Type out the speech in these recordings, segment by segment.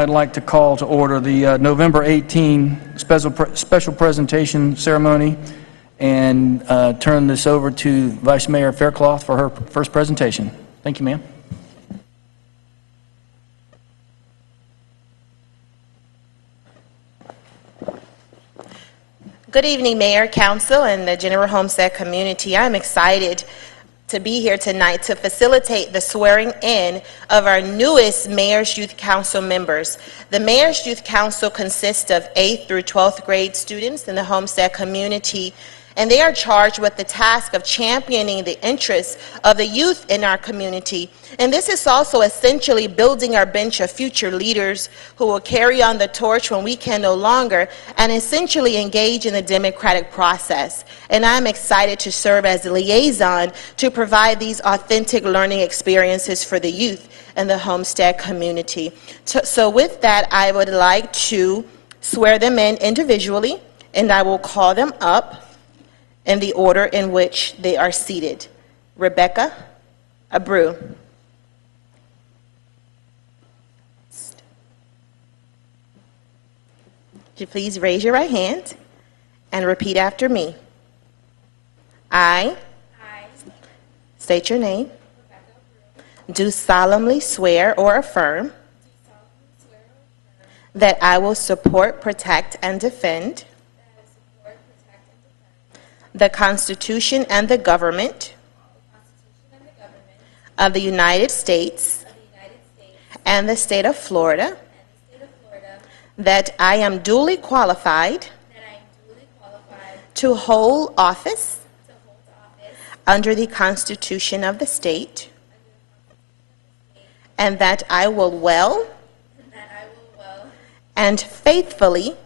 I'd like to call to order the November 18 special presentation ceremony and turn this over to Vice Mayor Faircloth for her first presentation. Thank you, ma'am. Good evening, Mayor, Council, and the General Homestead community. I'm excited to be here tonight to facilitate the swearing in of our newest Mayor's Youth Council members. The Mayor's Youth Council consists of 8th through 12th grade students in the Homestead community, and they are charged with the task of championing the interests of the youth in our community. And this is also essentially building our bench of future leaders who will carry on the torch when we can no longer, and essentially engage in the democratic process. And I'm excited to serve as a liaison to provide these authentic learning experiences for the youth in the Homestead community. So with that, I would like to swear them in individually, and I will call them up in the order in which they are seated. Rebecca Abreu. Would you please raise your right hand and repeat after me? I state your name, do solemnly swear or affirm that I will support, protect, and defend the Constitution and the government of the United States and the state of Florida, that I am duly qualified to hold office under the Constitution of the state, and that I will well and faithfully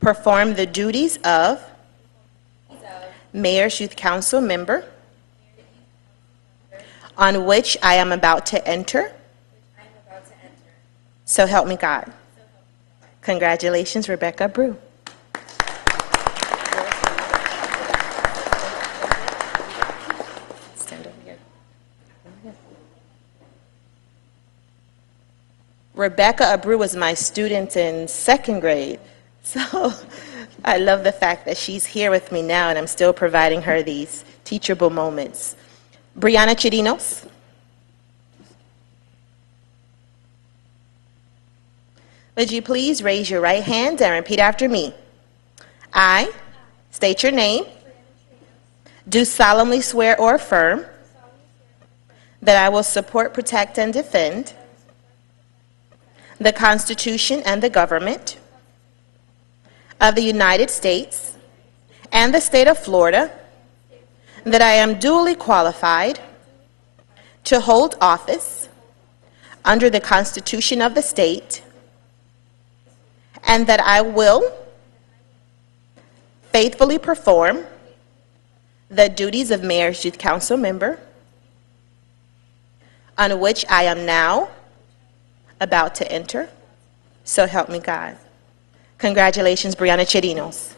perform the duties of Mayor's Youth Council member, on which I am about to enter. So help me God. Congratulations, Rebecca Abreu. Stand over here. Rebecca Abreu was my student in 2nd grade, so I love the fact that she's here with me now and I'm still providing her these teachable moments. Brianna Chirinos. Would you please raise your right hand and repeat after me? I state your name, do solemnly swear or affirm that I will support, protect, and defend the Constitution and the government of the United States and the state of Florida, that I am duly qualified to hold office under the Constitution of the state, and that I will faithfully perform the duties of Mayor's Youth Council member, on which I am now about to enter. So help me God. Congratulations, Brianna Chirinos.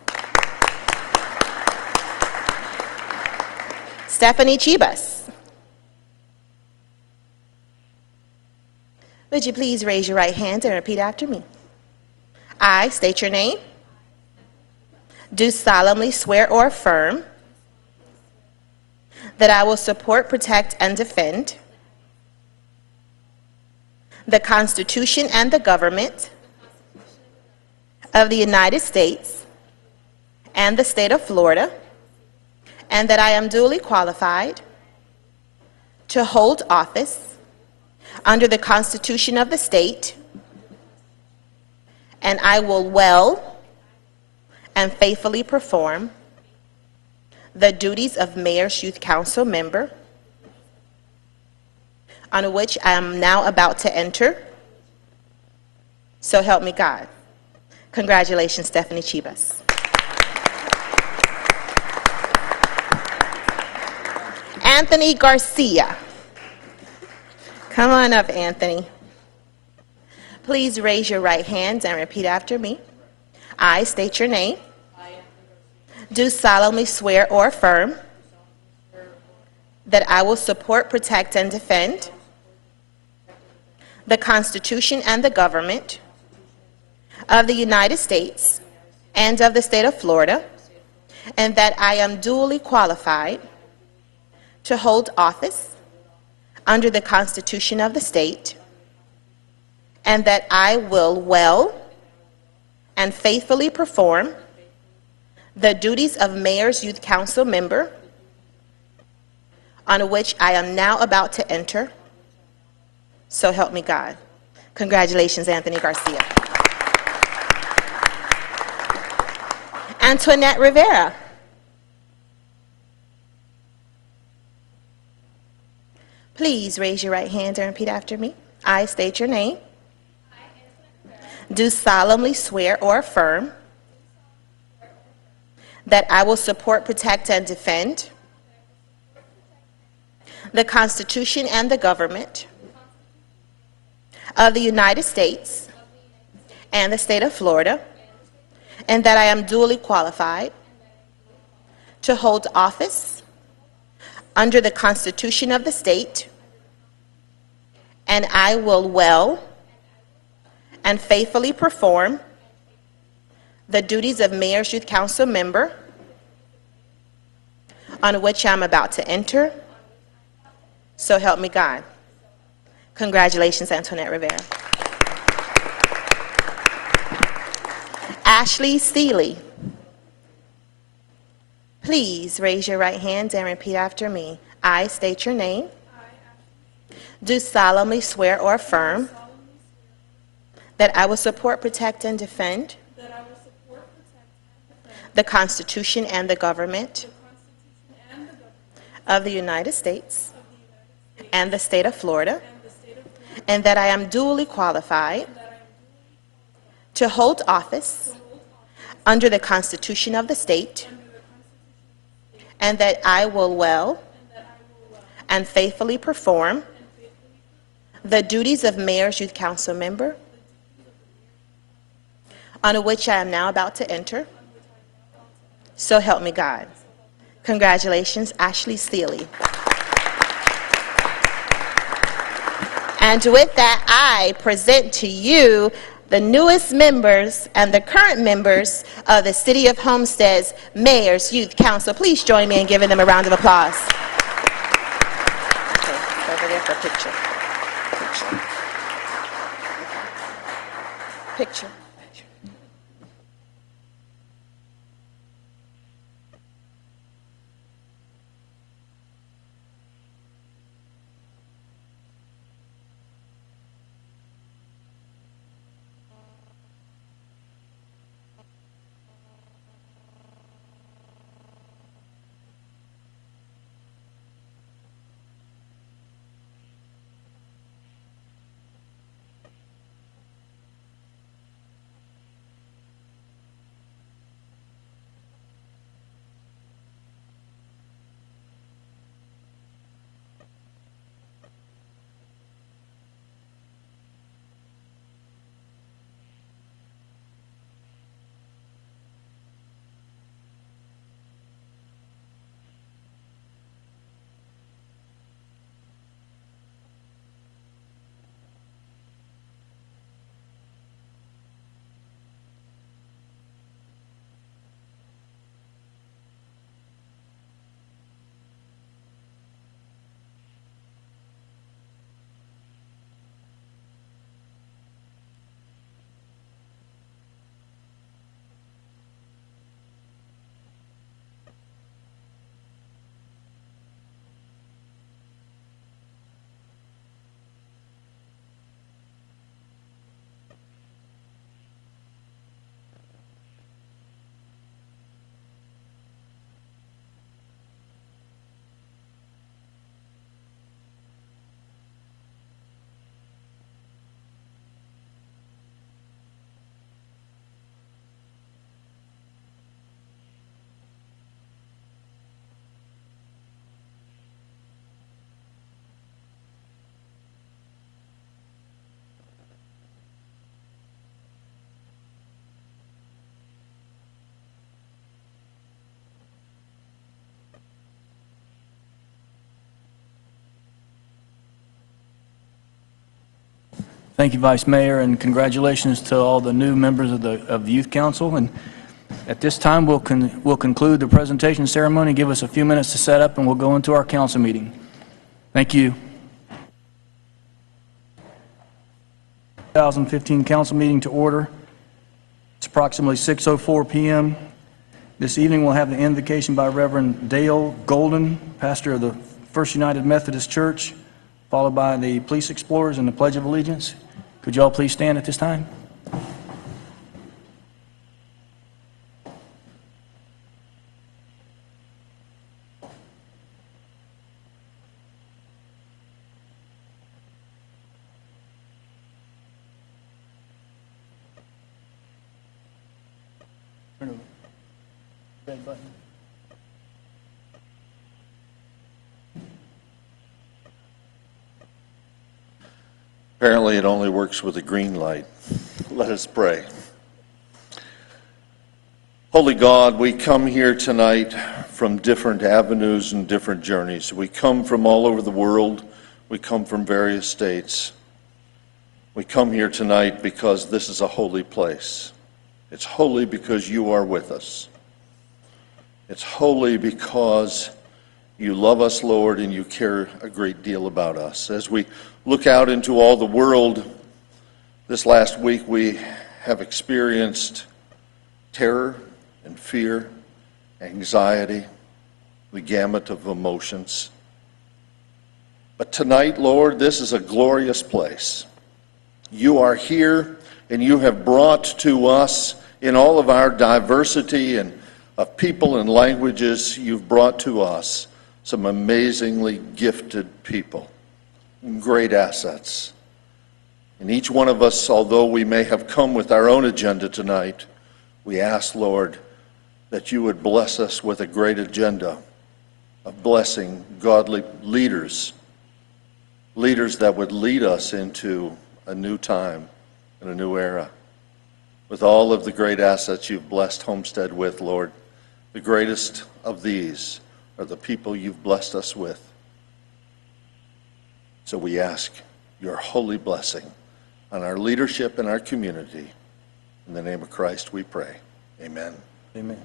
Stephanie Chibas. Would you please raise your right hand and repeat after me? I state your name, do solemnly swear or affirm that I will support, protect, and defend the Constitution and the government of the United States and the state of Florida, and that I am duly qualified to hold office under the Constitution of the state, and I will well and faithfully perform the duties of Mayor's Youth Council member, on which I am now about to enter. So help me God. Congratulations, Stephanie Chibas. Anthony Garcia. Come on up, Anthony. Please raise your right hand and repeat after me. I state your name. Do solemnly swear or affirm that I will support, protect, and defend the Constitution and the government of the United States and of the state of Florida, and that I am duly qualified to hold office under the Constitution of the state, and that I will well and faithfully perform the duties of Mayor's Youth Council member, on which I am now about to enter. So help me God. Congratulations, Anthony Garcia. Antoinette Rivera. Please raise your right hand and repeat after me. I state your name. Do solemnly swear or affirm that I will support, protect, and defend the Constitution and the government of the United States and the state of Florida, and that I am duly qualified to hold office under the Constitution of the state, and I will well and faithfully perform the duties of Mayor's Youth Council member, on which I'm about to enter. So help me God. Congratulations, Antoinette Rivera. Ashley Seeley. Please raise your right hand and repeat after me. I state your name. Do solemnly swear or affirm that I will support, protect, and defend the Constitution and the government of the United States and the state of Florida, and that I am duly qualified to hold office under the Constitution of the state, and that I will well and faithfully perform the duties of Mayor's Youth Council member, on which I am now about to enter. So help me God. Congratulations, Ashley Seeley. And with that, I present to you the newest members and the current members of the City of Homestead's Mayor's Youth Council. Please join me in giving them a round of applause. Okay, over there for a picture. Picture. Thank you, Vice Mayor, and congratulations to all the new members of the Youth Council. And at this time, we'll conclude the presentation ceremony. Give us a few minutes to set up, and we'll go into our council meeting. Thank you. 2015 council meeting to order. It's approximately 6:04 p.m. This evening, we'll have the invocation by Reverend Dale Golden, pastor of the First United Methodist Church, followed by the Police Explorers and the Pledge of Allegiance. Could you all please stand at this time? Red button. Apparently, it only works with a green light. Let us pray. Holy God, we come here tonight from different avenues and different journeys. We come from all over the world. We come from various states. We come here tonight because this is a holy place. It's holy because you are with us. It's holy because you love us, Lord, and you care a great deal about us. As we look out into all the world, this last week we have experienced terror and fear, anxiety, the gamut of emotions. But tonight, Lord, this is a glorious place. You are here, and you have brought to us, in all of our diversity and of people and languages, you've brought to us some amazingly gifted people, great assets. And each one of us, although we may have come with our own agenda tonight, we ask, Lord, that you would bless us with a great agenda of blessing godly leaders, leaders that would lead us into a new time and a new era. With all of the great assets you've blessed Homestead with, Lord, the greatest of these are the people you've blessed us with. So we ask your holy blessing on our leadership and our community. In the name of Christ we pray. Amen. Amen.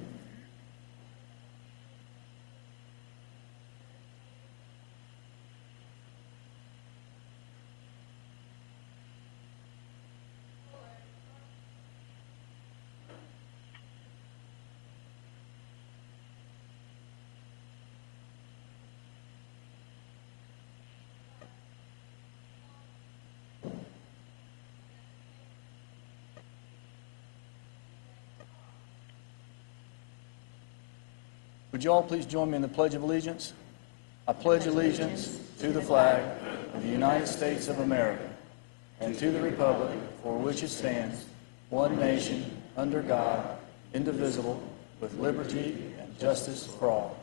Would you all please join me in the Pledge of Allegiance? I pledge allegiance to the flag of the United States of America and to the republic for which it stands, one nation, under God, indivisible, with liberty and justice for all.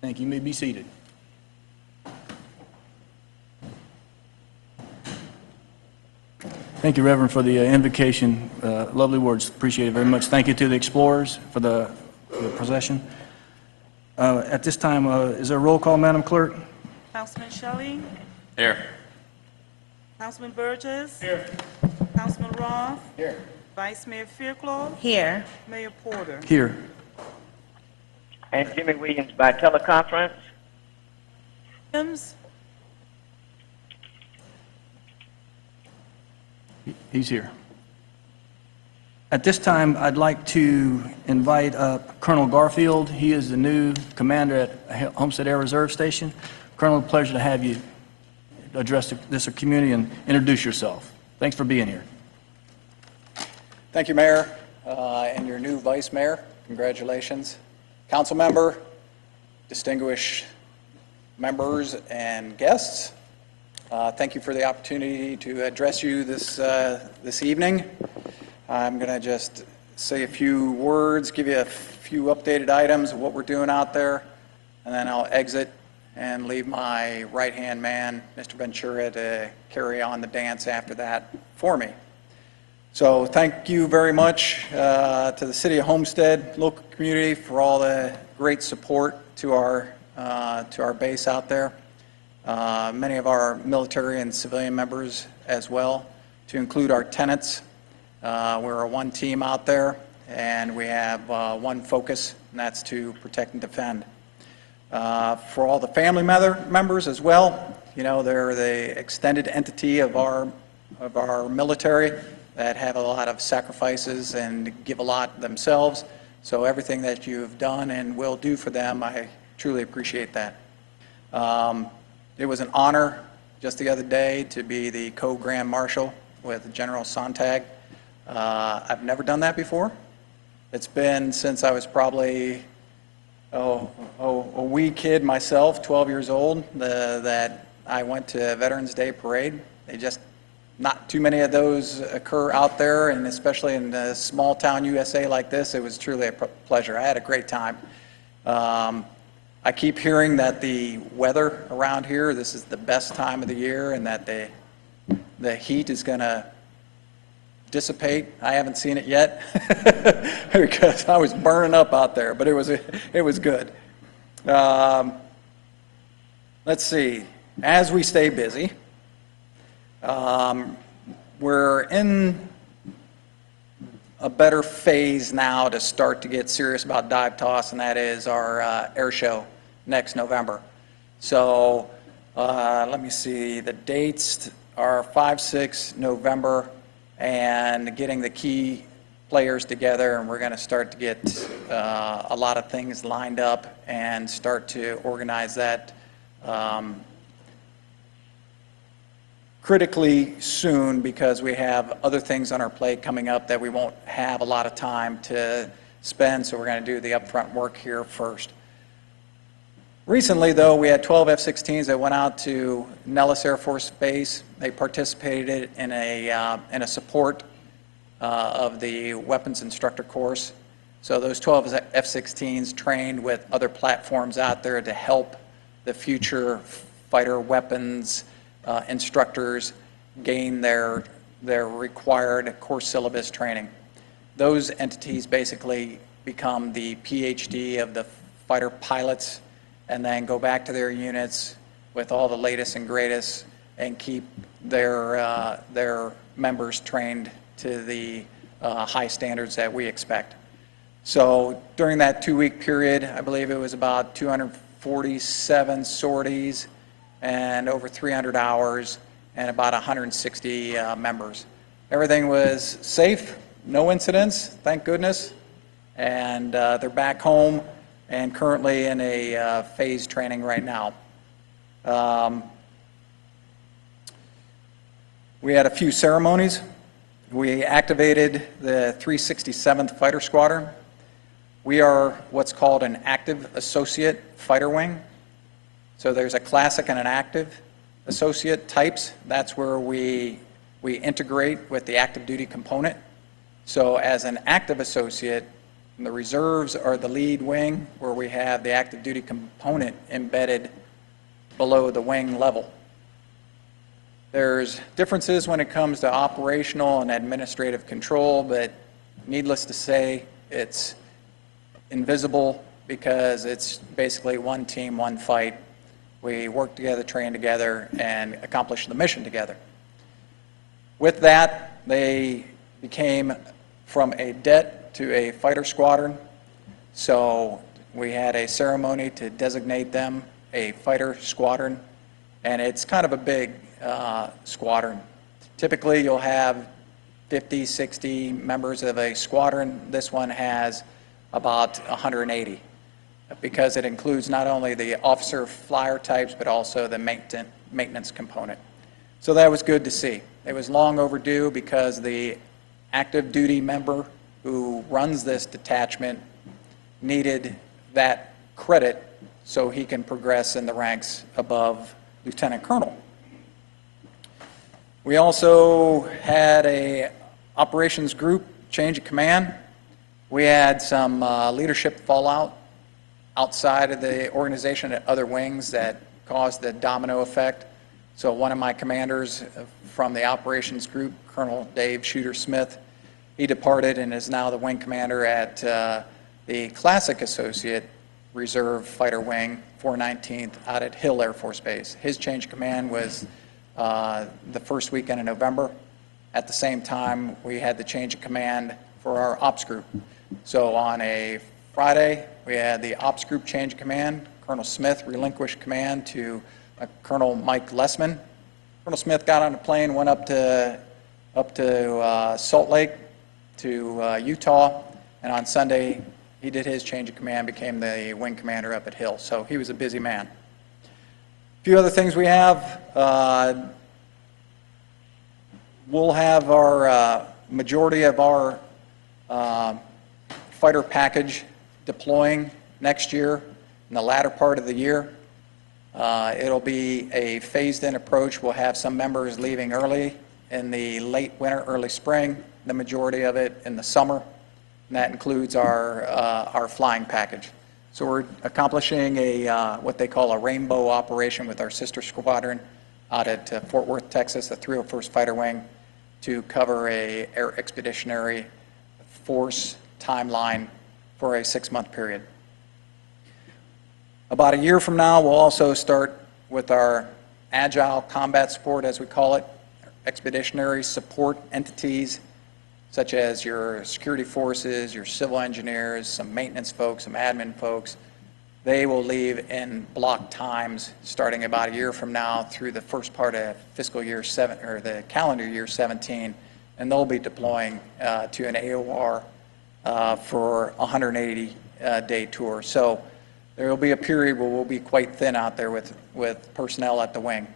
Thank you. You may be seated. Thank you, Reverend, for the invocation. Lovely words. Appreciate it very much. Thank you to the Explorers for the procession. At this time, is there a roll call, Madam Clerk? Councilman Shelley? Here. Councilman Burgess? Here. Councilman Roth? Here. Vice Mayor Fairclough? Here. Mayor Porter? Here. And Jimmy Williams by teleconference. Williams? He's here. At this time, I'd like to invite up Colonel Garfield. He is the new commander at Homestead Air Reserve Station. Colonel, pleasure to have you address this community and introduce yourself. Thanks for being here. Thank you, Mayor, and your new Vice Mayor. Congratulations. Council member, distinguished members and guests, thank you for the opportunity to address you this evening. I'm going to just say a few words, give you a few updated items of what we're doing out there, and then I'll exit and leave my right-hand man, Mr. Ventura, to carry on the dance after that for me. So thank you very much to the City of Homestead, local community, for all the great support to our base out there. Many of our military and civilian members as well, to include our tenants. We're a one team out there, and we have one focus, and that's to protect and defend. For all the family members as well, you know, they're the extended entity of our military that have a lot of sacrifices and give a lot themselves. So everything that you've done and will do for them, I truly appreciate that. It was an honor just the other day to be the co-grand marshal with General Sontag. I've never done that before. It's been since I was probably a wee kid myself, 12 years old, that I went to Veterans Day Parade. Not too many of those occur out there, and especially in a small town USA like this, it was truly a pleasure. I had a great time. I keep hearing that the weather around here, this is the best time of the year, and that the heat is going to dissipate. I haven't seen it yet because I was burning up out there, but it was good. Let's see. As we stay busy, we're in a better phase now to start to get serious about dive toss, and that is our air show next November. So let me see, the dates are 5-6 November, and getting the key players together, and we're going to start to get a lot of things lined up and start to organize that critically soon, because we have other things on our plate coming up that we won't have a lot of time to spend, so we're going to do the upfront work here first. Recently, though, we had 12 F-16s that went out to Nellis Air Force Base. They participated in a support of the weapons instructor course. So those 12 F-16s trained with other platforms out there to help the future fighter weapons instructors gain their required course syllabus training. Those entities basically become the PhD of the fighter pilots, and then go back to their units with all the latest and greatest and keep their members trained to the high standards that we expect. So during that 2-week period, I believe it was about 247 sorties and over 300 hours and about 160 members. Everything was safe, no incidents, thank goodness, and they're back home and currently in a phase training right now. We had a few ceremonies. We activated the 367th Fighter Squadron. We are what's called an active associate fighter wing. So there's a classic and an active associate types. That's where we integrate with the active duty component. So as an active associate, the reserves are the lead wing, where we have the active duty component embedded below the wing level. There's differences when it comes to operational and administrative control, but needless to say, it's invisible because it's basically one team, one fight. We work together, train together, and accomplish the mission together. With that, they became from a det to a fighter squadron. So we had a ceremony to designate them a fighter squadron, and it's kind of a big squadron. Typically, you'll have 50, 60 members of a squadron. This one has about 180, because it includes not only the officer flyer types, but also the maintenance component. So that was good to see. It was long overdue because the active duty member who runs this detachment needed that credit so he can progress in the ranks above lieutenant colonel. We also had a operations group change of command. We had some leadership fallout outside of the organization at other wings that caused the domino effect. So one of my commanders from the operations group, Colonel Dave Shooter Smith, he departed and is now the wing commander at the Classic Associate Reserve Fighter Wing 419th out at Hill Air Force Base. His change of command was the first weekend in November. At the same time, we had the change of command for our ops group. So on a Friday, we had the ops group change of command. Colonel Smith relinquished command to Colonel Mike Lessman. Colonel Smith got on a plane, went up to Salt Lake, to Utah, and on Sunday, he did his change of command, became the wing commander up at Hill. So he was a busy man. A few other things we have. We'll have our majority of our fighter package deploying next year in the latter part of the year. It'll be a phased-in approach. We'll have some members leaving early in the late winter, early spring, the majority of it in the summer, and that includes our flying package. So we're accomplishing what they call a rainbow operation with our sister squadron out at Fort Worth, Texas, the 301st Fighter Wing, to cover a air expeditionary force timeline for a 6-month period. About a year from now, we'll also start with our agile combat support, as we call it, expeditionary support entities, such as your security forces, your civil engineers, some maintenance folks, some admin folks. They will leave in block times starting about a year from now through the first part of fiscal year 7, or the calendar year 17, and they'll be deploying to an AOR for a 180-day tour. So there will be a period where we'll be quite thin out there with personnel at the wing.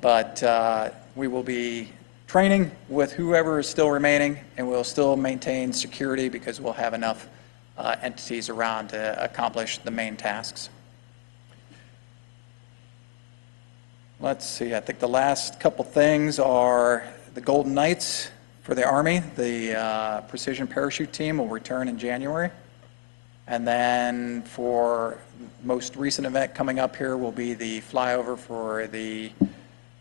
But we will be training with whoever is still remaining, and we'll still maintain security because we'll have enough entities around to accomplish the main tasks. Let's see, I think the last couple things are the Golden Knights for the Army. The precision parachute team will return in January. And then for most recent event coming up here will be the flyover for the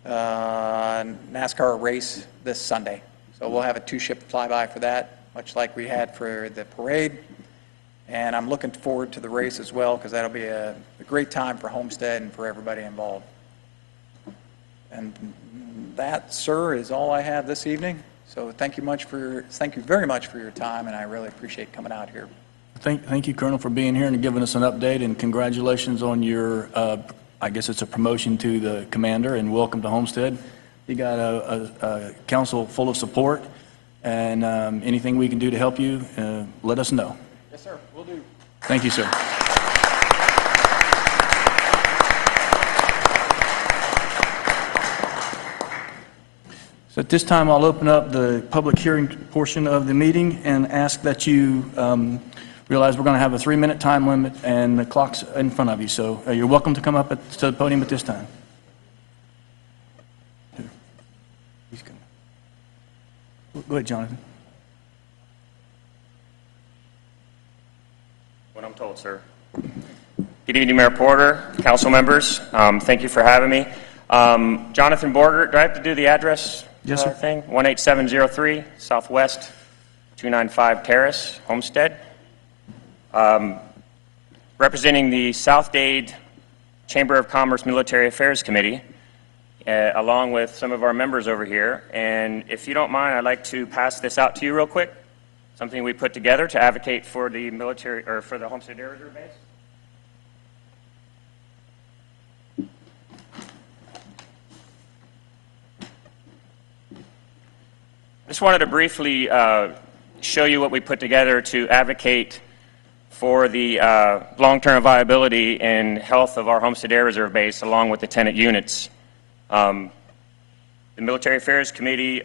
NASCAR race this Sunday. So we'll have a 2-ship flyby for that, much like we had for the parade. And I'm looking forward to the race as well, because that'll be a great time for Homestead and for everybody involved. And that, sir, is all I have this evening. So thank you very much for your time, and I really appreciate coming out here. Thank you, Colonel, for being here and giving us an update, and congratulations on your, I guess it's a promotion to the commander, and welcome to Homestead. You got a council full of support, and anything we can do to help you, let us know. Yes, sir, will do. Thank you, sir. So at this time, I'll open up the public hearing portion of the meeting and ask that you realize we're going to have a 3-minute time limit, and the clock's in front of you. So you're welcome to come up to the podium at this time. He's coming. Go ahead, Jonathan. What I'm told, sir. Good evening, Mayor Porter, council members. Thank you for having me. Jonathan Borger, do I have to do the address Yes, sir. thing? 18703 Southwest 295 Terrace, Homestead. Representing the South Dade Chamber of Commerce Military Affairs Committee, along with some of our members over here. And if you don't mind, I'd like to pass this out to you real quick. Something we put together to advocate for the military, or for the Homestead Air Reserve Base. I just wanted to briefly show you what we put together to advocate for the long-term viability and health of our Homestead Air Reserve Base, along with the tenant units. The Military Affairs Committee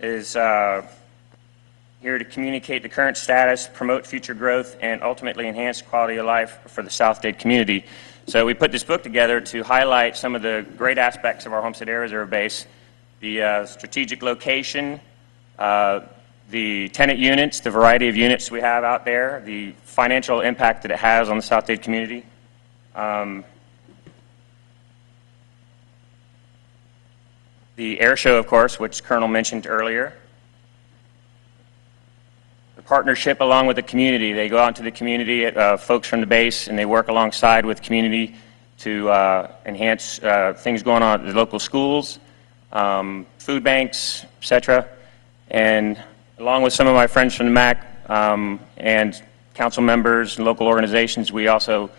is here to communicate the current status, promote future growth, and ultimately enhance quality of life for the South Dade community. So we put this book together to highlight some of the great aspects of our Homestead Air Reserve Base: the strategic location, the the tenant units, the variety of units we have out there, the financial impact that it has on the South Dade community. The air show, of course, which Colonel mentioned earlier. The partnership along with the community. They go out into the community, folks from the base, and they work alongside with community to enhance things going on at the local schools, food banks, etc. And along with some of my friends from the MAC and council members and local organizations, we also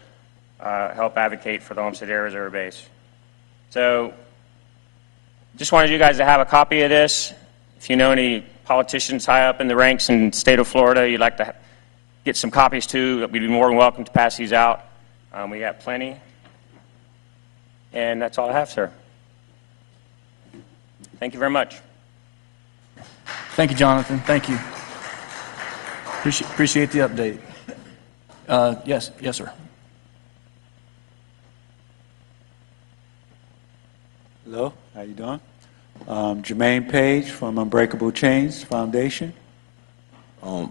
help advocate for the Homestead Air Reserve Base. So just wanted you guys to have a copy of this. If you know any politicians high up in the ranks in the state of Florida you'd like to get some copies to, we'd be more than welcome to pass these out. We got plenty. And that's all I have, sir. Thank you very much. Thank you, Jonathan. Thank you. Appreciate the update. Yes, sir. Hello, how you doing? Jermaine Page from Unbreakable Chains Foundation.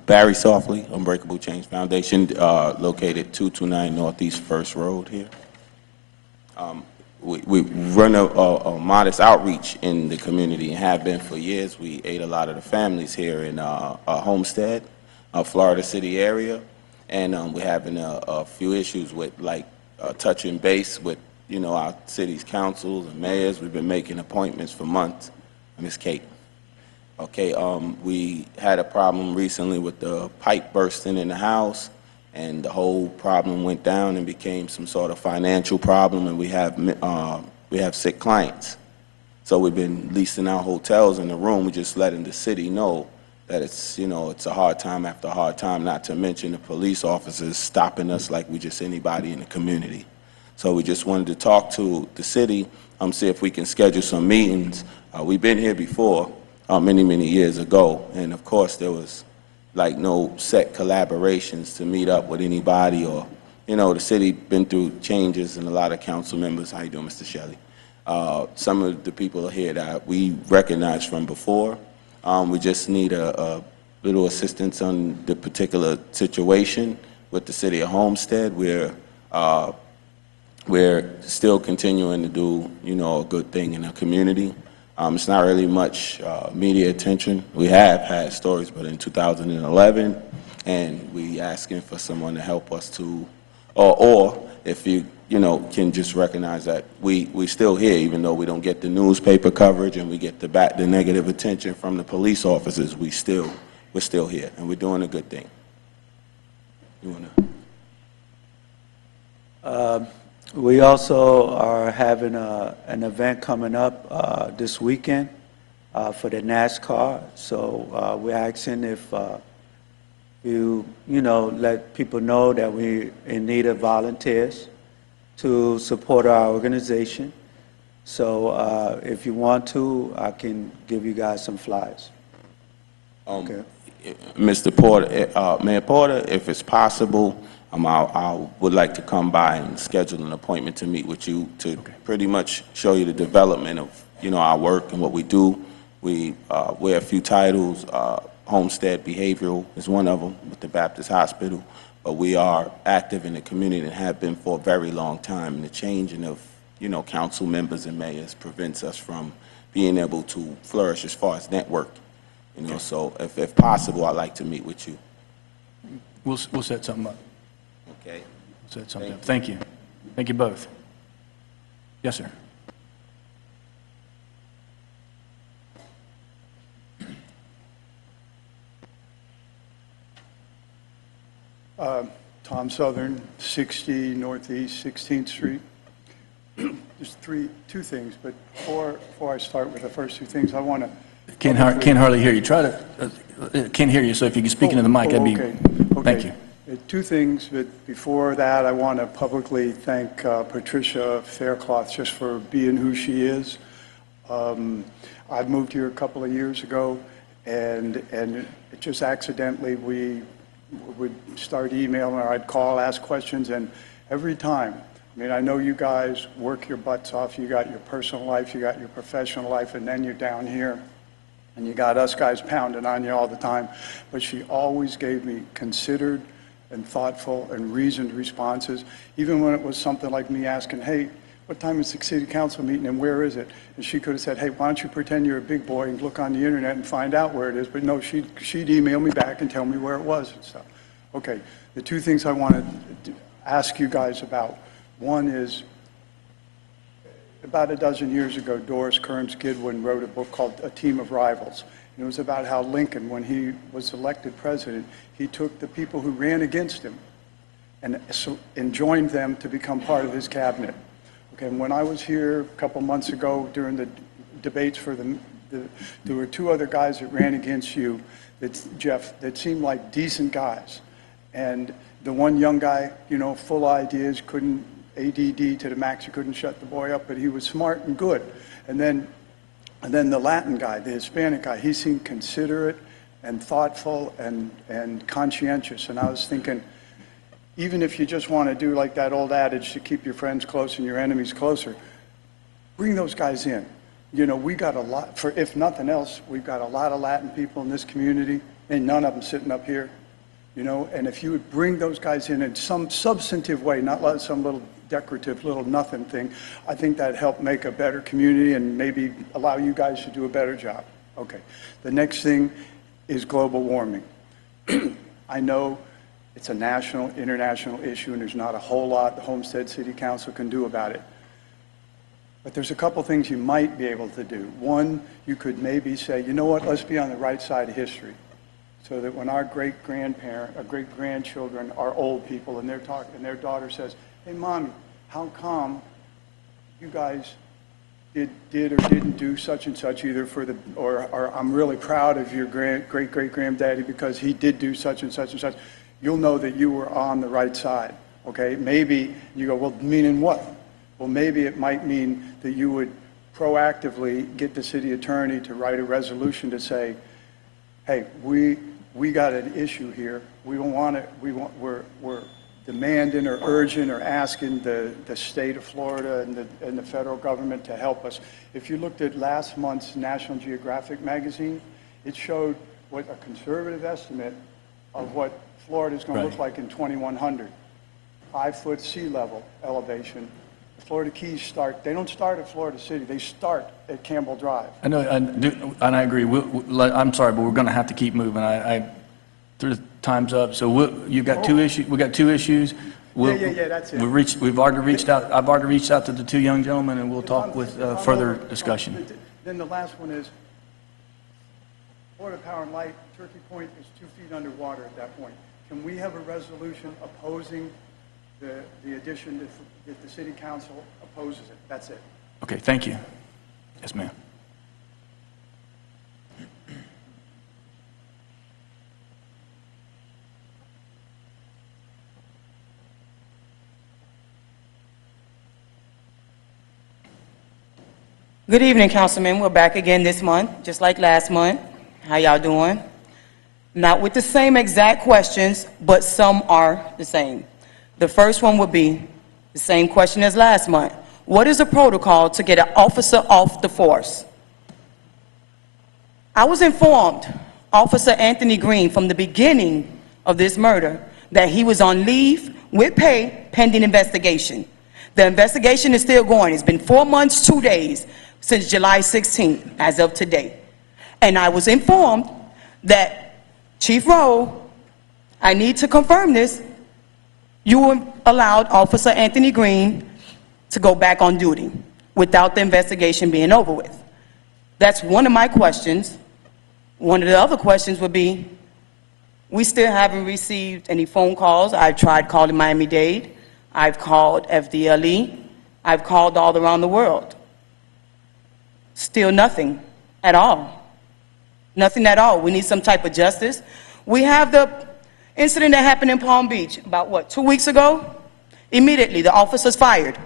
Barry Softly, Unbreakable Chains Foundation, located 229 Northeast First Road here. We run a modest outreach in the community and have been for years. We aid a lot of the families here in Homestead, Florida City area, and we're having a few issues with like touching base with our city's councils and mayors. We've been making appointments for months. Miss Kate. Okay, we had a problem recently with the pipe bursting in the house, and the whole problem went down and became some sort of financial problem, and we have sick clients. So we've been leasing out hotels in the room. We're just letting the city know that it's a hard time after hard time, not to mention the police officers stopping us like we just anybody in the community. So we just wanted to talk to the city, see if we can schedule some meetings. We've been here before, many years ago, and of course there was like no set collaborations to meet up with anybody, or the city been through changes and a lot of council members. How you doing, Mr. Shelley? Some of the people here that we recognize from before. We just need a little assistance on the particular situation with the city of Homestead. We're still continuing to do, a good thing in the community. It's not really much media attention. We have had stories, but in 2011, and we asking for someone to help us to, or if you can just recognize that we still here, even though we don't get the newspaper coverage and we get the negative attention from the police officers. We're still here, and we're doing a good thing. You wanna? We also are having an event coming up this weekend for the NASCAR. So we're asking if you let people know that we're in need of volunteers to support our organization. So if you want to, I can give you guys some flyers. Okay. Mr. Porter, Mayor Porter, if it's possible, I would like to come by and schedule an appointment to meet with you to pretty much show you the development of our work and what we do. We wear a few titles. Homestead Behavioral is one of them with the Baptist Hospital. But we are active in the community and have been for a very long time. And the changing of council members and mayors prevents us from being able to flourish as far as network. So if possible, I'd like to meet with you. We'll set something up. Okay. Set something up. Thank you. Thank you both. Yes, sir. Tom Southern, 60 Northeast 16th Street. There's two things, but before I start with the first two things, I want to... Can't hardly hear you. Can't hear you, so if you can speak into the mic, that'd be... Okay. Thank you. Two things, but before that, I want to publicly thank Patricia Faircloth just for being who she is. I moved here a couple of years ago, and just accidentally we would start emailing, or I'd call, ask questions, and every time, I know you guys work your butts off. You got your personal life, you got your professional life, and then you're down here. and you got us guys pounding on you all the time, but she always gave me considered and thoughtful and reasoned responses, even when it was something like me asking, hey, what time is the city council meeting and where is it? And she could have said, hey, why don't you pretend you're a big boy and look on the internet and find out where it is? But no, she'd email me back and tell me where it was and stuff. Okay, the two things I wanted to ask you guys about. One is, about a dozen years ago, Doris Kearns Goodwin wrote a book called A Team of Rivals. And it was about how Lincoln, when he was elected president, he took the people who ran against him and joined them to become part of his cabinet. Okay, and when I was here a couple months ago during the debates for there were two other guys that ran against you, Jeff, that seemed like decent guys. And the one young guy, you know, full ideas, couldn't, ADD to the max, you couldn't shut the boy up, but he was smart and good. And then the Latin guy, the Hispanic guy, he seemed considerate and thoughtful and conscientious. And I was thinking, even if you just want to do like that old adage to keep your friends close and your enemies closer, bring those guys in. You know, we got a lot, if nothing else, we've got a lot of Latin people in this community, and none of them sitting up here. You know, and if you would bring those guys in some substantive way, not like some little decorative little nothing thing, I think that'd help make a better community and maybe allow you guys to do a better job. Okay. The next thing is global warming. I know it's a national, international issue, and there's not a whole lot the Homestead City Council can do about it. But there's a couple things you might be able to do. One, you could maybe say, you know what, let's be on the right side of history, so that when our great-grandchildren are old people and they're talking, and their daughter says, hey, Mommy, how come you guys did or didn't do such and such, either for the, or I'm really proud of your great-great-granddaddy because he did do such and such and such. You'll know that you were on the right side, okay? Maybe you go, well, meaning what? Well, maybe it might mean that you would proactively get the city attorney to write a resolution to say, hey, we got an issue here. We don't want it. We're demanding or urging or asking the state of Florida and the federal government to help us. If you looked at last month's National Geographic magazine, it showed what a conservative estimate of what Florida is going to look like in 2100. 5-foot sea level elevation. The Florida Keys they don't start at Florida City, they start at Campbell Drive. I know, and I agree. I'm sorry, but we're going to have to keep moving. Time's up. So you got two issues. We got two issues. Yeah, that's it. We've already reached out. I've already reached out to the two young gentlemen, and we'll talk with further discussion. Then the last one is Florida Power and Light. Turkey Point is 2 feet underwater at that point. Can we have a resolution opposing the addition if the city council opposes it? That's it. Okay, thank you. Yes, ma'am. Good evening, Councilman. We're back again this month, just like last month. How y'all doing? Not with the same exact questions, but some are the same. The first one would be the same question as last month. What is the protocol to get an officer off the force? I was informed, Officer Anthony Green, from the beginning of this murder, that he was on leave with pay pending investigation. The investigation is still going. It's been 4 months, 2 days since July 16th, as of today. And I was informed that, Chief Rowe, I need to confirm this, you allowed Officer Anthony Green to go back on duty without the investigation being over with. That's one of my questions. One of the other questions would be, we still haven't received any phone calls. I've tried calling Miami-Dade. I've called FDLE. I've called all around the world. Still nothing at all. Nothing at all. We need some type of justice. We have the incident that happened in Palm Beach about, 2 weeks ago? Immediately, the officers fired.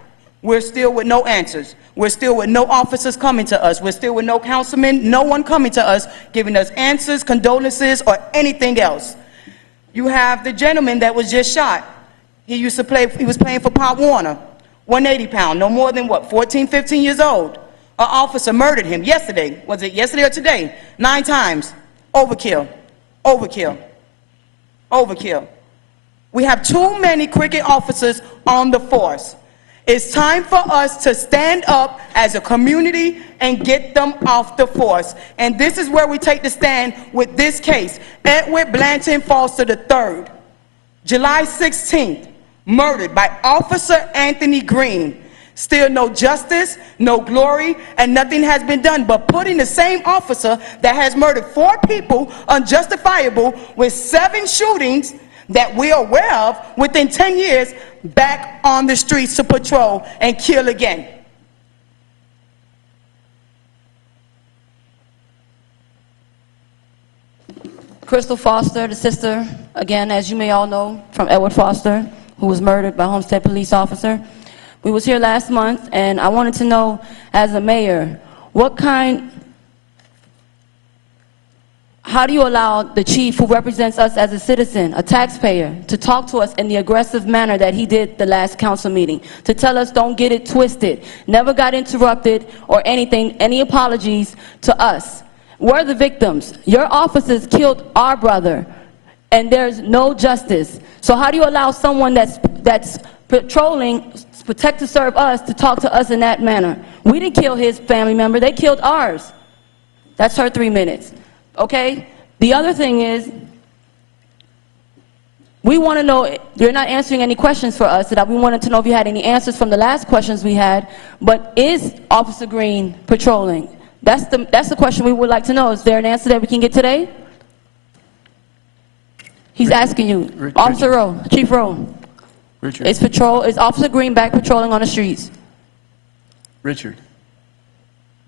We're still with no answers. We're still with no officers coming to us. We're still with no councilmen, no one coming to us, giving us answers, condolences, or anything else. You have the gentleman that was just shot. He was playing for Pop Warner, 180 pound, no more than 14, 15 years old. officer murdered him yesterday. Was it yesterday or today? 9 times. Overkill. Overkill. Overkill. We have too many cricket officers on the force. It's time for us to stand up as a community and get them off the force. And this is where we take the stand with this case. Edward Blanton Foster III, July 16th, murdered by Officer Anthony Green. Still no justice, no glory, and nothing has been done but putting the same officer that has murdered 4 people unjustifiable with 7 shootings that we are aware of within 10 years back on the streets to patrol and kill again. Crystal Foster, the sister, again, as you may all know, from Edward Foster, who was murdered by Homestead police officer. We was here last month, and I wanted to know, as a mayor, how do you allow the chief who represents us as a citizen, a taxpayer, to talk to us in the aggressive manner that he did the last council meeting, to tell us don't get it twisted, never got interrupted or anything, any apologies to us? We're the victims. Your officers killed our brother, and there's no justice. So how do you allow someone that's patrolling, protect to serve us, to talk to us in that manner? We didn't kill his family member, they killed ours. That's her 3 minutes. Okay? The other thing is, we want to know, you're not answering any questions for us, that we wanted to know if you had any answers from the last questions we had, but is Officer Green patrolling? That's the question we would like to know. Is there an answer that we can get today? He's asking you. Officer Rowe, Chief Rowe. Richard. Is Officer Green back patrolling on the streets? Richard,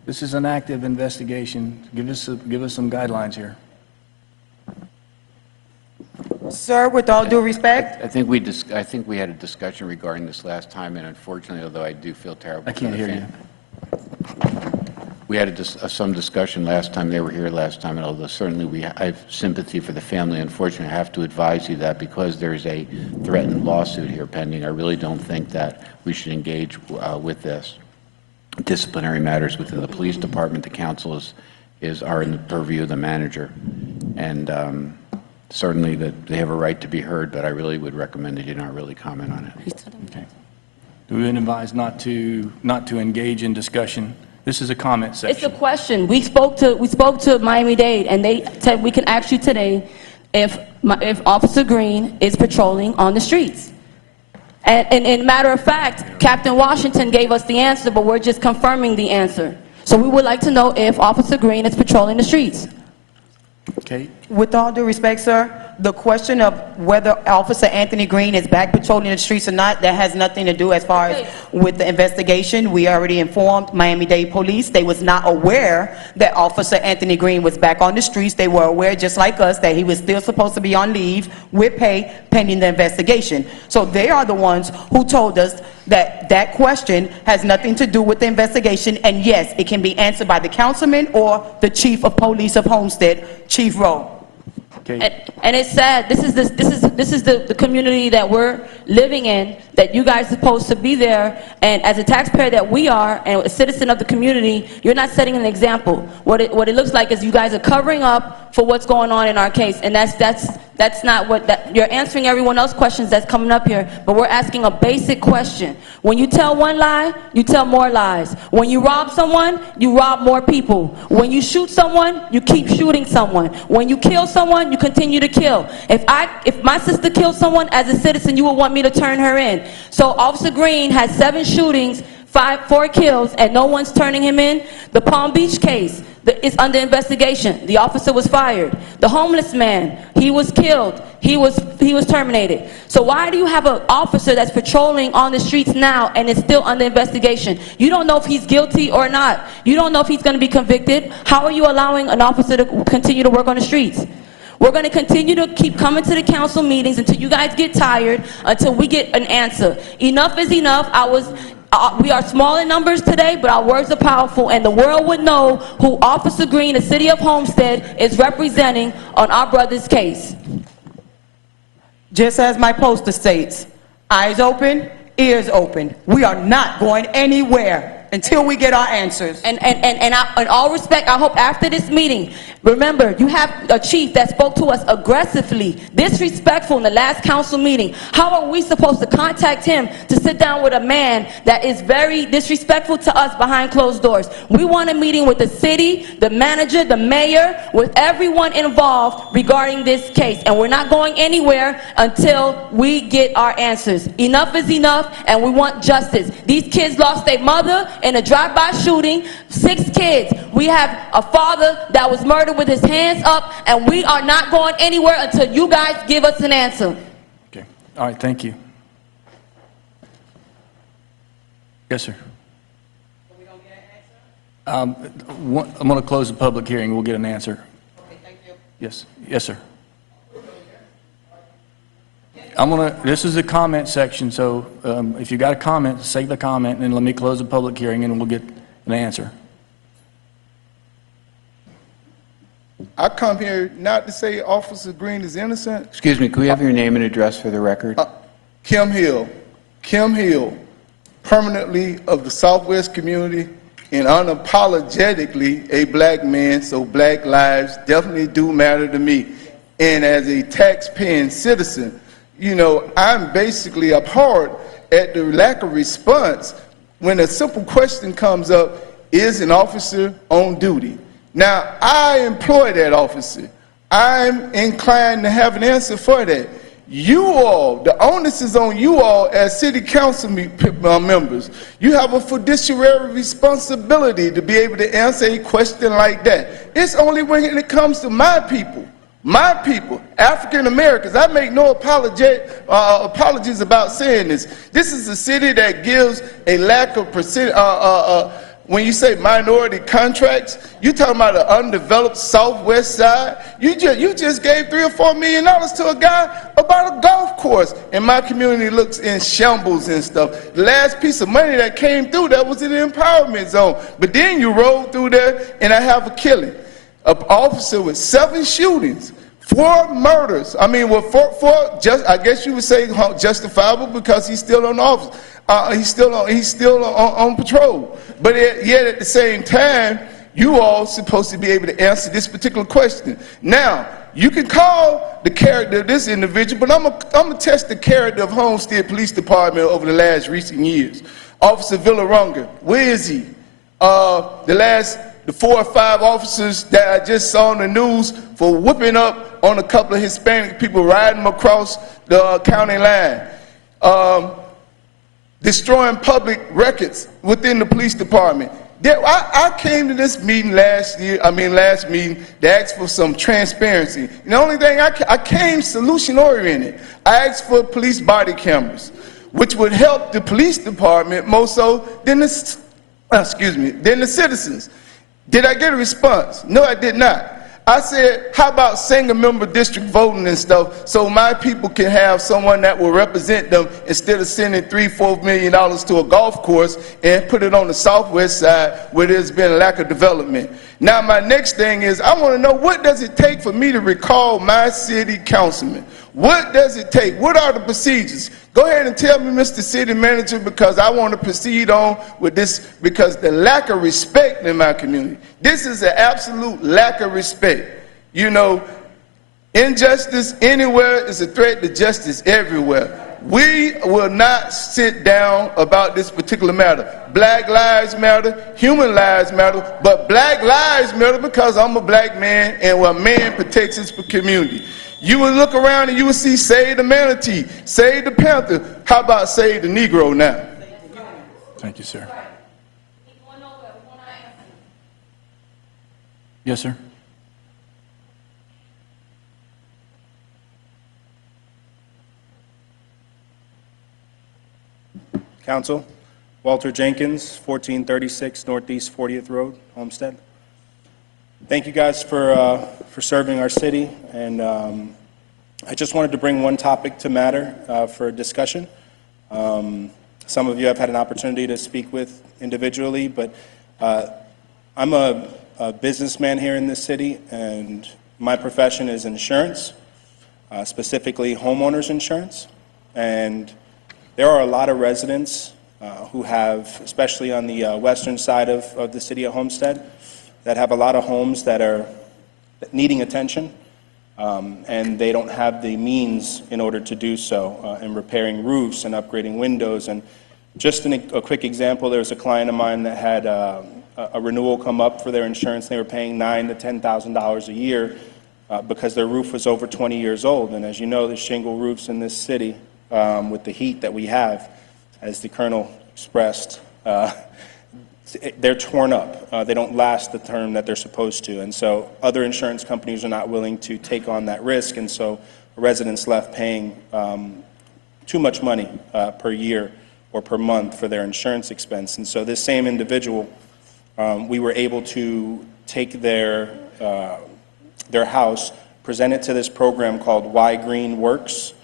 this is an active investigation. Give us some guidelines here. Sir, with all due respect, I think we had a discussion regarding this last time, and unfortunately, although I do feel terrible. I can't hear you. We had some discussion last time, they were here last time, and although certainly I have sympathy for the family, unfortunately, I have to advise you that because there's a threatened lawsuit here pending, I really don't think that we should engage with this. Disciplinary matters within the police department, the council are in the purview of the manager. And certainly that they have a right to be heard, but I really would recommend that you not really comment on it. Okay. We would advise not to engage in discussion. This is a comment section. It's a question. We spoke to Miami-Dade, and they said we can ask you today if Officer Green is patrolling on the streets. And matter of fact, Captain Washington gave us the answer, but we're just confirming the answer. So we would like to know if Officer Green is patrolling the streets. Okay. with all due respect, sir, the question of whether Officer Anthony Green is back patrolling the streets or not, that has nothing to do as far as with the investigation. We already informed Miami-Dade Police. They was not aware that Officer Anthony Green was back on the streets. They were aware, just like us, that he was still supposed to be on leave with pay pending the investigation. So they are the ones who told us that that question has nothing to do with the investigation, and yes, it can be answered by the councilman or the chief of police of Homestead, Chief Rowe. Okay. And it's sad. This is the community that we're living in, that you guys are supposed to be there. And as a taxpayer that we are, and a citizen of the community, you're not setting an example. What it looks like is you guys are covering up for what's going on in our case, and that's not what you're answering everyone else's questions that's coming up here. But we're asking a basic question. When you tell one lie, you tell more lies. When you rob someone, you rob more people. When you shoot someone, you keep shooting someone. When you kill someone, you continue to kill. If my sister killed someone as a citizen, you would want me to turn her in. So Officer Green has 7 shootings, 4 kills, and no one's turning him in. The Palm Beach case is under investigation. The officer was fired. The homeless man, he was killed. He was terminated. So why do you have an officer that's patrolling on the streets now and is still under investigation? You don't know if he's guilty or not. You don't know if he's going to be convicted. How are you allowing an officer to continue to work on the streets? We're going to continue to keep coming to the council meetings until you guys get tired, until we get an answer. Enough is enough. We are small in numbers today, but our words are powerful, and the world would know who Officer Green, the city of Homestead, is representing on our brother's case. Just as my poster states, eyes open, ears open. We are not going anywhere. until we get our answers. And in all respect, I hope after this meeting, remember, you have a chief that spoke to us aggressively, disrespectful in the last council meeting. How are we supposed to contact him to sit down with a man that is very disrespectful to us behind closed doors? We want a meeting with the city, the manager, the mayor, with everyone involved regarding this case. And we're not going anywhere until we get our answers. Enough is enough, and we want justice. These kids lost their mother in a drive-by shooting, 6 kids. We have a father that was murdered with his hands up, and we are not going anywhere until you guys give us an answer. Okay. All right, thank you. Yes, sir. I'm going to close the public hearing. We'll get an answer. Okay, thank you. Yes, yes, sir. This is a comment section, so if you got a comment, say the comment, and then let me close the public hearing, and we'll get an answer. I come here not to say Officer Green is innocent. Excuse me, could we have your name and address for the record? Kim Hill, permanently of the Southwest community and unapologetically a black man, so black lives definitely do matter to me. And as a tax-paying citizen, you know, I'm basically abhorred at the lack of response when a simple question comes up, is an officer on duty? Now, I employ that officer. I'm inclined to have an answer for that. You all, the onus is on you all as city council members. You have a fiduciary responsibility to be able to answer a question like that. It's only when it comes to my people, African Americans. I make no apologies about saying this. This is a city that gives a lack of when you say minority contracts, you're talking about an undeveloped Southwest side. You just gave $3 or $4 million to a guy about a golf course, and my community looks in shambles and stuff. The last piece of money that came through that was in the empowerment zone. But then you roll through there, and I have a killing. An officer with 7 shootings, 4 murders. I mean, well, I guess you would say justifiable because he's still on office. He's still on patrol. But yet at the same time, you all supposed to be able to answer this particular question. Now, you can call the character of this individual, but I'm gonna test the character of Homestead Police Department over the last recent years. Officer Villarunga, where is he? The 4 or 5 officers that I just saw on the news for whipping up on a couple of Hispanic people, riding them across the county line. Destroying public records within the police department. I came to this meeting last meeting to ask for some transparency. And the only thing I came solution oriented. I asked for police body cameras, which would help the police department more so than the citizens. Did I get a response? No, I did not. I said, how about single-member district voting and stuff so my people can have someone that will represent them instead of sending $3-4 million to a golf course and put it on the Southwest side where there's been a lack of development. Now, my next thing is I want to know, what does it take for me to recall my city councilman? What does it take? What are the procedures? Go ahead and tell me, Mr. City Manager, because I want to proceed on with this, because the lack of respect in my community, this is an absolute lack of respect. You know, injustice anywhere is a threat to justice everywhere. We will not sit down about this particular matter. Black lives matter, human lives matter, but black lives matter because I'm a black man and a man protects his community. You would look around and you would see Save the Manatee, Save the Panther. How about Save the Negro now? Thank you, sir. Yes, sir. Council, Walter Jenkins, 1436 Northeast 40th Road, Homestead. Thank you guys for serving our city, and I just wanted to bring one topic to matter for discussion. Some of you have had an opportunity to speak with individually, but I'm a businessman here in this city, and my profession is insurance, specifically homeowners insurance, and there are a lot of residents who have, especially on the western side of the city of Homestead, that have a lot of homes that are needing attention, and they don't have the means in order to do so, in repairing roofs and upgrading windows. And just a quick example, there was a client of mine that had a renewal come up for their insurance. They were paying $9,000 to $10,000 a year because their roof was over 20 years old. And as you know, the shingle roofs in this city, with the heat that we have, as the Colonel expressed, they're torn up. They don't last the term that they're supposed to. And so other insurance companies are not willing to take on that risk. And so residents left paying too much money per year or per month for their insurance expense. And so this same individual, we were able to take their house, present it to this program called Why Green Works,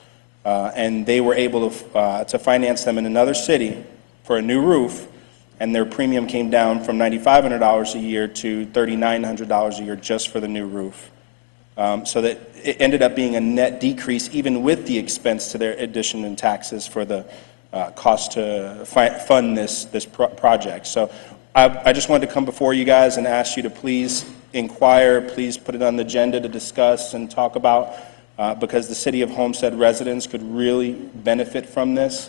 and they were able to finance them in another city for a new roof, and their premium came down from $9,500 a year to $3,900 a year just for the new roof. So that it ended up being a net decrease, even with the expense to their addition in taxes for the cost to fund this project. So I just wanted to come before you guys and ask you to please inquire, please put it on the agenda to discuss and talk about, because the city of Homestead residents could really benefit from this.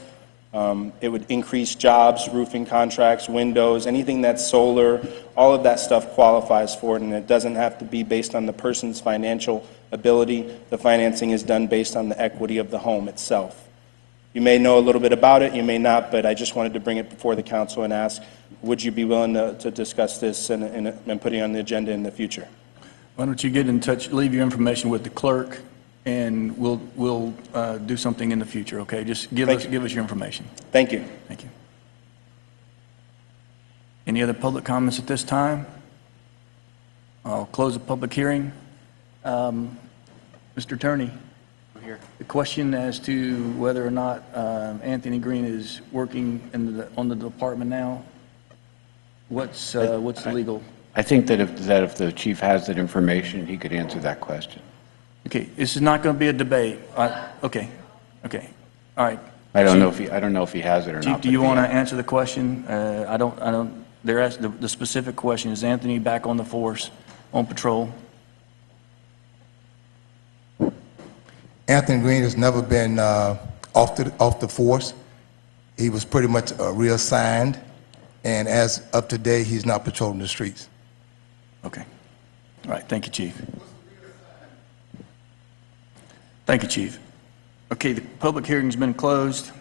It would increase jobs, roofing contracts, windows, anything that's solar, all of that stuff qualifies for it, and it doesn't have to be based on the person's financial ability. The financing is done based on the equity of the home itself. You may know a little bit about it, you may not, but I just wanted to bring it before the council and ask, would you be willing to discuss this and put it on the agenda in the future? Why don't you get in touch, leave your information with the clerk, and we'll do something in the future, okay? Just give us your information. Thank you. Thank you. Any other public comments at this time? I'll close the public hearing. Mr. Attorney, the question as to whether or not Anthony Green is working on the department now, what's the legal? I think that if the chief has that information, he could answer that question. Okay, this is not going to be a debate. Okay, all right. I don't know if he has it or not. Chief, do you want to answer the question? The specific question is Anthony back on the force, on patrol? Anthony Green has never been off the force. He was pretty much reassigned, and as of today, he's not patrolling the streets. Okay. All right. Thank you, Chief. Thank you, Chief. Okay, the public hearing's been closed.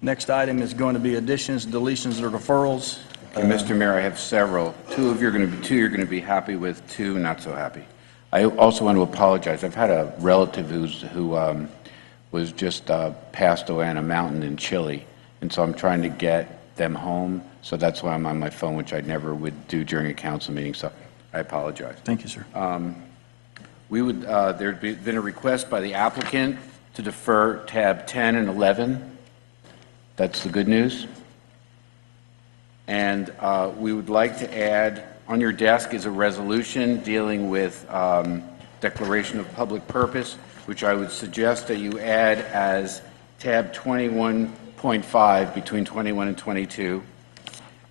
Next item is going to be additions, deletions, or deferrals. Okay, Mr. Mayor, I have several. Two you're going to be happy with, two not so happy. I also want to apologize. I've had a relative who was just passed away on a mountain in Chile, and so I'm trying to get them home. So that's why I'm on my phone, which I never would do during a council meeting. So I apologize. Thank you, sir. There'd been a request by the applicant to defer tab 10 and 11. That's the good news. And we would like to add, on your desk is a resolution dealing with declaration of public purpose, which I would suggest that you add as tab 21.5 between 21 and 22.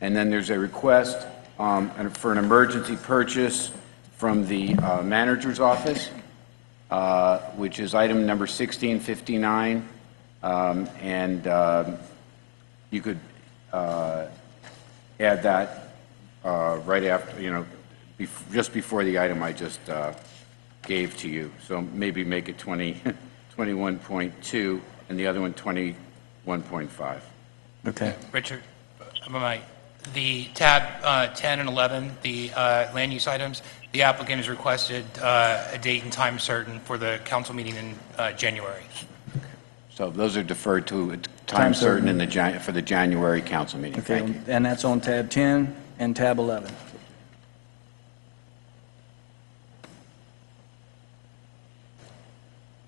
And then there's a request for an emergency purchase from the manager's office, which is item number 1659. You could add that right after, just before the item I just gave to you. So maybe make it 21.2 and the other one 21.5. Okay. Richard, the tab 10 and 11, the land use items, the applicant has requested a date and time certain for the council meeting in January. So those are deferred to a time certain for the January council meeting. Okay, Thank you. and that's on tab 10 and tab 11.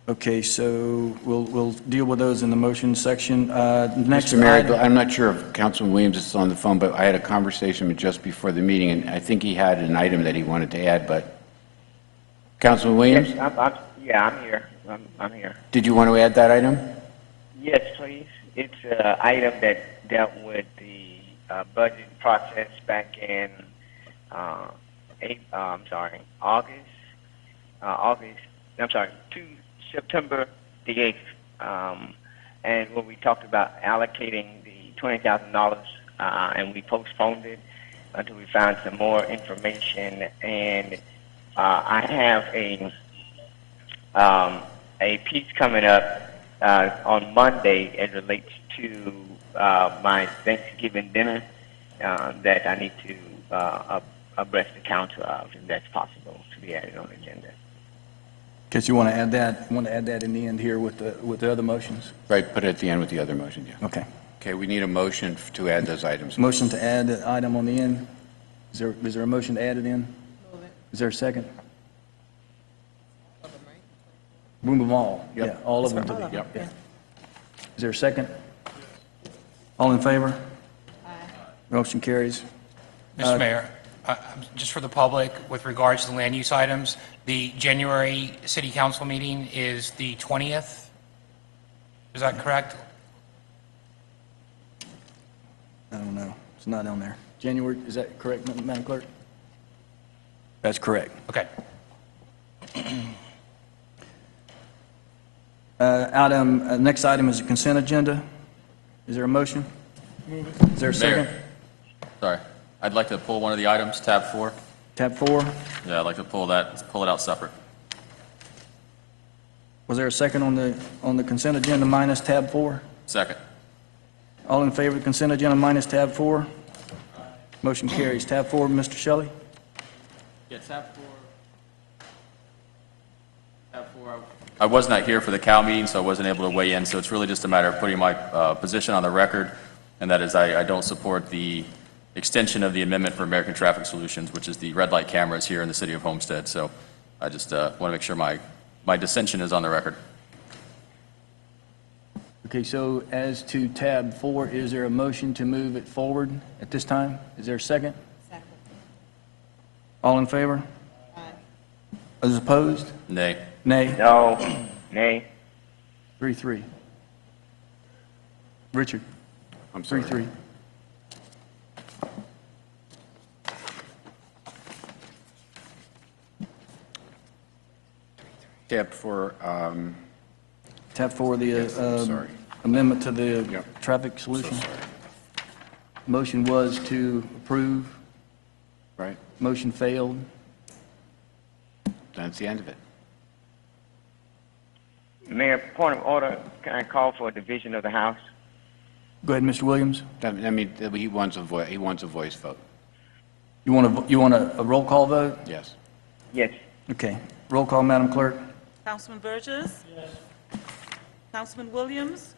Okay, so we'll deal with those in the motion section. Next, Mr. Mayor, I'm not sure if Councilman Williams is on the phone, but I had a conversation just before the meeting, and I think he had an item that he wanted to add, but Councilman Williams? Yes, I'm here. I'm here. Did you want to add that item? It's an item that dealt with the budget process back in September the 8th, and when we talked about allocating the $20,000, and we postponed it until we found some more information. And I have a piece coming up on Monday as relates to my Thanksgiving dinner that I need to abreast the council of, if that's possible to be added on the agenda. Because you want to add that, in the end here with the other motions? Right, put it at the end with the other motion, yeah. Okay. Okay, we need a motion to add those items. Motion to add the item on the end. Is there a motion to add it in? Is there a second? Move them all. Yep. Yeah, all of them. Yep. Yeah. Is there a second? All in favor? Aye. Motion carries. Mr. Mayor, just for the public, with regards to the land use items, the January City Council meeting is the 20th. Is that correct? I don't know. It's not on there. January, is that correct, Madam Clerk? That's correct. Okay. Next item is a consent agenda. Is there a motion? Is there a second? Mayor, sorry. I'd like to pull one of the items, tab 4. Tab 4. Yeah, I'd like to pull it out separate. Was there a second on the consent agenda minus tab 4? Second. All in favor of the consent agenda minus tab 4? Motion carries. Tab 4, Mr. Shelley? Yeah, tab 4. I was not here for the Cal meeting, so I wasn't able to weigh in, so it's really just a matter of putting my position on the record, and that is I don't support the extension of the amendment for American Traffic Solutions, which is the red light cameras here in the city of Homestead. So I just want to make sure my dissension is on the record. Okay, so as to tab 4, is there a motion to move it forward at this time? Is there a second? Second. All in favor? Aye. Those opposed? Nay. Nay. No. Nay. 3-3. Richard? I'm sorry. 3-3. Tab for, Tab 4, the sorry. amendment to the Yep. traffic solution. Motion was to approve. right, Motion failed. that's the end of it. Mayor, point of order, can I call for a division of the House? Go ahead, Mr. Williams. I mean, he wants a voice vote, You want a roll call vote? yes. Yes. Okay. Roll call, Madam Clerk. Councilman Burgess? Yes. Councilman Williams?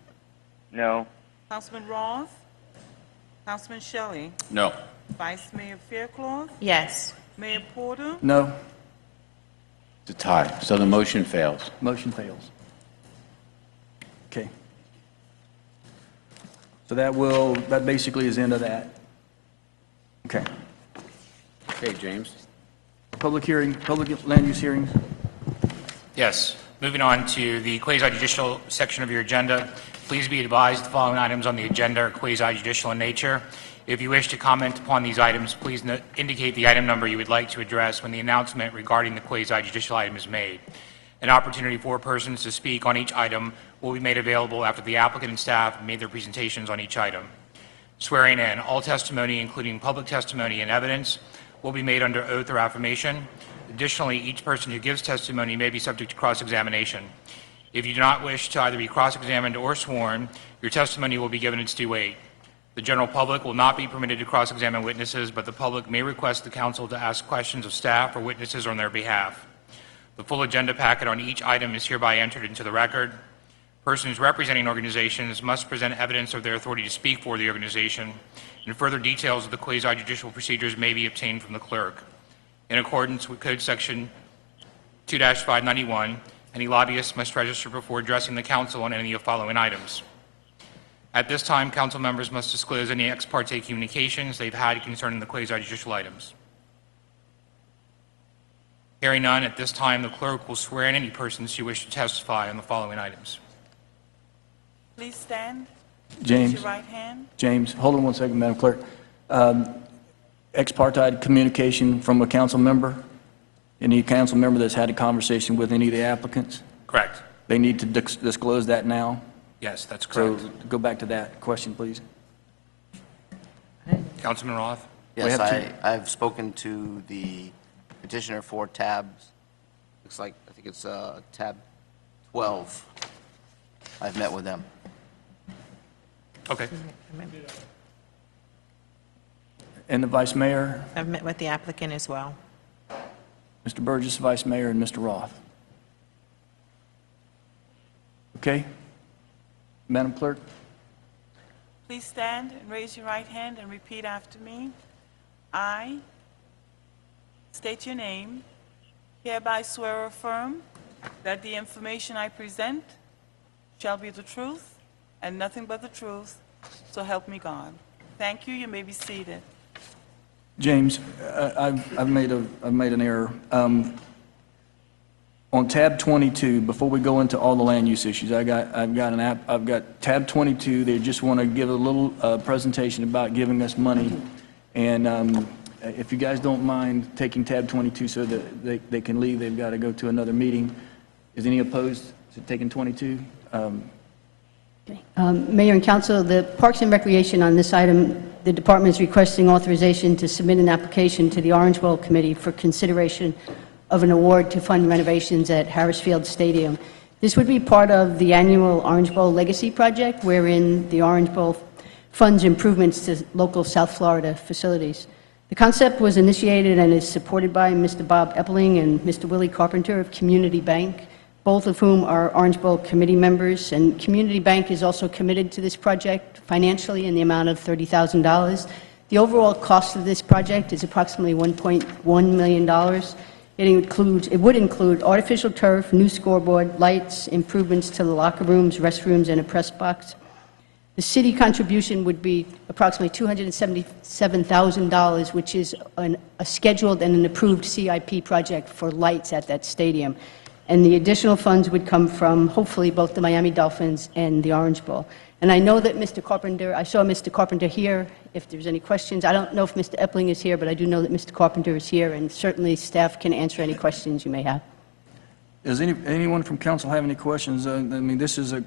No. Councilman Roth? Councilman Shelley? No. Vice Mayor Faircloth? Yes. Mayor Porter? No. It's a tie, so the motion fails. Motion fails. Okay. So that basically is the end of that. Okay. Okay, James? Public hearing, public land use hearings. Yes. Moving on to the quasi-judicial section of your agenda, please be advised the following items on the agenda are quasi-judicial in nature. If you wish to comment upon these items, please indicate the item number you would like to address when the announcement regarding the quasi-judicial item is made. An opportunity for persons to speak on each item will be made available after the applicant and staff have made their presentations on each item. Swearing in, all testimony, including public testimony and evidence, will be made under oath or affirmation. Additionally, each person who gives testimony may be subject to cross-examination. If you do not wish to either be cross-examined or sworn, your testimony will be given its due weight. The general public will not be permitted to cross-examine witnesses, but the public may request the council to ask questions of staff or witnesses on their behalf. The full agenda packet on each item is hereby entered into the record. Persons representing organizations must present evidence of their authority to speak for the organization, and further details of the quasi-judicial procedures may be obtained from the clerk. In accordance with Code Section 2-591, any lobbyist must register before addressing the council on any of the following items. At this time, council members must disclose any ex parte communications they've had concerning the quasi-judicial items. Hearing none, at this time, the clerk will swear in any persons who wish to testify on the following items. Please stand. Raise James, your right hand. James, hold on one second, Madam Clerk. Ex parte communication from a council member? Any council member that's had a conversation with any of the applicants? Correct. They need to disclose that now? Yes, that's So correct. go back to that question, please. Councilman Roth? We have Yes, two. I've spoken to the petitioner for tabs, looks like, I think it's tab 12. I've met with them. Okay. And the Vice Mayor, I've met with the applicant as well. Mr. Burgess, Vice Mayor, and Mr. Roth. Okay? Madam Clerk? Please stand and raise your right hand and repeat after me. I state your name, hereby swear or affirm that the information I present shall be the truth and nothing but the truth, so help me God. Thank you. You may be seated. James, I've made an error. On tab 22, before we go into all the land use issues, I've got tab 22. They just want to give a little presentation about giving us money, and if you guys don't mind taking tab 22 so that they can leave, they've got to go to another meeting. Is any opposed to taking 22? Mayor and Council, the Parks and Recreation on this item, the department is requesting authorization to submit an application to the Orange Bowl Committee for consideration of an award to fund renovations at Harris Field Stadium. This would be part of the annual Orange Bowl Legacy Project, wherein the Orange Bowl funds improvements to local South Florida facilities. The concept was initiated and is supported by Mr. Bob Eppeling and Mr. Willie Carpenter of Community Bank, both of whom are Orange Bowl committee members, and Community Bank is also committed to this project financially in the amount of $30,000. The overall cost of this project is approximately $1.1 million. It would include artificial turf, new scoreboard, lights, improvements to the locker rooms, restrooms, and a press box. The city contribution would be approximately $277,000, which is a scheduled and an approved CIP project for lights at that stadium. And the additional funds would come from, hopefully, both the Miami Dolphins and the Orange Bowl. And I know that Mr. Carpenter, I saw Mr. Carpenter here, if there's any questions. I don't know if Mr. Eppeling is here, but I do know that Mr. Carpenter is here, and certainly staff can answer any questions you may have. Does anyone from council have any questions? I mean, this is a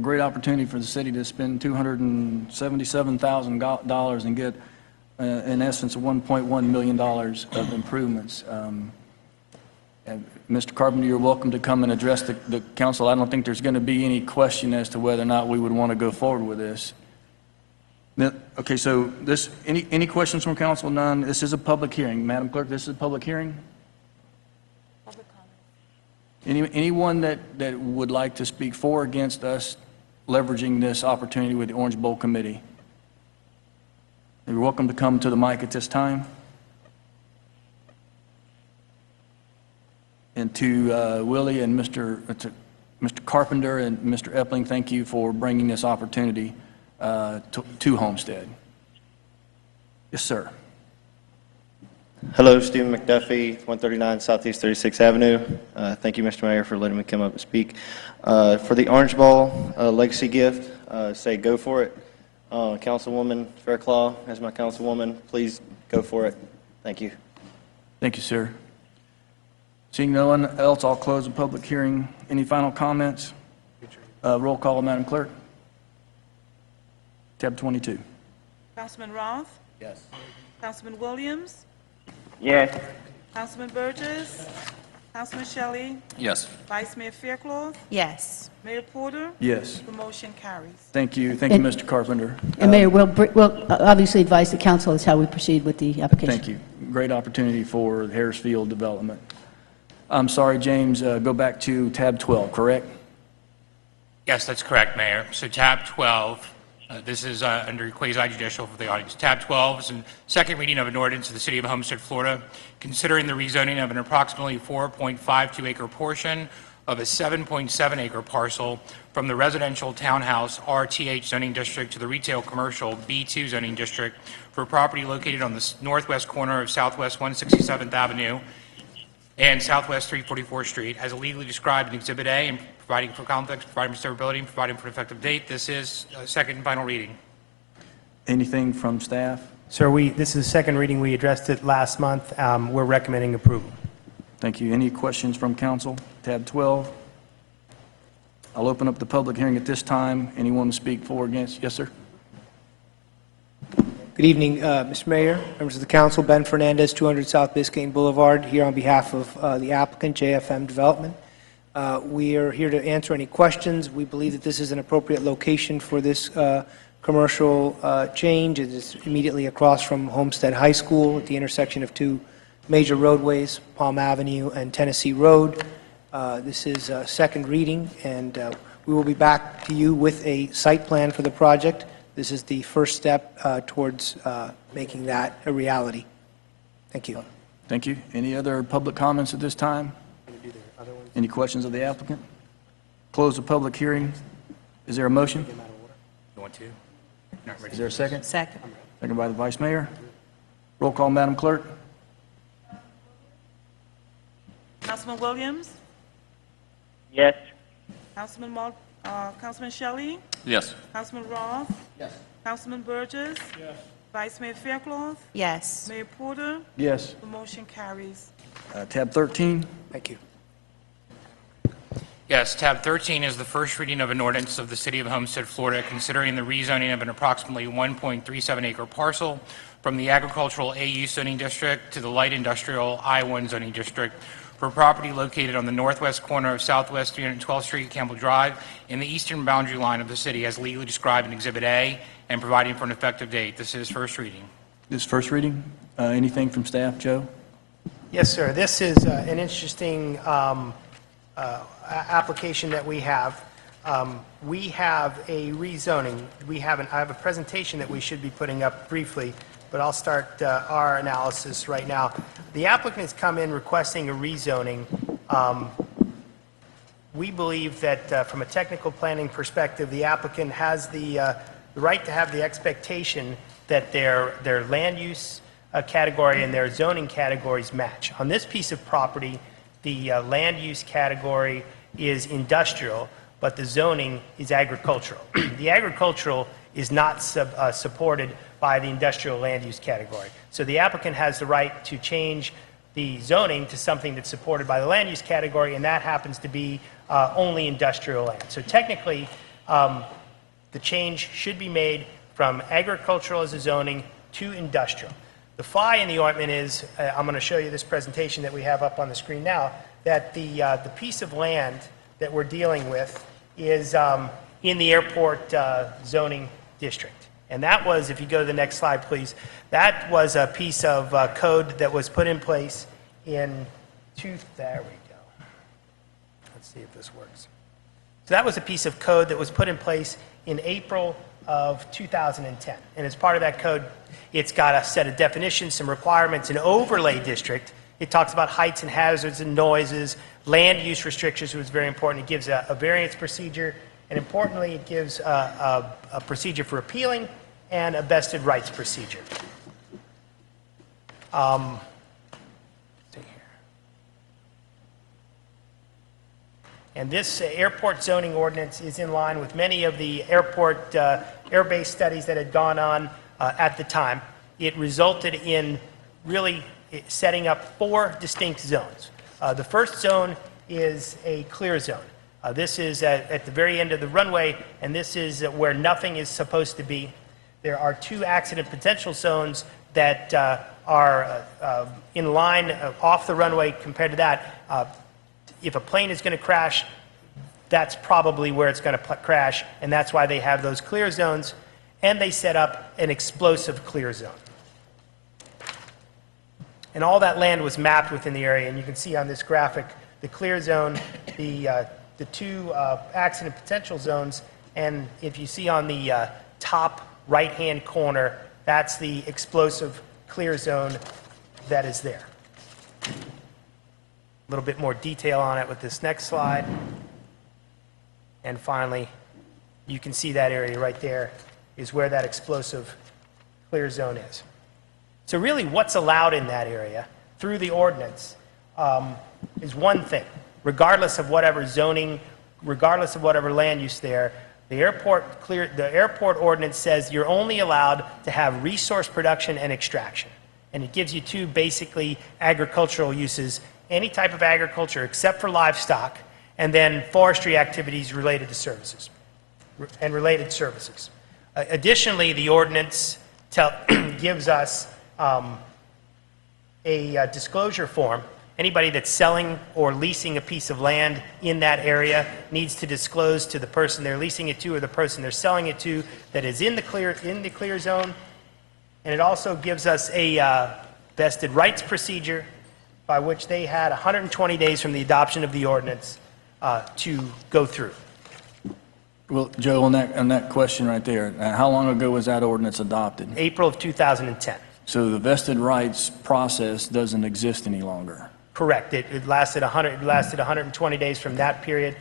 great opportunity for the city to spend $277,000 and get, in essence, $1.1 million of improvements. And Mr. Carpenter, you're welcome to come and address the council. I don't think there's going to be any question as to whether or not we would want to go forward with this. Okay, so any questions from council? None. This is a public hearing. Madam Clerk, this is a public hearing? Anyone that would like to speak for or against us leveraging this opportunity with the Orange Bowl Committee? You're welcome to come to the mic at this time. And to Willie and Mr. Carpenter and Mr. Eppeling, thank you for bringing this opportunity to Homestead. Yes, sir. Hello, Stephen McDuffie, 139 Southeast 36th Avenue. Thank you, Mr. Mayor, for letting me come up and speak. For the Orange Bowl legacy gift, say go for it. Councilwoman Fairclough, as my councilwoman, please go for it. Thank you. Thank you, sir. Seeing no one else, I'll close the public hearing. Any final comments? Roll call, Madam Clerk. Tab 22. Councilman Roth? Yes. Councilman Williams? Yes. Councilman Burgess? Councilman Shelley? Yes. Vice Mayor Fairclough? Yes. Mayor Porter? Yes. The motion carries. Thank you. Thank you, Mr. Carpenter. And Mayor, we'll obviously advise the council as how we proceed with the application. Thank you. Great opportunity for Harris Field development. I'm sorry, James, go back to tab 12, correct? Yes, that's correct, Mayor. So tab 12, this is under quasi-judicial for the audience. Tab 12 is a second reading of an ordinance of the City of Homestead, Florida, considering the rezoning of an approximately 4.52-acre portion of a 7.7-acre parcel from the residential townhouse RTH zoning district to the retail commercial B2 zoning district for property located on the northwest corner of Southwest 167th Avenue and Southwest 344th Street, as illegally described in Exhibit A and providing for conflicts, providing for severability, and providing for an effective date. This is second and final reading. Anything from staff? Sir, this is the second reading. We addressed it last month. We're recommending approval. Thank you. Any questions from council? Tab 12. I'll open up the public hearing at this time. Anyone to speak for or against? Yes, sir. Good evening, Mr. Mayor, members of the council. Ben Fernandez, 200 South Biscayne Boulevard, here on behalf of the applicant, JFM Development. We are here to answer any questions. We believe that this is an appropriate location for this commercial change. It is immediately across from Homestead High School at the intersection of two major roadways, Palm Avenue and Tennessee Road. This is a second reading, and we will be back to you with a site plan for the project. This is the first step towards making that a reality. Thank you. Thank you. Any other public comments at this time? Any questions of the applicant? Close the public hearing. Is there a motion? You want to? Not ready. Is there a second? Second. Second by the Vice Mayor. Roll call, Madam Clerk. Councilman Williams? Yes. Councilman Shelley? Yes. Councilman Roth? Yes. Councilman Burgess? Yes. Vice Mayor Faircloth? Yes. Mayor Porter? Yes. The motion carries. Tab 13. Thank you. Yes, tab 13 is the first reading of an ordinance of the City of Homestead, Florida, considering the rezoning of an approximately 1.37 acre parcel from the agricultural AU zoning district to the light industrial I-1 zoning district for property located on the northwest corner of Southwest 312th Street, Campbell Drive, in the eastern boundary line of the city as legally described in Exhibit A, and providing for an effective date. This is first reading. This is first reading. Anything from staff, Joe? Yes, sir. This is an interesting application that we have. We have a rezoning. I have a presentation that we should be putting up briefly, but I'll start our analysis right now. The applicant has come in requesting a rezoning. We believe that from a technical planning perspective, the applicant has the right to have the expectation that their land use category and their zoning categories match. On this piece of property, the land use category is industrial, but the zoning is agricultural. The agricultural is not supported by the industrial land use category. So the applicant has the right to change the zoning to something that's supported by the land use category, and that happens to be only industrial land. So technically, the change should be made from agricultural as a zoning to industrial. The fly in the ointment is, I'm going to show you this presentation that we have up on the screen now, that the piece of land that we're dealing with is in the airport zoning district. And that was, if you go to the next slide, please, that was a piece of code that was put in place in there we go. Let's see if this works. So that was a piece of code that was put in place in April of 2010. And as part of that code, it's got a set of definitions, some requirements, an overlay district. It talks about heights and hazards and noises, land use restrictions, which is very important. It gives a variance procedure, and importantly, it gives a procedure for appealing and a vested rights procedure. And this airport zoning ordinance is in line with many of the airport airbase studies that had gone on at the time. It resulted in really setting up 4 distinct zones. The first zone is a clear zone. This is at the very end of the runway, and this is where nothing is supposed to be. There are 2 accident potential zones that are in line off the runway compared to that. If a plane is going to crash, that's probably where it's going to crash, and that's why they have those clear zones, and they set up an explosive clear zone. And all that land was mapped within the area, and you can see on this graphic the clear zone, the 2 accident potential zones, and if you see on the top right-hand corner, that's the explosive clear zone that is there. A little bit more detail on it with this next slide. And finally, you can see that area right there is where that explosive clear zone is. So really what's allowed in that area through the ordinance is one thing, regardless of whatever zoning regardless of whatever land use there, the airport ordinance says you're only allowed to have resource production and extraction. And it gives you two basically agricultural uses, any type of agriculture except for livestock, and then forestry activities related to services and related services. Additionally, the ordinance gives us a disclosure form. Anybody that's selling or leasing a piece of land in that area needs to disclose to the person they're leasing it to or the person they're selling it to that is in the clear zone. And it also gives us a vested rights procedure by which they had 120 days from the adoption of the ordinance to go through. Well, Joe, on that question right there, how long ago was that ordinance adopted? April of 2010. So the vested rights process doesn't exist any longer? Correct. It lasted 120 days from that period.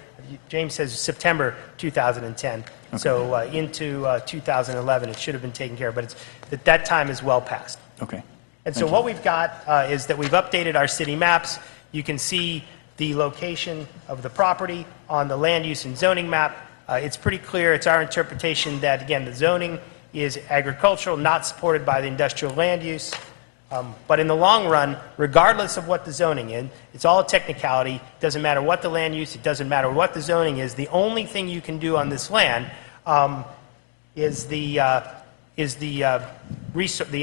James says September 2010. Okay. So into 2011, it should have been taken care of, but that time is well past. Okay. And so what we've got is that we've updated our city maps. You can see the location of the property on the land use and zoning map. It's pretty clear. It's our interpretation that, again, the zoning is agricultural, not supported by the industrial land use. But in the long run, regardless of what the zoning is, it's all a technicality. It doesn't matter what the land use, it doesn't matter what the zoning is. The only thing you can do on this land is the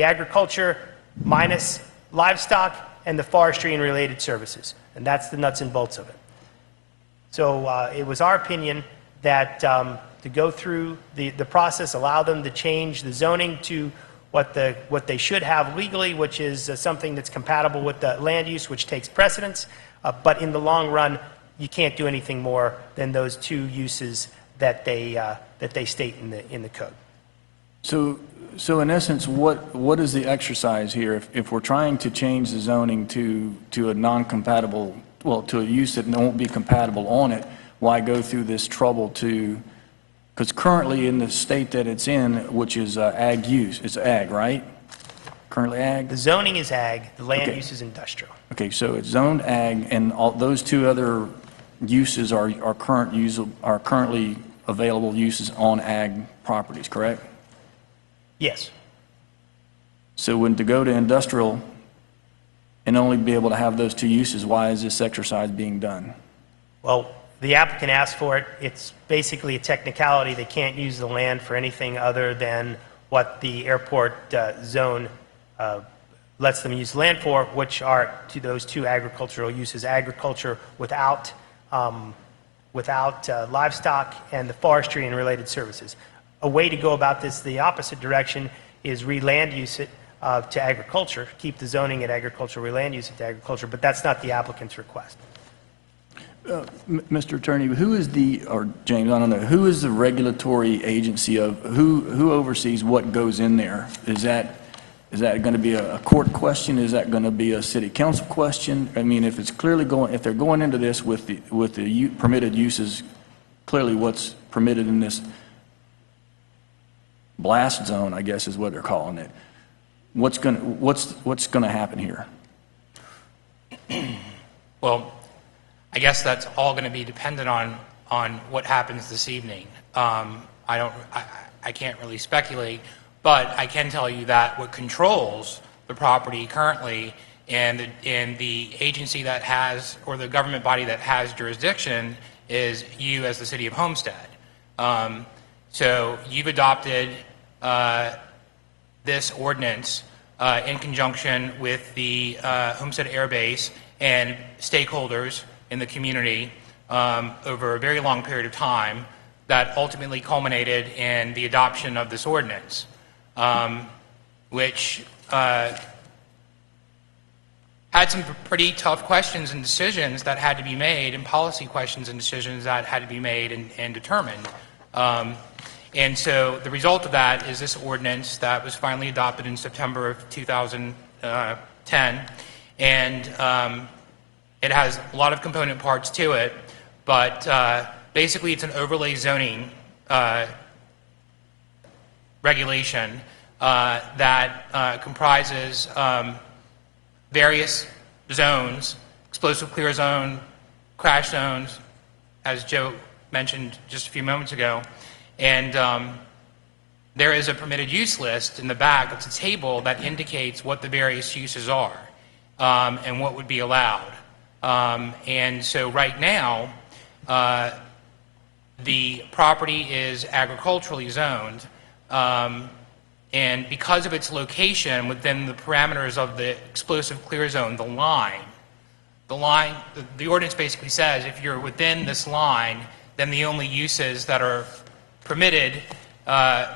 agriculture minus livestock and the forestry and related services. And that's the nuts and bolts of it. So it was our opinion that to go through the process, allow them to change the zoning to what they should have legally, which is something that's compatible with the land use, which takes precedence. But in the long run, you can't do anything more than those two uses that they state in the code. So in essence, what is the exercise here? If we're trying to change the zoning to a non-compatible, well, to a use that won't be compatible on it, why go through this trouble to? Because currently in the state that it's in, which is ag use, it's ag, right? Currently ag? The zoning is ag, the land use is industrial. Okay, so it's zoned ag, and all those two other uses are currently available uses on ag properties, correct? Yes. So when to go to industrial and only be able to have those two uses, why is this exercise being done? Well, the applicant asked for it. It's basically a technicality. They can't use the land for anything other than what the airport zone lets them use land for, which are to those two agricultural uses, agriculture without livestock and the forestry and related services. A way to go about this the opposite direction is re-land use it to agriculture, keep the zoning at agriculture, re-land use it to agriculture, but that's not the applicant's request. Mr. Attorney, who is or James, I don't know, who is the regulatory agency of, who oversees what goes in there? Is that going to be a court question? Is that going to be a city council question? I mean, if it's clearly if they're going into this with the permitted uses, clearly what's permitted in this blast zone, I guess is what they're calling it. What's going to happen here? Well, I guess that's all going to be dependent on what happens this evening. I can't really speculate, but I can tell you that what controls the property currently and the agency that has, or the government body that has jurisdiction is you as the city of Homestead. So you've adopted this ordinance in conjunction with the Homestead Air Base and stakeholders in the community over a very long period of time that ultimately culminated in the adoption of this ordinance, which had some pretty tough questions and decisions that had to be made, and policy questions and decisions that had to be made and determined. And so the result of that is this ordinance that was finally adopted in September of 2010, and it has a lot of component parts to it, but basically it's an overlay zoning regulation that comprises various zones, explosive clear zone, crash zones, as Joe mentioned just a few moments ago. And there is a permitted use list in the back of the table that indicates what the various uses are and what would be allowed. And so right now, the property is agriculturally zoned, and because of its location within the parameters of the explosive clear zone, the ordinance basically says if you're within this line, then the only uses that are permitted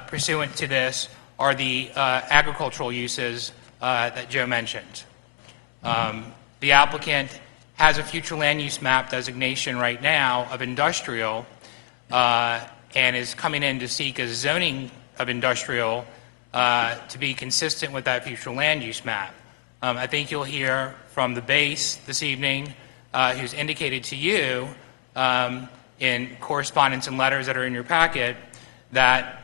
pursuant to this are the agricultural uses that Joe mentioned. The applicant has a future land use map designation right now of industrial and is coming in to seek a zoning of industrial to be consistent with that future land use map. I think you'll hear from the base this evening who's indicated to you in correspondence and letters that are in your packet that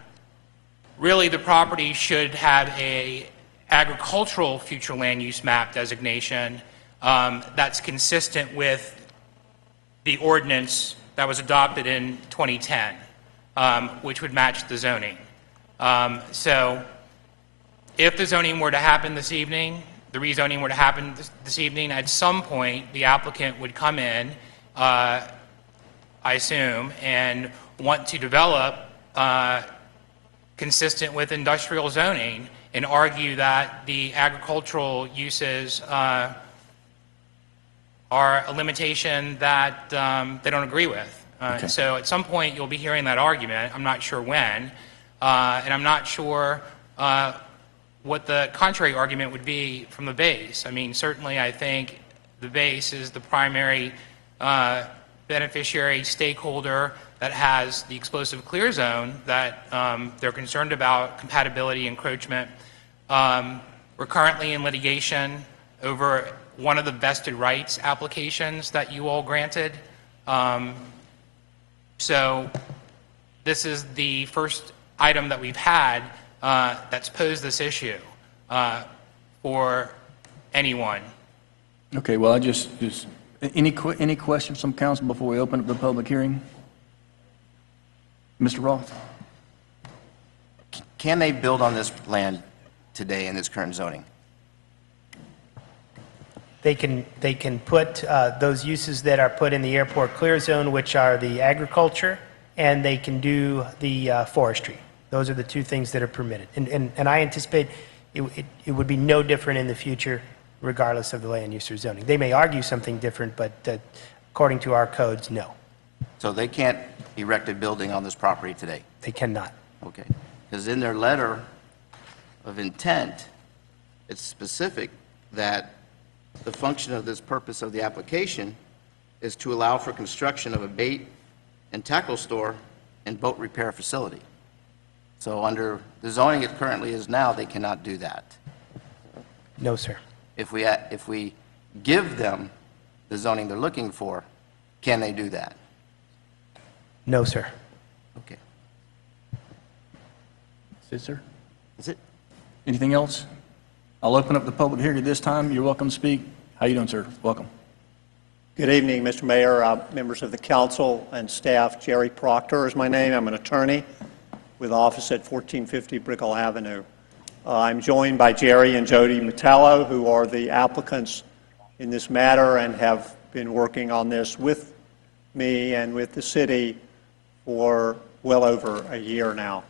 really the property should have a agricultural future land use map designation that's consistent with the ordinance that was adopted in 2010, which would match the zoning. So if the zoning were to happen this evening, the rezoning were to happen this evening, at some point the applicant would come in, I assume, and want to develop consistent with industrial zoning and argue that the agricultural uses are a limitation that they don't agree with. Okay. So at some point you'll be hearing that argument. I'm not sure when, and I'm not sure what the contrary argument would be from the base. I mean, certainly I think the base is the primary beneficiary stakeholder that has the explosive clear zone that they're concerned about compatibility encroachment. We're currently in litigation over one of the vested rights applications that you all granted. So this is the first item that we've had that's posed this issue for anyone. Okay, well, any questions from council before we open up the public hearing? Mr. Roth? Can they build on this land today in its current zoning? They can put those uses that are put in the airport clear zone, which are the agriculture, and they can do the forestry. Those are the two things that are permitted. And I anticipate it would be no different in the future, regardless of the land use or zoning. They may argue something different, but according to our codes, no. So they can't erect a building on this property today? They cannot. Okay. Because in their letter of intent, it's specific that the function of this purpose of the application is to allow for construction of a bait and tackle store and boat repair facility. So under the zoning it currently is now, they cannot do that. No, sir. If we give them the zoning they're looking for, can they do that? No, sir. Okay. That's it, sir? That's it. Anything else? I'll open up the public hearing at this time. You're welcome to speak. How you doing, sir? Welcome. Good evening, Mr. Mayor, members of the council and staff. Jerry Proctor is my name. I'm an attorney with office at 1450 Brickell Avenue. I'm joined by Jerry and Jody Metallo, who are the applicants in this matter and have been working on this with me and with the city for well over a year now.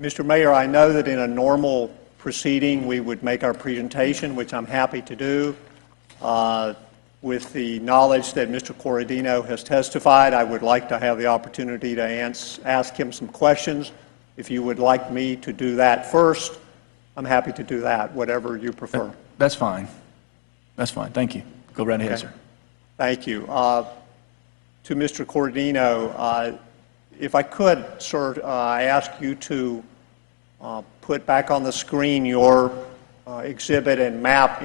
Mr. Mayor, I know that in a normal proceeding we would make our presentation, which I'm happy to do. With the knowledge that Mr. Corradino has testified, I would like to have the opportunity to ask him some questions. If you would like me to do that first, I'm happy to do that, whatever you prefer. That's fine. That's fine. Thank you. Go right ahead, sir. Thank you. To Mr. Corradino, if I could, sir, I ask you to put back on the screen your exhibit and map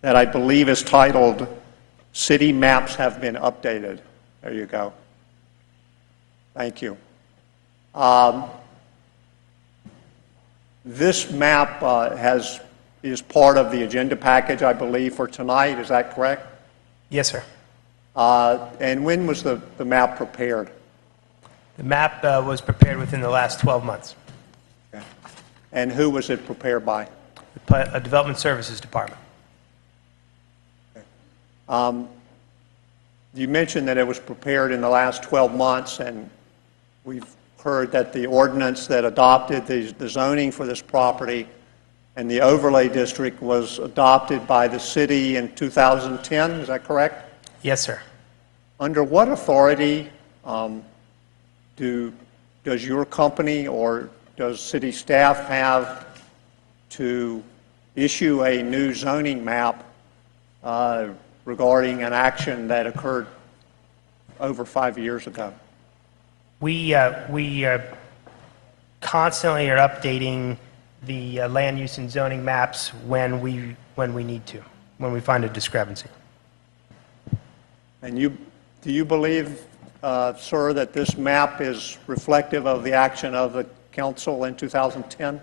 that I believe is titled "City Maps Have Been Updated." There you go. Thank you. This map is part of the agenda package, I believe, for tonight. Is that correct? Yes, sir. And when was the map prepared? The map was prepared within the last 12 months. And who was it prepared by? The Development Services Department. You mentioned that it was prepared in the last 12 months, and we've heard that the ordinance that adopted the zoning for this property and the overlay district was adopted by the city in 2010. Is that correct? Yes, sir. Under what authority does your company or does city staff have to issue a new zoning map regarding an action that occurred over 5 years ago? We constantly are updating the land use and zoning maps when we need to, when we find a discrepancy. And do you believe, sir, that this map is reflective of the action of the council in 2010?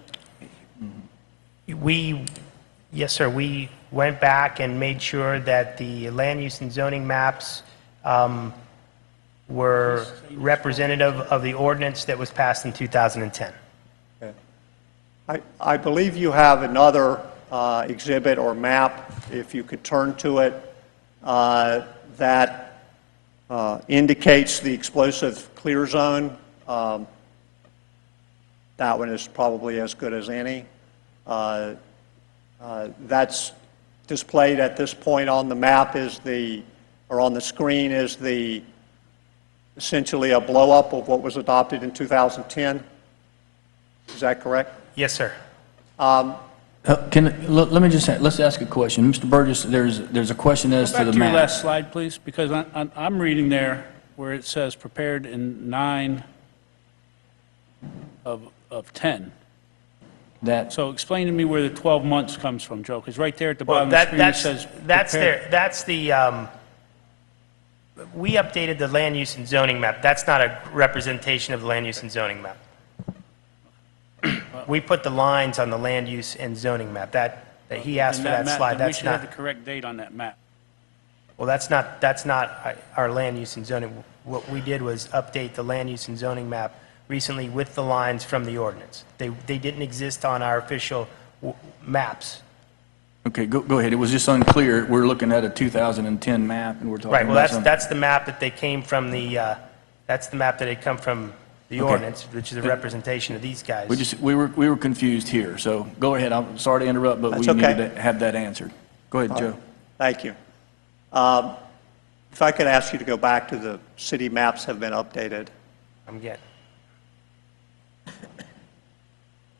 Yes, sir. We went back and made sure that the land use and zoning maps were representative of the ordinance that was passed in 2010. Okay. I believe you have another exhibit or map, if you could turn to it, that indicates the explosive clear zone. That one is probably as good as any. That's displayed at this point on the map or on the screen is essentially a blow-up of what was adopted in 2010. Is that correct? Yes, sir. Let me just let's ask a question. Mr. Burgess, there's a question as to the Go back to your map. last slide, please, because I'm reading there where it says prepared in 9 of 10. So explain to me where the 12 months comes from, Joe, because right there at the bottom of the screen it says prepared. We updated the land use and zoning map. That's not a representation of the land use and zoning map. We put the lines on the land use and zoning map. That he asked for that slide. Then we should have the correct date on that map. Well, that's not our land use and zoning. What we did was update the land use and zoning map recently with the lines from the ordinance. They didn't exist on our official maps. Okay, go ahead. It was just unclear. We're looking at a 2010 map, and we're talking Right. Well, about that's the map that they came from that's the map that had come from the Okay. ordinance, which is a representation of these guys. We were confused here, so go ahead. I'm sorry to interrupt, but That's we okay. needed to have that answered. Go ahead, Joe. Thank you. If I could ask you to go back to the city maps have been updated. I'm getting.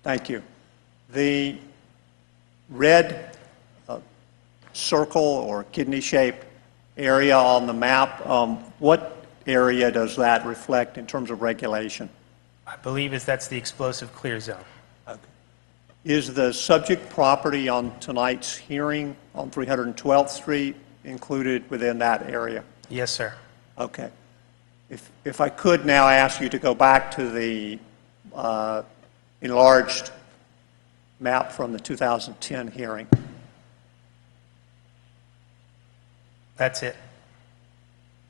Thank you. The red circle or kidney-shaped area on the map, what area does that reflect in terms of regulation? I believe that's the explosive clear zone. Okay. Is the subject property on tonight's hearing on 312th Street included within that area? Yes, sir. Okay. If I could now ask you to go back to the enlarged map from the 2010 hearing. That's it.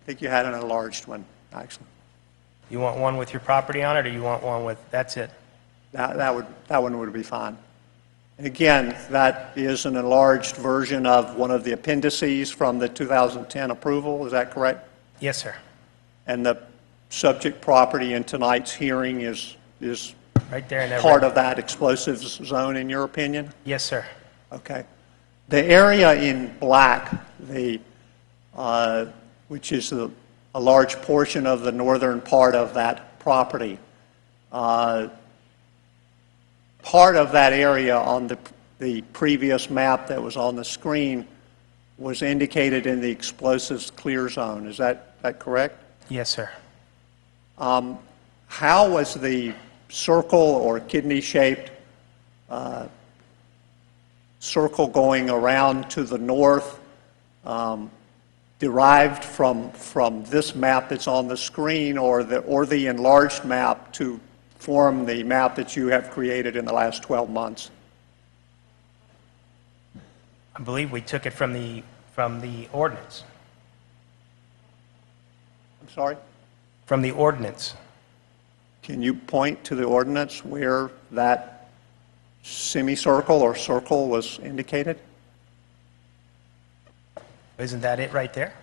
I think you had an enlarged one, actually. You want one with your property on it, or you want one with, that's it? That one would be fine. And again, that is an enlarged version of one of the appendices from the 2010 approval, is that correct? Yes, sir. And the subject property in tonight's hearing is right there in that part red. of that explosives zone, in your opinion? Yes, sir. Okay. The area in black, which is a large portion of the northern part of that property, part of that area on the previous map that was on the screen was indicated in the explosives clear zone. Is that correct? Yes, sir. How was the circle or kidney-shaped circle going around to the north derived from this map that's on the screen or the enlarged map to form the map that you have created in the last 12 months? I believe we took it from the ordinance. sorry? From the ordinance. Can you point to the ordinance where that semicircle or circle was indicated? Isn't that it right there?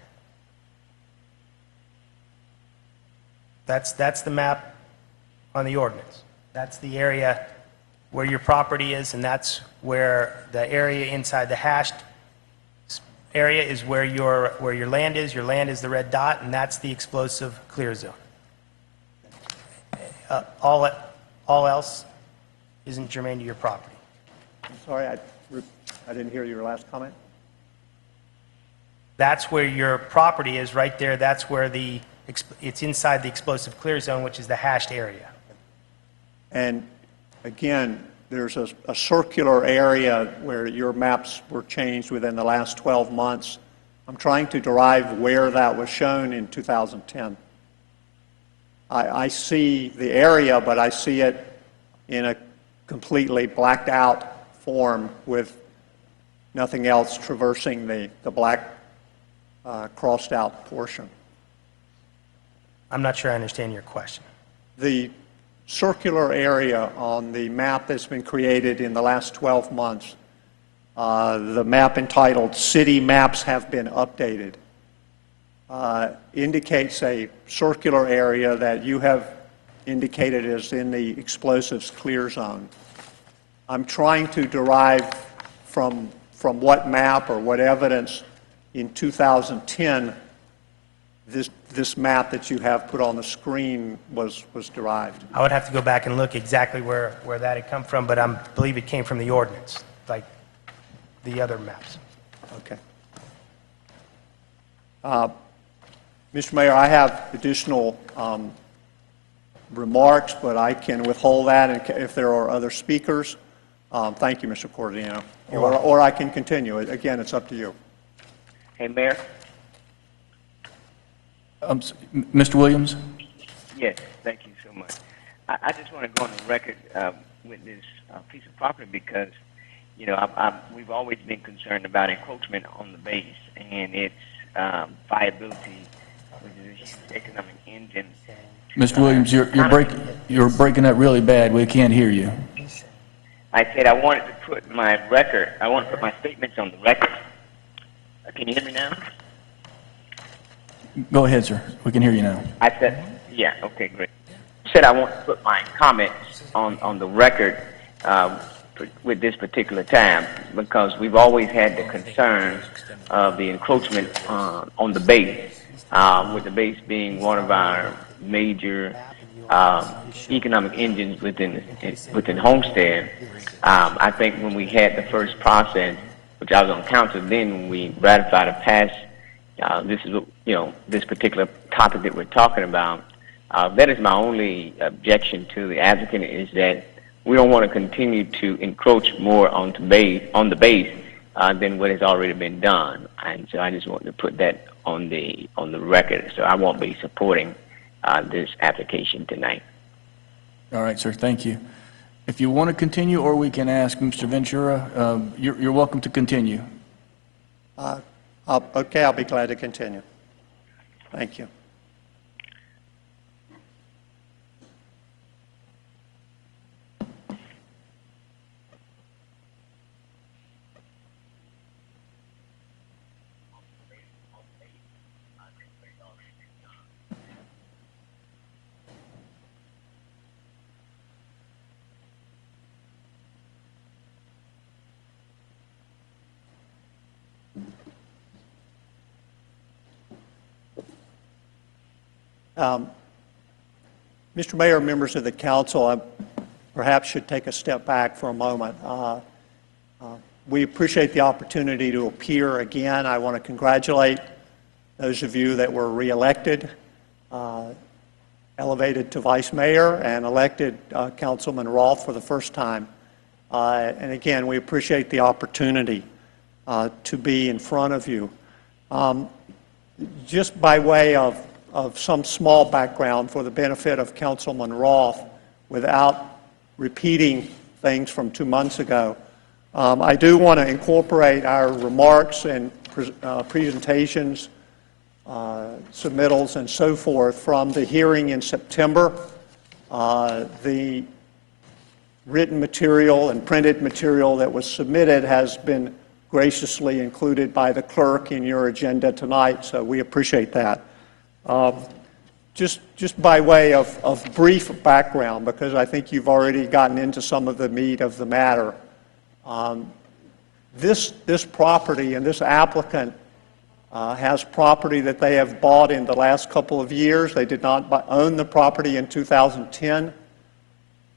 That's the map on the ordinance. That's the area where your property is, and that's where the area inside the hashed area is where your land is. Your land is the red dot, and that's the explosive clear zone. All else isn't germane to your property. I'm sorry, I didn't hear your last comment. That's where your property is, right there. That's where it's inside the explosive clear zone, which is the hashed area. And again, there's a circular area where your maps were changed within the last 12 months. I'm trying to derive where that was shown in 2010. I see the area, but I see it in a completely blacked out form with nothing else traversing the black crossed out portion. I'm not sure I understand your question. The circular area on the map that's been created in the last 12 months, the map entitled City Maps Have Been Updated, indicates a circular area that you have indicated as in the explosives clear zone. I'm trying to derive from what map or what evidence in 2010 this map that you have put on the screen was derived. I would have to go back and look exactly where that had come from, but I believe it came from the ordinance, like the other maps. Okay. Mr. Mayor, I have additional remarks, but I can withhold that if there are other speakers. Thank you, Mr. Cordino. Or I can continue. Again, it's up to you. Hey, Mayor? Mr. Williams? Yes, thank you so much. I just want to go on the record with this piece of property because, you know, we've always been concerned about encroachment on the base and its viability, which is a huge economic engine. Mr. Williams, you're breaking up really bad. We can't hear you. I said I wanted to put my statements on the record. Can you hear me now? Go ahead, sir. We can hear you now. I said, yeah, okay, great. I said I want to put my comments on the record with this particular time because we've always had the concern of the encroachment on the base, with the base being one of our major economic engines within Homestead. I think when we had the first process, which I was on council then, when we ratified a pass, this particular topic that we're talking about. That is my only objection to the applicant is that we don't want to continue to encroach more on the base than what has already been done. And so I just wanted to put that on the record. So I won't be supporting this application tonight. All right, sir. Thank you. If you want to continue, or we can ask Mr. Ventura, you're welcome to continue. Okay, I'll be glad to continue. Thank you. Mr. Mayor, members of the council, I perhaps should take a step back for a moment. We appreciate the opportunity to appear again. I want to congratulate those of you that were reelected, elevated to vice mayor, and elected Councilman Rolfe for the first time. And again, we appreciate the opportunity to be in front of you. Just by way of some small background for the benefit of Councilman Rolfe, without repeating things from 2 months ago, I do want to incorporate our remarks and presentations submittals and so forth from the hearing in September. The written material and printed material that was submitted has been graciously included by the clerk in your agenda tonight, so we appreciate that. Just by way of brief background, because I think you've already gotten into some of the meat of the matter. This property and this applicant has property that they have bought in the last couple of years. They did not own the property in 2010.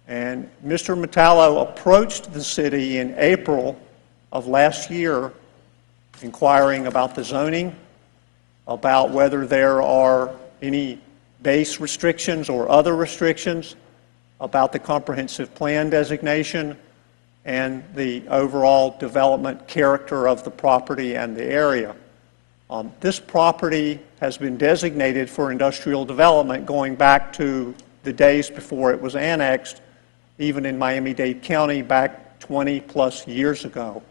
And Mr. Metallo approached the city in April of last year inquiring about the zoning, about whether there are any base restrictions or other restrictions, about the comprehensive plan designation, and the overall development character of the property and the area. This property has been designated for industrial development going back to the days before it was annexed, even in Miami-Dade County back 20 plus years ago.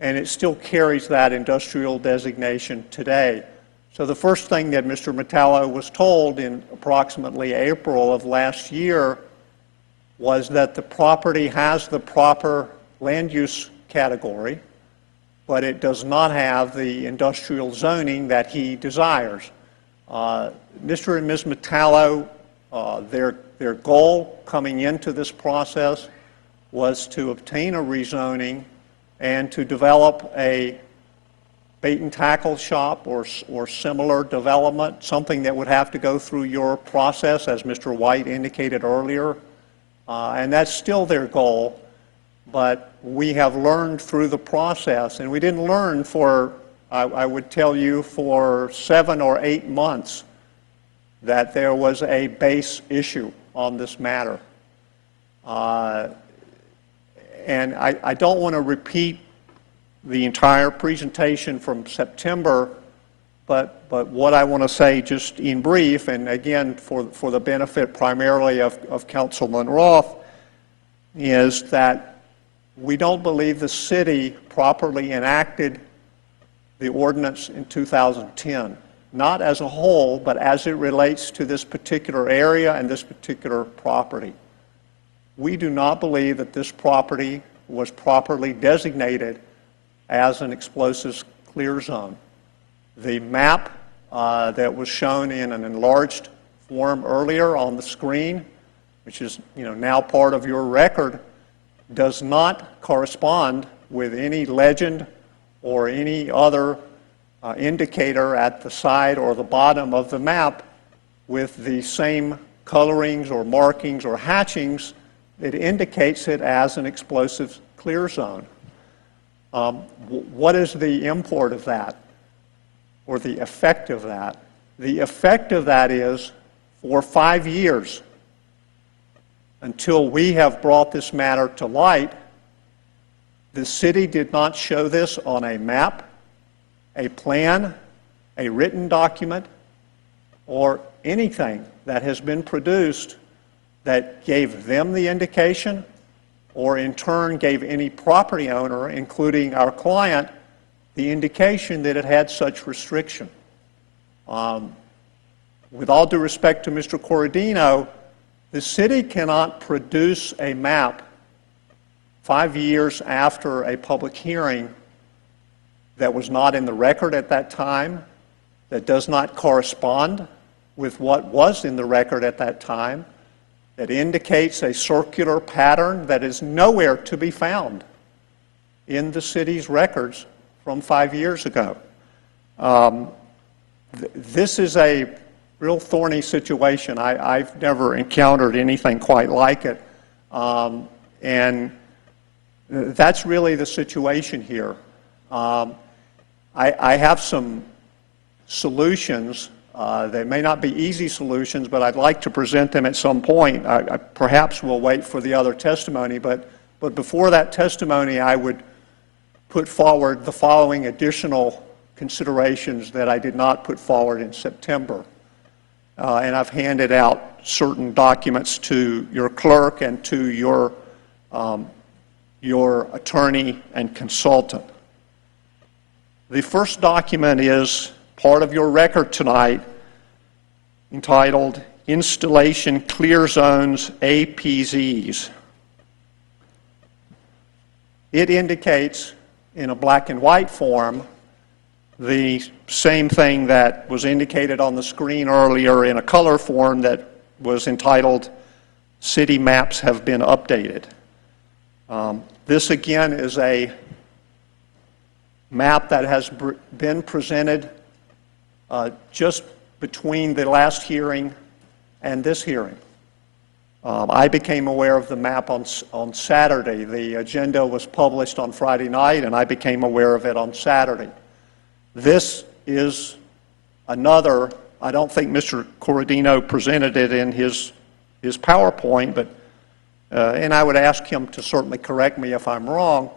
And it still carries that industrial designation today. So the first thing that Mr. Metallo was told in approximately April of last year was that the property has the proper land use category, but it does not have the industrial zoning that he desires. Mr. and Ms. Metallo, their goal coming into this process was to obtain a rezoning and to develop a bait and tackle shop or similar development, something that would have to go through your process, as Mr. White indicated earlier. And that's still their goal, but we have learned through the process, and we didn't learn for, I would tell you, for 7 or 8 months that there was a base issue on this matter. And I don't want to repeat the entire presentation from September, but what I want to say just in brief, and again for the benefit primarily of Councilman Roth, is that we don't believe the city properly enacted the ordinance in 2010, not as a whole, but as it relates to this particular area and this particular property. We do not believe that this property was properly designated as an explosives clear zone. The map that was shown in an enlarged form earlier on the screen, which is now part of your record, does not correspond with any legend or any other indicator at the side or the bottom of the map with the same colorings or markings or hatchings that indicates it as an explosives clear zone. What is the import of that, or the effect of that? The effect of that is, for 5 years, until we have brought this matter to light, the city did not show this on a map, a plan, a written document, or anything that has been produced that gave them the indication, or in turn gave any property owner, including our client, the indication that it had such restriction. With all due respect to Mr. Corradino, the city cannot produce a map 5 years after a public hearing that was not in the record at that time, that does not correspond with what was in the record at that time, that indicates a circular pattern that is nowhere to be found in the city's records from 5 years ago. This is a real thorny situation. I've never encountered anything quite like it. And that's really the situation here. I have some solutions. They may not be easy solutions, but I'd like to present them at some point. I perhaps will wait for the other testimony, but before that testimony, I would put forward the following additional considerations that I did not put forward in September. And I've handed out certain documents to your clerk and to your attorney and consultant. The first document is part of your record tonight entitled Installation Clear Zones APZs. It indicates in a black and white form the same thing that was indicated on the screen earlier in a color form that was entitled City Maps Have Been Updated. This again is a map that has been presented just between the last hearing and this hearing. I became aware of the map on Saturday. The agenda was published on Friday night, and I became aware of it on Saturday. This is another, I don't think Mr. Corradino presented it in his PowerPoint, but, and I would ask him to certainly correct me if I'm wrong,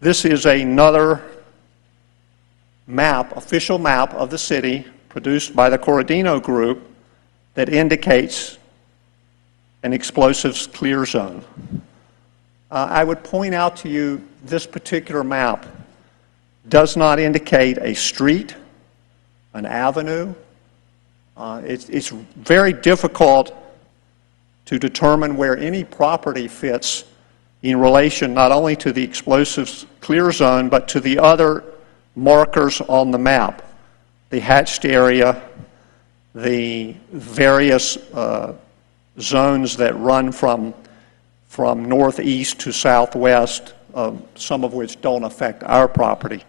this is another map, official map of the city produced by the Corradino Group that indicates an explosives clear zone. I would point out to you this particular map does not indicate a street, an avenue. It's very difficult to determine where any property fits in relation not only to the explosives clear zone, but to the other markers on the map, the hatched area, the various zones that run from northeast to southwest, some of which don't affect our property.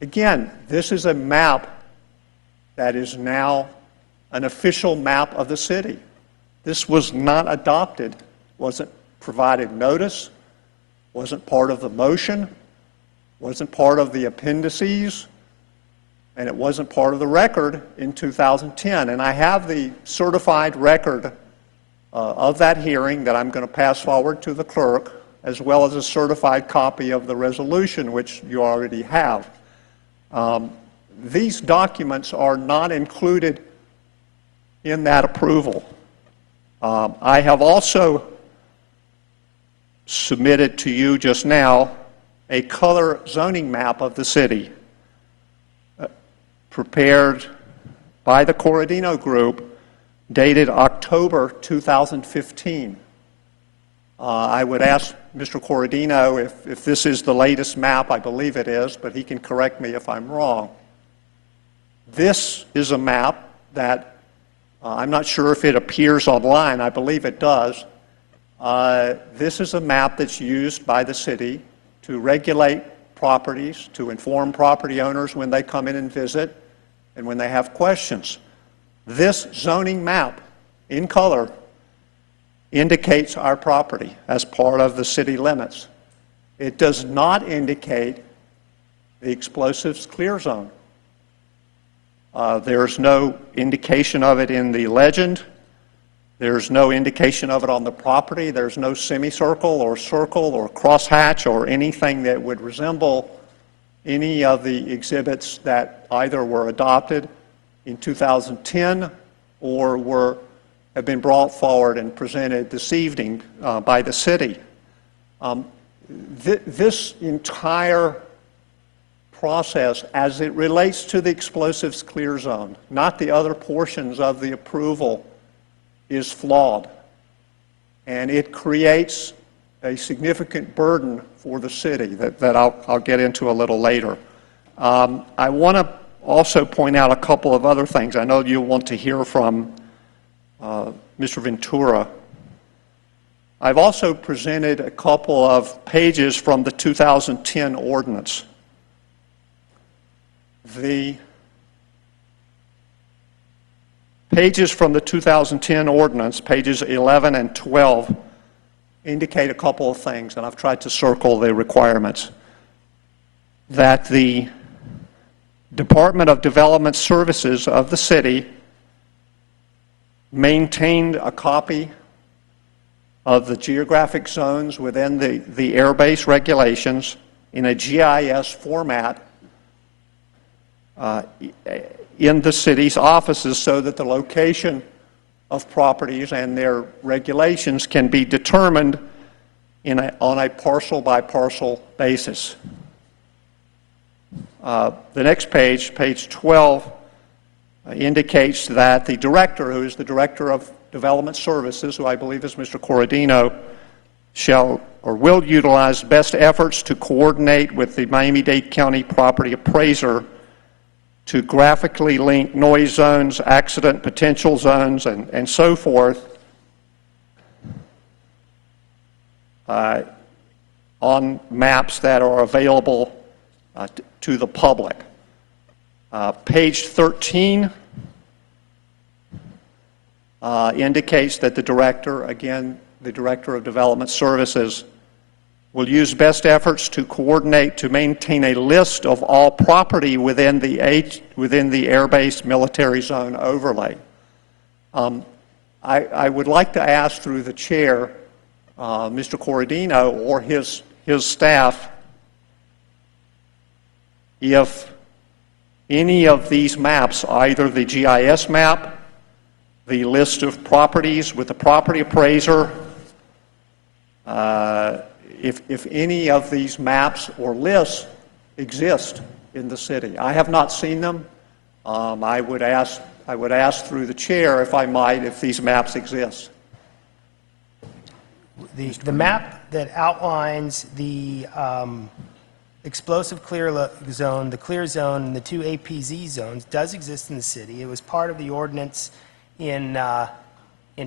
Again, this is a map that is now an official map of the city. This was not adopted, wasn't provided notice, wasn't part of the motion, wasn't part of the appendices, and it wasn't part of the record in 2010. And I have the certified record of that hearing that I'm going to pass forward to the clerk, as well as a certified copy of the resolution, which you already have. These documents are not included in that approval. I have also submitted to you just now a color zoning map of the city prepared by the Corradino Group, dated October 2015. I would ask Mr. Corradino if this is the latest map. I believe it is, but he can correct me if I'm wrong. This is a map that I'm not sure if it appears online. I believe it does. This is a map that's used by the city to regulate properties, to inform property owners when they come in and visit, and when they have questions. This zoning map, in color, indicates our property as part of the city limits. It does not indicate the explosives clear zone. There's no indication of it in the legend. There's no indication of it on the property. There's no semicircle or circle or crosshatch or anything that would resemble any of the exhibits that either were adopted in 2010 or have been brought forward and presented this evening by the city. This entire process, as it relates to the explosives clear zone, not the other portions of the approval, is flawed. And it creates a significant burden for the city that I'll get into a little later. I want to also point out a couple of other things. I know you'll want to hear from Mr. Ventura. I've also presented a couple of pages from the 2010 ordinance. The pages from the 2010 ordinance, pages 11 and 12, indicate a couple of things, and I've tried to circle the requirements. That the Department of Development Services of the city maintained a copy of the geographic zones within the airbase regulations in a GIS format in the city's offices so that the location of properties and their regulations can be determined on a parcel by parcel basis. The next page, page 12, indicates that the director, who is the Director of Development Services, who I believe is Mr. Corradino, shall or will utilize best efforts to coordinate with the Miami-Dade County property appraiser to graphically link noise zones, accident potential zones, and so forth on maps that are available to the public. Page 13 indicates that the director, again, the Director of Development Services, will use best efforts to coordinate to maintain a list of all property within the Air Base Military Zone overlay. I would like to ask through the chair, Mr. Corradino or his staff, if any of these maps, either the GIS map, the list of properties with the property appraiser, if any of these maps or lists exist in the city. I have not seen them. I would ask through the chair, if I might, if these maps exist. The map that outlines the explosive clear zone, the clear zone, and the two APZ zones does exist in the city. It was part of the ordinance in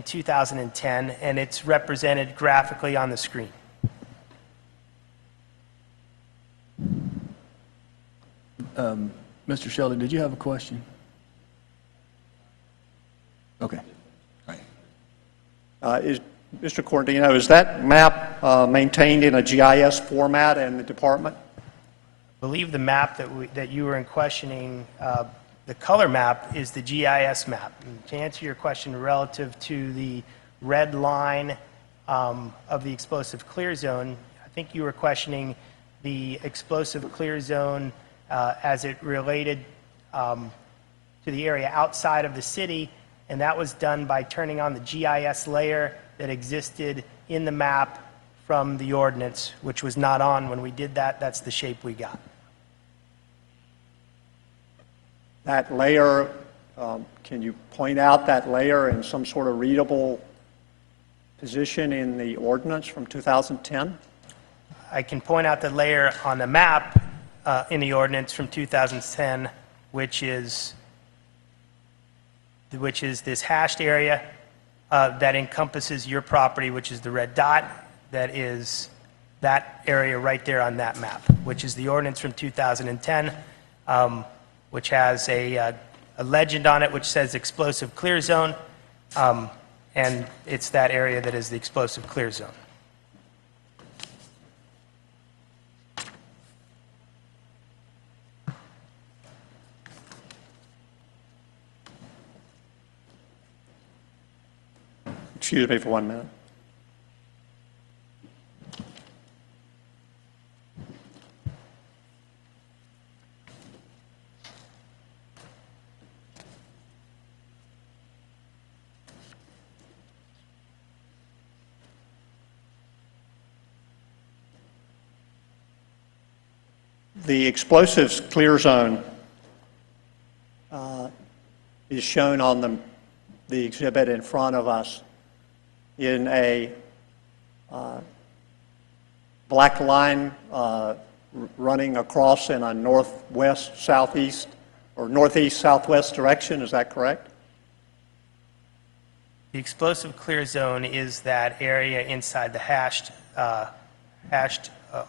2010, and it's represented graphically on the screen. Mr. Shelley, did you have a question? Okay. Mr. Corradino, is that map maintained in a GIS format in the department? I believe the map that you were in questioning, the color map is the GIS map. And to answer your question relative to the red line of the explosive clear zone, I think you were questioning the explosive clear zone as it related to the area outside of the city, and that was done by turning on the GIS layer that existed in the map from the ordinance, which was not on when we did that. That's the shape we got. That layer, can you point out that layer in some sort of readable position in the ordinance from 2010? I can point out the layer on the map in the ordinance from 2010, which is this hashed area that encompasses your property, which is the red dot. That is that area right there on that map, which is the ordinance from 2010, which has a legend on it which says explosive clear zone, and it's that area that is the explosive clear zone. Excuse me for 1 minute. The explosives clear zone is shown on the exhibit in front of us in a black line running across in a northwest, southeast, or northeast, southwest direction. Is that correct? The explosive clear zone is that area inside the hashed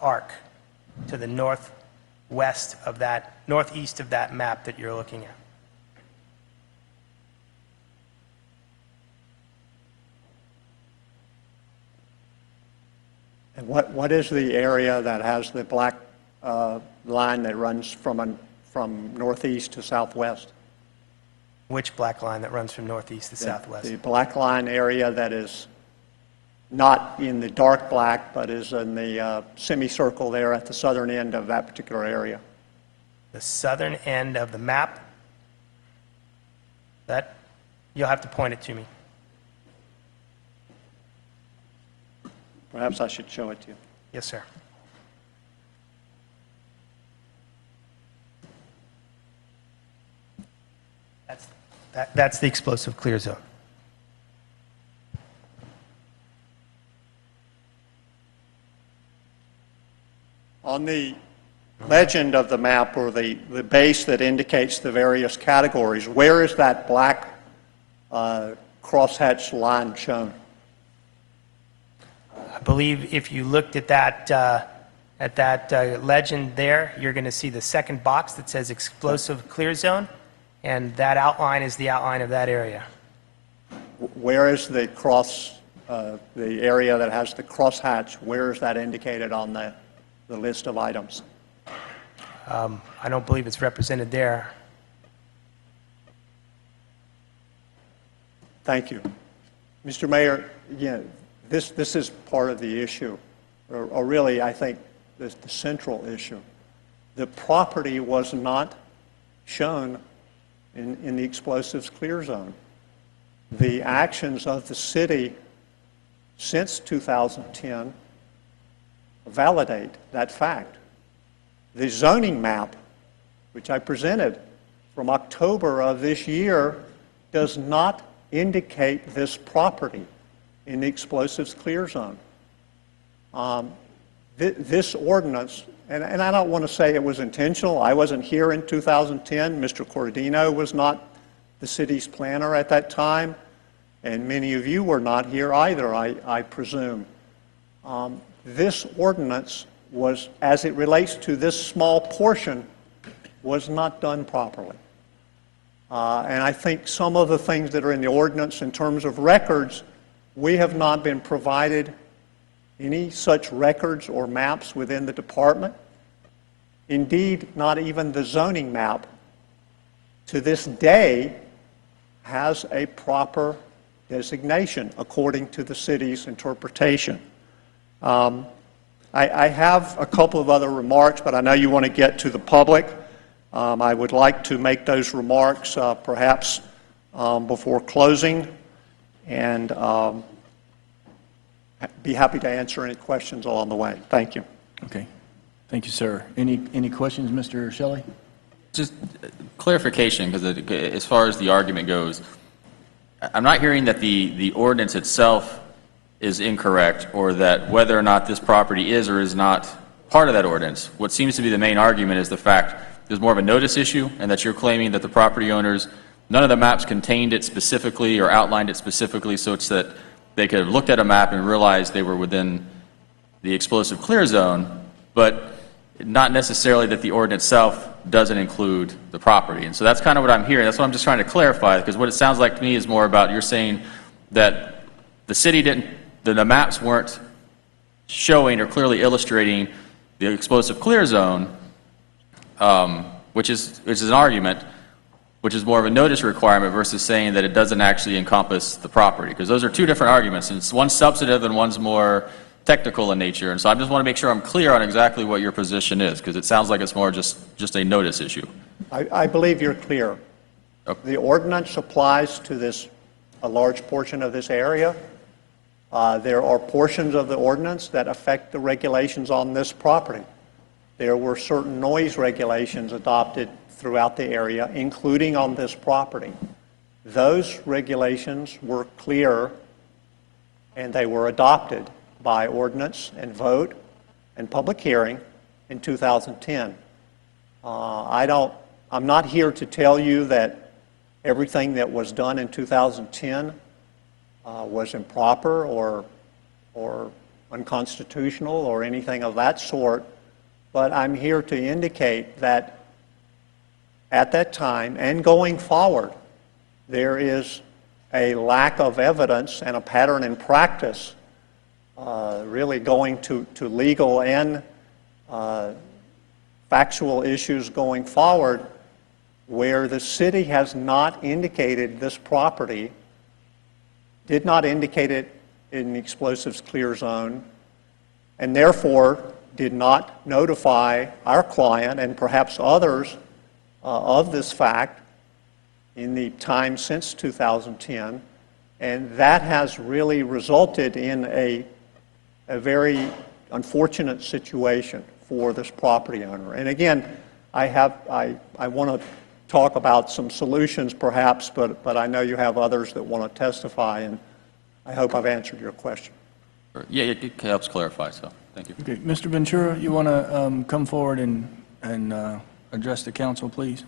arc to the northwest of that, northeast of that map that you're looking at. And what is the area that has the black line that runs from northeast to southwest? Which black line that runs from northeast to southwest? The black line area that is not in the dark black, but is in the semicircle there at the southern end of that particular area. The southern end of the map? That, you'll have to point it to me. Perhaps I should show it to you. Yes, sir. That's the explosive clear zone. On the legend of the map, or the base that indicates the various categories, where is that black crosshatched line shown? I believe if you looked at that legend there, you're going to see the second box that says explosive clear zone, and that outline is the outline of that area. Where is the the area that has the crosshatch, where is that indicated on the list of items? I don't believe it's represented there. Thank you. Mr. Mayor, again, this is part of the issue, or really, I think, the central issue. The property was not shown in the explosives clear zone. The actions of the city since 2010 validate that fact. The zoning map, which I presented from October of this year, does not indicate this property in the explosives clear zone. This ordinance, and I don't want to say it was intentional. I wasn't here in 2010. Mr. Cordino was not the city's planner at that time, and many of you were not here either, I presume. This ordinance was, as it relates to this small portion, was not done properly. And I think some of the things that are in the ordinance in terms of records, we have not been provided any such records or maps within the department. Indeed, not even the zoning map to this day has a proper designation according to the city's interpretation. I have a couple of other remarks, but I know you want to get to the public. I would like to make those remarks perhaps before closing, and be happy to answer any questions along the way. Thank you. Okay. Thank you, sir. Any questions, Mr. Shelley? Just clarification, because as far as the argument goes, I'm not hearing that the ordinance itself is incorrect, or that whether or not this property is or is not part of that ordinance. What seems to be the main argument is the fact there's more of a notice issue, and that you're claiming that the property owners, none of the maps contained it specifically or outlined it specifically, so it's that they could have looked at a map and realized they were within the explosive clear zone, but not necessarily that the ordinance itself doesn't include the property. And so that's kind of what I'm hearing. That's what I'm just trying to clarify, because what it sounds like to me is more about you're saying that the city didn't, the maps weren't showing or clearly illustrating the explosive clear zone, which is an argument, which is more of a notice requirement versus saying that it doesn't actually encompass the property, because those are two different arguments, and one's substantive and one's more technical in nature. And so I just want to make sure I'm clear on exactly what your position is, because it sounds like it's more just a notice issue. I believe you're clear. Okay. The ordinance applies to a large portion of this area. There are portions of the ordinance that affect the regulations on this property. There were certain noise regulations adopted throughout the area, including on this property. Those regulations were clear, and they were adopted by ordinance and vote and public hearing in 2010. I'm not here to tell you that everything that was done in 2010 was improper or unconstitutional or anything of that sort, but I'm here to indicate that at that time and going forward, there is a lack of evidence and a pattern in practice really going to legal and factual issues going forward, where the city has not indicated this property, did not indicate it in the explosives clear zone, and therefore did not notify our client and perhaps others of this fact in the time since 2010, and that has really resulted in a very unfortunate situation for this property owner. And again, I want to talk about some solutions perhaps, but I know you have others that want to testify, and I hope I've answered your question. Yeah, it helps clarify, so thank you. Okay, Mr. Ventura, you want to come forward and address the council, please?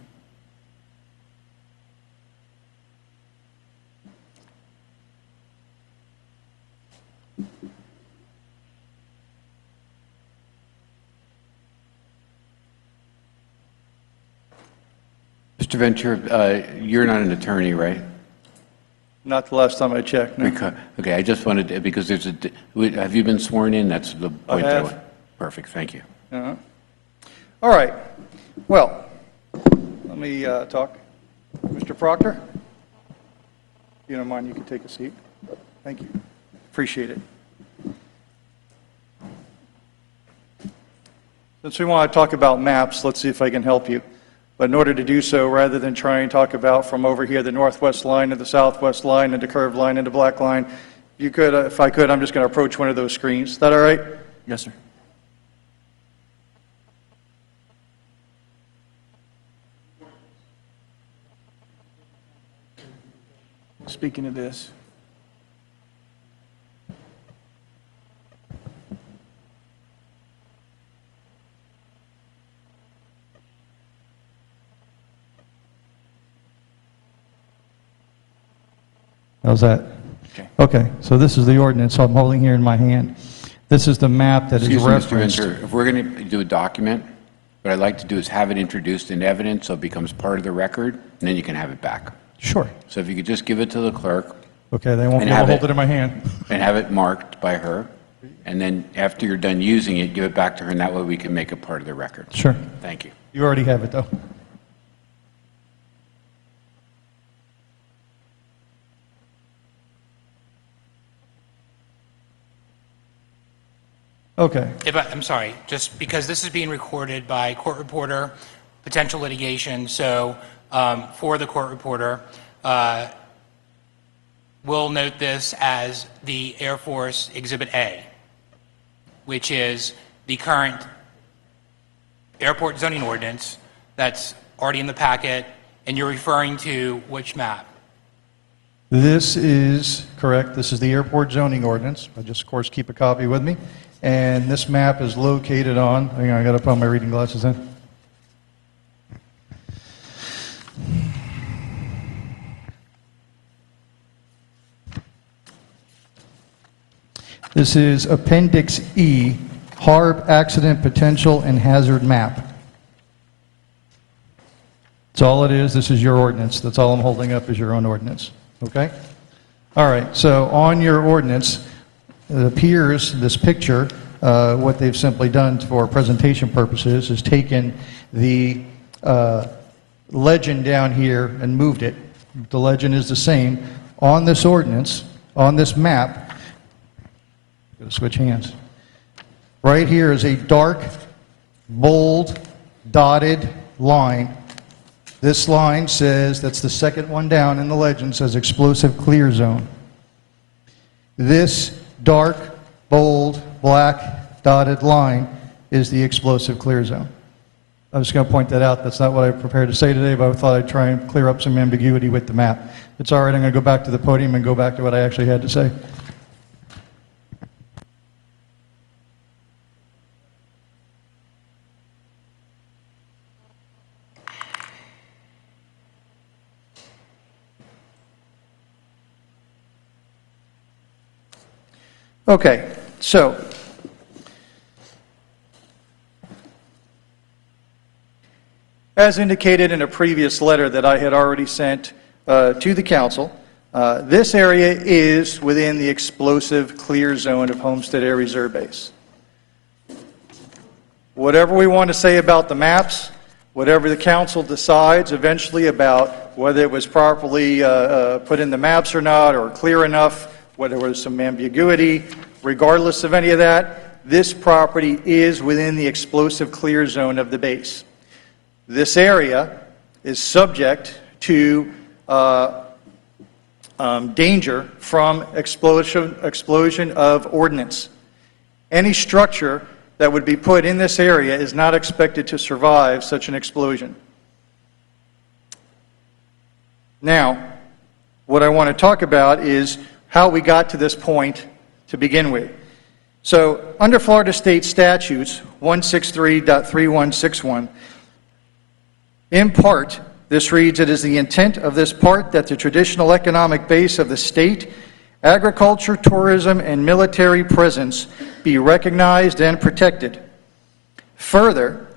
Mr. Ventura, you're not an attorney, right? Not the last time I checked, no. Okay, I just wanted to, because there's a, have you been sworn in? That's the point. I have. Perfect, thank you. Uh-huh. All right. Well, let me talk. Mr. Proctor, if you don't mind, you can take a seat. Thank you. Appreciate it. Since we want to talk about maps, let's see if I can help you. But in order to do so, rather than try and talk about from over here the northwest line to the southwest line and the curved line and the black line, you could, if I could, I'm just going to approach one of those screens. Is that all right? Yes, sir. Speaking of this, How's that? Okay, so this is the ordinance I'm holding here in my hand. This is the map that is Excuse me, Mr. referenced. Ventura, if we're going to do a document, what I'd like to do is have it introduced in evidence so it becomes part of the record, and then you can have it back. Sure. So if you could just give it to the clerk. Okay, they won't be able to hold it in my hand. And have it marked by her, and then after you're done using it, give it back to her, and that way we can make it part of the record. Sure. Thank you. You already have it, though. Okay. I'm sorry, just because this is being recorded by court reporter, potential litigation, so for the court reporter, we'll note this as the Air Force Exhibit A, which is the current airport zoning ordinance that's already in the packet, and you're referring to which map? This is correct. This is the airport zoning ordinance. I just, of course, keep a copy with me. And this map is located on, hang on, I got to put my reading glasses in. This is Appendix E, HARB Accident Potential and Hazard Map. That's all it is. This is your ordinance. That's all I'm holding up is your own ordinance. Okay? All right. So on your ordinance, it appears this picture, what they've simply done for presentation purposes is taken the legend down here and moved it. The legend is the same. On this ordinance, on this map, I'm going to switch hands. Right here is a dark, bold, dotted line. This line says, that's the second one down in the legend, says explosive clear zone. This dark, bold, black, dotted line is the explosive clear zone. I'm just going to point that out. That's not what I prepared to say today, but I thought I'd try and clear up some ambiguity with the map. It's all right. I'm going to go back to the podium and go back to what I actually had to say. Okay, so as indicated in a previous letter that I had already sent to the council, this area is within the explosive clear zone of Homestead Air Reserve Base. Whatever we want to say about the maps, whatever the council decides eventually about whether it was properly put in the maps or not, or clear enough, whether there was some ambiguity, regardless of any of that, this property is within the explosive clear zone of the base. This area is subject to danger from explosion of ordnance. Any structure that would be put in this area is not expected to survive such an explosion. Now, what I want to talk about is how we got to this point to begin with. So, under Florida State Statutes 163.3161, in part, this reads, "It is the intent of this part that the traditional economic base of the state, agriculture, tourism, and military presence be recognized and protected." Further,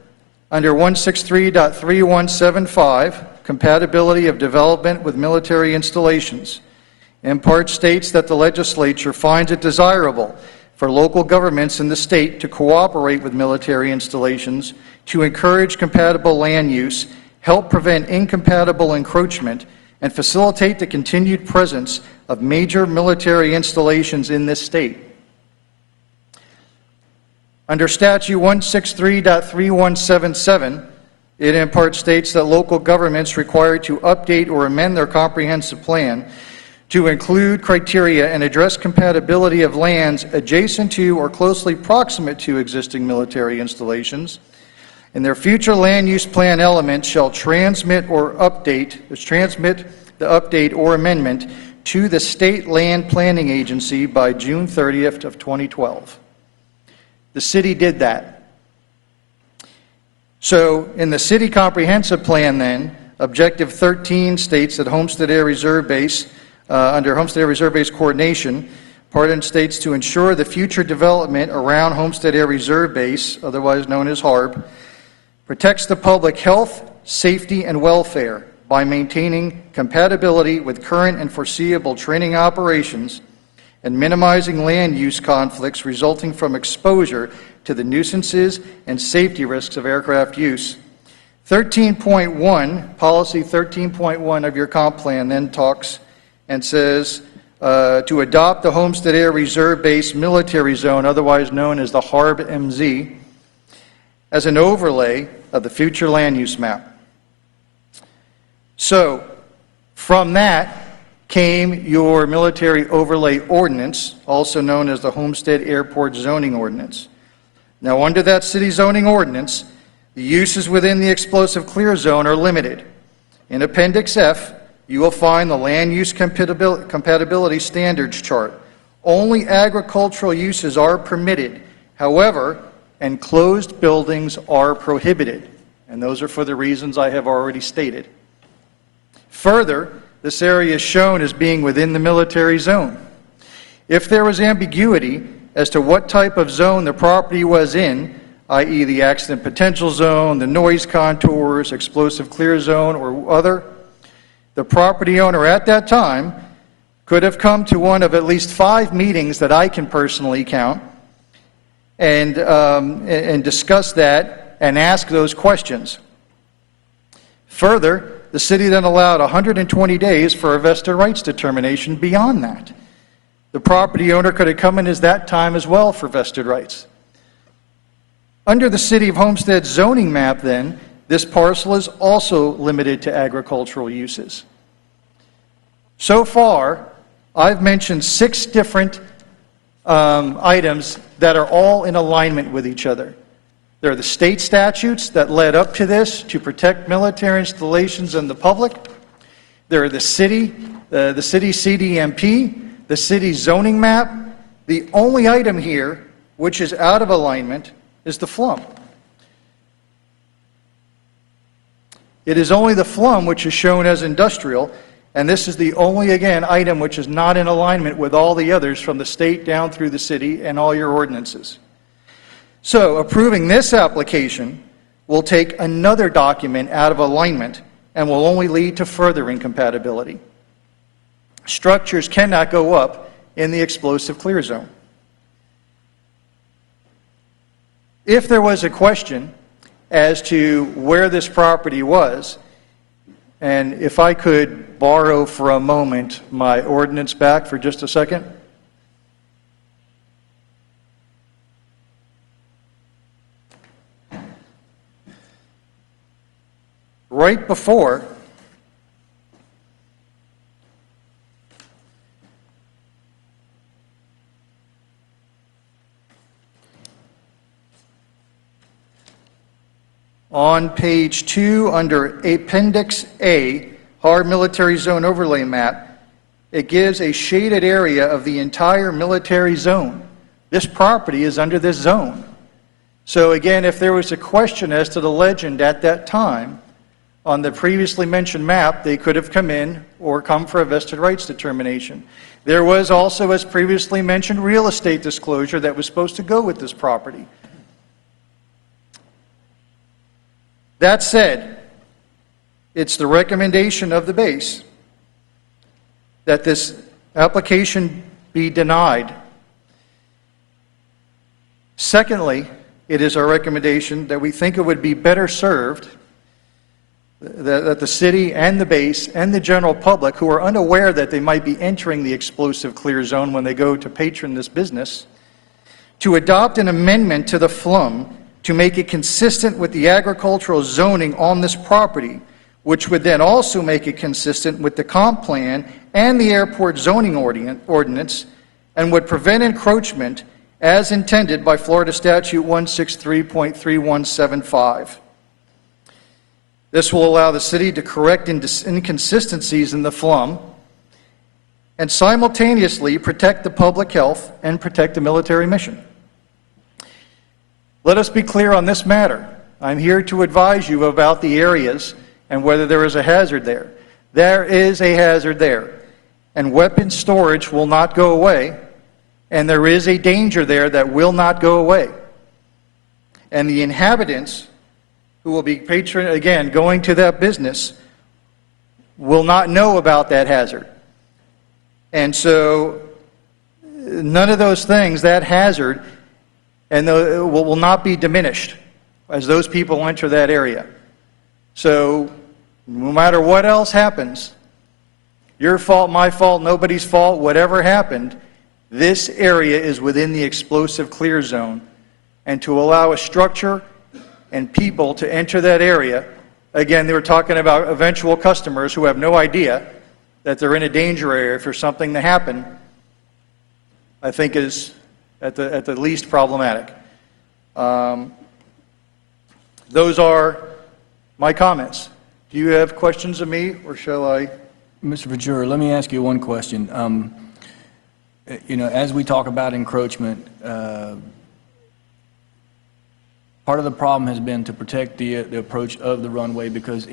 under 163.3175, compatibility of development with military installations, in part states that the legislature finds it desirable for local governments in the state to cooperate with military installations to encourage compatible land use, help prevent incompatible encroachment, and facilitate the continued presence of major military installations in this state. Under Statute 163.3177, it in part states that local governments required to update or amend their comprehensive plan to include criteria and address compatibility of lands adjacent to or closely proximate to existing military installations, and their future land use plan elements shall transmit the update or amendment to the State Land Planning Agency by June 30th of 2012. The city did that. So in the city comprehensive plan then, Objective 13 states that Homestead Air Reserve Base, under Homestead Air Reserve Base coordination, part states to ensure the future development around Homestead Air Reserve Base, otherwise known as HARB, protects the public health, safety, and welfare by maintaining compatibility with current and foreseeable training operations and minimizing land use conflicts resulting from exposure to the nuisances and safety risks of aircraft use. 13.1, policy 13.1 of your comp plan then talks and says to adopt the Homestead Air Reserve Base military zone, otherwise known as the HARB-MZ, as an overlay of the future land use map. So, from that came your military overlay ordinance, also known as the Homestead Airport Zoning Ordinance. Now, under that city zoning ordinance, the uses within the explosive clear zone are limited. In Appendix F, you will find the land use compatibility standards chart. Only agricultural uses are permitted. However, enclosed buildings are prohibited, and those are for the reasons I have already stated. Further, this area is shown as being within the military zone. If there was ambiguity as to what type of zone the property was in, i.e. the accident potential zone, the noise contours, explosive clear zone, or other, the property owner at that time could have come to one of at least 5 meetings that I can personally count and discuss that and ask those questions. Further, the city then allowed 120 days for a vested rights determination beyond that. The property owner could have come in as that time as well for vested rights. Under the City of Homestead zoning map then, this parcel is also limited to agricultural uses. So far, I've mentioned 6 different items that are all in alignment with each other. There are the state statutes that led up to this to protect military installations and the public. There are the city CDMP, the city zoning map. The only item here which is out of alignment is the FLUM. It is only the FLUM which is shown as industrial, and this is the only, again, item which is not in alignment with all the others from the state down through the city and all your ordinances. So, approving this application will take another document out of alignment and will only lead to further incompatibility. Structures cannot go up in the explosive clear zone. If there was a question as to where this property was, and if I could borrow for a moment my ordinance back for just a second. Right before on page 2 under Appendix A, hard military zone overlay map, it gives a shaded area of the entire military zone. This property is under this zone. So again, if there was a question as to the legend at that time, on the previously mentioned map, they could have come in or come for a vested rights determination. There was also, as previously mentioned, real estate disclosure that was supposed to go with this property. That said, it's the recommendation of the base that this application be denied. Secondly, it is our recommendation that we think it would be better served that the city and the base and the general public who are unaware that they might be entering the explosive clear zone when they go to patron this business, to adopt an amendment to the FLUM to make it consistent with the agricultural zoning on this property, which would then also make it consistent with the comp plan and the airport zoning ordinance, and would prevent encroachment as intended by Florida Statute 163.3175. This will allow the city to correct inconsistencies in the FLUM and simultaneously protect the public health and protect the military mission. Let us be clear on this matter. I'm here to advise you about the areas and whether there is a hazard there. There is a hazard there, and weapon storage will not go away, and there is a danger there that will not go away. And the inhabitants who will be going to that business will not know about that hazard. And so none of those things, that hazard, and will not be diminished as those people enter that area. So no matter what else happens, your fault, my fault, nobody's fault, whatever happened, this area is within the explosive clear zone. And to allow a structure and people to enter that area, again, they were talking about eventual customers who have no idea that they're in a danger area for something to happen, I think is at the least problematic. Those are my comments. Do you have questions of me, or shall I? Mr. Ventura, let me ask you one question. As we talk about encroachment, part of the problem has been to protect the approach of the runway, because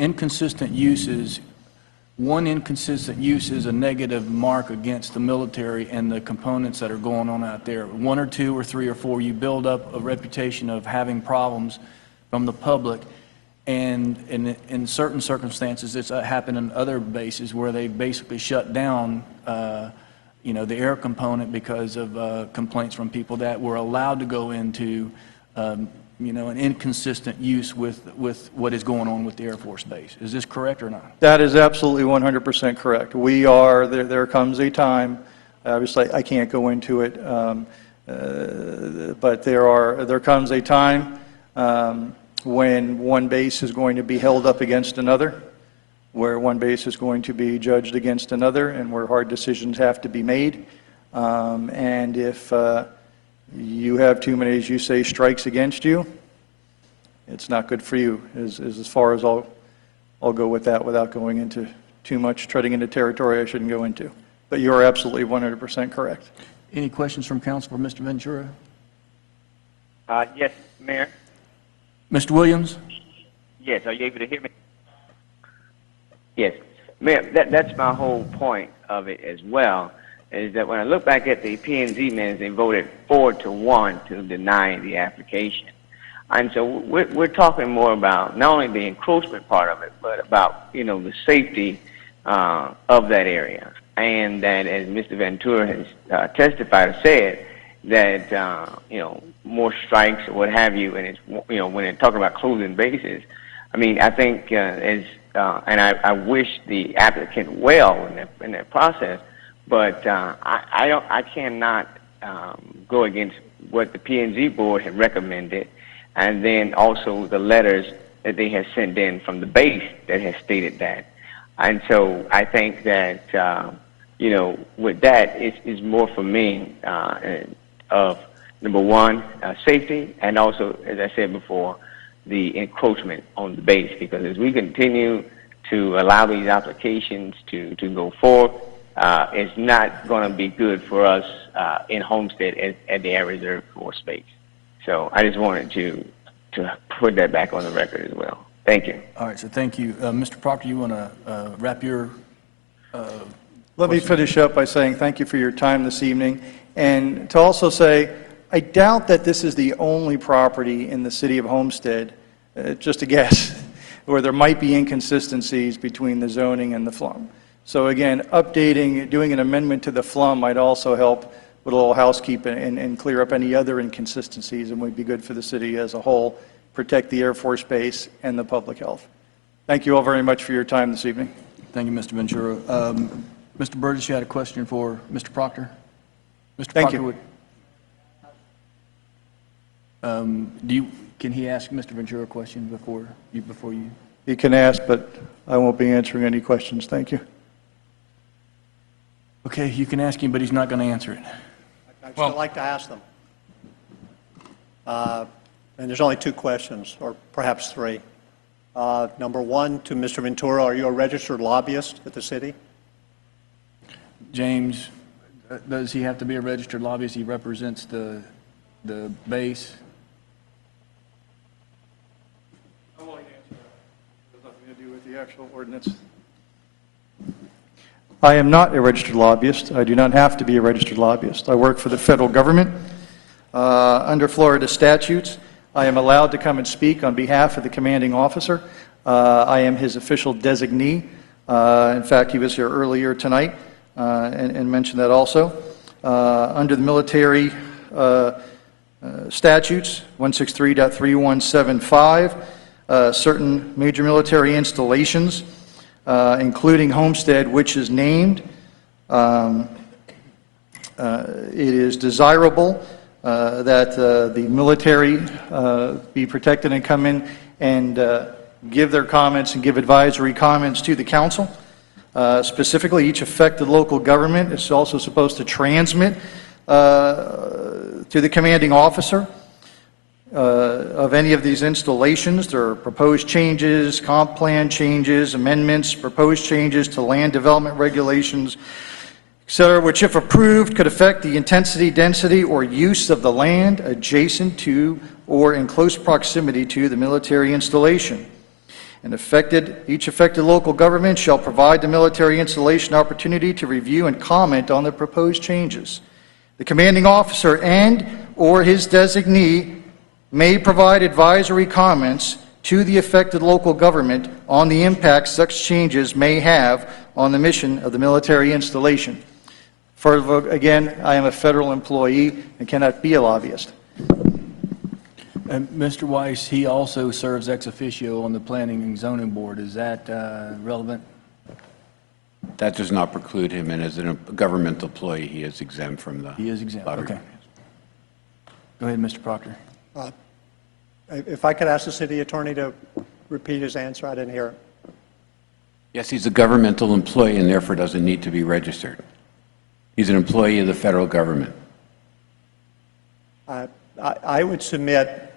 one inconsistent use is a negative mark against the military and the components that are going on out there. One or two or three or four, you build up a reputation of having problems from the public. And in certain circumstances, it's happened in other bases where they basically shut down the air component because of complaints from people that were allowed to go into an inconsistent use with what is going on with the Air Force Base. Is this correct or not? That is absolutely 100% correct. We are, there comes a time, obviously I can't go into it, but there comes a time when one base is going to be held up against another, where one base is going to be judged against another, and where hard decisions have to be made. And if you have too many, as you say, strikes against you, it's not good for you, as far as I'll go with that without going into too much, treading into territory I shouldn't go into. But you are absolutely 100% correct. Any questions from council for Mr. Ventura? Yes, Mayor. Mr. Williams? Yes, are you able to hear me? Yes. Mayor, that's my whole point of it as well, is that when I look back at the P&Z minutes, they voted 4-1 to deny the application. And so we're talking more about not only the encroachment part of it, but about, the safety of that area. And that, as Mr. Ventura has testified or said, that, more strikes or what have you, and it's, when they're talking about closing bases, I mean, I think, and I wish the applicant well in that process, but I cannot go against what the P&Z board had recommended, and then also the letters that they have sent in from the base that has stated that. And so I think that, with that, it's more for me of, number one, safety, and also, as I said before, the encroachment on the base. Because as we continue to allow these applications to go forward is not going to be good for us in Homestead at the air reserve for space. So I just wanted to put that back on the record as well. Thank you. All right, so thank you. Mr. Proctor, you want to wrap your Let me finish up by saying thank you for your time this evening, and to also say I doubt that this is the only property in the city of Homestead, just a guess, where there might be inconsistencies between the zoning and the FLUM. So again, updating, doing an amendment to the FLUM might also help with a little housekeeping and clear up any other inconsistencies, and would be good for the city as a whole, protect the Air Force Base and the public health. Thank you all very much for your time this evening. Thank you, Mr. Ventura. Mr. Burgess, you had a question for Mr. Proctor? Mr. Thank Proctor you. Would, can he ask Mr. Ventura a question before you? You can ask, but I won't be answering any questions. Thank you. Okay, you can ask him, but he's not going to answer it. I'd still like to ask them. And there's only two questions, or perhaps three. Number one, to Mr. Ventura, are you a registered lobbyist at the city? James, does he have to be a registered lobbyist? He represents the base. I won't answer that. It has nothing to do with the actual ordinance. I am not a registered lobbyist. I do not have to be a registered lobbyist. I work for the federal government. Under Florida statutes, I am allowed to come and speak on behalf of the commanding officer. I am his official designee. In fact, he was here earlier tonight and mentioned that also. Under the military statutes, 163.3175, certain major military installations, including Homestead, which is named. It is desirable that the military be protected and come in and give their comments and give advisory comments to the council. Specifically, each affected local government is also supposed to transmit to the commanding officer of any of these installations. There are proposed changes, comp plan changes, amendments, proposed changes to land development regulations, etc., which, if approved, could affect the intensity, density, or use of the land adjacent to or in close proximity to the military installation. And each affected local government shall provide the military installation opportunity to review and comment on the proposed changes. The commanding officer and/or his designee may provide advisory comments to the affected local government on the impact such changes may have on the mission of the military installation. Further, again, I am a federal employee and cannot be a lobbyist. And Mr. Weiss, he also serves ex officio on the Planning and Zoning Board. Is that relevant? That does not preclude him, and as a government employee, he is exempt from the... He is exempt, lobby. okay. Go ahead, Mr. Proctor. If I could ask the city attorney to repeat his answer, I didn't hear it. Yes, he's a governmental employee and therefore doesn't need to be registered. He's an employee of the federal government. I would submit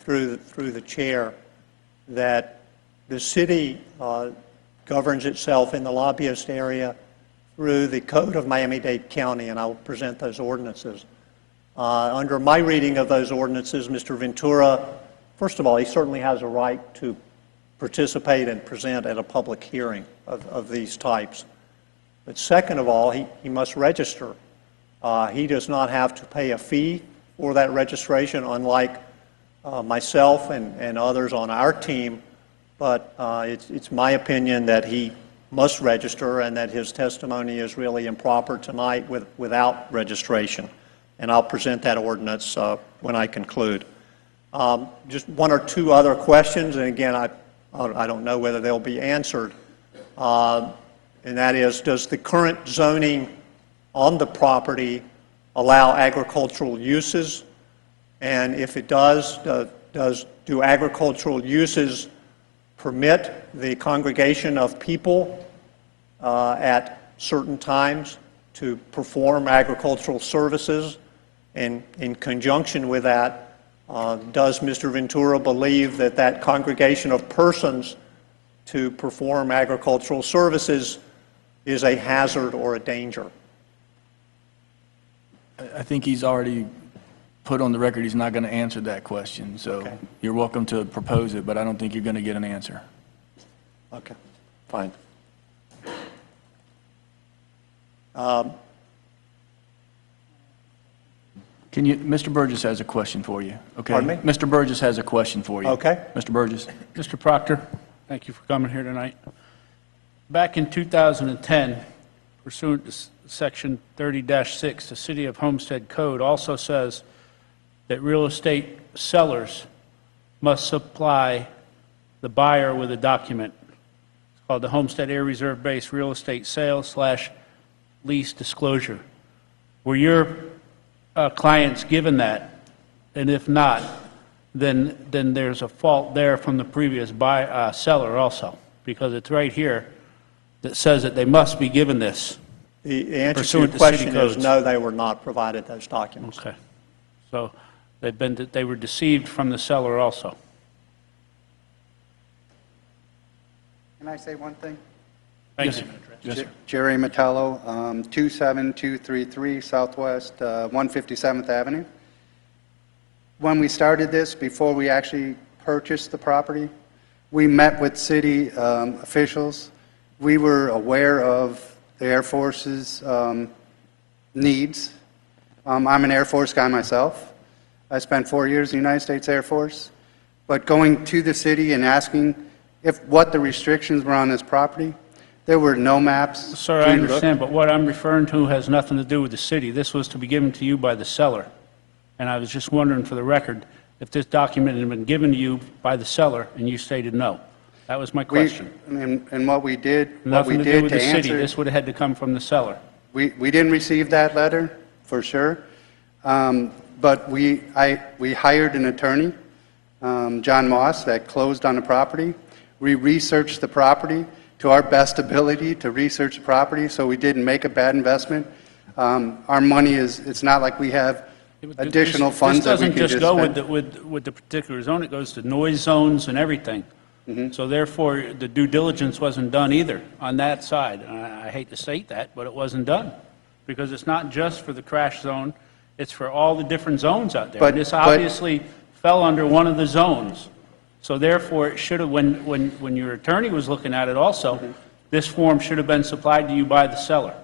through the chair that the city governs itself in the lobbyist area through the Code of Miami-Dade County, and I will present those ordinances. Under my reading of those ordinances, Mr. Ventura, first of all, he certainly has a right to participate and present at a public hearing of these types. But second of all, he must register. He does not have to pay a fee for that registration, unlike myself and others on our team. But it's my opinion that he must register and that his testimony is really improper tonight without registration. And I'll present that ordinance when I conclude. Just one or two other questions, and again, I don't know whether they'll be answered. And that is, does the current zoning on the property allow agricultural uses? And if it does, do agricultural uses permit the congregation of people at certain times to perform agricultural services? And in conjunction with that, does Mr. Ventura believe that that congregation of persons to perform agricultural services is a hazard or a danger? I think he's already put on the record he's not going to answer that question, so you're welcome to propose it, but I don't think you're going to get an answer. Okay, fine. Mr. Burgess has a question for you, okay? Pardon me? Mr. Burgess has a question for you. Okay. Mr. Burgess. Mr. Proctor, thank you for coming here tonight. Back in 2010, pursuant to Section 30-6, the City of Homestead Code also says that real estate sellers must supply the buyer with a document. It's called the Homestead Air Reserve-Based Real Estate Sales / Lease Disclosure. Were your clients given that? And if not, then there's a fault there from the previous seller also, because it's right here that says that they must be given this. The answer to pursuant your to city question is codes. no, they were not provided those documents. Okay. So they were deceived from the seller also. Can I say one thing? Thank you. Yes, sir. Jerry Metallo, 27233 Southwest 157th Avenue. When we started this, before we actually purchased the property, we met with city officials. We were aware of the Air Force's needs. I'm an Air Force guy myself. I spent 4 years in the United States Air Force. But going to the city and asking what the restrictions were on this property, there were no maps. Sir, I understand, but what I'm referring to has nothing to do with the city. This was to be given to you by the seller. And I was just wondering, for the record, if this document had been given to you by the seller and you stated no. That was my question. And what we did, Nothing to do with the city. answer, This would have had to come from the seller. we didn't receive that letter, for sure. But we hired an attorney, John Moss, that closed on the property. We researched the property to our best ability to research the property, so we didn't make a bad investment. Our money it's not like we have additional funds that we can just This doesn't just spend. go with the particular zone, it goes to noise zones and everything. So therefore, the due diligence wasn't done either on that side. I hate to state that, but it wasn't done. Because it's not just for the crash zone, it's for all the different zones out there. But- This but- obviously fell under one of the zones. So therefore, it should have, when your attorney was looking at it also, this form should have been supplied to you by the seller.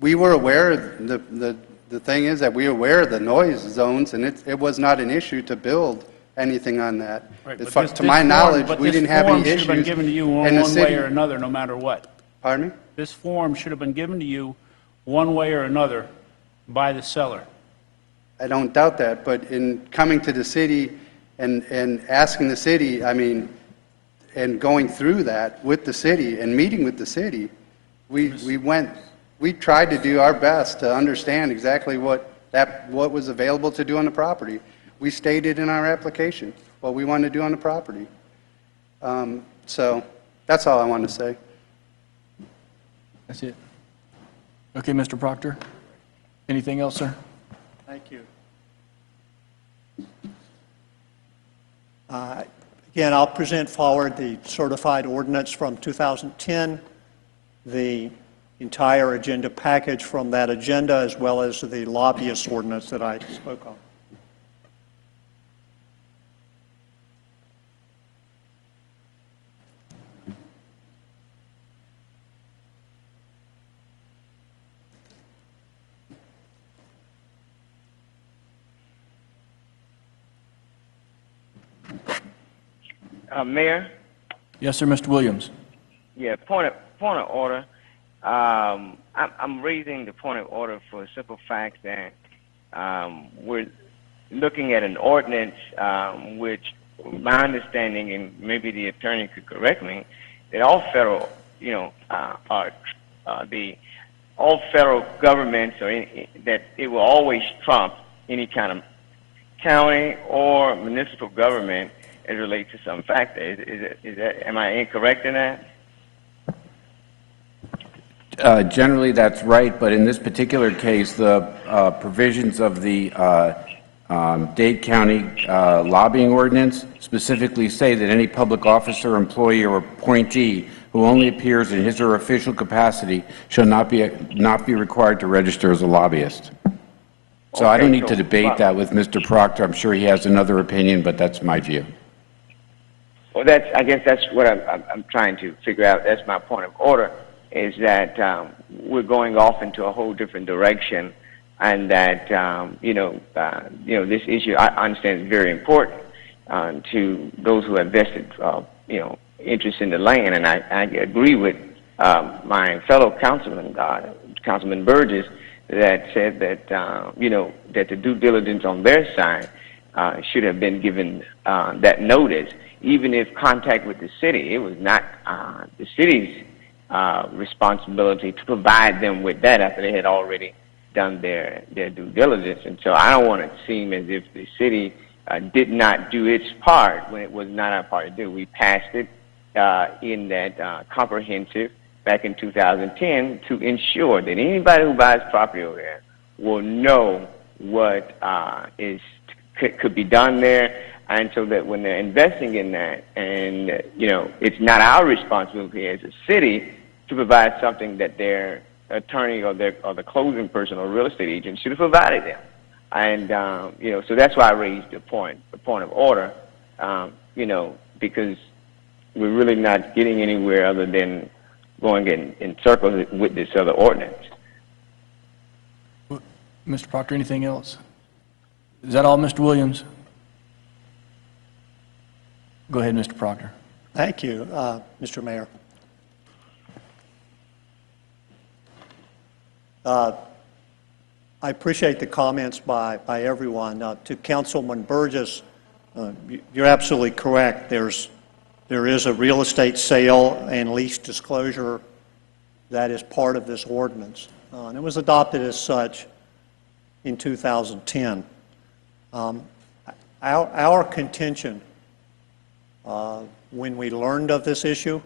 We were aware, the thing is that we were aware of the noise zones, and it was not an issue to build anything on that. Right, As but far- this- to this my form- knowledge, but we this didn't have any form should have been issues. given to you And one the way city- or another, no matter what. Pardon me? This form should have been given to you one way or another by the seller. I don't doubt that, but in coming to the city and asking the city, and going through that with the city and meeting with the city, we tried to do our best to understand exactly what was available to do on the property. We stated in our application what we wanted to do on the property. So that's all I wanted to say. That's it. Okay, Mr. Proctor? Anything else, sir? Thank you. Again, I'll present forward the certified ordinance from 2010, the entire agenda package from that agenda, as well as the lobbyist ordinance that I spoke of. Mayor? Yes, sir, Mr. Williams. Yeah, point of order. I'm raising the point of order for a simple fact that we're looking at an ordinance which, my understanding, and maybe the attorney could correct me, that all federal, all federal governments, that it will always trump any kind of county or municipal government as it relates to some factor. Is that, am I incorrect in that? Generally, that's right, but in this particular case, the provisions of the Dade County lobbying ordinance specifically say that any public officer, employee, or appointee who only appears in his or her official capacity shall not be required to register as a lobbyist. So I don't need to debate that with Mr. Proctor. I'm sure he has another opinion, but that's my view. Well, I guess that's what I'm trying to figure out. That's my point of order, is that we're going off into a whole different direction, and that this issue, I understand, is very important to those who have vested interest in the land, and I agree with my fellow councilman, Councilman Burgess, that said that that the due diligence on their side should have been given that notice. Even if contact with the city, it was not the city's responsibility to provide them with that after they had already done their due diligence. And so I don't want it to seem as if the city did not do its part when it was not our part to do. We passed it in that comprehensive back in 2010 to ensure that anybody who buys property over there will know what could be done there. And so that when they're investing in that, and it's not our responsibility as a city to provide something that their attorney or the closing person or real estate agent should have provided them. And so that's why I raised the point of order. Because we're really not getting anywhere other than going in circles with this other ordinance. Mr. Proctor, anything else? Is that all, Mr. Williams? Go ahead, Mr. Proctor. Thank you, Mr. Mayor. I appreciate the comments by everyone. To Councilman Burgess, you're absolutely correct. There is a real estate sale and lease disclosure that is part of this ordinance. And it was adopted as such in 2010. Our contention when we learned of this issue,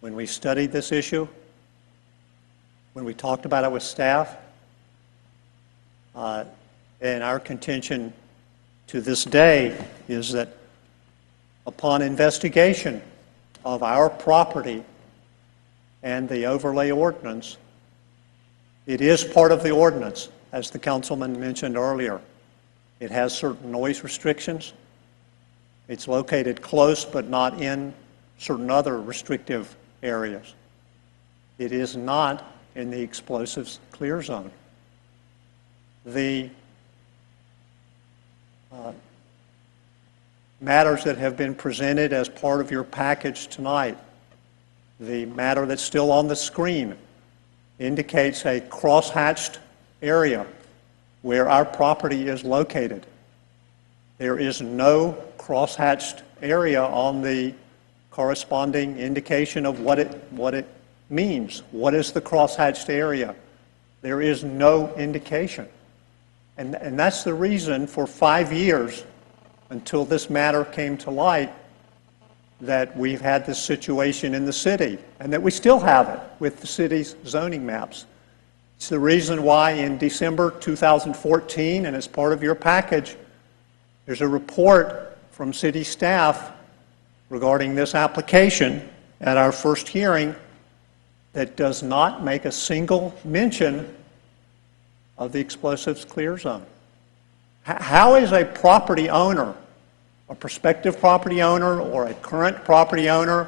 when we studied this issue, when we talked about it with staff, and our contention to this day is that upon investigation of our property and the overlay ordinance, it is part of the ordinance, as the councilman mentioned earlier. It has certain noise restrictions. It's located close but not in certain other restrictive areas. It is not in the explosives clear zone. The matters that have been presented as part of your package tonight, the matter that's still on the screen, indicates a crosshatched area where our property is located. There is no crosshatched area on the corresponding indication of what it means. What is the crosshatched area? There is no indication. And that's the reason for 5 years, until this matter came to light, that we've had this situation in the city, and that we still have it with the city's zoning maps. It's the reason why in December 2014, and as part of your package, there's a report from city staff regarding this application at our first hearing that does not make a single mention of the explosives clear zone. How is a property owner, a prospective property owner or a current property owner,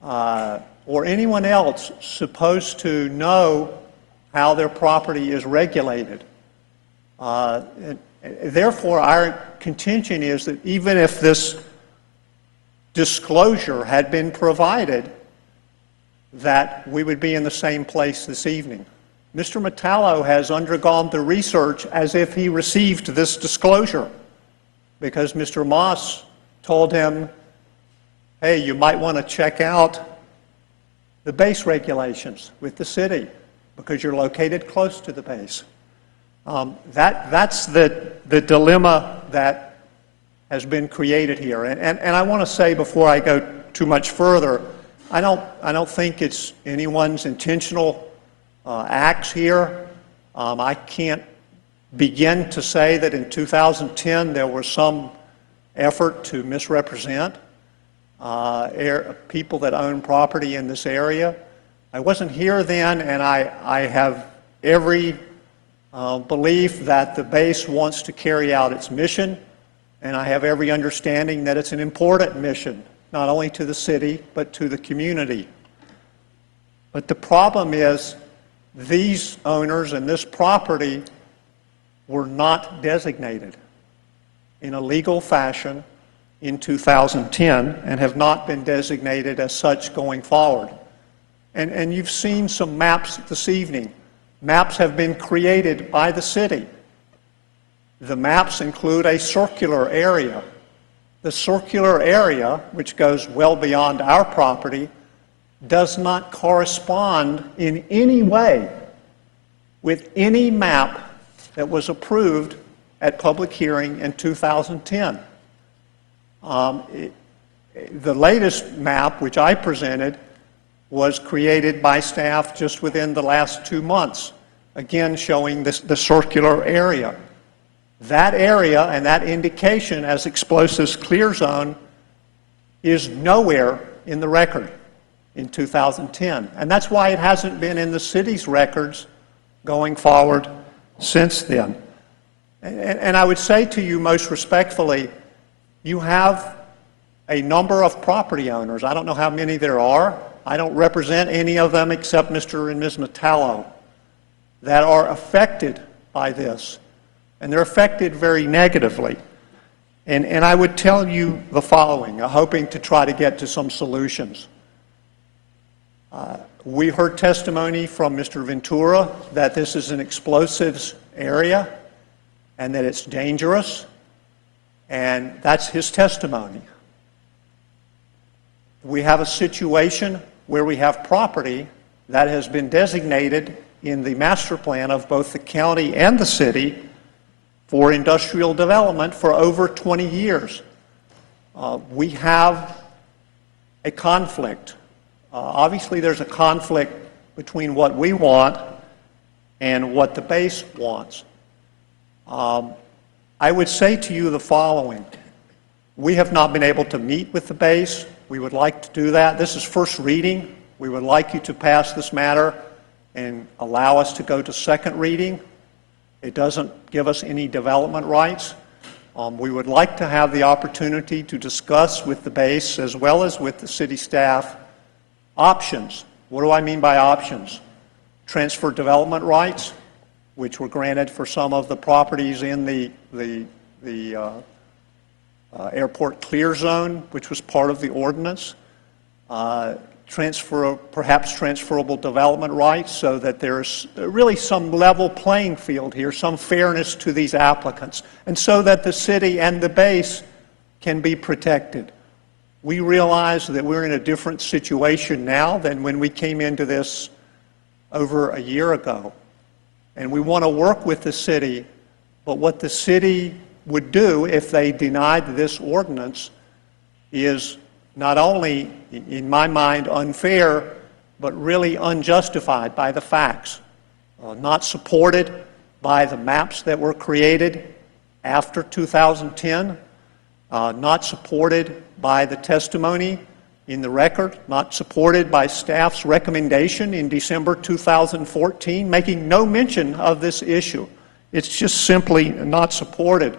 or anyone else supposed to know how their property is regulated? Therefore, our contention is that even if this disclosure had been provided, that we would be in the same place this evening. Mr. Metallo has undergone the research as if he received this disclosure, because Mr. Moss told him, hey, you might want to check out the base regulations with the city because you're located close to the base. That's the dilemma that has been created here. And I want to say before I go too much further, I don't think it's anyone's intentional acts here. I can't begin to say that in 2010 there was some effort to misrepresent people that own property in this area. I wasn't here then, and I have every belief that the base wants to carry out its mission, and I have every understanding that it's an important mission, not only to the city, but to the community. But the problem is these owners and this property were not designated in a legal fashion in 2010 and have not been designated as such going forward. And you've seen some maps this evening. Maps have been created by the city. The maps include a circular area. The circular area, which goes well beyond our property, does not correspond in any way with any map that was approved at public hearing in 2010. The latest map, which I presented, was created by staff just within the last 2 months, again showing the circular area. That area and that indication as explosives clear zone is nowhere in the record in 2010. And that's why it hasn't been in the city's records going forward since then. And I would say to you most respectfully, you have a number of property owners. I don't know how many there are. I don't represent any of them except Mr. and Ms. Metallo that are affected by this. And they're affected very negatively. And I would tell you the following, hoping to try to get to some solutions. We heard testimony from Mr. Ventura that this is an explosives area and that it's dangerous, and that's his testimony. We have a situation where we have property that has been designated in the master plan of both the county and the city for industrial development for over 20 years. We have a conflict. Obviously, there's a conflict between what we want and what the base wants. I would say to you the following. We have not been able to meet with the base. We would like to do that. This is first reading. We would like you to pass this matter and allow us to go to second reading. It doesn't give us any development rights. We would like to have the opportunity to discuss with the base as well as with the city staff options. What do I mean by options? Transfer development rights, which were granted for some of the properties in the airport clear zone, which was part of the ordinance. Perhaps transferable development rights so that there's really some level playing field here, some fairness to these applicants, and so that the city and the base can be protected. We realize that we're in a different situation now than when we came into this over a year ago. And we want to work with the city, but what the city would do if they denied this ordinance is not only, in my mind, unfair, but really unjustified by the facts, not supported by the maps that were created after 2010, not supported by the testimony in the record, not supported by staff's recommendation in December 2014, making no mention of this issue. It's just simply not supported.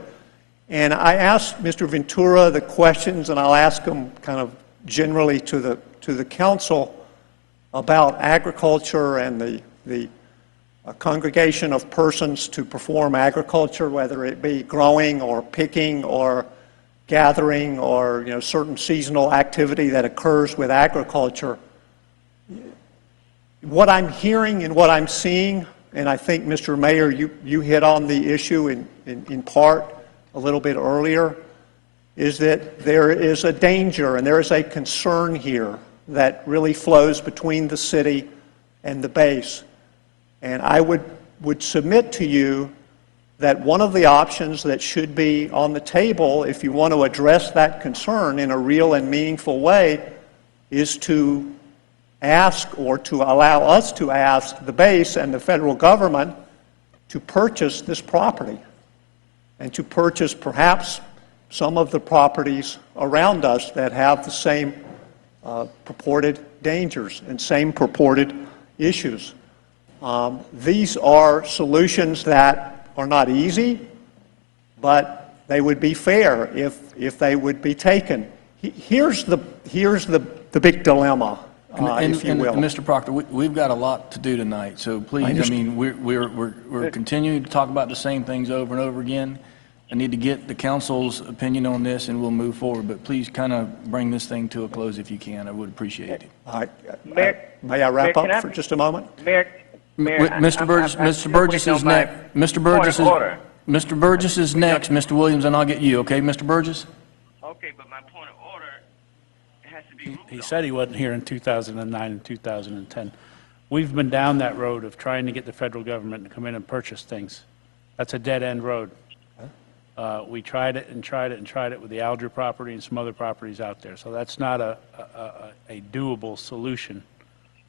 And I asked Mr. Ventura the questions, and I'll ask them kind of generally to the council about agriculture and the congregation of persons to perform agriculture, whether it be growing or picking or gathering or certain seasonal activity that occurs with agriculture. What I'm hearing and what I'm seeing, and I think, Mr. Mayor, you hit on the issue in part a little bit earlier, is that there is a danger and there is a concern here that really flows between the city and the base. And I would submit to you that one of the options that should be on the table, if you want to address that concern in a real and meaningful way, is to ask or to allow us to ask the base and the federal government to purchase this property and to purchase perhaps some of the properties around us that have the same purported dangers and same purported issues. These are solutions that are not easy, but they would be fair if they would be taken. Here's the big dilemma, if you will. And Mr. Proctor, we've got a lot to do tonight, so please, I mean, we're continuing to talk about the same things over and over again. I need to get the council's opinion on this, and we'll move forward, but please kind of bring this thing to a close if you can. I would appreciate it. All right. Mayor, May I wrap Mayor, up for just a moment? Mayor, Mr. Burgess, Mr. Burgess is next. Mr. Burgess is next, Mr. Williams, and I'll get you, okay, Mr. Burgess? Okay, but my point of order has to be... He said he wasn't here in 2009 and 2010. We've been down that road of trying to get the federal government to come in and purchase things. That's a dead-end road. We tried it and tried it and tried it with the Alger property and some other properties out there. So that's not a doable solution,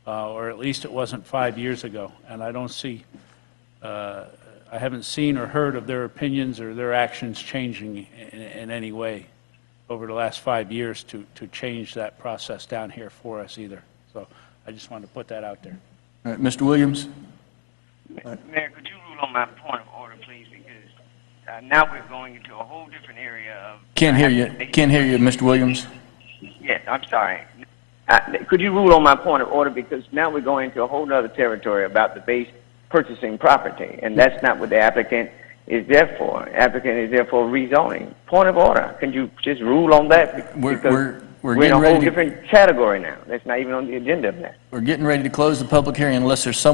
or at least it wasn't 5 years ago. And I don't see, I haven't seen or heard of their opinions or their actions changing in any way over the last 5 years to change that process down here for us either. So I just wanted to put that out there. All right, Mr. Williams? Mayor, could you rule on my point of order, please? Because now we're going into a whole different area of... Can't hear you, Mr. Williams. Yes, I'm sorry. Could you rule on my point of order? Because now we're going into a whole other territory about the base purchasing property, and that's not what the applicant is there for. The applicant is there for rezoning. Point of order. Can you just rule on that? Because we're in a whole different category now. That's not even on the agenda of that. We're getting ready to close the public hearing unless there's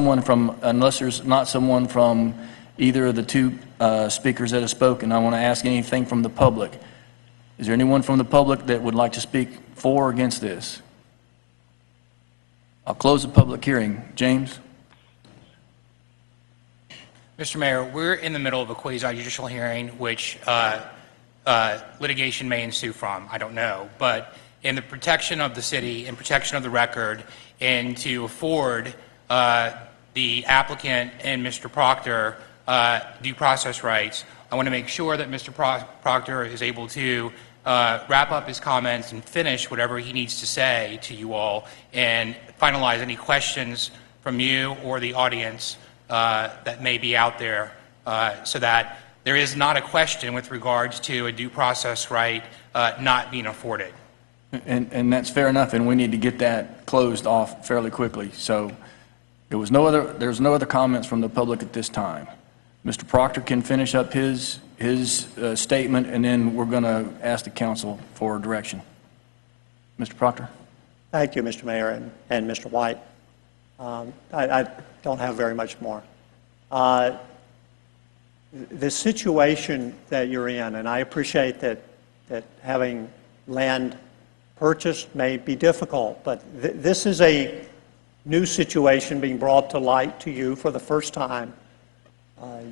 not someone from either of the two speakers that have spoken. I want to ask anything from the public. Is there anyone from the public that would like to speak for or against this? I'll close the public hearing. James? Mr. Mayor, we're in the middle of a quasi-judicial hearing, which litigation may ensue from. I don't know. But in the protection of the city and protection of the record, and to afford the applicant and Mr. Proctor due process rights, I want to make sure that Mr. Proctor is able to wrap up his comments and finish whatever he needs to say to you all and finalize any questions from you or the audience that may be out there, so that there is not a question with regards to a due process right not being afforded. And that's fair enough, and we need to get that closed off fairly quickly. So there's no other comments from the public at this time. Mr. Proctor can finish up his statement, and then we're going to ask the council for direction. Mr. Proctor? Thank you, Mr. Mayor and Mr. White. I don't have very much more. The situation that you're in, and I appreciate that having land purchased may be difficult, but this is a new situation being brought to light to you for the first time.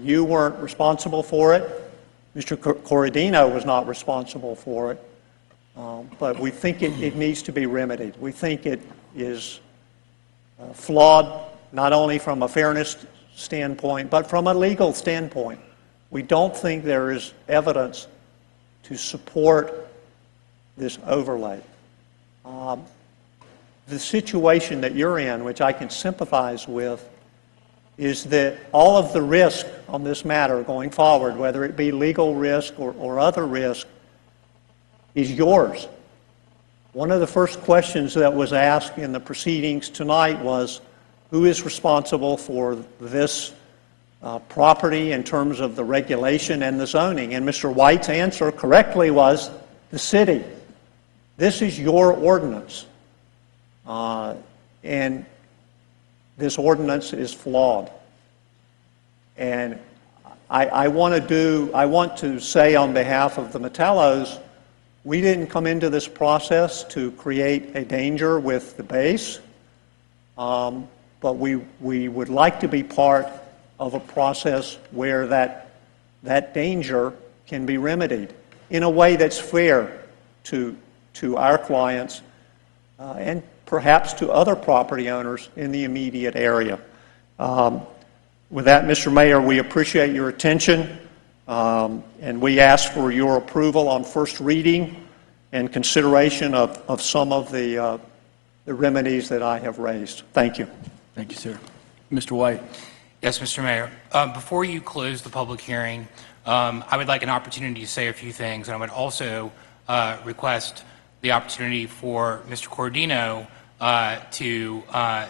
You weren't responsible for it. Mr. Corradino was not responsible for it. But we think it needs to be remedied. We think it is flawed not only from a fairness standpoint, but from a legal standpoint. We don't think there is evidence to support this overlay. The situation that you're in, which I can sympathize with, is that all of the risk on this matter going forward, whether it be legal risk or other risk, is yours. One of the first questions that was asked in the proceedings tonight was, who is responsible for this property in terms of the regulation and the zoning? And Mr. White's answer correctly was the city. This is your ordinance. And this ordinance is flawed. And I want to say on behalf of the Metellos, we didn't come into this process to create a danger with the base, but we would like to be part of a process where that danger can be remedied in a way that's fair to our clients and perhaps to other property owners in the immediate area. With that, Mr. Mayor, we appreciate your attention, and we ask for your approval on first reading and consideration of some of the remedies that I have raised. Thank you. Thank you, sir. Mr. White. Yes, Mr. Mayor. Before you close the public hearing, I would like an opportunity to say a few things, and I would also request the opportunity for Mr. Cordino to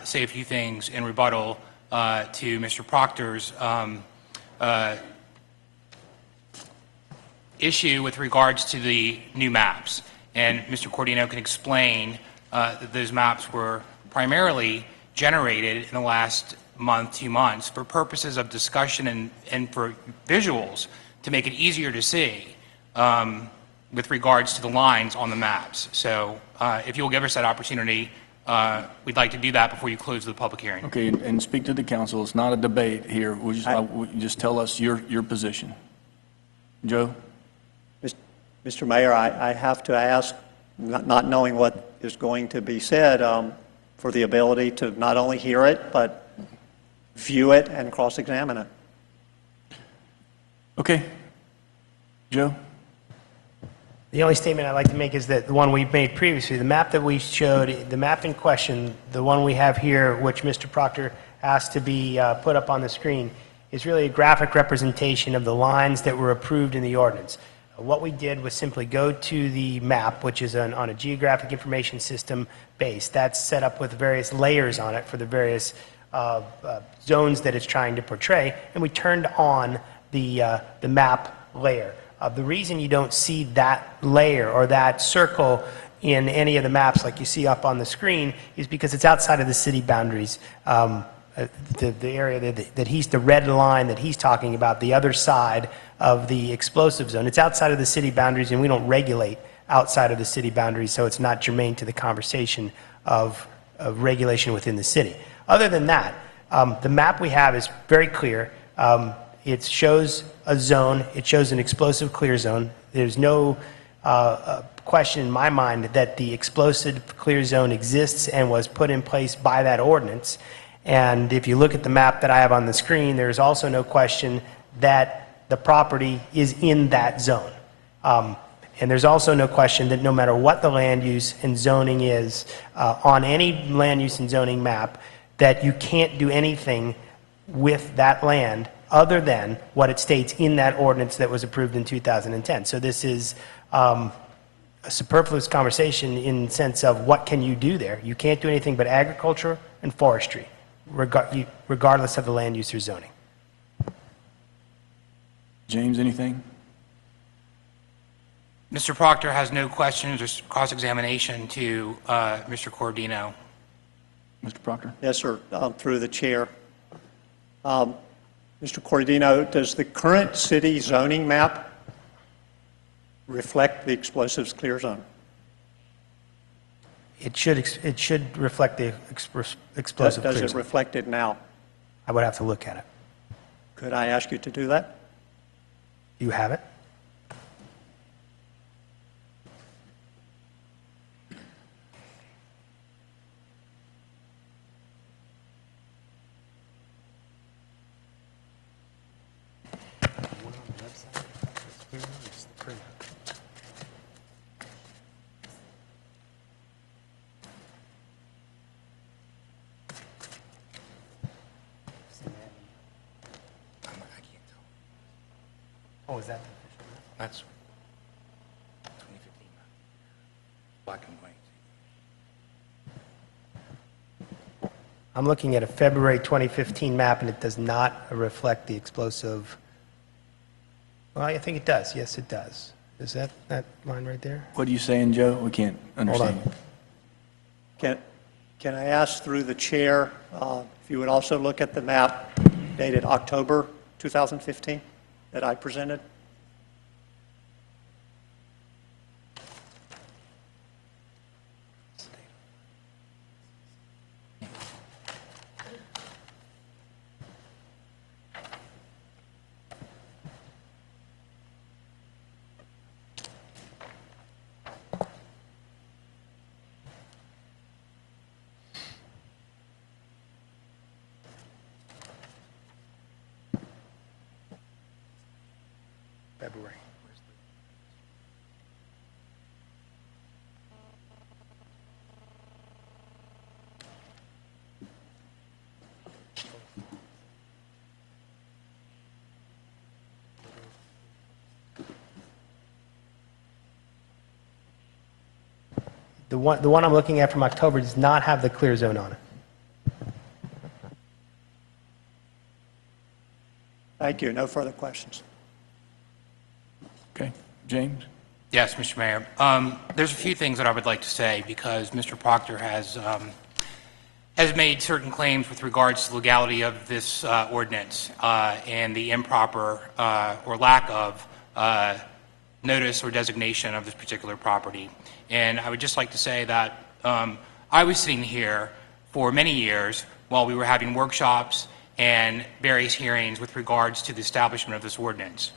say a few things in rebuttal to Mr. Proctor's issue with regards to the new maps. And Mr. Cordino can explain that those maps were primarily generated in the last month, 2 months, for purposes of discussion and for visuals to make it easier to see with regards to the lines on the maps. So if you'll give us that opportunity, we'd like to do that before you close the public hearing. Okay, and speak to the council. It's not a debate here. We just tell us your position. Joe? Mr. Mayor, I have to ask, not knowing what is going to be said, for the ability to not only hear it, but view it and cross-examine it. Okay. Joe? The only statement I'd like to make is that the one we've made previously, the map that we showed, the map in question, the one we have here, which Mr. Proctor asked to be put up on the screen, is really a graphic representation of the lines that were approved in the ordinance. What we did was simply go to the map, which is on a geographic information system base. That's set up with various layers on it for the various zones that it's trying to portray, and we turned on the map layer. The reason you don't see that layer or that circle in any of the maps like you see up on the screen is because it's outside of the city boundaries. The area that he's, the red line that he's talking about, the other side of the explosive zone, it's outside of the city boundaries, and we don't regulate outside of the city boundaries, so it's not germane to the conversation of regulation within the city. Other than that, the map we have is very clear. It shows a zone. It shows an explosive clear zone. There's no question in my mind that the explosive clear zone exists and was put in place by that ordinance. And if you look at the map that I have on the screen, there's also no question that the property is in that zone. And there's also no question that no matter what the land use and zoning is on any land use and zoning map, that you can't do anything with that land other than what it states in that ordinance that was approved in 2010. So this is a superfluous conversation in the sense of what can you do there. You can't do anything but agriculture and forestry, regardless of the land use or zoning. James, anything? Mr. Proctor has no questions or cross-examination to Mr. Cordino. Mr. Proctor? Yes, sir, through the chair. Mr. Cordino, does the current city zoning map reflect the explosives clear zone? It should reflect the explosive clear zone. Does it reflect it now? I would have to look at it. Could I ask you to do that? You have it? Oh, is that the official map? That's 2015 black and white. I'm looking at a February 2015 map, and it does not reflect the explosive. Well, I think it does. Yes, it does. Is that line right there? What are you saying, Joe? We can't understand. Can I ask through the chair if you would also look at the map dated October 2015 that I presented? The one I'm looking at from October does not have the clear zone on it. Thank you. No further questions. Okay, James? Yes, Mr. Mayor. There's a few things that I would like to say because Mr. Proctor has made certain claims with regards to the legality of this ordinance and the improper or lack of notice or designation of this particular property. And I would just like to say that I was sitting here for many years while we were having workshops and various hearings with regards to the establishment of this ordinance.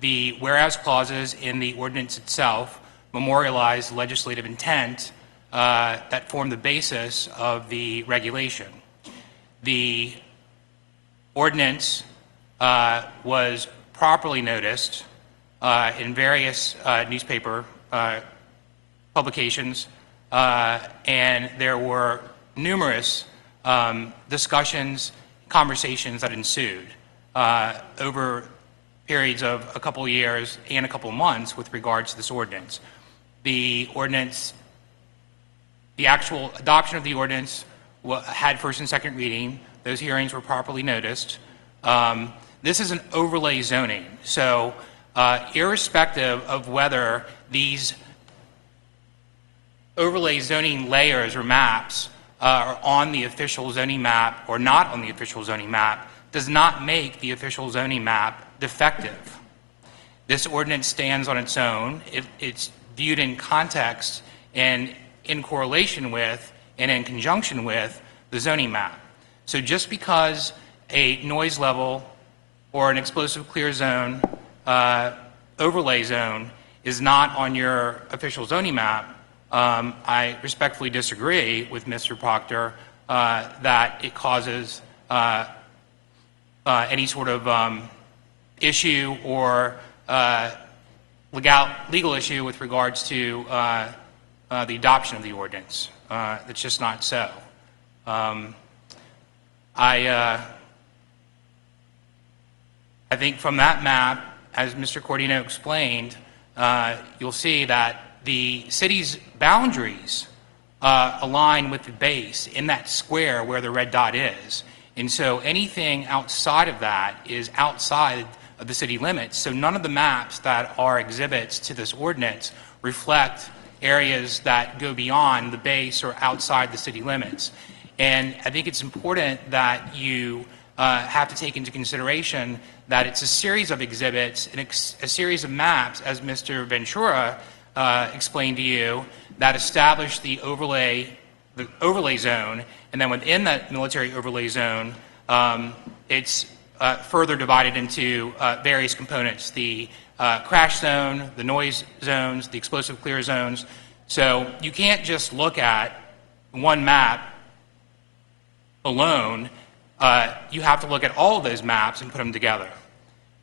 The whereas clauses in the ordinance itself memorialize the legislative intent that form the basis of the regulation. The ordinance was properly noticed in various newspaper publications, and there were numerous discussions, conversations that ensued over periods of a couple of years and a couple of months with regards to this ordinance. The ordinance, the actual adoption of the ordinance had first and second reading. Those hearings were properly noticed. This is an overlay zoning, so irrespective of whether these overlay zoning layers or maps are on the official zoning map or not on the official zoning map does not make the official zoning map defective. This ordinance stands on its own. It's viewed in context and in correlation with and in conjunction with the zoning map. So just because a noise level or an explosive clear zone overlay zone is not on your official zoning map, I respectfully disagree with Mr. Proctor that it causes any sort of issue or legal issue with regards to the adoption of the ordinance. It's just not so. I think from that map, as Mr. Cordino explained, you'll see that the city's boundaries align with the base in that square where the red dot is. And so anything outside of that is outside of the city limits. So none of the maps that are exhibits to this ordinance reflect areas that go beyond the base or outside the city limits. And I think it's important that you have to take into consideration that it's a series of exhibits and a series of maps, as Mr. Ventura explained to you, that establish the overlay zone, and then within that military overlay zone, it's further divided into various components, the crash zone, the noise zones, the explosive clear zones. So you can't just look at one map alone. You have to look at all of those maps and put them together.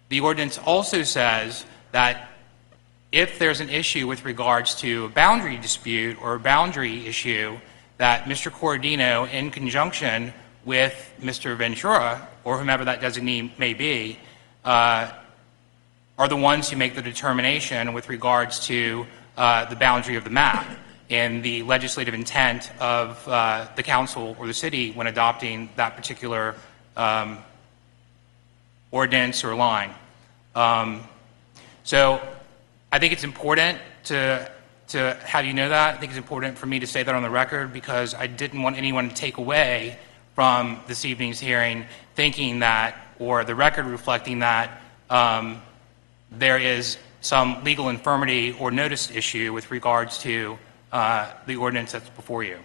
The ordinance also says that if there's an issue with regards to a boundary dispute or a boundary issue, that Mr. Cordino, in conjunction with Mr. Ventura, or whomever that designee may be, are the ones who make the determination with regards to the boundary of the map and the legislative intent of the council or the city when adopting that particular ordinance or line. So I think it's important to have you know that. I think it's important for me to say that on the record because I didn't want anyone to take away from this evening's hearing thinking that, or the record reflecting that, there is some legal infirmity or notice issue with regards to the ordinance that's before you.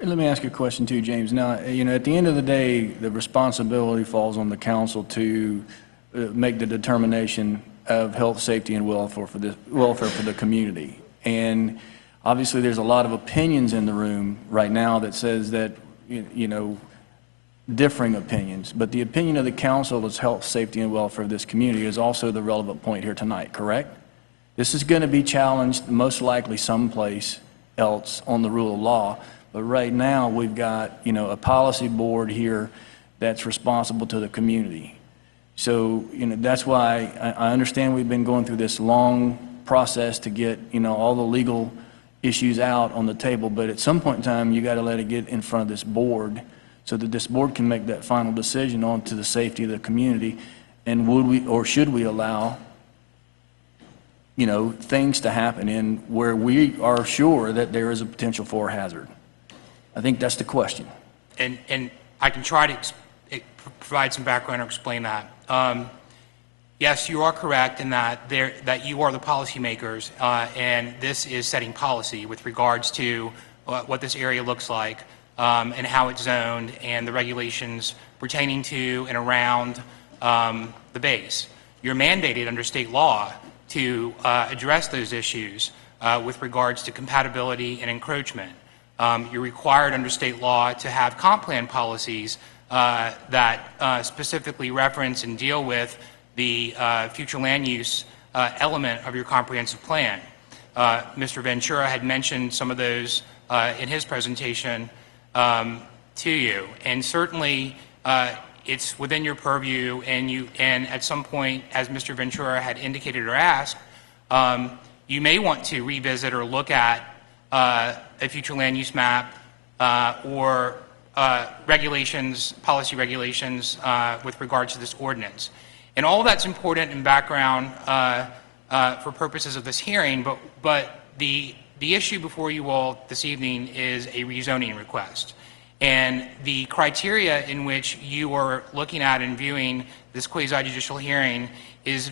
Let me ask you a question too, James. Now, you know, at the end of the day, the responsibility falls on the council to make the determination of health, safety, and welfare for the community. And obviously, there's a lot of opinions in the room right now that says that, you know, differing opinions, but the opinion of the council is health, safety, and welfare of this community is also the relevant point here tonight, correct? This is going to be challenged most likely someplace else on the rule of law, but right now we've got, a policy board here that's responsible to the community. So, that's why I understand we've been going through this long process to get, all the legal issues out on the table, but at some point in time, you got to let it get in front of this board so that this board can make that final decision on to the safety of the community. And would we, or should we allow, things to happen in where we are sure that there is a potential for a hazard? I think that's the question. And I can try to provide some background or explain that. Yes, you are correct in that that you are the policymakers, and this is setting policy with regards to what this area looks like and how it's zoned and the regulations pertaining to and around the base. You're mandated under state law to address those issues with regards to compatibility and encroachment. You're required under state law to have comp plan policies that specifically reference and deal with the future land use element of your comprehensive plan. Mr. Ventura had mentioned some of those in his presentation to you, and certainly it's within your purview, and at some point, as Mr. Ventura had indicated or asked, you may want to revisit or look at a future land use map or regulations, policy regulations with regards to this ordinance. And all that's important in background for purposes of this hearing, but the issue before you all this evening is a rezoning request. And the criteria in which you are looking at and viewing this quasi-judicial hearing is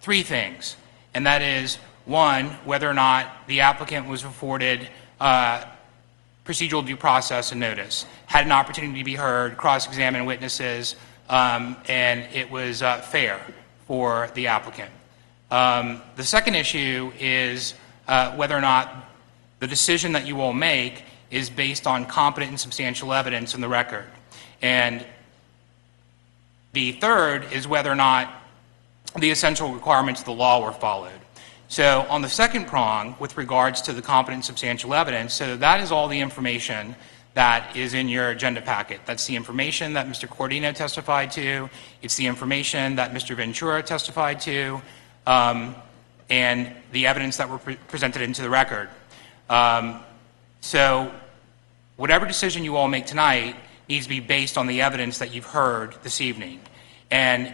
three things. And that is, one, whether or not the applicant was afforded procedural due process and notice, had an opportunity to be heard, cross-examine witnesses, and it was fair for the applicant. The second issue is whether or not the decision that you will make is based on competent and substantial evidence in the record. And the third is whether or not the essential requirements of the law were followed. So on the second prong, with regards to the competent and substantial evidence, so that is all the information that is in your agenda packet. That's the information that Mr. Cordino testified to. It's the information that Mr. Ventura testified to, and the evidence that were presented into the record. So whatever decision you all make tonight needs to be based on the evidence that you've heard this evening. And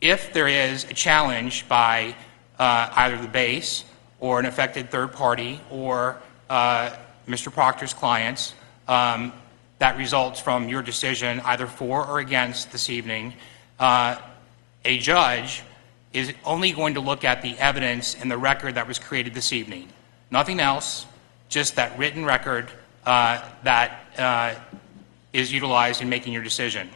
if there is a challenge by either the base or an affected third party or Mr. Proctor's clients, that results from your decision either for or against this evening, a judge is only going to look at the evidence in the record that was created this evening. Nothing else, just that written record that is utilized in making your decision.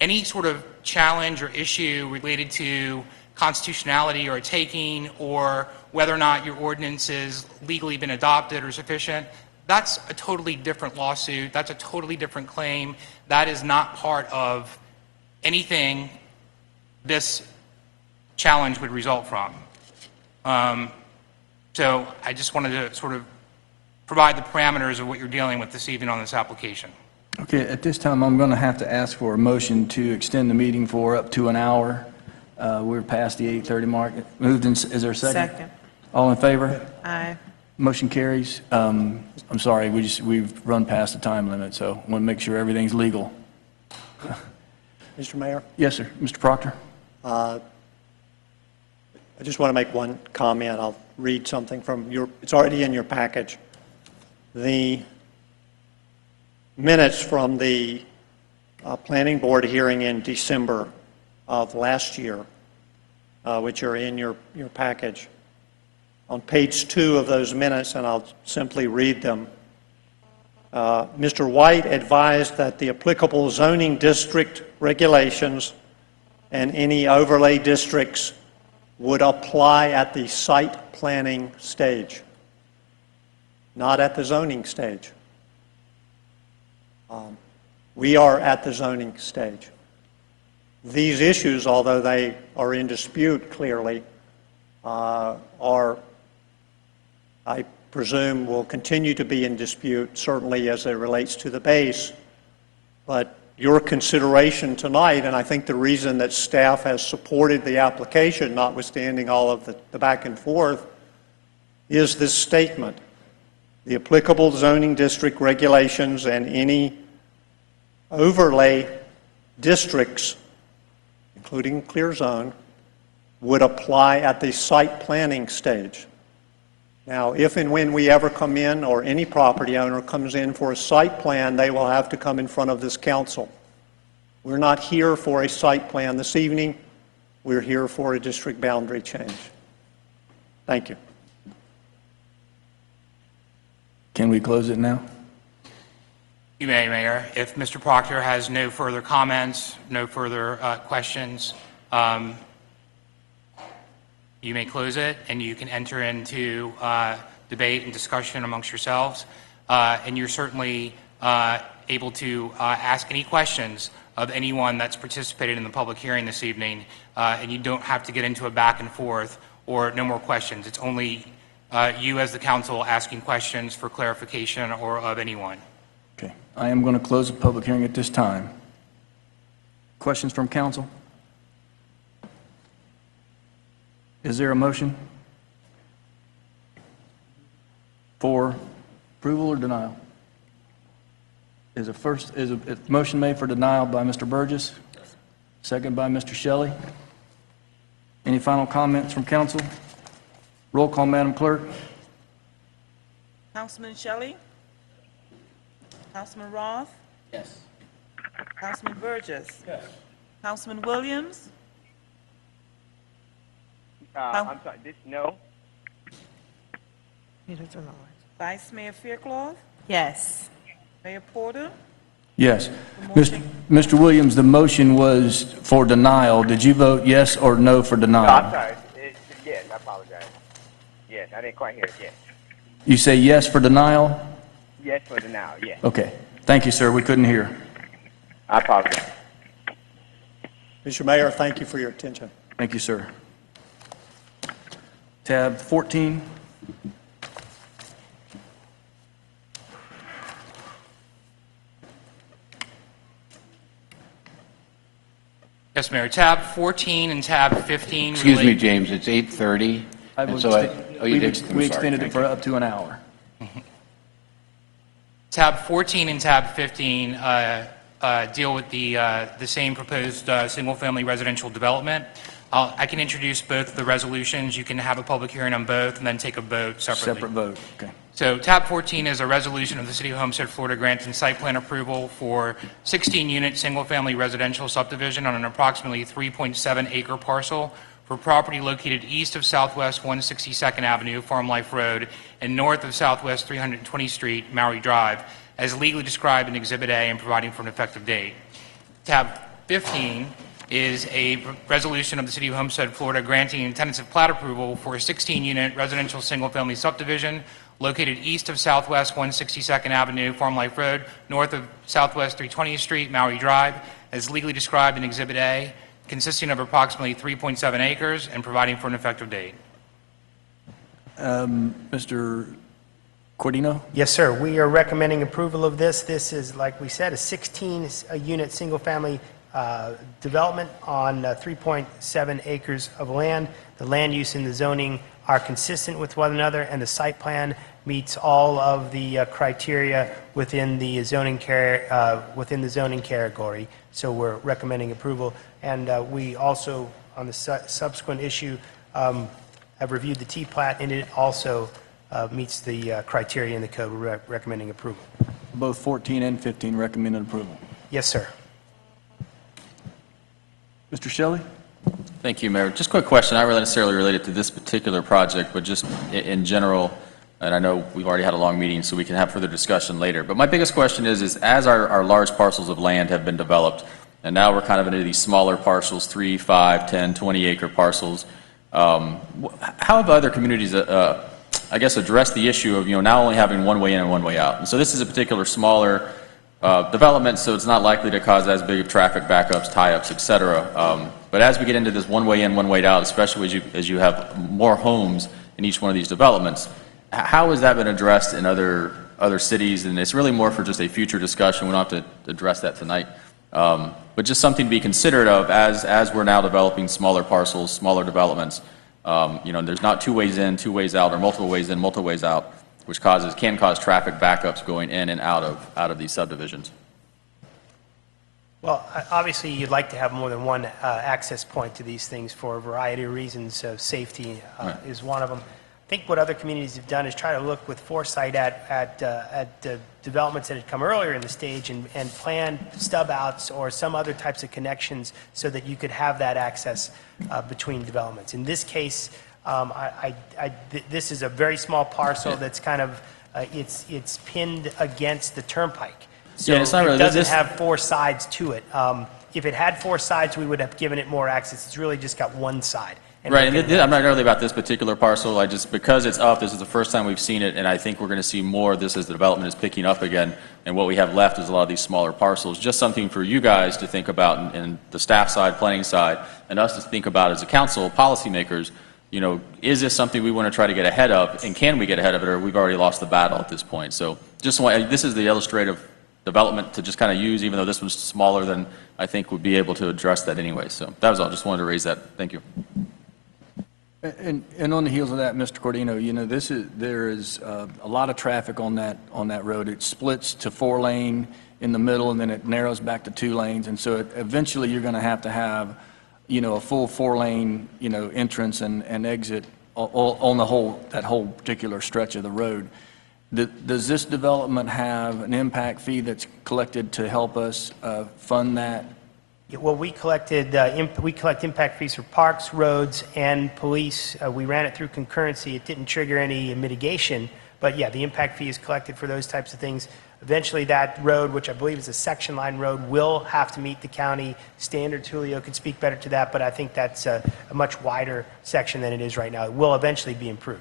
Any sort of challenge or issue related to constitutionality or taking, or whether or not your ordinance has legally been adopted or sufficient, that's a totally different lawsuit. That's a totally different claim. That is not part of anything this challenge would result from. So I just wanted to sort of provide the parameters of what you're dealing with this evening on this application. Okay, at this time, I'm going to have to ask for a motion to extend the meeting for up to an hour. We're past the 8:30 mark. Moved, is there a second? Second. All in favor? Aye. Motion carries. I'm sorry, we've run past the time limit, so I want to make sure everything's legal. Mr. Mayor? Yes, sir. Mr. Proctor? I just want to make one comment. I'll read something from it's already in your package. The minutes from the planning board hearing in December of last year, which are in your package. On page 2 of those minutes, and I'll simply read them, Mr. White advised that the applicable zoning district regulations and any overlay districts would apply at the site planning stage, not at the zoning stage. We are at the zoning stage. These issues, although they are in dispute clearly, are, I presume, will continue to be in dispute, certainly as it relates to the base. But your consideration tonight, and I think the reason that staff has supported the application, notwithstanding all of the back and forth, is this statement. The applicable zoning district regulations and any overlay districts, including clear zone, would apply at the site planning stage. Now, if and when we ever come in, or any property owner comes in for a site plan, they will have to come in front of this council. We're not here for a site plan this evening. We're here for a district boundary change. Thank you. Can we close it now? You may, Mayor. If Mr. Proctor has no further comments, no further questions, you may close it, and you can enter into debate and discussion amongst yourselves. And you're certainly able to ask any questions of anyone that's participated in the public hearing this evening, and you don't have to get into a back and forth or no more questions. It's only you as the council asking questions for clarification or of anyone. Okay. I am going to close the public hearing at this time. Questions from council? Is there a motion for approval or denial? Is a motion made for denial by Mr. Burgess? Second by Mr. Shelley. Any final comments from council? Roll call, Madam Clerk. Councilman Shelley? Councilman Roth? Yes. Councilman Burgess? Yes. Councilman Williams? I'm sorry, no? Vice Mayor Faircloth? Yes. Mayor Porter? Yes. Mr. Williams, the motion was for denial. Did you vote yes or no for denial? No, I'm sorry. Yes, I apologize. Yes, I didn't quite hear it. Yes. You say yes for denial? Yes for denial, yes. Okay. Thank you, sir. We couldn't hear. I apologize. Mr. Mayor, thank you for your attention. Thank you, sir. Tab 14. Yes, Mayor. Tab 14 and tab 15. Excuse me, James, it's 8:30. And so we extended it for up to an hour. Tab 14 and tab 15 deal with the same proposed single-family residential development. I can introduce both the resolutions. You can have a public hearing on both and then take a vote separately. Separate vote, okay. So tab 14 is a resolution of the City of Homestead, Florida, granting site plan approval for 16-unit single-family residential subdivision on an approximately 3.7-acre parcel for property located east of Southwest 162nd Avenue, Farm Life Road, and north of Southwest 320th Street, Maury Drive, as legally described in Exhibit A and providing for an effective date. Tab 15 is a resolution of the City of Homestead, Florida, granting tentative plat approval for a 16-unit residential single-family subdivision located east of Southwest 162nd Avenue, Farm Life Road, north of Southwest 320th Street, Maury Drive, as legally described in Exhibit A, consisting of approximately 3.7 acres and providing for an effective date. Mr. Cordino? Yes, sir. We are recommending approval of this. This is, like we said, a 16-unit single-family development on 3.7 acres of land. The land use and the zoning are consistent with one another, and the site plan meets all of the criteria within the zoning category. So we're recommending approval. And we also, on the subsequent issue, have reviewed the T-plat, and it also meets the criteria in the code. We're recommending approval. Both 14 and 15 recommended approval. Yes, sir. Mr. Shelley? Thank you, Mayor. Just a quick question, not really necessarily related to this particular project, but just in general, and I know we've already had a long meeting, so we can have further discussion later. But my biggest question is as our large parcels of land have been developed, and now we're kind of into these smaller parcels, 3, 5, 10, 20-acre parcels, how have other communities, I guess, addressed the issue of, not only having one way in and one way out? And so this is a particular smaller development, so it's not likely to cause as big of traffic backups, tie-ups, et cetera. But as we get into this one way in, one way out, especially as you have more homes in each one of these developments, how has that been addressed in other cities? And it's really more for just a future discussion. We don't have to address that tonight. But just something to be considerate of as we're now developing smaller parcels, smaller developments. There's not two ways in, two ways out, or multiple ways in, multiple ways out, which can cause traffic backups going in and out of these subdivisions. Well, obviously, you'd like to have more than one access point to these things for a variety of reasons. Safety is one of them. I think what other communities have done is try to look with foresight at developments that had come earlier in the stage and plan stub outs or some other types of connections so that you could have that access between developments. In this case, this is a very small parcel that's kind of it's pinned against the turnpike. So yeah, it's not really, it doesn't have four sides to it. If it had four sides, we would have given it more access. It's really just got one side. Right, and I'm not really about this particular parcel. Because it's up, this is the first time we've seen it, and I think we're going to see more of this as the development is picking up again, and what we have left is a lot of these smaller parcels. Just something for you guys to think about, and the staff side, planning side, and us to think about as a council, policymakers. Is this something we want to try to get ahead of, and can we get ahead of it, or we've already lost the battle at this point? So this is the illustrative development to just kind of use, even though this was smaller than I think would be able to address that anyway. So that was all. Just wanted to raise that. Thank you. And on the heels of that, Mr. Cordino, there is a lot of traffic on that road. It splits to 4-lane in the middle, and then it narrows back to 2 lanes. And so eventually you're going to have a full 4-lane, entrance and exit on that whole particular stretch of the road. Does this development have an impact fee that's collected to help us fund that? Well, we collect impact fees for parks, roads, and police. We ran it through concurrency. It didn't trigger any mitigation, but yeah, the impact fee is collected for those types of things. Eventually, that road, which I believe is a section line road, will have to meet the county standards. Julio could speak better to that, but I think that's a much wider section than it is right now. It will eventually be improved.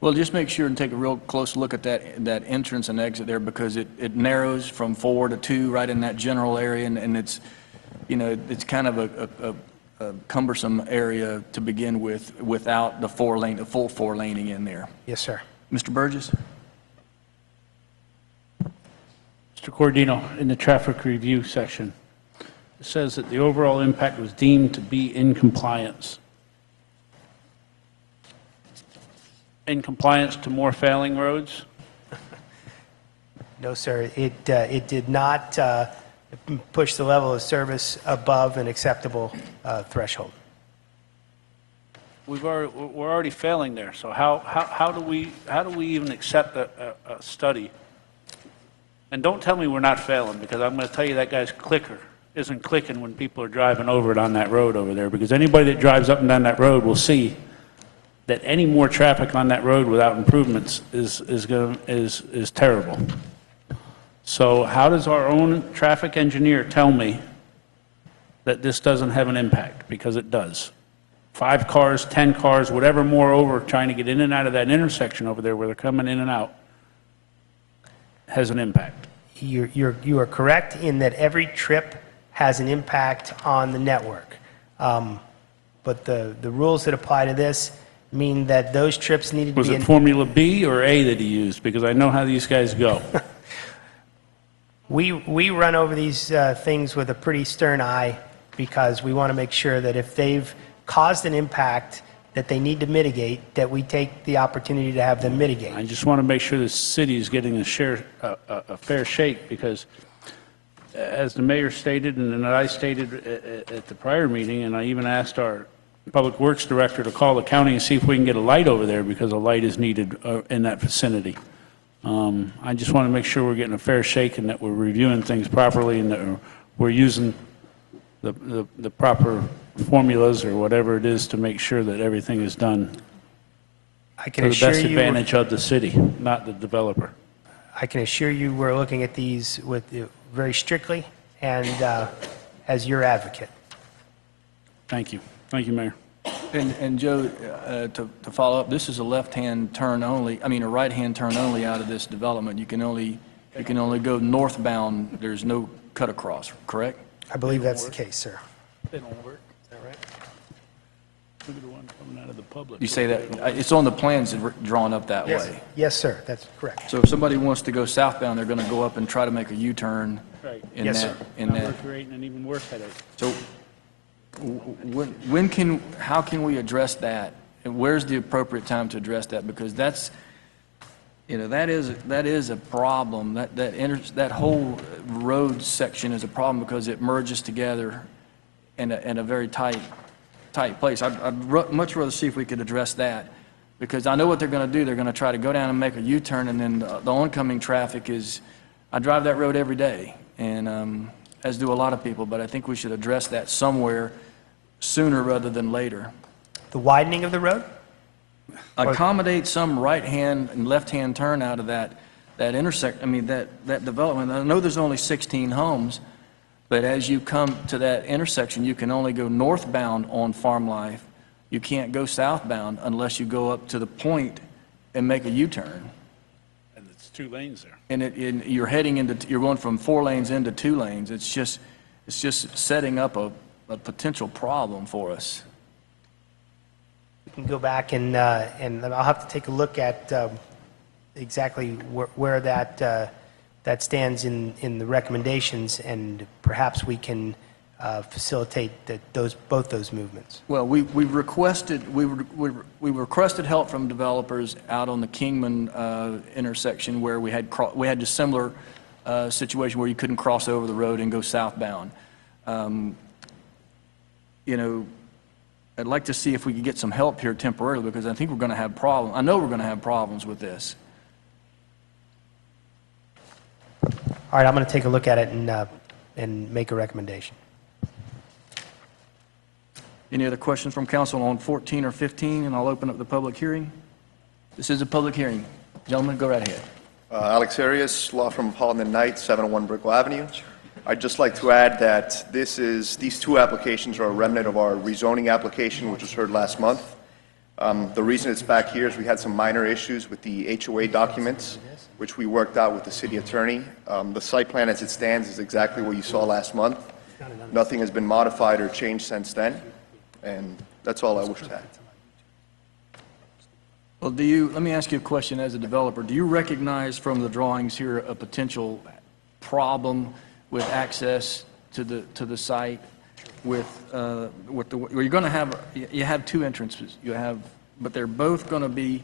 Well, just make sure and take a real close look at that entrance and exit there, because it narrows from 4 to 2 right in that general area, and it's kind of a cumbersome area to begin with without the full 4-laning in there. Yes, sir. Mr. Burgess? Mr. Cordino, in the traffic review section, it says that the overall impact was deemed to be in compliance. In compliance to more failing roads? No, sir. It did not push the level of service above an acceptable threshold. We're already failing there. So how do we even accept a study? And don't tell me we're not failing, because I'm going to tell you that guy's clicker isn't clicking when people are driving over it on that road over there. Because anybody that drives up and down that road will see that any more traffic on that road without improvements is terrible. So how does our own traffic engineer tell me that this doesn't have an impact? Because it does. 5 cars, 10 cars, whatever more over trying to get in and out of that intersection over there where they're coming in and out has an impact. You are correct in that every trip has an impact on the network. But the rules that apply to this mean that those trips needed to be... Was it Formula B or A that he used? Because I know how these guys go. We run over these things with a pretty stern eye, because we want to make sure that if they've caused an impact that they need to mitigate, that we take the opportunity to have them mitigate. I just want to make sure the city is getting a fair shake, because as the mayor stated and then I stated at the prior meeting, and I even asked our Public Works Director to call the county and see if we can get a light over there, because a light is needed in that vicinity. I just want to make sure we're getting a fair shake and that we're reviewing things properly and that we're using the proper formulas or whatever it is to make sure that everything is done to the best advantage of the city, not the developer. I can assure you we're looking at these very strictly and as your advocate. Thank you. Thank you, Mayor. And Joe, to follow up, this is a left-hand turn only, a right-hand turn only out of this development. You can only You can only go northbound, there's no cut across, correct? I believe that's the case, sir. They don't work. Is that right? Look at the one coming out of the public. You say that, it's on the plans drawn up that Yes. way. Yes, sir, that's correct. So if somebody wants to go southbound, they're going to go up and try to make a U-turn Right. in Yes, that, sir. in Now that. we're creating an even worse headache. So how can we address that? And where's the appropriate time to address that? Because that's, that is a problem. That whole road section is a problem because it merges together in a very tight place. I'd much rather see if we could address that, because I know what they're going to do. They're going to try to go down and make a U-turn, and then the oncoming traffic is, I drive that road every day, and as do a lot of people, but I think we should address that somewhere sooner rather than later. The widening of the road? Accommodate some right-hand and left-hand turn out of that that development. I know there's only 16 homes, but as you come to that intersection, you can only go northbound on Farm Life. You can't go southbound unless you go up to the point and make a U-turn. And it's 2 lanes there. And you're heading into, you're going from 4 lanes into 2 lanes. It's just setting up a potential problem for us. We can go back and I'll have to take a look at exactly where that stands in the recommendations, and perhaps we can facilitate both those movements. Well, we requested help from developers out on the Kingman intersection where we had a similar situation where you couldn't cross over the road and go southbound. I'd like to see if we could get some help here temporarily, because I think we're going to have problems. I know we're going to have problems with this. All right, I'm going to take a look at it and make a recommendation. Any other questions from council on 14 or 15, and I'll open up the public hearing. This is a public hearing. Gentlemen, go right ahead. Alex Arias, law firm of Holland & Knight, 701 Brickell Avenue. I'd just like to add that these 2 applications are a remnant of our rezoning application, which was heard last month. The reason it's back here is we had some minor issues with the HOA documents, which we worked out with the city attorney. The site plan as it stands is exactly what you saw last month. Nothing has been modified or changed since then, and that's all I wish to add. Well, let me ask you a question as a developer. Do you recognize from the drawings here a potential problem with access to the site where you're going to have, you have 2 entrances, but they're both going to be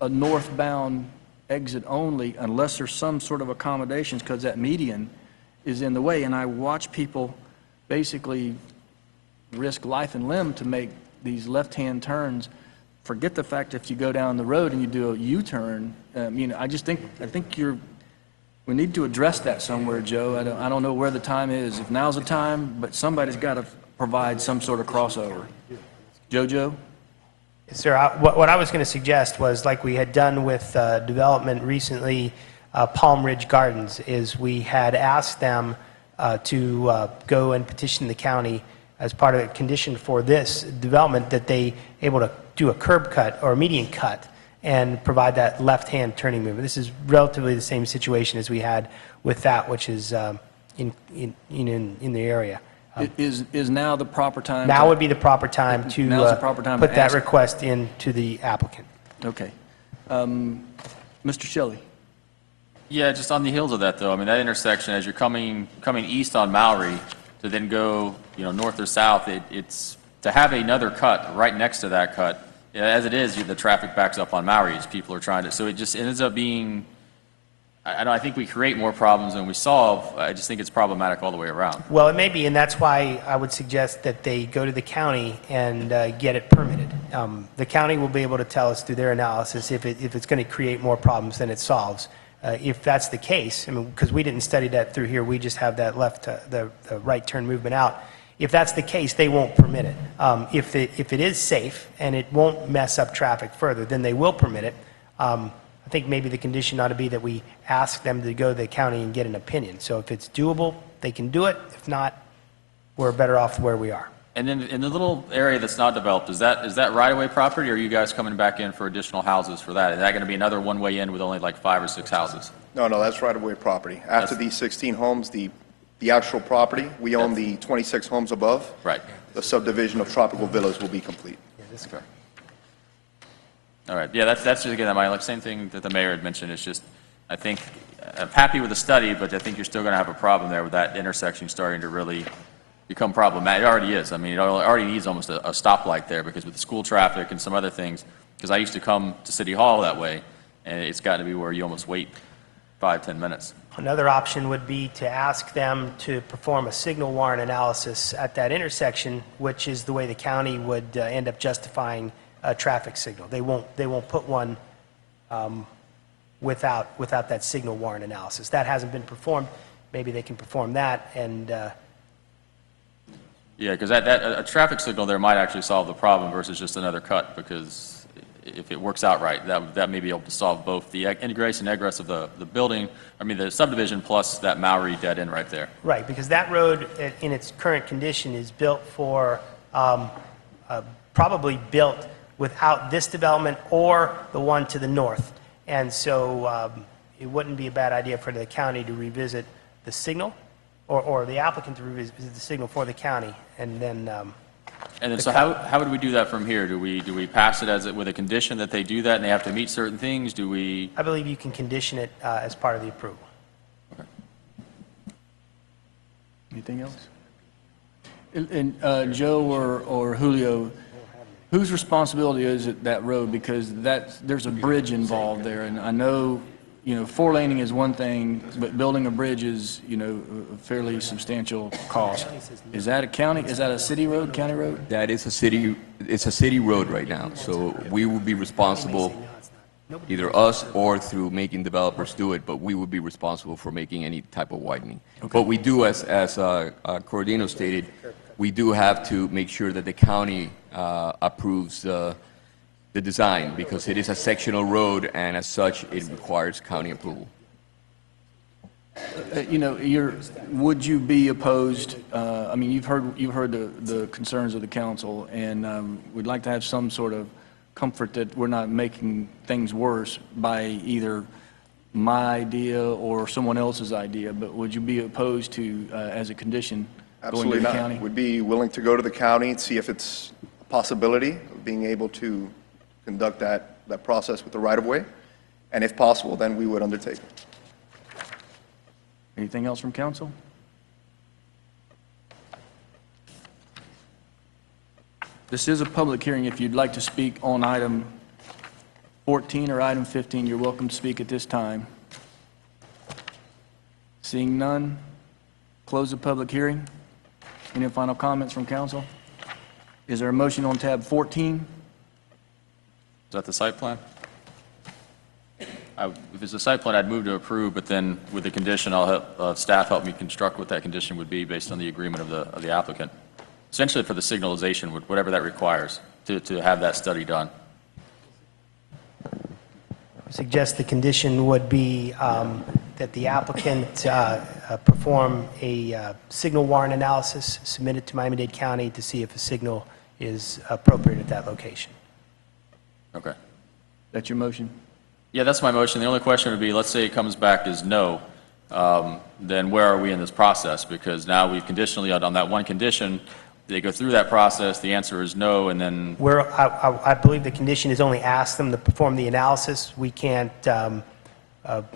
a northbound exit only unless there's some sort of accommodations, because that median is in the way, and I watch people basically risk life and limb to make these left-hand turns. Forget the fact if you go down the road and you do a U-turn. I think we need to address that somewhere, Joe. I don't know where the time is, if now's the time, but somebody's got to provide some sort of crossover. Jojo? Yes, sir. What I was going to suggest was, like we had done with development recently, Palm Ridge Gardens, is we had asked them to go and petition the county as part of the condition for this development that they able to do a curb cut or a median cut and provide that left-hand turning movement. This is relatively the same situation as we had with that, which is in the area. Is now the proper time? Now would be the proper time to Now's the proper time put to that ask. request in to the applicant. Okay. Mr. Shelley? Yeah, just on the heels of that, though, I mean, that intersection, as you're coming east on Maury to then go, north or south, it's to have another cut right next to that cut. As it is, the traffic backs up on Maury as people are trying to, so it just ends up being, I think we create more problems than we solve. I just think it's problematic all the way around. Well, it may be, and that's why I would suggest that they go to the county and get it permitted. The county will be able to tell us through their analysis if it's going to create more problems than it solves. If that's the case, because we didn't study that through here, we just have that the right turn movement out. If that's the case, they won't permit it. If it is safe and it won't mess up traffic further, then they will permit it. I think maybe the condition ought to be that we ask them to go to the county and get an opinion. So if it's doable, they can do it. If not, we're better off where we are. And then in the little area that's not developed, is that right-of-way property, or are you guys coming back in for additional houses for that? Is that going to be another one-way in with only like 5 or 6 houses? No, no, that's right-of-way property. After these 16 homes, the actual property, we own the 26 homes above. Right. The subdivision of Tropical Villas will be complete. Okay. All right, yeah, that's again, like, same thing that the mayor had mentioned, it's just, I think, I'm happy with the study, but I think you're still going to have a problem there with that intersection starting to really become problematic. It already is. I mean, it already needs almost a stoplight there, because with the school traffic and some other things, because I used to come to City Hall that way, and it's got to be where you almost wait 5-10 minutes. Another option would be to ask them to perform a signal warrant analysis at that intersection, which is the way the county would end up justifying a traffic signal. They won't put one without that signal warrant analysis. That hasn't been performed. Maybe they can perform that, and Yeah, because a traffic signal there might actually solve the problem versus just another cut, because if it works out right, that may be able to solve both the ingress and egress of the building, I mean, the subdivision plus that Maori dead end right there. right, because that road in its current condition is built for, probably built without this development or the one to the north. And so it wouldn't be a bad idea for the county to revisit the signal, or the applicant to revisit the signal for the county, and then And then, so how would we do that from here? Do we pass it with a condition that they do that and they have to meet certain things? Do we? I believe you can condition it as part of the approval. Anything else? And Joe or Julio, whose responsibility is it, that road? Because there's a bridge involved there, and I know, four laning is one thing, but building a bridge is, a fairly substantial cost. Is that a city road, county road? That is it's a city road right now, so we will be responsible, either us or through making developers do it, but we would be responsible for making any type of widening. Okay. But we do, as Corodino stated, we do have to make sure that the county approves the design, because it is a sectional road, and as such, it requires county approval. Would you be opposed, you've heard the concerns of the council, and we'd like to have some sort of comfort that we're not making things worse by either my idea or someone else's idea, but would you be opposed to, as a condition, going to the county? Absolutely not. We'd be willing to go to the county and see if it's a possibility of being able to conduct that process with the right-of-way, and if possible, then we would undertake it. Anything else from council? This is a public hearing. If you'd like to speak on item 14 or item 15, you're welcome to speak at this time. Seeing none, close the public hearing. Any final comments from council? Is there a motion on tab 14? Is that the site plan? If it's a site plan, I'd move to approve, but then with the condition, I'll have staff help me construct what that condition would be based on the agreement of the applicant. Essentially for the signalization, whatever that requires, to have that study done. I suggest the condition would be that the applicant perform a signal warrant analysis, submit it to Miami-Dade County to see if a signal is appropriate at that location. Okay. That's your motion? Yeah, that's my motion. The only question would be, let's say it comes back as no, then where are we in this process? Because now we've conditionally, on that one condition, they go through that process, the answer is no, and then... I believe the condition is only ask them to perform the analysis. We can't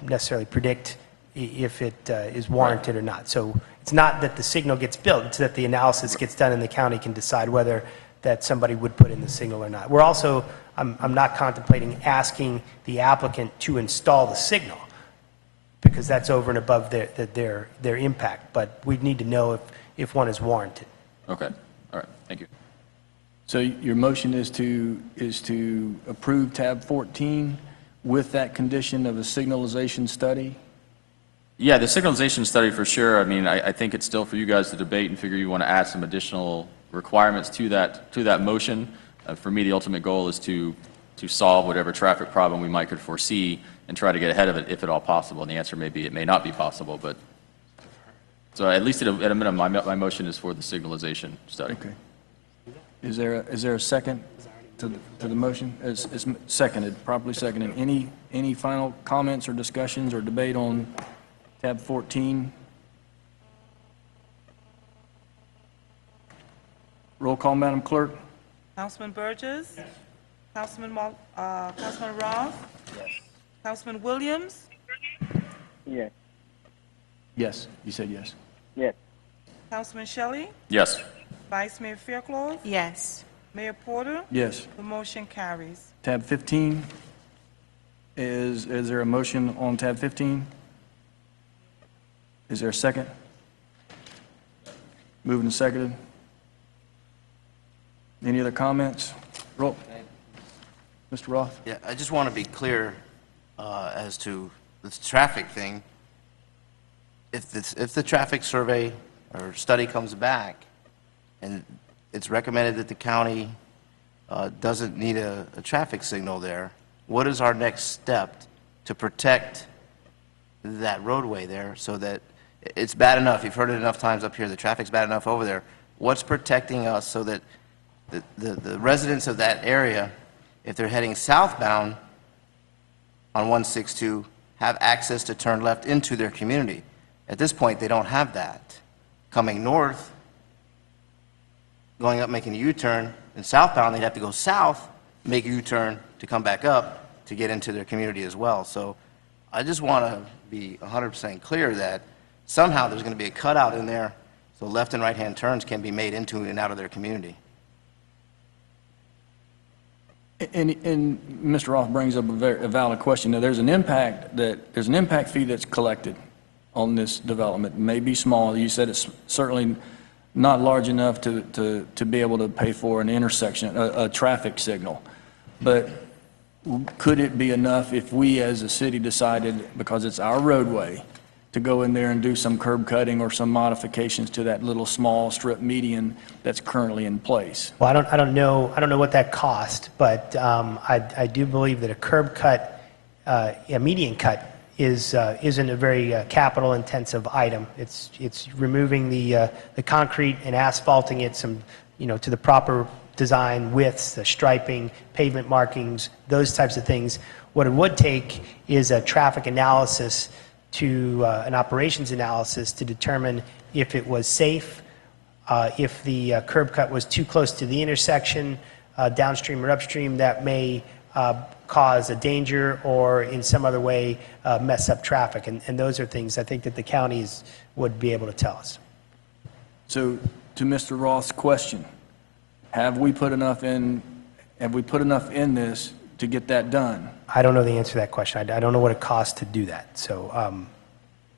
necessarily predict if it is warranted or not. So it's not that the signal gets built, it's that the analysis gets done and the county can decide whether that somebody would put in the signal or not. We're also... I'm not contemplating asking the applicant to install the signal, because that's over and above their impact, but we need to know if one is warranted. Okay, all right, thank you. So your motion is to approve tab 14 with that condition of a signalization study? Yeah, the signalization study for sure. I mean, I think it's still for you guys to debate and figure you want to add some additional requirements to that motion. For me, the ultimate goal is to solve whatever traffic problem we might could foresee and try to get ahead of it if at all possible. And the answer may be it may not be possible, but so at least at a minimum, my motion is for the signalization study. Okay. Is there a second? to the motion? It's seconded, properly seconded. Any final comments or discussions or debate on tab 14? Roll call, Madam Clerk. Councilman Burgess? Yes. Councilman Roth? Yes. Councilman Williams? Yes. Yes, you said yes. Yes. Councilman Shelley? Yes. Vice Mayor Fairclough? Yes. Mayor Porter? Yes. The motion carries. Tab 15, is there a motion on tab 15? Is there a second? Moved and seconded. Any other comments? Roll. Mr. Roth? Yeah, I just want to be clear as to this traffic thing. If the traffic survey or study comes back and it's recommended that the county doesn't need a traffic signal there, what is our next step to protect that roadway there so that it's bad enough? You've heard it enough times up here, the traffic's bad enough over there. What's protecting us so that the residents of that area, if they're heading southbound on 162, have access to turn left into their community? At this point, they don't have that. Coming north, going up, making a U-turn, and southbound, they'd have to go south, make a U-turn to come back up to get into their community as well. So I just want to be 100% clear that somehow there's going to be a cutout in there so left and right-hand turns can be made into and out of their community. And Mr. Roth brings up a valid question. Now, there's an impact fee that's collected on this development. It may be small. You said it's certainly not large enough to be able to pay for an intersection, a traffic signal. But could it be enough if we as a city decided, because it's our roadway, to go in there and do some curb cutting or some modifications to that little small strip median that's currently in place? Well, I don't know what that cost, but I do believe that a curb cut, a median cut, isn't a very capital-intensive item. It's removing the concrete and asphalting it to the proper design widths, the striping, pavement markings, those types of things. What it would take is a traffic analysis an operations analysis to determine if it was safe, if the curb cut was too close to the intersection, downstream or upstream, that may cause a danger or in some other way mess up traffic. And those are things I think that the counties would be able to tell us. So to Mr. Roth's question, have we put enough in this to get that done? I don't know the answer to that question. I don't know what it costs to do that. So,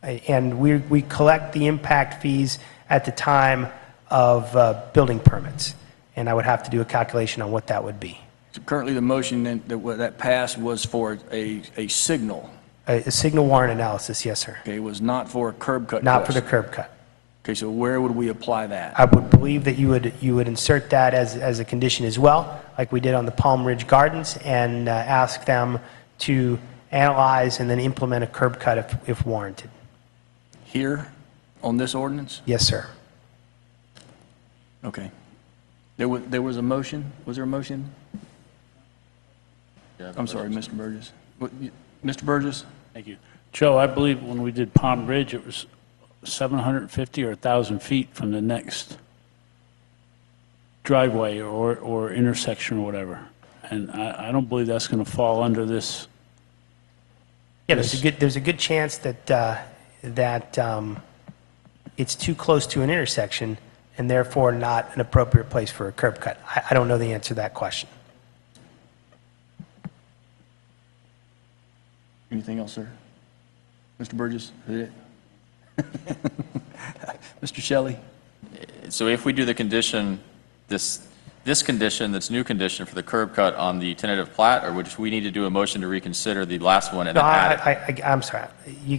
and we collect the impact fees at the time of building permits, and I would have to do a calculation on what that would be. So currently, the motion that passed was for a signal. A signal warrant analysis, yes, sir. Okay, it was not for a curb cut. Not for the curb cut. Okay, so where would we apply that? I would believe that you would insert that as a condition as well, like we did on the Palm Ridge Gardens, and ask them to analyze and then implement a curb cut if warranted. Here, on this ordinance? Yes, sir. Okay. There was a motion? Was there a motion? I'm sorry, Mr. Burgess. Mr. Burgess? Thank you. Joe, I believe when we did Palm Ridge, it was 750 or 1,000 feet from the next driveway or intersection or whatever. And I don't believe that's going to fall under this. Yeah, there's a good chance that it's too close to an intersection and therefore not an appropriate place for a curb cut. I don't know the answer to that question. Anything else, sir? Mr. Burgess? Is that it? Mr. Shelley? So if we do the condition, this condition, this new condition for the curb cut on the tentative plat, or would we need to do a motion to reconsider the last one and then add it? I'm sorry.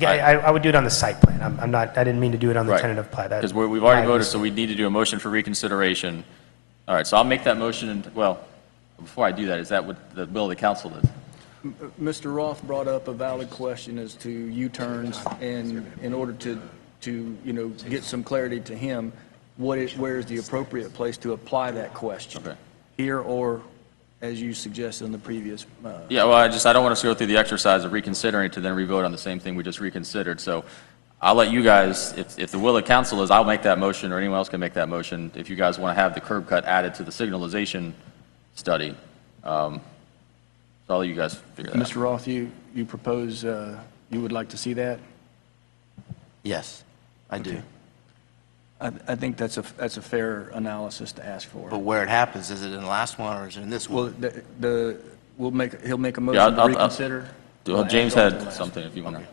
I would do it on the site plan. I didn't mean to do it on the tentative plat. Because we've already voted, so we need to do a motion for reconsideration. All right, so I'll make that motion, and, well, before I do that, is that what the will of the council is? Mr. Roth brought up a valid question as to U-turns, and in order to get some clarity to him, where is the appropriate place to apply that question? Okay. Here or as you suggested in the previous. Yeah, well, I don't want us to go through the exercise of reconsidering to then re-vote on the same thing we just reconsidered. So I'll let you guys, if the will of council is, I'll make that motion, or anyone else can make that motion, if you guys want to have the curb cut added to the signalization study. So I'll let you guys figure that out. Mr. Roth, you propose, you would like to see that? Yes, I do. I think that's a fair analysis to ask for. But where it happens, is it in the last one or is it in this one? Well, he'll make a motion to reconsider. James had something if you want to.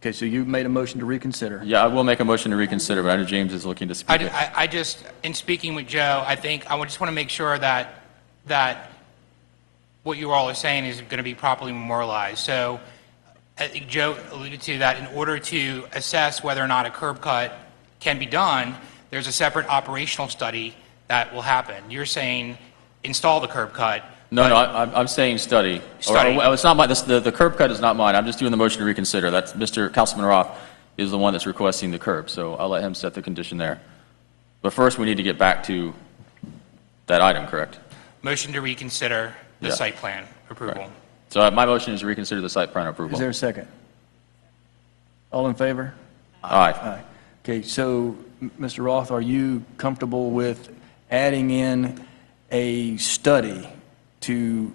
Okay, so you made a motion to reconsider. Yeah, I will make a motion to reconsider, but I know James is looking to speak. I just, in speaking with Joe, I think I just want to make sure that what you all are saying is going to be properly memorialized. So I think Joe alluded to that in order to assess whether or not a curb cut can be done, there's a separate operational study that will happen. You're saying install the curb cut. No, I'm saying study. Study. It's not the curb cut is not mine. I'm just doing the motion to reconsider. That's Mr. Councilman Roth is the one that's requesting the curb, so I'll let him set the condition there. But first, we need to get back to that item, correct? Motion to reconsider the site plan approval. Right. So my motion is to reconsider the site plan approval. Is there a second? All in favor? Aye. Aye. Okay, so, Mr. Roth, are you comfortable with adding in a study to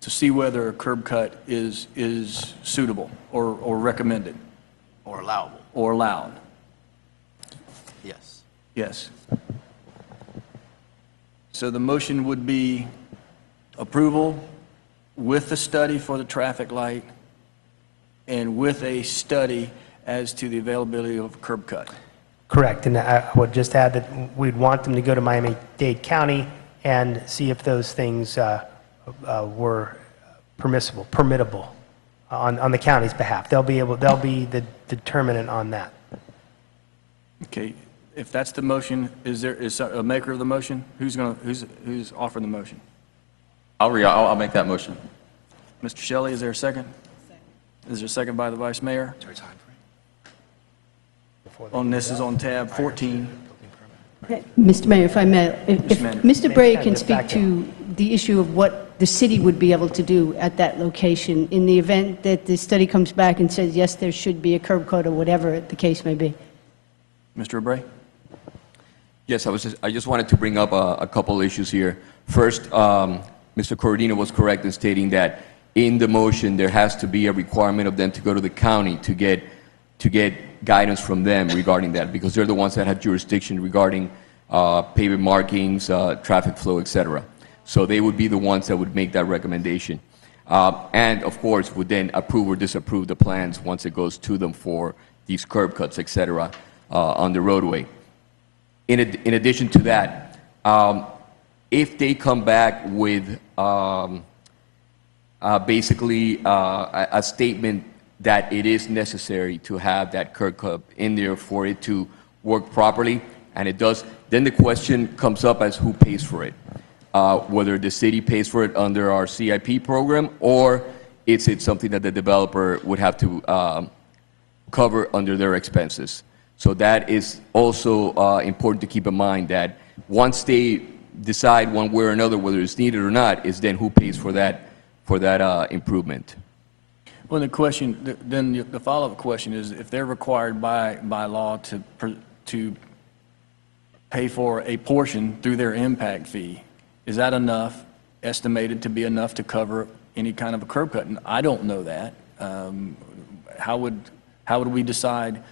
see whether a curb cut is suitable or recommended? Or allowable? Or allowed? Yes. Yes. So the motion would be approval with the study for the traffic light and with a study as to the availability of a curb cut. Correct, and I would just add that we'd want them to go to Miami-Dade County and see if those things were permittable on the county's behalf. They'll be the determinant on that. Okay, if that's the motion, is a maker of the motion? Who's offering the motion? I'll make that motion. Mr. Shelley, is there a second? Is there a second by the Vice Mayor? This is on tab 14. Mr. Mayor, if I may, if ma'am. Mr. Bray can speak to the issue of what the city would be able to do at that location in the event that the study comes back and says, yes, there should be a curb cut or whatever the case may be. Mr. Bray? Yes, I just wanted to bring up a couple issues here. First, Mr. Corradino was correct in stating that in the motion there has to be a requirement of them to go to the county to get guidance from them regarding that, because they're the ones that have jurisdiction regarding pavement markings, traffic flow, etc. So they would be the ones that would make that recommendation. And of course would then approve or disapprove the plans once it goes to them for these curb cuts, etc. On the roadway. In addition to that, if they come back with basically a statement that it is necessary to have that curb cut in there for it to work properly, and it does, then the question comes up as who pays for it. Whether the city pays for it under our CIP program, or is it something that the developer would have to cover under their expenses. So that is also important to keep in mind, that once they decide one way or another whether it's needed or not, is then who pays for that improvement. Well, the question, then the follow-up question is, if they're required by law to pay for a portion through their impact fee, is that enough, estimated to be enough to cover any kind of a curb cut? And I don't know that. How would we decide?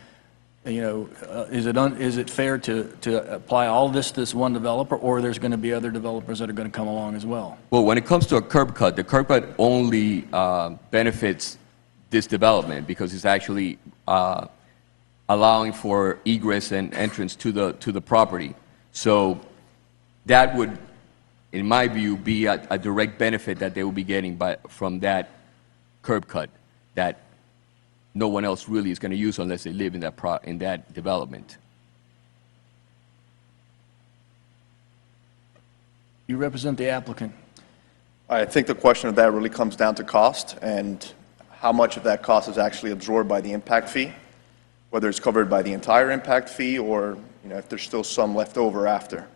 Is it fair to apply all this to this one developer, or there's going to be other developers that are going to come along as well? Well, when it comes to a curb cut, the curb cut only benefits this development because it's actually allowing for egress and entrance to the property. So that would, in my view, be a direct benefit that they will be getting from that curb cut that no one else really is going to use unless they live in that development. You represent the applicant. I think the question of that really comes down to cost and how much of that cost is actually absorbed by the impact fee, whether it's covered by the entire impact fee or if there's still some left over after.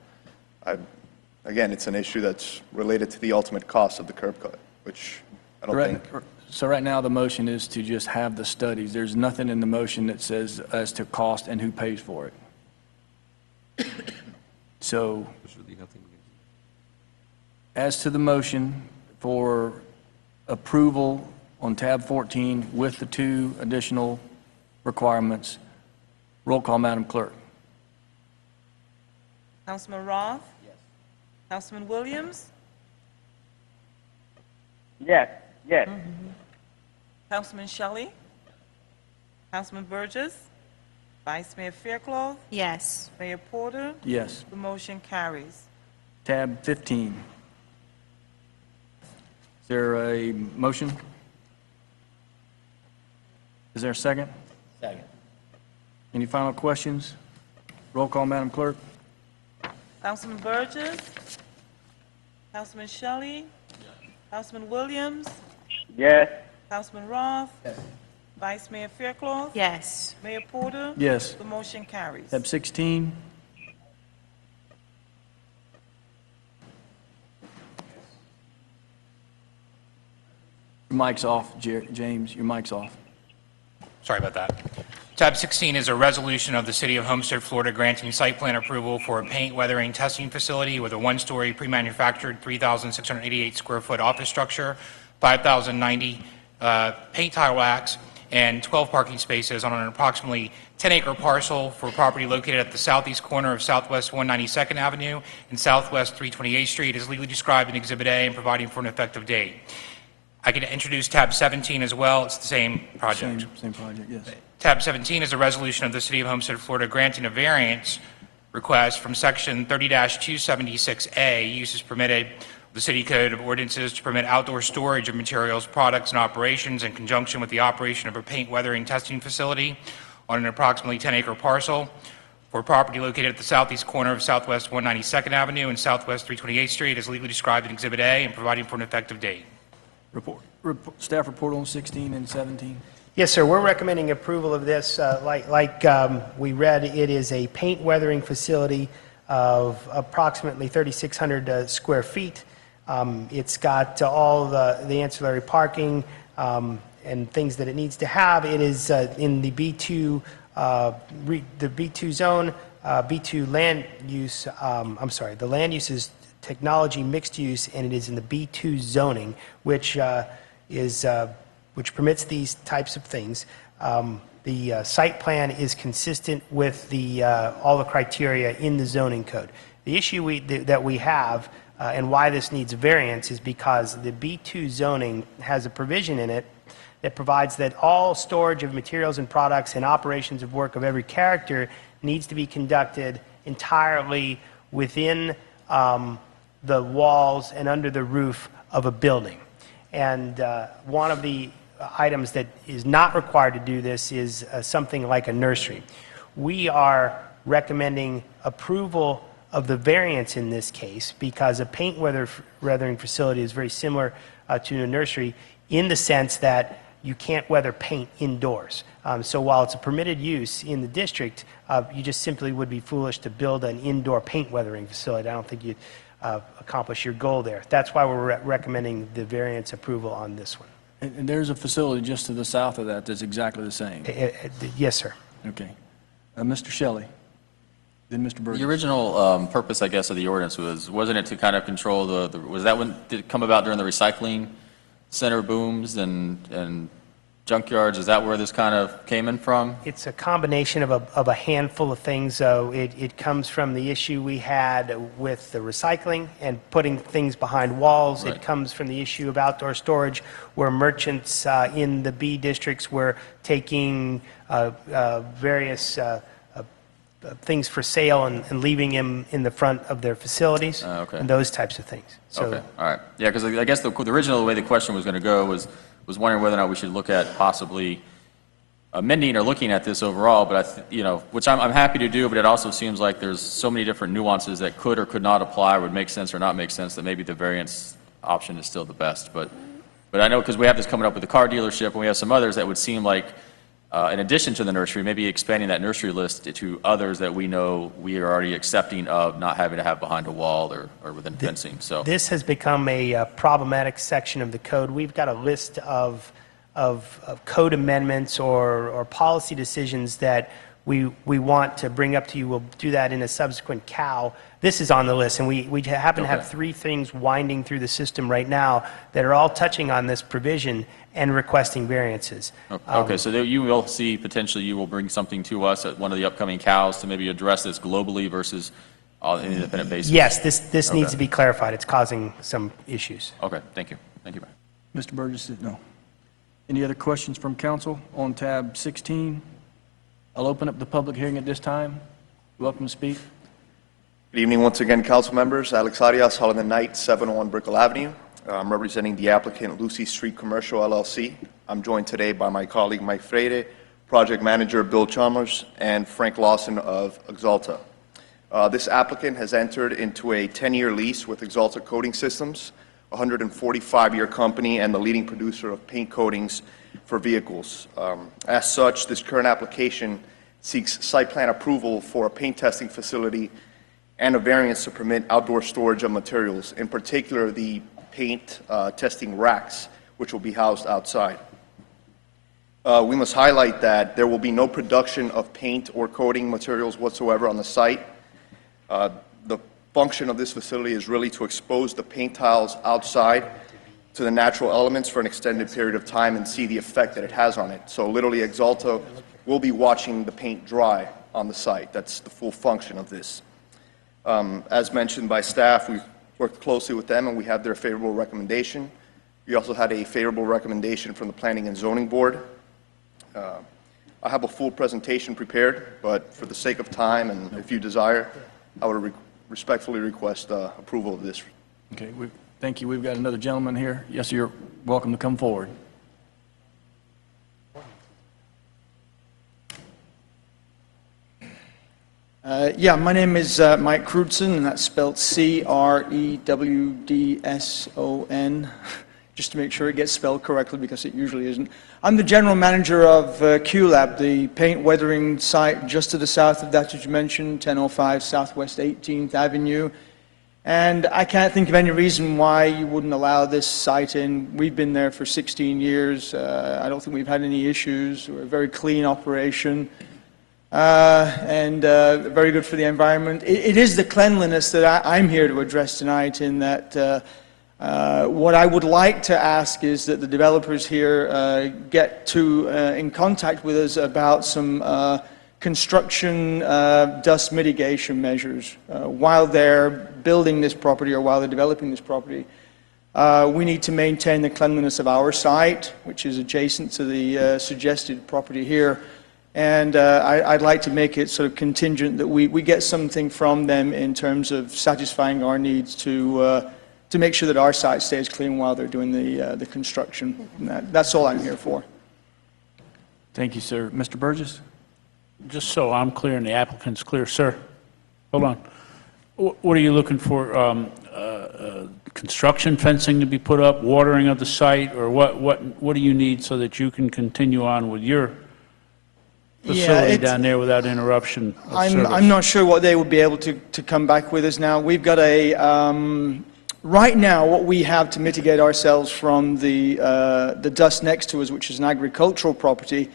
again, it's an issue that's related to the ultimate cost of the curb cut, which I don't think. So right now, the motion is to just have the studies. There's nothing in the motion that says as to cost and who pays for it. So as to the motion for approval on tab 14 with the 2 additional requirements, roll call, Madam Clerk. Councilman Roth? Yes. Councilman Williams? Yes, yes. Councilman Shelley? Councilman Burgess? Vice Mayor Fairclough? Yes. Mayor Porter? Yes. The motion carries. Tab 15. Is there a motion? Is there a second? Second. Any final questions? Roll call, Madam Clerk. Councilman Burgess? Councilman Shelley? Councilman Williams? Yes. Councilman Roth? Vice Mayor Fairclough? Yes. Mayor Porter? Yes. The motion carries. Tab 16. Your mic's off, James. Your mic's off. Sorry about that. Tab 16 is a resolution of the City of Homestead, Florida, granting site plan approval for a paint weathering testing facility with a 1-story pre-manufactured 3,688 square foot office structure, 5,090 paint tile racks, and 12 parking spaces on an approximately 10-acre parcel for property located at the southeast corner of Southwest 192nd Avenue and Southwest 328th Street, as legally described in Exhibit A and providing for an effective date. I can introduce tab 17 as well. It's the same project. Same project, yes. Tab 17 is a resolution of the City of Homestead, Florida, granting a variance request from Section 30-276A, uses permitted, the City Code of Ordinances to permit outdoor storage of materials, products, and operations in conjunction with the operation of a paint weathering testing facility on an approximately 10-acre parcel for property located at the southeast corner of Southwest 192nd Avenue and Southwest 328th Street, as legally described in Exhibit A, and providing for an effective date. Staff report on 16 and 17. Yes, sir. We're recommending approval of this. Like we read, it is a paint weathering facility of approximately 3,600 square feet. It's got all the ancillary parking and things that it needs to have. It is in the B2 zone, B2 land use. The land use is technology mixed use, and it is in the B2 zoning, which permits these types of things. The site plan is consistent with all the criteria in the zoning code. The issue that we have and why this needs variance is because the B2 zoning has a provision in it that provides that all storage of materials and products and operations of work of every character needs to be conducted entirely within the walls and under the roof of a building. And one of the items that is not required to do this is something like a nursery. We are recommending approval of the variance in this case because a paint weathering facility is very similar to a nursery in the sense that you can't weather paint indoors. So while it's a permitted use in the district, you just simply would be foolish to build an indoor paint weathering facility. I don't think you'd accomplish your goal there. That's why we're recommending the variance approval on this one. And there's a facility just to the south of that that's exactly the same. Yes, sir. Okay. Mr. Shelley, then Mr. Burgess. The original purpose, I guess, of the ordinance wasn't it to kind of control was that when, did it come about during the recycling center booms and junkyards? Is that where this kind of came in from? It's a combination of a handful of things. So it comes from the issue we had with the recycling and putting things behind walls. Right. It comes from the issue of outdoor storage where merchants in the B districts were taking various things for sale and leaving them in the front of their facilities and those types of things. So, Okay, all right. Yeah, because I guess the original way the question was going to go was wondering whether or not we should look at possibly amending or looking at this overall, but which I'm happy to do, but it also seems like there's so many different nuances that could or could not apply, would make sense or not make sense, that maybe the variance option is still the best. But I know because we have this coming up with the car dealership and we have some others that would seem like in addition to the nursery, maybe expanding that nursery list to others that we know we are already accepting of not having to have behind a wall or within fencing. So This has become a problematic section of the code. We've got a list of code amendments or policy decisions that we want to bring up to you. We'll do that in a subsequent COW. This is on the list, and we happen to have 3 things winding through the system right now that are all touching on this provision and requesting variances. Okay, so there you will see, potentially you will bring something to us at one of the upcoming COWs to maybe address this globally versus on an independent basis? Yes, this Okay. needs to be clarified. It's causing some issues. Okay, thank you. Thank you, Mayor. Mr. Burgess, no. Any other questions from council on tab 16? I'll open up the public hearing at this time. You're welcome to speak. Good evening once again, council members. Alex Arias, Holland & Knight, 701 Brickell Avenue. I'm representing the applicant Lucy Street Commercial LLC. I'm joined today by my colleague Mike Freire, project manager Bill Chalmers, and Frank Lawson of Exalta. This applicant has entered into a 10-year lease with Exalta Coating Systems, a 145-year company and the leading producer of paint coatings for vehicles. As such, this current application seeks site plan approval for a paint testing facility and a variance to permit outdoor storage of materials, in particular the paint testing racks, which will be housed outside. We must highlight that there will be no production of paint or coating materials whatsoever on the site. The function of this facility is really to expose the paint tiles outside to the natural elements for an extended period of time and see the effect that it has on it. So literally, Exalta will be watching the paint dry on the site. That's the full function of this. As mentioned by staff, we've worked closely with them and we have their favorable recommendation. We also had a favorable recommendation from the Planning and Zoning Board. I have a full presentation prepared, but for the sake of time and if you desire, I would respectfully request approval of this. Okay, thank you. We've got another gentleman here. Yes, sir, you're welcome to come forward. Yeah, my name is Mike Crudson, and that's spelled C-R-E-W-D-S-O-N, just to make sure it gets spelled correctly because it usually isn't. I'm the general manager of QLab, the paint weathering site just to the south of that, as you mentioned, 1005 Southwest 18th Avenue. And I can't think of any reason why you wouldn't allow this site in. We've been there for 16 years. I don't think we've had any issues. We're a very clean operation. And very good for the environment. It is the cleanliness that I'm here to address tonight, in that what I would like to ask is that the developers here get in contact with us about some construction dust mitigation measures. While they're building this property or while they're developing this property, we need to maintain the cleanliness of our site, which is adjacent to the suggested property here. And I'd like to make it sort of contingent that we get something from them in terms of satisfying our needs to make sure that our site stays clean while they're doing the construction. And that's all I'm here for. Thank you, sir. Mr. Burgess? Just so I'm clear and the applicant's clear, sir, hold on. What are you looking for? Construction fencing to be put up, watering of the site, or what do you need so that you can continue on with your facility down there without interruption of service? I'm not sure what they would be able to come back with us now. We've got right now what we have to mitigate ourselves from the dust next to us, which is an agricultural property,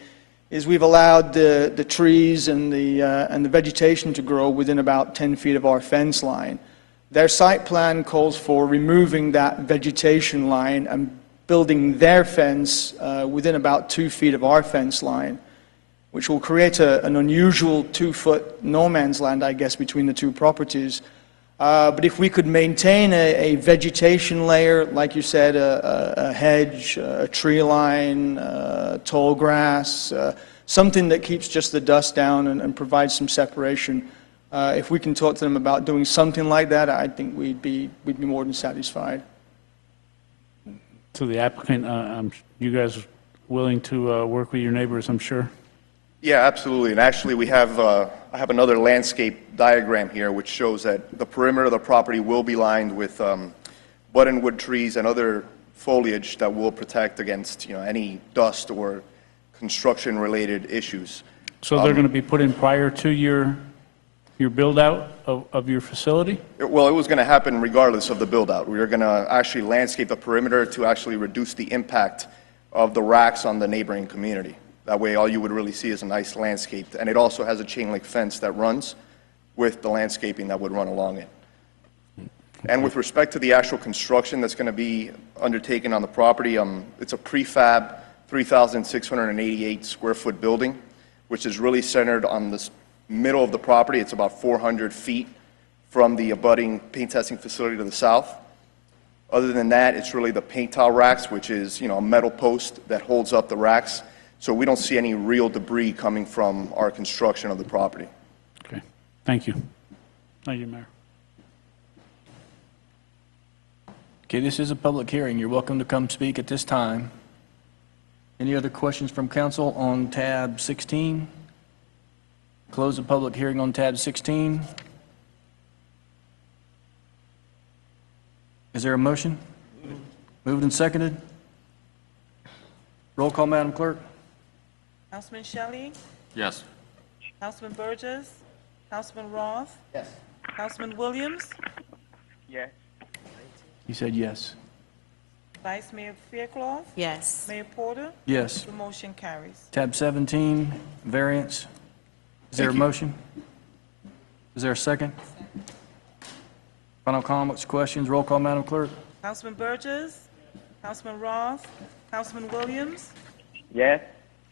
is we've allowed the trees and the vegetation to grow within about 10 feet of our fence line. Their site plan calls for removing that vegetation line and building their fence within about 2 feet of our fence line, which will create an unusual 2-foot no man's land, I guess, between the two properties. But if we could maintain a vegetation layer, like you said, a hedge, a tree line, tall grass, something that keeps just the dust down and provides some separation, if we can talk to them about doing something like that, I think we'd be more than satisfied. To the applicant, you guys willing to work with your neighbors, I'm sure? Yeah, absolutely. And actually, we have I have another landscape diagram here which shows that the perimeter of the property will be lined with buttonwood trees and other foliage that will protect against any dust or construction-related issues. So they're going to be put in prior to your build-out of your facility? Well, it was going to happen regardless of the build-out. We were going to actually landscape the perimeter to actually reduce the impact of the racks on the neighboring community. That way, all you would really see is a nice landscape. And it also has a chain link fence that runs with the landscaping that would run along it. And with respect to the actual construction that's going to be undertaken on the property, it's a prefab 3,688 square foot building, which is really centered on the middle of the property. It's about 400 feet from the abutting paint testing facility to the south. Other than that, it's really the paint tile racks, which is, a metal post that holds up the racks. So we don't see any real debris coming from our construction of the property. Okay, thank you. Thank you, Mayor. Okay, this is a public hearing. You're welcome to come speak at this time. Any other questions from council on tab 16? Close the public hearing on tab 16. Is there a motion? Moved and seconded. Roll call, Madam Clerk. Councilman Shelley? Yes. Councilman Burgess? Councilman Roth? Yes. Councilman Williams? Yes. He said yes. Vice Mayor Fairclough? Yes. Mayor Porter? Yes. The motion carries. Tab 17, variance. Is there a motion? Is there a second? Final comments, questions, roll call, Madam Clerk. Councilman Burgess? Councilman Roth? Councilman Williams? Yes.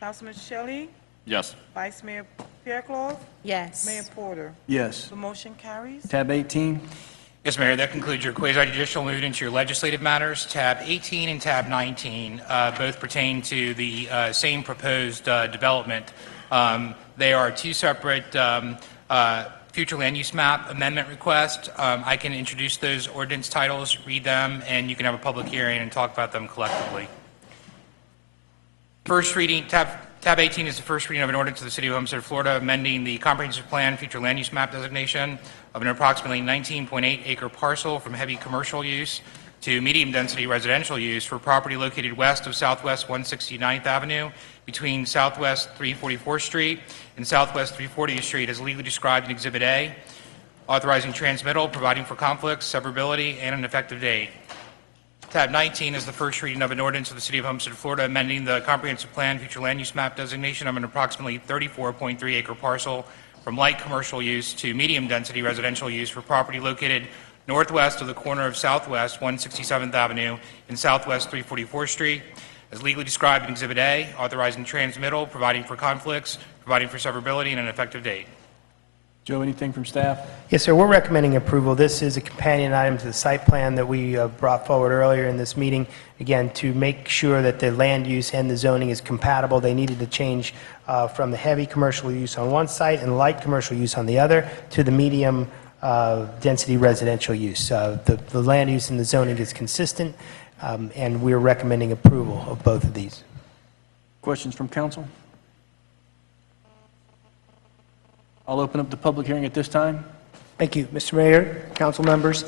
Councilman Shelley? Yes. Vice Mayor Fairclough? Yes. Mayor Porter? Yes. The motion carries. Tab 18. Yes, Mayor, that concludes your quasi-judicial. Moved into your legislative matters. Tab 18 and tab 19 both pertain to the same proposed development. They are two separate future land use map amendment requests. I can introduce those ordinance titles, read them, and you can have a public hearing and talk about them collectively. First reading, tab 18 is the first reading of an ordinance of the City of Homestead, Florida, amending the comprehensive plan future land use map designation of an approximately 19.8 acre parcel from heavy commercial use to medium density residential use for property located west of Southwest 169th Avenue between Southwest 344th Street and Southwest 340th Street as legally described in Exhibit A, authorizing transmittal, providing for conflicts, severability, and an effective date. Tab 19 is the first reading of an ordinance of the City of Homestead, Florida, amending the comprehensive plan future land use map designation of an approximately 34.3 acre parcel from light commercial use to medium density residential use for property located northwest of the corner of Southwest 167th Avenue and Southwest 344th Street, as legally described in Exhibit A, authorizing transmittal, providing for conflicts, providing for severability, and an effective date. Joe, anything from staff? Yes, sir. We're recommending approval. This is a companion item to the site plan that we brought forward earlier in this meeting. Again, to make sure that the land use and the zoning is compatible, they needed to change from the heavy commercial use on one site and light commercial use on the other to the medium density residential use. The land use and the zoning is consistent, and we're recommending approval of both of these. Questions from council? I'll open up the public hearing at this time. Thank you, Mr. Mayor, council members.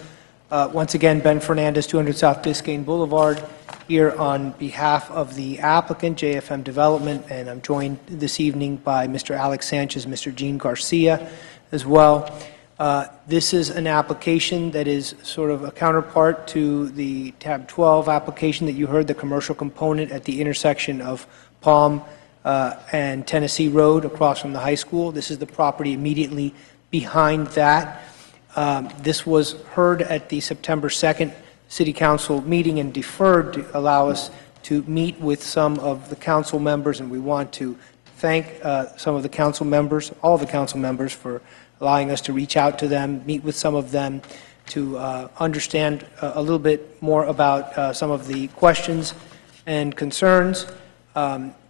Once again, Ben Fernandez, 200 South Biscayne Boulevard, here on behalf of the applicant, JFM Development, and I'm joined this evening by Mr. Alex Sanchez, Mr. Gene Garcia as well. This is an application that is sort of a counterpart to the tab 12 application that you heard, the commercial component at the intersection of Palm and Tennessee Road across from the high school. This is the property immediately behind that. This was heard at the September 2nd City Council meeting and deferred to allow us to meet with some of the council members, and we want to thank some of the council members, all the council members, for allowing us to reach out to them, meet with some of them, to understand a little bit more about some of the questions and concerns.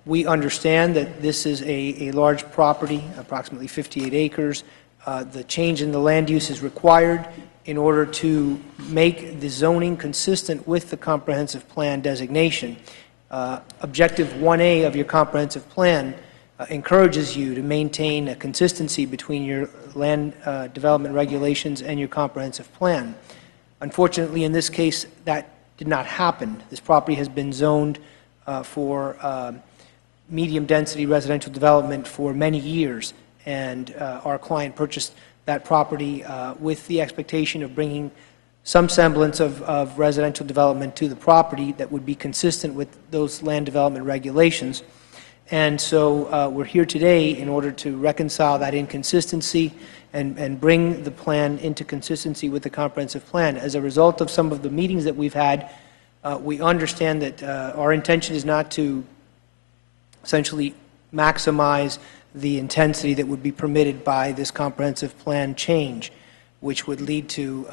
We understand that this is a large property, approximately 58 acres. The change in the land use is required in order to make the zoning consistent with the comprehensive plan designation. Objective 1A of your comprehensive plan encourages you to maintain a consistency between your land development regulations and your comprehensive plan. Unfortunately, in this case, that did not happen. This property has been zoned for medium-density residential development for many years, and our client purchased that property with the expectation of bringing some semblance of residential development to the property that would be consistent with those land development regulations. And so we're here today in order to reconcile that inconsistency and bring the plan into consistency with the comprehensive plan. As a result of some of the meetings that we've had, we understand that our intention is not to essentially maximize the intensity that would be permitted by this comprehensive plan change, which would lead to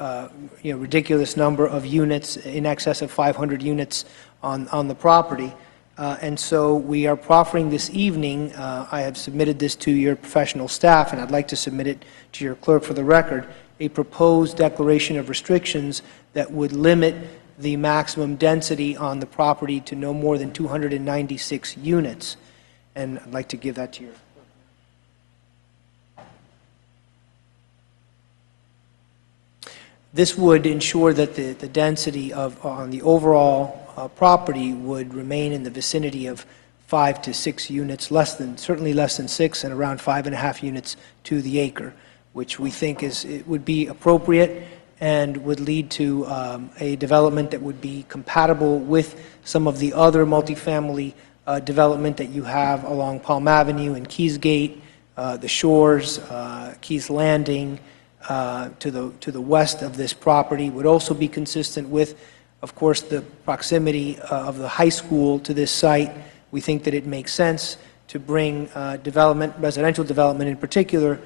ridiculous number of units, in excess of 500 units on the property. And so we are proffering this evening, I have submitted this to your professional staff, and I'd like to submit it to your clerk for the record, a proposed declaration of restrictions that would limit the maximum density on the property to no more than 296 units. And I'd like to give that to you. This would ensure that the density on the overall property would remain in the vicinity of 5 to 6 units, certainly less than 6, and around 5.5 units to the acre, which we think would be appropriate and would lead to a development that would be compatible with some of the other multifamily development that you have along Palm Avenue and Keys Gate, the Shores, Keys Landing, to the west of this property. Would also be consistent with, of course, the proximity of the high school to this site. We think that it makes sense to bring development, residential development in particular,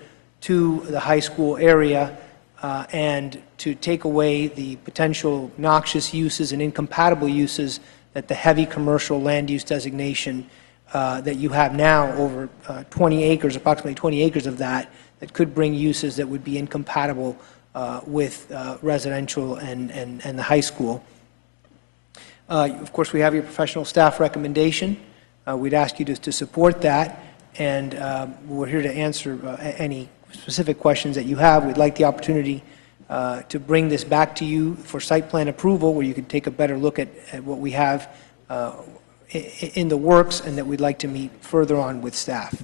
to the high school area and to take away the potential noxious uses and incompatible uses that the heavy commercial land use designation that you have now, over 20 acres, approximately 20 acres of that could bring uses that would be incompatible with residential and the high school. Of course, we have your professional staff recommendation. We'd ask you to support that, and we're here to answer any specific questions that you have. We'd like the opportunity to bring this back to you for site plan approval, where you can take a better look at what we have in the works and that we'd like to meet further on with staff.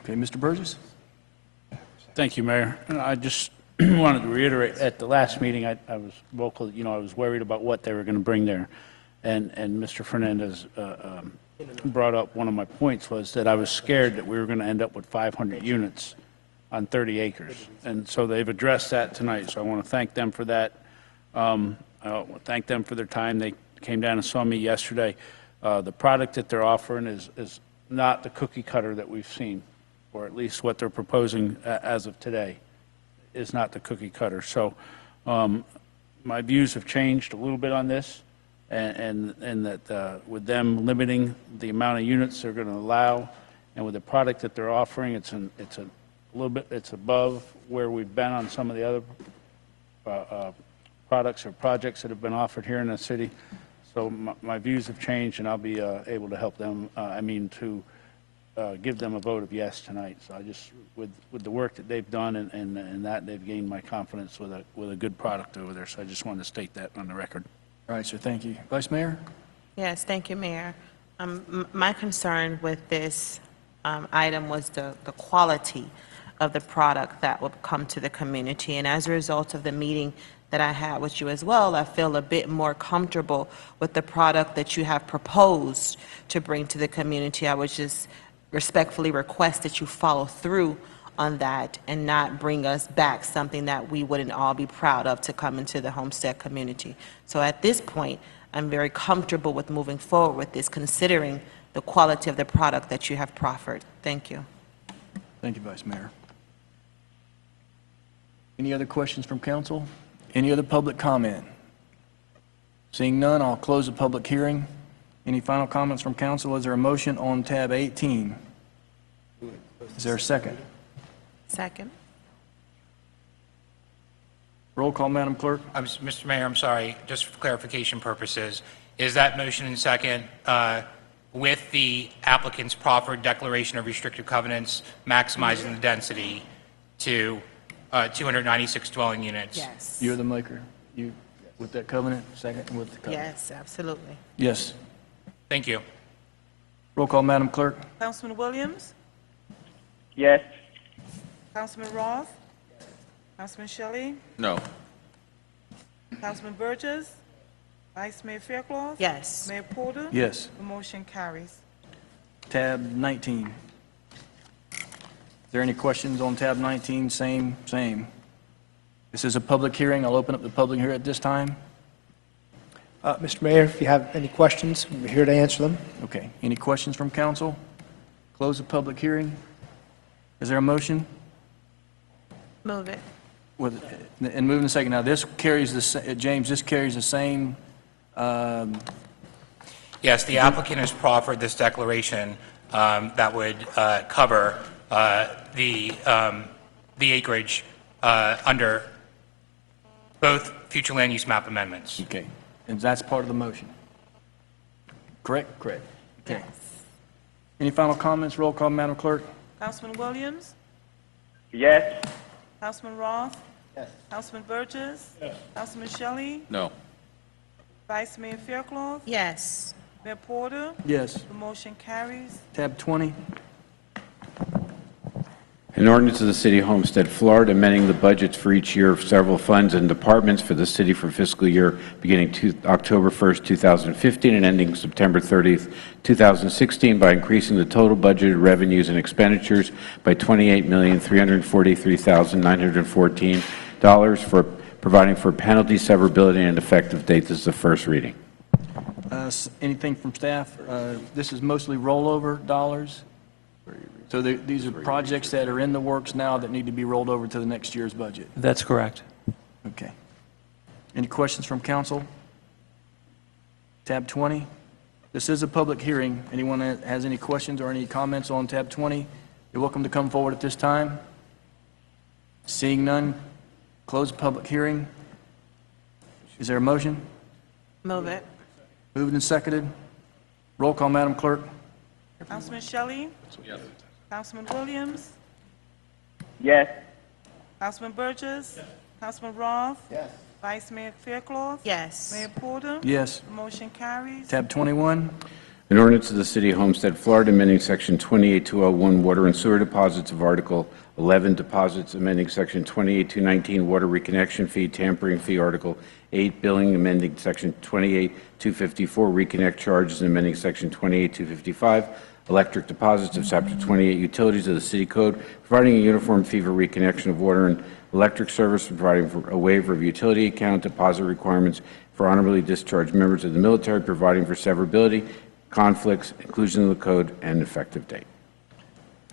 Okay, Mr. Burgess? Thank you, Mayor. I just wanted to reiterate, at the last meeting, I was vocal, I was worried about what they were going to bring there. And Mr. Fernandez brought up one of my points, was that I was scared that we were going to end up with 500 units on 30 acres. And so they've addressed that tonight, so I want to thank them for that. I want to thank them for their time. They came down and saw me yesterday. The product that they're offering is not the cookie cutter that we've seen, or at least what they're proposing as of today is not the cookie cutter. So my views have changed a little bit on this, and that with them limiting the amount of units they're going to allow, and with the product that they're offering, it's a little bit, it's above where we've been on some of the other products or projects that have been offered here in the city. So my views have changed, and I'll be able to help them, to give them a vote of yes tonight. So I just, with the work that they've done and that, they've gained my confidence with a good product over there. So I just wanted to state that on the record. All right, sir, thank you. Vice Mayor? Yes, thank you, Mayor. My concern with this item was the quality of the product that would come to the community. And as a result of the meeting that I had with you as well, I feel a bit more comfortable with the product that you have proposed to bring to the community. I would just respectfully request that you follow through on that and not bring us back something that we wouldn't all be proud of to come into the Homestead community. So at this point, I'm very comfortable with moving forward with this, considering the quality of the product that you have proffered. Thank you. Thank you, Vice Mayor. Any other questions from council? Any other public comment? Seeing none, I'll close the public hearing. Any final comments from council? Is there a motion on tab 18? Is there a second? Second. Roll call, Madam Clerk. Mr. Mayor, I'm sorry, just for clarification purposes, is that motion and second with the applicant's proffered declaration of restrictive covenants maximizing the density to 296 dwelling units? Yes. You're the maker. You with that covenant, second with the covenant? Yes, absolutely. Yes. Thank you. Roll call, Madam Clerk. Councilman Williams? Yes. Councilman Roth? Councilman Shelley? No. Councilman Burgess? Vice Mayor Fairclough? Yes. Mayor Porter? Yes. The motion carries. Tab 19. Is there any questions on tab 19? Same. This is a public hearing. I'll open up the public hearing at this time. Mr. Mayor, if you have any questions, we're here to answer them. Okay. Any questions from council? Close the public hearing. Is there a motion? Move it. And moving a second. Now, this carries James, this carries the same, Yes, the applicant has proffered this declaration that would cover the acreage under both future land use map amendments. okay. And that's part of the motion. Correct? Correct. Okay. Any final comments? Roll call, Madam Clerk. Councilman Williams? Yes. Councilman Roth? Yes. Councilman Burgess? Yes. Councilman Shelley? No. Vice Mayor Fairclough? Yes. Mayor Porter? Yes. The motion carries. Tab 20. An ordinance of the City of Homestead, Florida, amending the budgets for each year of several funds and departments for the city for fiscal year beginning October 1st, 2015 and ending September 30th, 2016 by increasing the total budgeted revenues and expenditures by $28,343,914 for providing for penalty severability and effective date. This is the first reading. Anything from staff? This is mostly rollover dollars. So these are projects that are in the works now that need to be rolled over to the next year's budget. That's correct. Okay. Any questions from council? Tab 20. This is a public hearing. Anyone that has any questions or any comments on tab 20, you're welcome to come forward at this time. Seeing none, close the public hearing. Is there a motion? Move it. Moved and seconded. Roll call, Madam Clerk. Councilman Shelley? Yes. Councilman Williams? Yes. Councilman Burgess? Yes. Councilman Roth? Yes. Vice Mayor Fairclough? Yes. Mayor Porter? Yes. The motion carries. Tab 21. An ordinance of the City of Homestead, Florida, amending Section 28201 Water and Sewer Deposits of Article 11 Deposits, amending Section 28219 Water Reconnection Fee, Tampering Fee, Article 8 Billing, amending Section 28254 Reconnect Charges, and amending Section 28255 Electric Deposits of Chapter 28 Utilities of the City Code, providing a uniform fee for reconnection of water and electric service, providing for a waiver of utility account deposit requirements for honorably discharged members of the military, providing for severability, conflicts, inclusion in the code, and effective date.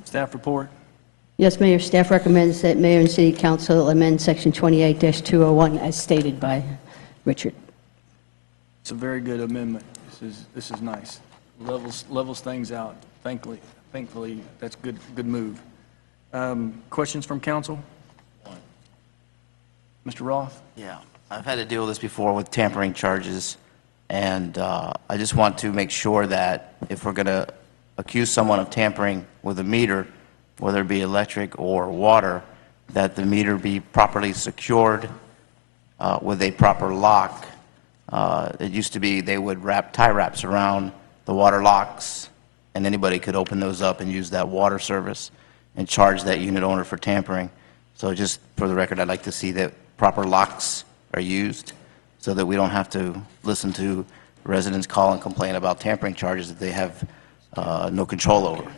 Staff report. Yes, Mayor, staff recommends that Mayor and City Council amend Section 28-201 as stated by Richard. It's a very good amendment. This is nice. Levels things out. Thankfully, that's good move. Questions from council? Mr. Roth? Yeah, I've had to deal with this before with tampering charges, and I just want to make sure that if we're going to accuse someone of tampering with a meter, whether it be electric or water, that the meter be properly secured with a proper lock. It used to be they would wrap tie wraps around the water locks, and anybody could open those up and use that water service and charge that unit owner for tampering. So just for the record, I'd like to see that proper locks are used so that we don't have to listen to residents call and complain about tampering charges that they have no control over.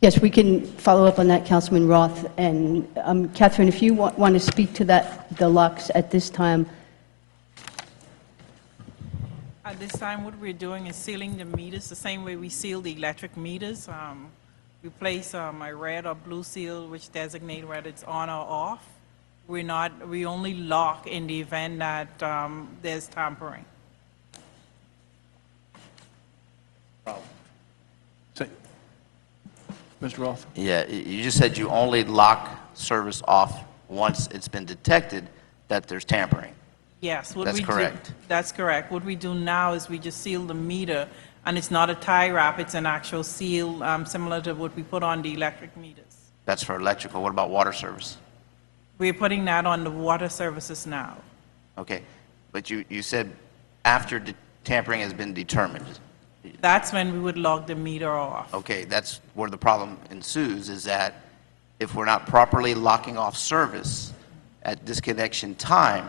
Yes, we can follow up on that, Councilman Roth. And Catherine, if you want to speak to that, the locks at this time. At this time, what we're doing is sealing the meters the same way we seal the electric meters. We place a red or blue seal which designate whether it's on or off. We only lock in the event that there's tampering. Mr. Roth? Yeah, you just said you only lock service off once it's been detected that there's tampering. Yes. That's correct. That's correct. What we do now is we just seal the meter, and it's not a tie wrap, it's an actual seal similar to what we put on the electric meters. That's for electrical. What about water service? We're putting that on the water services now. Okay, but you said after tampering has been determined. That's when we would log the meter off. Okay, that's where the problem ensues, is that if we're not properly locking off service at disconnection time,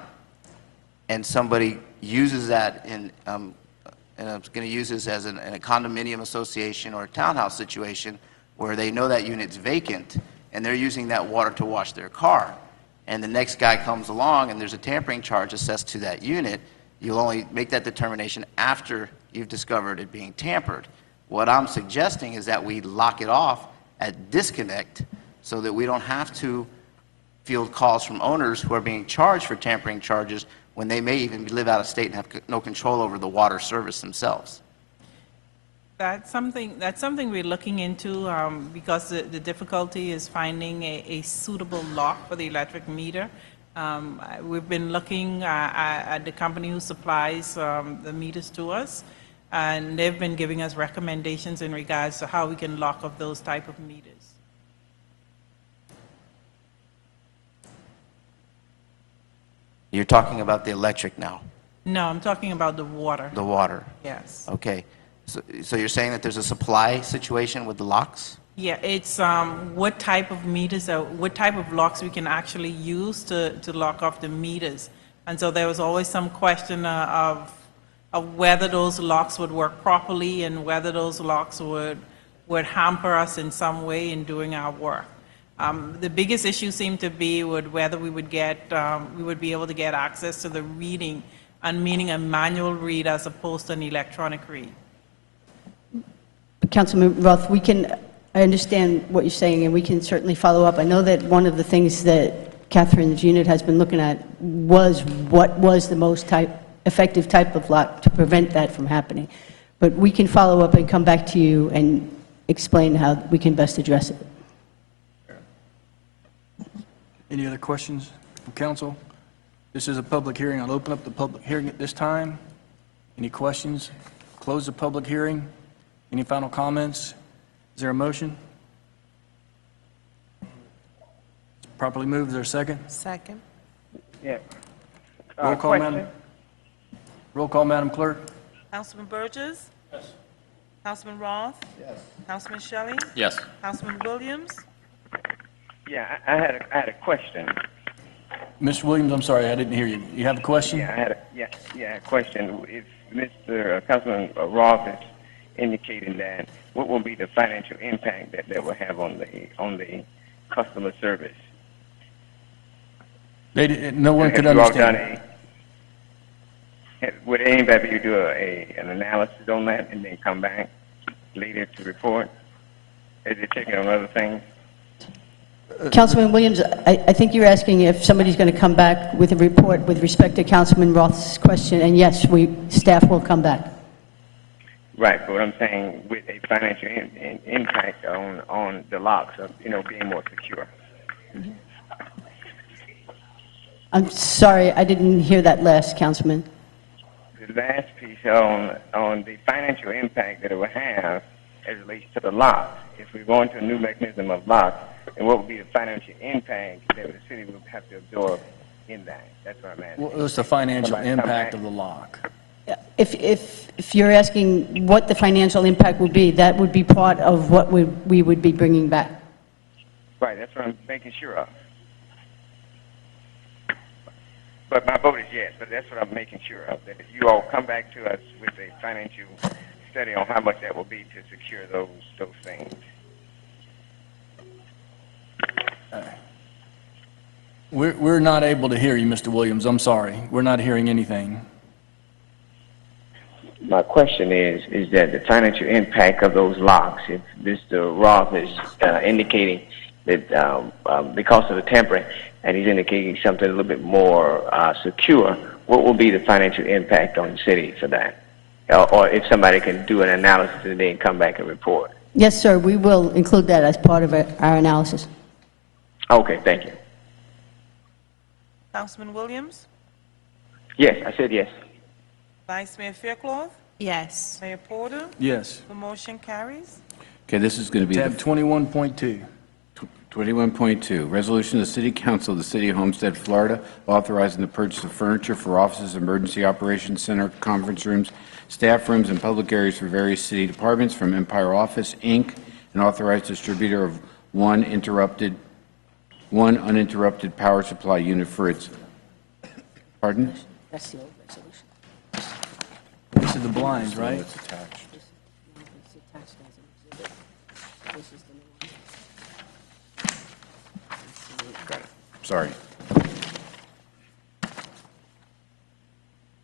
and somebody uses that in, and I'm going to use this as in a condominium association or a townhouse situation where they know that unit's vacant, and they're using that water to wash their car, and the next guy comes along and there's a tampering charge assessed to that unit, you'll only make that determination after you've discovered it being tampered. What I'm suggesting is that we lock it off at disconnect so that we don't have to field calls from owners who are being charged for tampering charges when they may even live out of state and have no control over the water service themselves. That's something we're looking into because the difficulty is finding a suitable lock for the electric meter. We've been looking at the company who supplies the meters to us, and they've been giving us recommendations in regards to how we can lock up those type of meters. You're talking about the electric now, No, I'm talking about the water. the water. Yes. Okay. So you're saying that there's a supply situation with the locks? Yeah, it's what type of meters, what type of locks we can actually use to lock off the meters. And so there was always some question of whether those locks would work properly and whether those locks would hamper us in some way in doing our work. The biggest issue seemed to be whether we would be able to get access to the reading, and meaning a manual read as opposed to an electronic read. Councilman Roth, I understand what you're saying, and we can certainly follow up. I know that one of the things that Catherine's unit has been looking at was what was the most effective type of lock to prevent that from happening. But we can follow up and come back to you and explain how we can best address it. Any other questions from council? This is a public hearing. I'll open up the public hearing at this time. Any questions? Close the public hearing. Any final comments? Is there a motion? Properly moved. Is there a second? Second. Yeah. Roll call, Madam. Roll call, Madam Clerk. Councilman Burgess? Yes. Councilman Roth? Yes. Councilman Shelley? Yes. Councilman Williams? Yeah, I had a question. Mr. Williams, I'm sorry, I didn't hear you. You have a question? Yeah, I had a question. If Mr. Councilman Roth is indicating that, what will be the financial impact that will have on the customer service? No one could understand. Would anybody do an analysis on that and then come back later to report? Is it checking on other things? Councilman Williams, I think you're asking if somebody's going to come back with a report with respect to Councilman Roth's question, and yes, staff will come back. Right, but what I'm saying, with a financial impact on the locks of, being more secure. I'm sorry, I didn't hear that last, Councilman. The last piece on the financial impact that it will have as it relates to the locks. If we go into a new mechanism of locks, and what would be the financial impact that the city would have to absorb in that? That's what I'm asking. What's the financial impact of the lock? If you're asking what the financial impact would be, that would be part of what we would be bringing back. Right, that's what I'm making sure of. But my vote is yes, but that's what I'm making sure of, that if you all come back to us with a financial study on how much that will be to secure those things. We're not able to hear you, Mr. Williams. I'm sorry. We're not hearing anything. My question is that the financial impact of those locks, if Mr. Roth is indicating that because of the tampering, and he's indicating something a little bit more secure, what will be the financial impact on the city for that? Or if somebody can do an analysis and then come back and report. Yes, sir, we will include that as part of our analysis. Okay, thank you. Councilman Williams? Yes, I said yes. Vice Mayor Faircloth? Yes. Mayor Porter? Yes. The motion carries. Okay, this is going to be Tab 21.2. 21.2, resolution of the City Council of the City of Homestead, Florida, authorizing the purchase of furniture for offices, emergency operations center, conference rooms, staff rooms, and public areas for various city departments from Empire Office, Inc., an authorized distributor of one uninterrupted power supply unit for its, pardon? That's the old resolution. This is the blinds, right? It's attached. Sorry.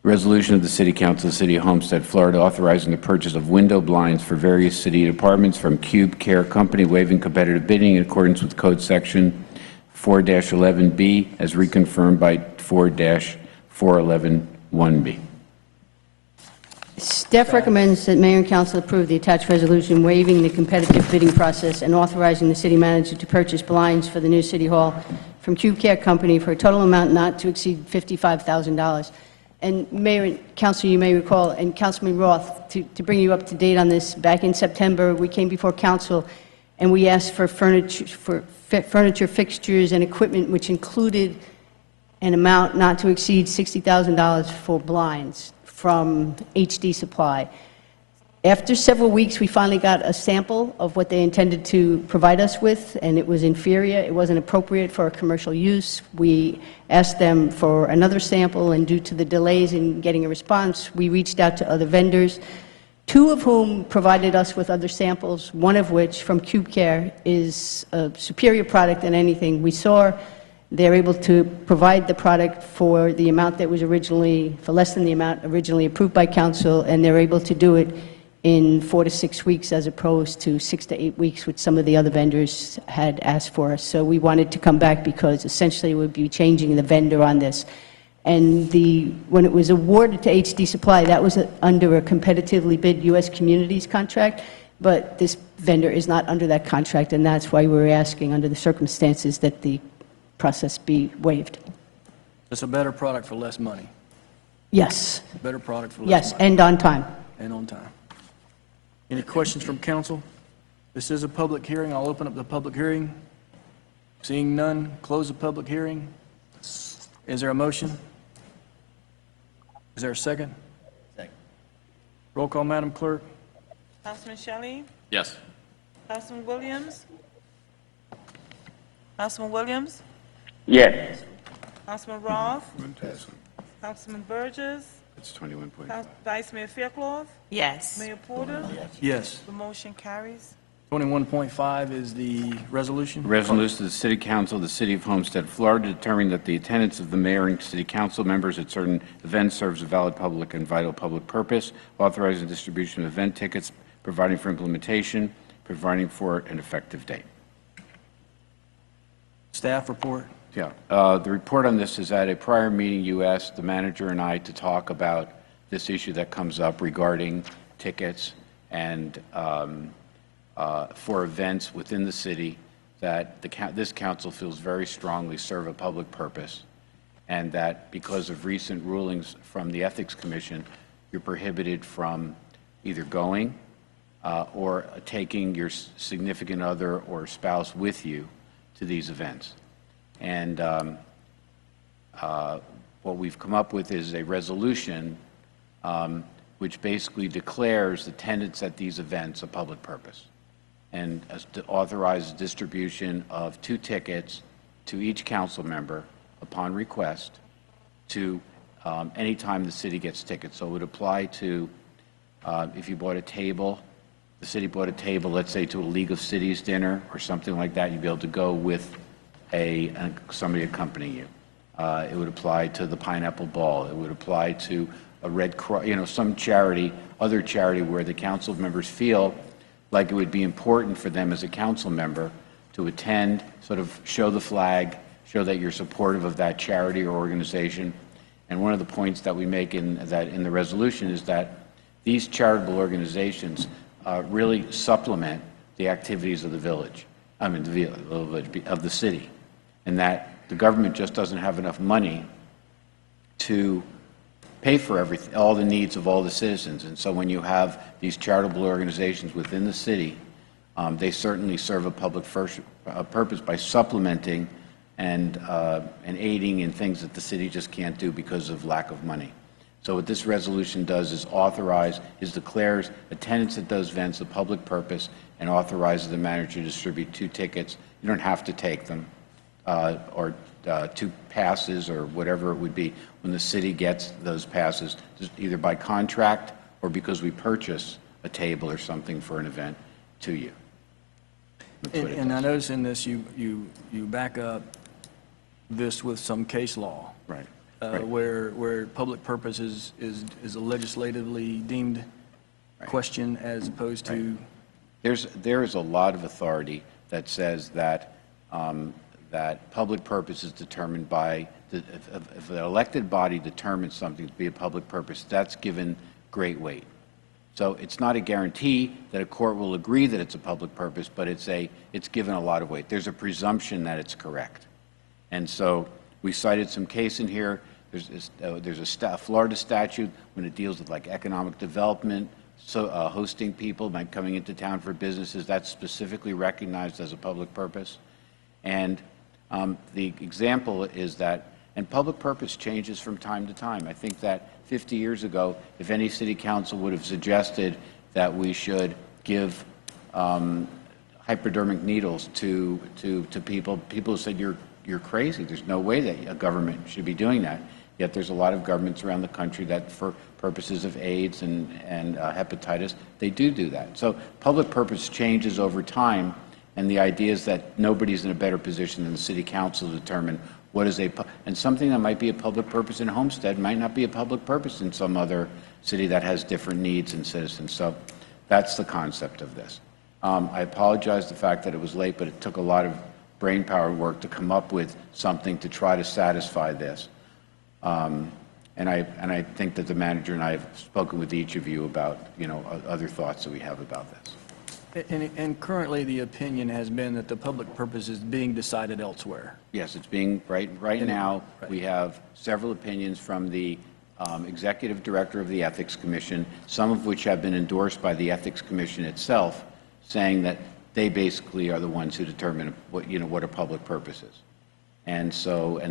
Resolution of the City Council of the City of Homestead, Florida, authorizing the purchase of window blinds for various city departments from Cube Care Company, waiving competitive bidding in accordance with Code Section 4-11B, as reconfirmed by 4-4111B. Staff recommends that Mayor and Council approve the attached resolution waiving the competitive bidding process and authorizing the city manager to purchase blinds for the new City Hall from Cube Care Company for a total amount not to exceed $55,000. And Mayor and Council, you may recall, and Councilman Roth, to bring you up to date on this, back in September, we came before Council and we asked for furniture, fixtures, and equipment, which included an amount not to exceed $60,000 for blinds from HD Supply. After several weeks, we finally got a sample of what they intended to provide us with, and it was inferior. It wasn't appropriate for commercial use. We asked them for another sample, and due to the delays in getting a response, we reached out to other vendors, two of whom provided us with other samples, one of which, from Cube Care, is a superior product than anything we saw. They're able to provide the product for the amount that was originally, for less than the amount originally approved by council, and they're able to do it in 4 to 6 weeks as opposed to 6 to 8 weeks, which some of the other vendors had asked for us. So we wanted to come back because essentially we'd be changing the vendor on this. And when it was awarded to HD Supply, that was under a competitively bid U.S. Communities contract, but this vendor is not under that contract, and that's why we're asking, under the circumstances, that the process be waived. It's a better product for less money. Yes. Better product for less Yes, money. and on time. And on time. Any questions from council? This is a public hearing. I'll open up the public hearing. Seeing none, close the public hearing. Is there a motion? Is there a second? Second. Roll call, Madam Clerk. Councilman Shelley? Yes. Councilman Williams? Councilman Williams? Yes. Councilman Roth? Councilman Burgess? It's 21.5. Vice Mayor Faircloth? Yes. Mayor Porter? Yes. The motion carries. 21.5 is the resolution. Resolution of the City Council of the City of Homestead, Florida, determining that the attendance of the mayor and city council members at certain events serves a valid public and vital public purpose, authorizing distribution of event tickets, providing for implementation, providing for an effective date. Staff report. Yeah. The report on this is at a prior meeting, you asked the manager and I to talk about this issue that comes up regarding tickets and for events within the city that this council feels very strongly serve a public purpose, and that because of recent rulings from the Ethics Commission, you're prohibited from either going or taking your significant other or spouse with you to these events. And what we've come up with is a resolution which basically declares attendance at these events a public purpose, and authorizes distribution of 2 tickets to each council member upon request to any time the city gets tickets. So it would apply to if you bought a table, the city bought a table, let's say to a League of Cities dinner or something like that, you'd be able to go with somebody accompanying you. It would apply to the Pineapple Ball. It would apply to a Red Cross, some charity, other charity where the council members feel like it would be important for them as a council member to attend, sort of show the flag, show that you're supportive of that charity or organization. And one of the points that we make in the resolution is that these charitable organizations really supplement the activities of the village, of the city, and that the government just doesn't have enough money to pay for all the needs of all the citizens. And so when you have these charitable organizations within the city They certainly serve a public purpose by supplementing and aiding in things that the city just can't do because of lack of money. So what this resolution does is declares attendance at those events a public purpose and authorizes the manager to distribute 2 tickets. You don't have to take them, or 2 passes or whatever it would be when the city gets those passes, either by contract or because we purchase a table or something for an event to you. And I notice in this, you back up this with some case law. Right. Where public purpose is a legislatively deemed question as opposed to... There is a lot of authority that says that that public purpose is determined by, if an elected body determines something to be a public purpose, that's given great weight. So it's not a guarantee that a court will agree that it's a public purpose, but it's given a lot of weight. There's a presumption that it's correct. And so we cited some case in here. There's a Florida statute when it deals with like economic development, so hosting people by coming into town for businesses, that's specifically recognized as a public purpose. And the example is that, and public purpose changes from time to time. I think that 50 years ago, if any city council would have suggested that we should give hypodermic needles to people said, you're crazy. There's no way that a government should be doing that. Yet there's a lot of governments around the country that, for purposes of AIDS and hepatitis, they do that. So public purpose changes over time, and the idea is that nobody's in a better position than the city council to determine what is and something that might be a public purpose in Homestead might not be a public purpose in some other city that has different needs and citizens. So that's the concept of this. I apologize the fact that it was late, but it took a lot of brain power work to come up with something to try to satisfy this. And I think that the manager and I have spoken with each of you about, other thoughts that we have about this. And currently, the opinion has been that the public purpose is being decided elsewhere. Yes, it's being, right now, we have several opinions from the executive director of the Ethics Commission, some of which have been endorsed by the Ethics Commission itself, saying that they basically are the ones who determine what a public purpose is. And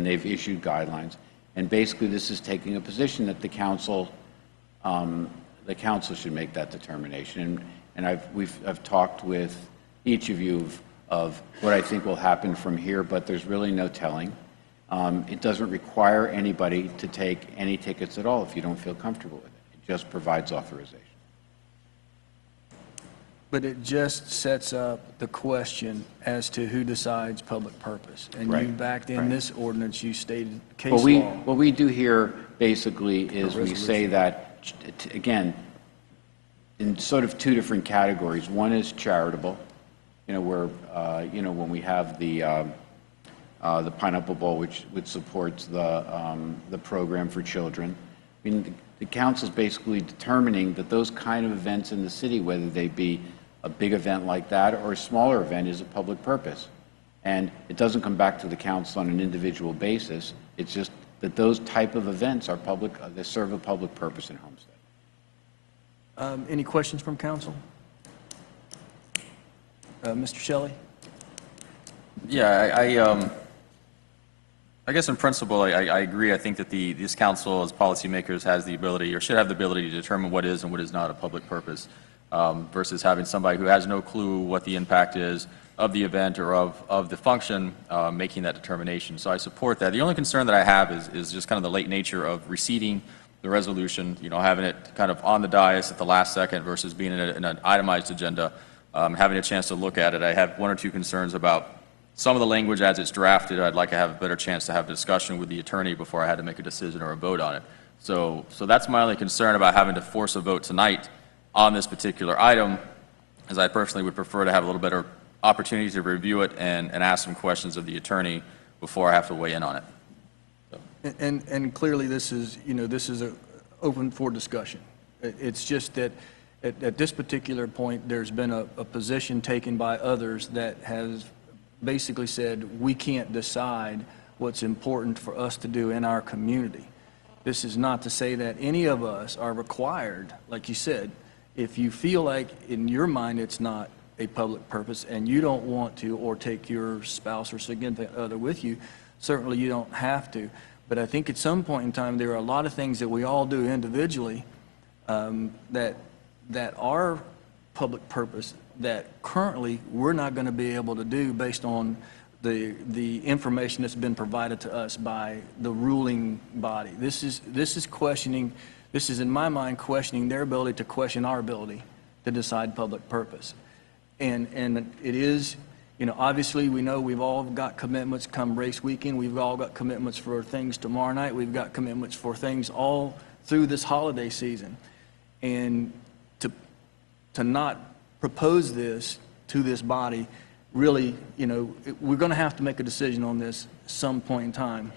they've issued guidelines. And basically, this is taking a position that the council should make that determination. And I've talked with each of you of what I think will happen from here, but there's really no telling. It doesn't require anybody to take any tickets at all if you don't feel comfortable with it. It just provides authorization. But it just sets up the question as to who decides public purpose. And you backed in this ordinance, you stated case law. What we do here basically is we say that, again, in sort of 2 different categories. One is charitable, where, when we have the Pineapple Bowl, which supports the program for children. I mean, the council's basically determining that those kind of events in the city, whether they be a big event like that or a smaller event, is a public purpose. And it doesn't come back to the council on an individual basis. It's just that those type of events are public, they serve a public purpose in Homestead. Any questions from council? Mr. Shelley? Yeah, I guess in principle, I agree. I think that this council, as policymakers, has the ability, or should have the ability, to determine what is and what is not a public purpose, versus having somebody who has no clue what the impact is of the event or of the function making that determination. So I support that. The only concern that I have is just kind of the late nature of receiving the resolution, having it kind of on the dais at the last second versus being in an itemized agenda, having a chance to look at it. I have 1 or 2 concerns about some of the language as it's drafted. I'd like to have a better chance to have a discussion with the attorney before I had to make a decision or a vote on it. So that's my only concern about having to force a vote tonight on this particular item, as I personally would prefer to have a little better opportunity to review it and ask some questions of the attorney before I have to weigh in on it. And clearly, this is open for discussion. It's just that at this particular point, there's been a position taken by others that has basically said we can't decide what's important for us to do in our community. This is not to say that any of us are required, like you said, if you feel like in your mind it's not a public purpose and you don't want to, or take your spouse or significant other with you, certainly you don't have to. But I think at some point in time, there are a lot of things that we all do individually that are public purpose that currently we're not going to be able to do based on the information that's been provided to us by the ruling body. This is questioning, this is in my mind questioning their ability to question our ability to decide public purpose. And it is, you know, obviously we know we've all got commitments come race weekend. We've all got commitments for things tomorrow night. We've got commitments for things all through this holiday season. And to not propose this to this body, really, you know, we're going to have to make a decision on this some point in time.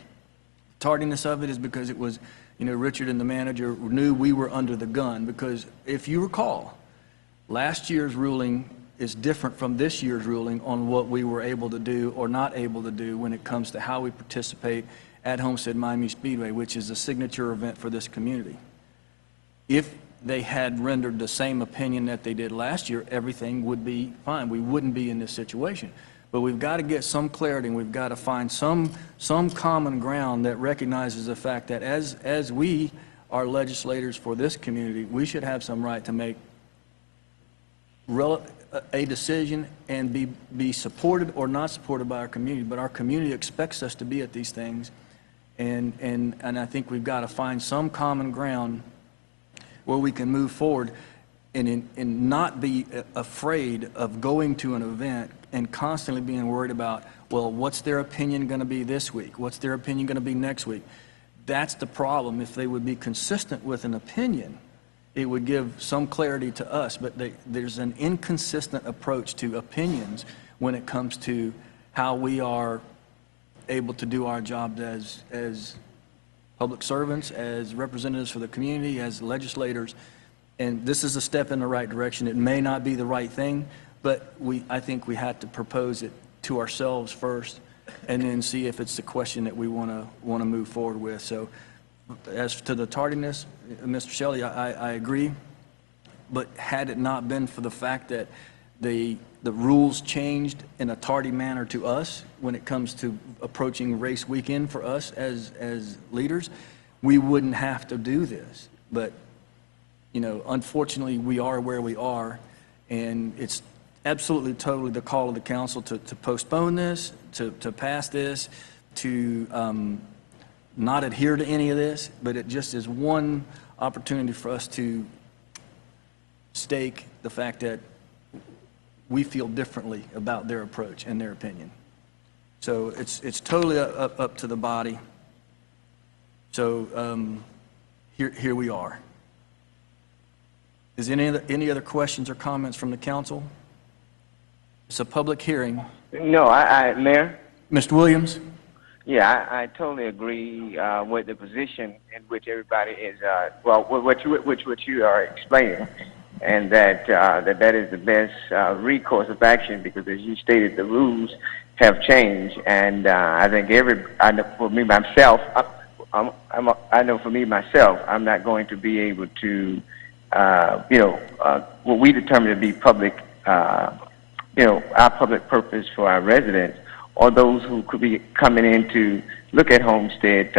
The tardiness of it is because it was, you know, Richard and the manager knew we were under the gun, because if you recall, last year's ruling is different from this year's ruling on what we were able to do or not able to do when it comes to how we participate at Homestead Miami Speedway, which is a signature event for this community. If they had rendered the same opinion that they did last year, everything would be fine. We wouldn't be in this situation. But we've got to get some clarity, and we've got to find some common ground that recognizes the fact that as we are legislators for this community, we should have some right to make a decision and be supported or not supported by our community. But our community expects us to be at these things, and I think we've got to find some common ground where we can move forward and not be afraid of going to an event and constantly being worried about, well, what's their opinion going to be this week? What's their opinion going to be next week? That's the problem. If they would be consistent with an opinion, it would give some clarity to us. But there's an inconsistent approach to opinions when it comes to how we are able to do our job as public servants, as representatives for the community, as legislators. And this is a step in the right direction. It may not be the right thing, but I think we had to propose it to ourselves first and then see if it's the question that we want to move forward with. So as to the tardiness, Mr. Shelley, I agree. But had it not been for the fact that the rules changed in a tardy manner to us when it comes to approaching race weekend for us as leaders, we wouldn't have to do this. But, you know, unfortunately, we are where we are, and it's absolutely totally the call of the council to postpone this, to pass this, to not adhere to any of this, but it just is one opportunity for us to stake the fact that we feel differently about their approach and their opinion. So it's totally up to the body. So here we are. Is any other questions or comments from the council? It's a public hearing. No, Mayor? Mr. Williams? Yeah, I totally agree with the position in which everybody is, well, what you are explaining, and that is the best recourse of action, because as you stated, the rules have changed, and I think I know for me myself, I'm not going to be able to, what we determine to be public, our public purpose for our residents, or those who could be coming in to look at Homestead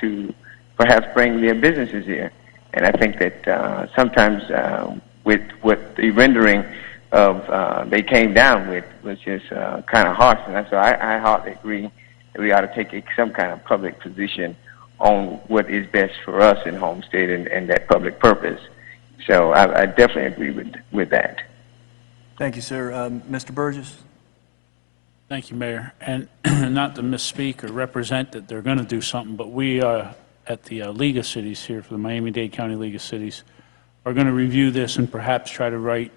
to perhaps bring their businesses here. And I think that sometimes with what the rendering of they came down with was just kind of harsh. And so I hardly agree that we ought to take some kind of public position on what is best for us in Homestead and that public purpose. So I definitely agree with that. Thank you, sir. Mr. Burgess? Thank you, Mayor. And not to misspeak or represent that they're going to do something, but we at the League of Cities here for the Miami-Dade County League of Cities are going to review this and perhaps try to write,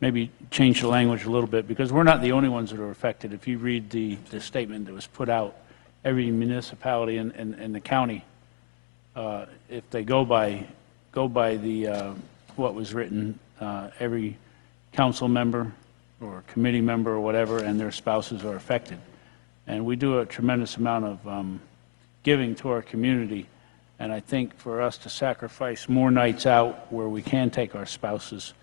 maybe change the language a little bit, because we're not the only ones that are affected. If you read the statement that was put out, every municipality in the county, if they go by the what was written, every council member or committee member or whatever and their spouses are affected. And we do a tremendous amount of giving to our community, and I think for us to sacrifice more nights out where we can take our spouses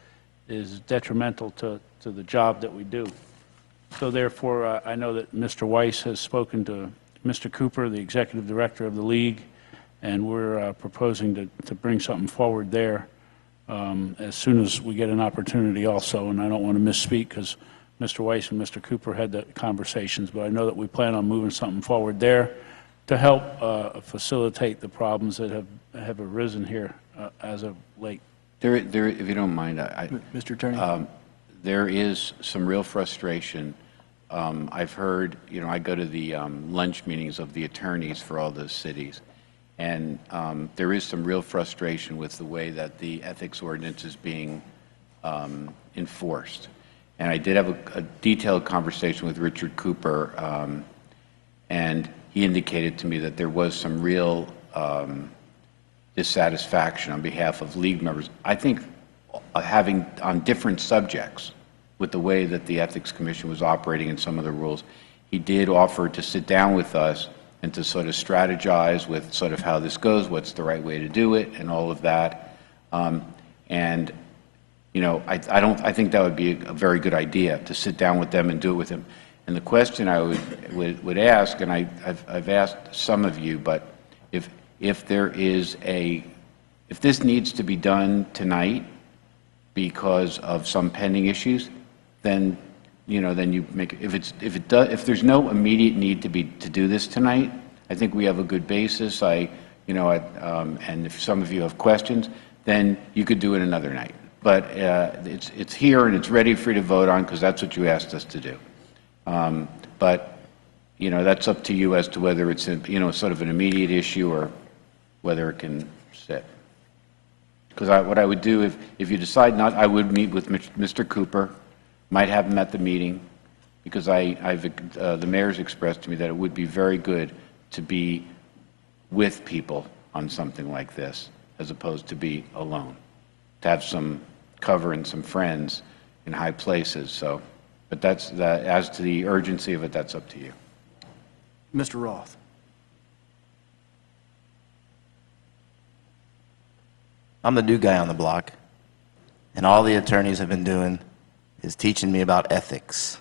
is detrimental to the job that we do. So therefore, I know that Mr. Weiss has spoken to Mr. Cooper, the executive director of the league, and we're proposing to bring something forward there as soon as we get an opportunity also. And I don't want to misspeak because Mr. Weiss and Mr. Cooper had the conversations, but I know that we plan on moving something forward there to help facilitate the problems that have arisen here as of late. There, if you don't mind, Mr. Attorney? There is some real frustration. I've heard, I go to the lunch meetings of the attorneys for all those cities, and there is some real frustration with the way that the ethics ordinance is being enforced. And I did have a detailed conversation with Richard Cooper, and he indicated to me that there was some real dissatisfaction on behalf of league members. I think having on different subjects with the way that the Ethics Commission was operating in some of the rules, he did offer to sit down with us and to sort of strategize with sort of how this goes, what's the right way to do it, and all of that. And I think that would be a very good idea to sit down with them and do it with him. And the question I would ask, and I've asked some of you, but if this needs to be done tonight because of some pending issues, then then you make it. If there's no immediate need to do this tonight, I think we have a good basis. And if some of you have questions, then you could do it another night. But it's here and it's ready for you to vote on because that's what you asked us to do. But that's up to you as to whether it's sort of an immediate issue or whether it can sit. Because what I would do if you decide not, I would meet with Mr. Cooper, might have him at the meeting, because the mayor's expressed to me that it would be very good to be with people on something like this as opposed to be alone, to have some cover and some friends in high places. So, but as to the urgency of it, that's up to you. Mr. Roth. I'm the new guy on the block, and all the attorneys have been doing is teaching me about ethics.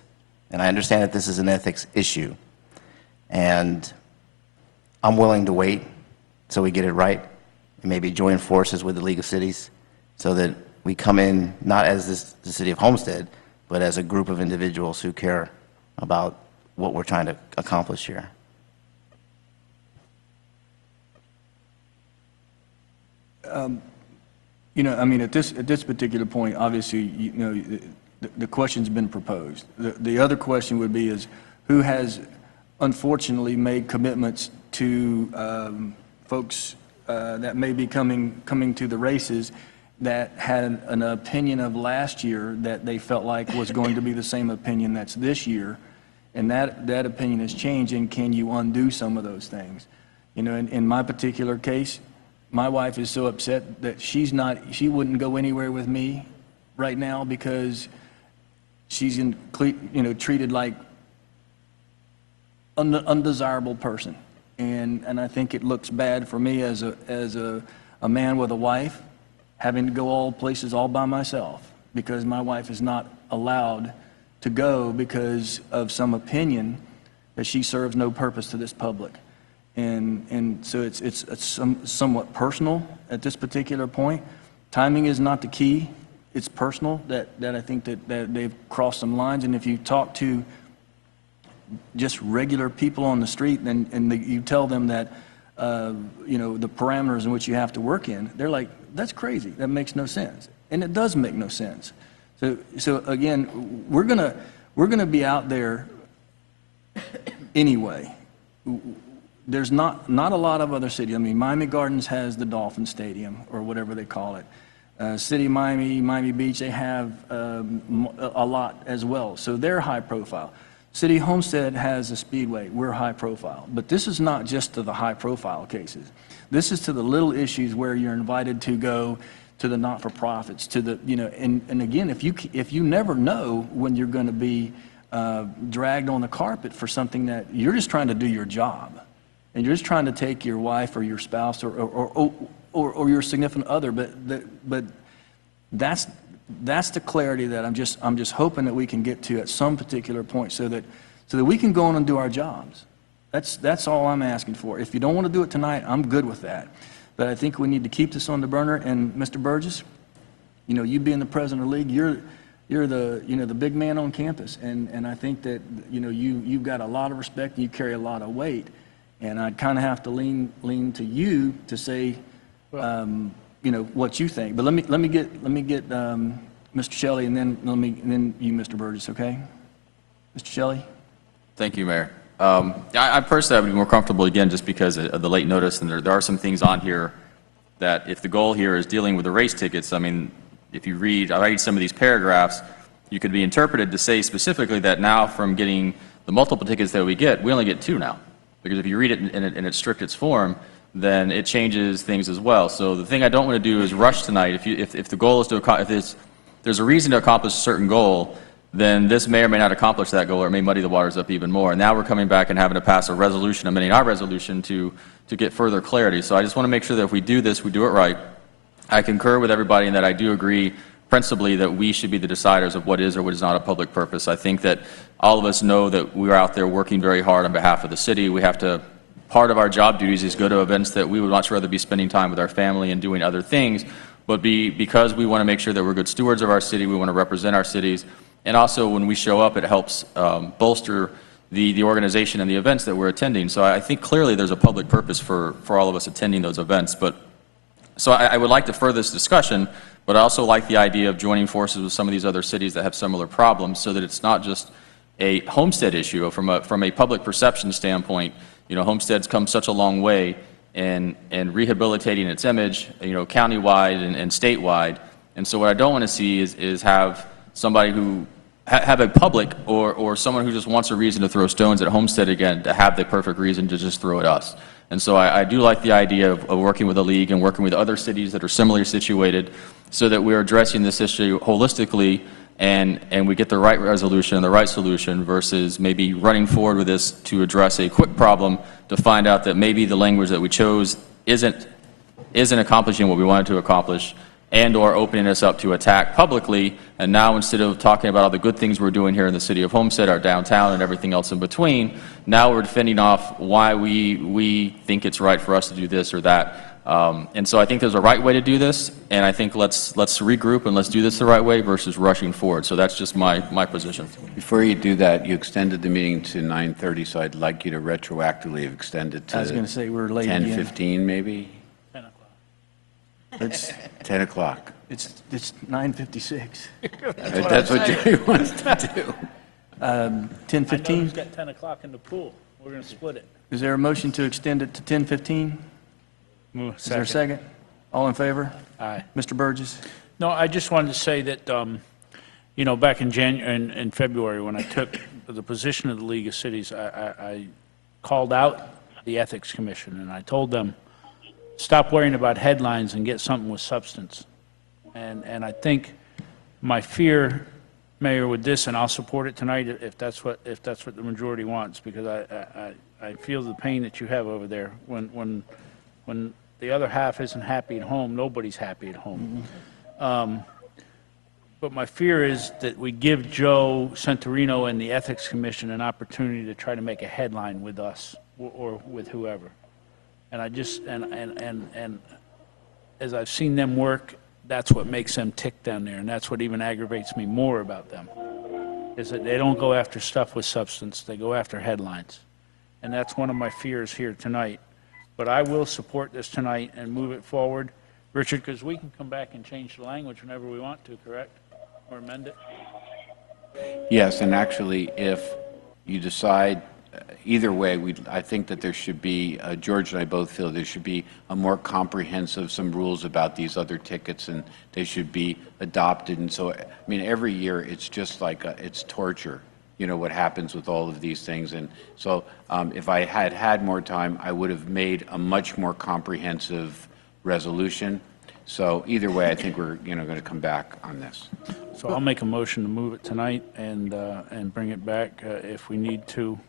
And I understand that this is an ethics issue, and I'm willing to wait so we get it right and maybe join forces with the League of Cities so that we come in not as the city of Homestead, but as a group of individuals who care about what we're trying to accomplish here. At this particular point, obviously, the question's been proposed. The other question would be is who has unfortunately made commitments to folks that may be coming to the races that had an opinion of last year that they felt like was going to be the same opinion that's this year, and that opinion has changed, and can you undo some of those things? In my particular case, my wife is so upset that she wouldn't go anywhere with me right now because she's treated like undesirable person, and I think it looks bad for me as a man with a wife having to go all places all by myself because my wife is not allowed to go because of some opinion that she serves no purpose to this public. And so it's somewhat personal at this particular point. Timing is not the key. It's personal that I think that they've crossed some lines. And if you talk to just regular people on the street and you tell them that, the parameters in which you have to work in, they're like, that's crazy. That makes no sense. And it does make no sense. So again, we're gonna be out there anyway. There's not a lot of other cities. Miami Gardens has the Dolphin Stadium or whatever they call it. City of Miami, Miami Beach, they have a lot as well. So they're high profile. City Homestead has a speedway. We're high profile. But this is not just to the high profile cases. This is to the little issues where you're invited to go to the not-for-profits, to the, and again, if you never know when you're going to be dragged on the carpet for something that you're just trying to do your job, and you're just trying to take your wife or your spouse or your significant other, but that's that's the clarity that I'm just hoping that we can get to at some particular point so that we can go on and do our jobs. That's all I'm asking for. If you don't want to do it tonight, I'm good with that. But I think we need to keep this on the burner. And Mr. Burgess, you know, you being the president of the league, you're the, you know, the big man on campus. And I think that, you know, you've got a lot of respect and you carry a lot of weight. And I kind of have to lean to you to say, you know, what you think. But let me get Mr. Shelley, and then you, Mr. Burgess, okay? Mr. Shelley? Thank you, Mayor. I personally would be more comfortable, again, just because of the late notice, and there are some things on here that if the goal here is dealing with the race tickets, I mean, if you I read some of these paragraphs, you could be interpreted to say specifically that now from getting the multiple tickets that we only get 2 now. Because if you read it in its strictest form, then it changes things as well. So the thing I don't want to do is rush tonight. If the goal is if there's a reason to accomplish a certain goal, then this may or may not accomplish that goal, or it may muddy the waters up even more. And now we're coming back and having to pass a resolution, amending our resolution to get further clarity. So I just want to make sure that if we do this, we do it right. I concur with everybody in that I do agree principally that we should be the deciders of what is or what is not a public purpose. I think that all of us know that we're out there working very hard on behalf of the city. We have to, part of our job duties is go to events that we would much rather be spending time with our family and doing other things, but because we want to make sure that we're good stewards of our city, we want to represent our cities. And also, when we show up, it helps bolster the organization and the events that we're attending. So I think clearly there's a public purpose for all of us attending those events. So I would like to further this discussion, but I also like the idea of joining forces with some of these other cities that have similar problems so that it's not just a Homestead issue. From a public perception standpoint, you know, Homestead's come such a long way in rehabilitating its image, you know, countywide and statewide. And so what I don't want to see is have somebody who have a public or someone who just wants a reason to throw stones at Homestead again to have the perfect reason to just throw at us. And so I do like the idea of working with the league and working with other cities that are similarly situated so that we're addressing this issue holistically and we get the right resolution and the right solution versus maybe running forward with this to address a quick problem to find out that maybe the language that we chose isn't accomplishing what we wanted to accomplish and or opening us up to attack publicly. And now instead of talking about all the good things we're doing here in the city of Homestead, our downtown and everything else in between, now we're defending off why we think it's right for us to do this or that. And so I think there's a right way to do this, and I think let's regroup and let's do this the right way versus rushing forward. So that's just my position. Before you do that, you extended the meeting to 9:30, so I'd like you to retroactively extend it to I was going to say we're late again. 10:15 maybe? 10 o'clock. It's 10 o'clock. It's 9:56. That's what Jerry wants to do. 10:15. Who's got 10 o'clock in the pool? We're going to split it. Is there a motion to extend it to 10:15? Is there a second? All in favor? Aye. Mr. Burgess? No, I just wanted to say that, you know, back in January, in February, when I took the position of the League of Cities, I called out the Ethics Commission, and I told them, stop worrying about headlines and get something with substance. And I think my fear, Mayor, with this, and I'll support it tonight if that's what the majority wants, because I feel the pain that you have over there. When the other half isn't happy at home, nobody's happy at home. But my fear is that we give Joe Centurino and the Ethics Commission an opportunity to try to make a headline with us or with whoever. And I just, and as I've seen them work, that's what makes them tick down there, and that's what even aggravates me more about them, is that they don't go after stuff with substance, they go after headlines. And that's one of my fears here tonight. But I will support this tonight and move it forward. Richard, because we can come back and change the language whenever we want to, correct? Or amend it? Yes, and actually, if you decide either way, I think that there should be, George and I both feel there should be a more comprehensive, some rules about these other tickets, and they should be adopted. And so, I mean, every year it's just like, it's torture, you know, what happens with all of these things. And so if I had had more time, I would have made a much more comprehensive resolution. So either way, I think we're, you know, going to come back on this. So I'll make a motion to move it tonight and bring it back if we need to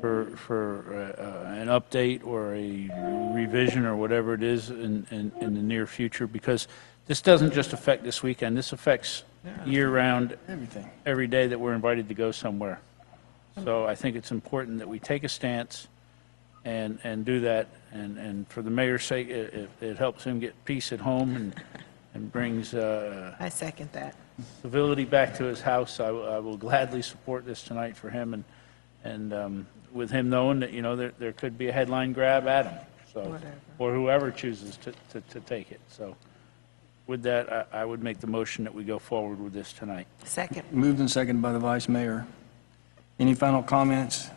for an update or a revision or whatever it is in the near future, because This doesn't just affect this weekend, this affects year-round, Everything. every day that we're invited to go somewhere. So I think it's important that we take a stance and do that, and for the mayor's sake, it helps him get peace at home and brings I second that. civility back to his house. I will gladly support this tonight for him, and with him knowing that, there could be a headline grab at him, so, Whatever. or whoever chooses to take it. So with that, I would make the motion that we go forward with this tonight. Second. Moved and seconded by the vice mayor. Any final comments?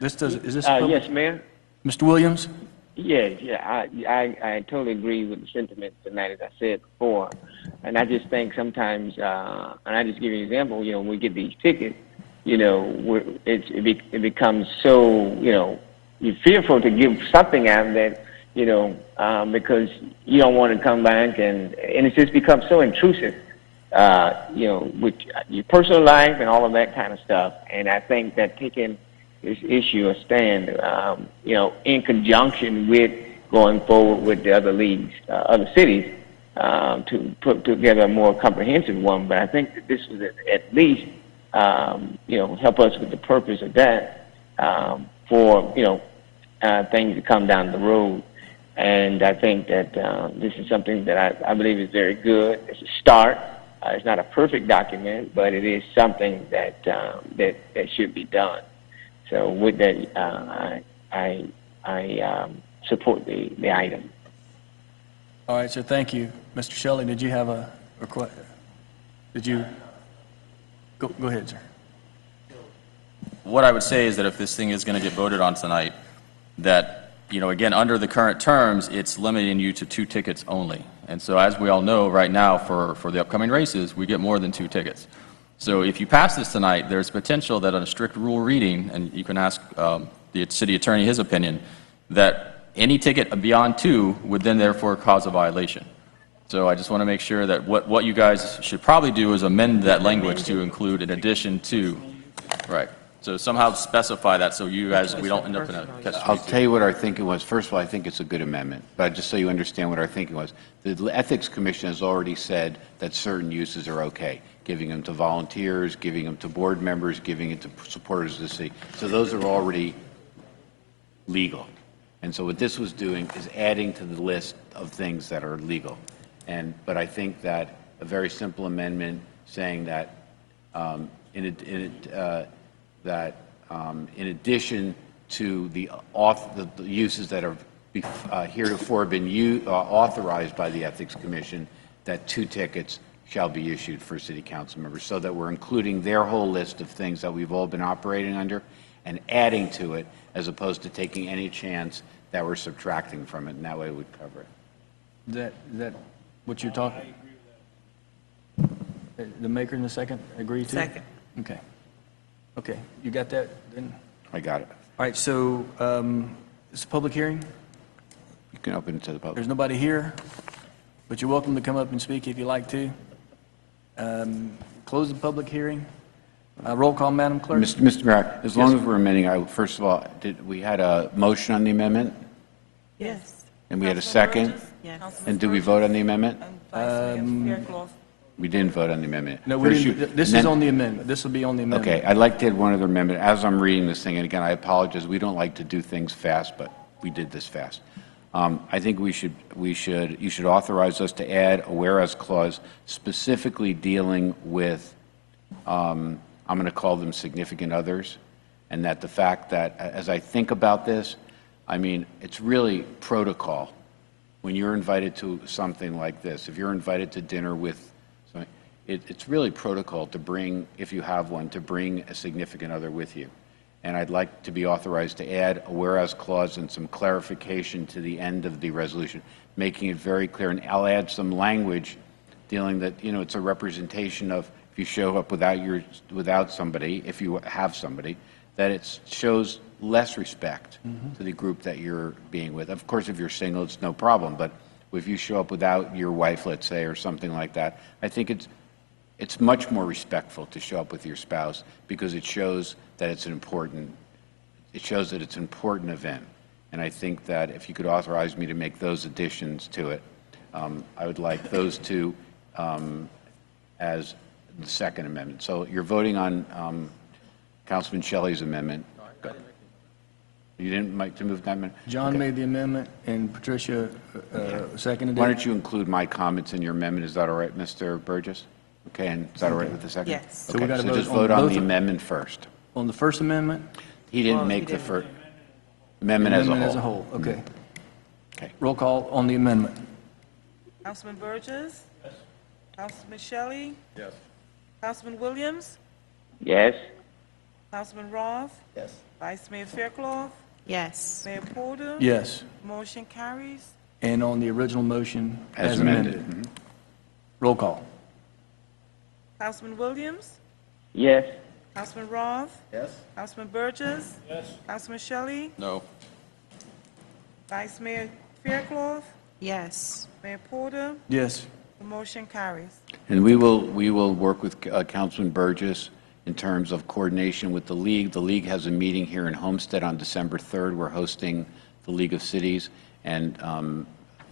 Is this? Yes, Mayor? Mr. Williams? Yes, I totally agree with the sentiment tonight, as I said before. And I just think sometimes, and I just give you an example, when we get these tickets, it becomes so, you're fearful to give something out that, because you don't want to come back, and it's just become so intrusive, with your personal life and all of that kind of stuff. And I think that taking this issue a stand, in conjunction with going forward with the other leagues, other cities, to put together a more comprehensive one. But I think that this was at least, help us with the purpose of that, for, things to come down the road. And I think that this is something that I believe is very good. It's a start. It's not a perfect document, but it is something that that should be done. So with that, I support the item. All right, sir, thank you. Mr. Shelley, did you have a request? Did you? Go ahead, sir. What I would say is that if this thing is going to get voted on tonight, that, again, under the current terms, it's limiting you to 2 tickets only. And so as we all know right now for the upcoming races, we get more than 2 tickets. So if you pass this tonight, there's potential that on a strict rule reading, and you can ask the city attorney his opinion, that any ticket beyond 2 would then therefore cause a violation. So I just want to make sure that what you guys should probably do is amend that language to include in addition to, right. So somehow specify that so you guys, we don't end up in a catch-22. I'll tell you what our thinking was. First of all, I think it's a good amendment, but just so you understand what our thinking was. The Ethics Commission has already said that certain uses are okay, giving them to volunteers, giving them to board members, giving it to supporters of the city. So those are already legal. And so what this was doing is adding to the list of things that are legal. But I think that a very simple amendment saying that in addition to the uses that have heretofore been authorized by the Ethics Commission, that 2 tickets shall be issued for city council members, so that we're including their whole list of things that we've all been operating under and adding to it, as opposed to taking any chance that we're subtracting from it, and that way we'd cover it. Is that what you're talking? The maker and the second agree to? Second. Okay. Okay, you got that then? I got it. All right, so it's a public hearing? You can open it to the public. There's nobody here, but you're welcome to come up and speak if you like to. Close the public hearing. Roll call, Madam Clerk. Mr. Mayor, as long as we're amending, first of all, we had a motion on the amendment, Yes. and we had a second, Yes. and did we vote on the amendment? Faircloth. We didn't vote on the amendment. No, we First didn't. This then- is on the amendment. This will be on the amendment. Okay, I'd like to add one other amendment. As I'm reading this thing, and again, I apologize, we don't like to do things fast, but we did this fast. I think you should authorize us to add a whereas clause specifically dealing with, I'm going to call them significant others, and that the fact that, as I think about this, I mean, it's really protocol when you're invited to something like this. If you're invited to dinner with, it's really protocol to bring, if you have one, to bring a significant other with you. And I'd like to be authorized to add a whereas clause and some clarification to the end of the resolution, making it very clear. And I'll add some language dealing that, it's a representation of if you show up without somebody, if you have somebody, that it shows less respect to the group that you're being with. Of course, if you're single, it's no problem. But if you show up without your wife, let's say, or something like that, I think it's much more respectful to show up with your spouse, because it shows that it's an important event. And I think that if you could authorize me to make those additions to it, I would like those two as the second amendment. So you're voting on Councilman Shelley's amendment. Go. You didn't like to move that amendment? John Okay. made the amendment, and Patricia seconded it. Why don't you include my comments in your amendment? Is that all right, Mr. Burgess? Okay, and is that all right with the second? Yes. So we Okay, gotta so vote just on vote on both the of- amendment first. On the First Amendment? He didn't make the first amendment as a whole. Amendment as a whole, okay. Okay. Roll call on the amendment. Councilman Burgess? Yes. Councilman Shelley? Yes. Councilman Williams? Yes. Councilman Roth? Yes. Vice Mayor Fairclough? Yes. Mayor Porter? Yes. Motion carries. And on the original motion As as amended. amended. Roll call. Councilman Williams? Yes. Councilman Roth? Yes. Councilman Burgess? Yes. Councilman Shelley? No. Vice Mayor Fairclough? Yes. Mayor Porter? Yes. The motion carries. And we will work with Councilman Burgess in terms of coordination with the league. The league has a meeting here in Homestead on December 3rd. We're hosting the League of Cities, and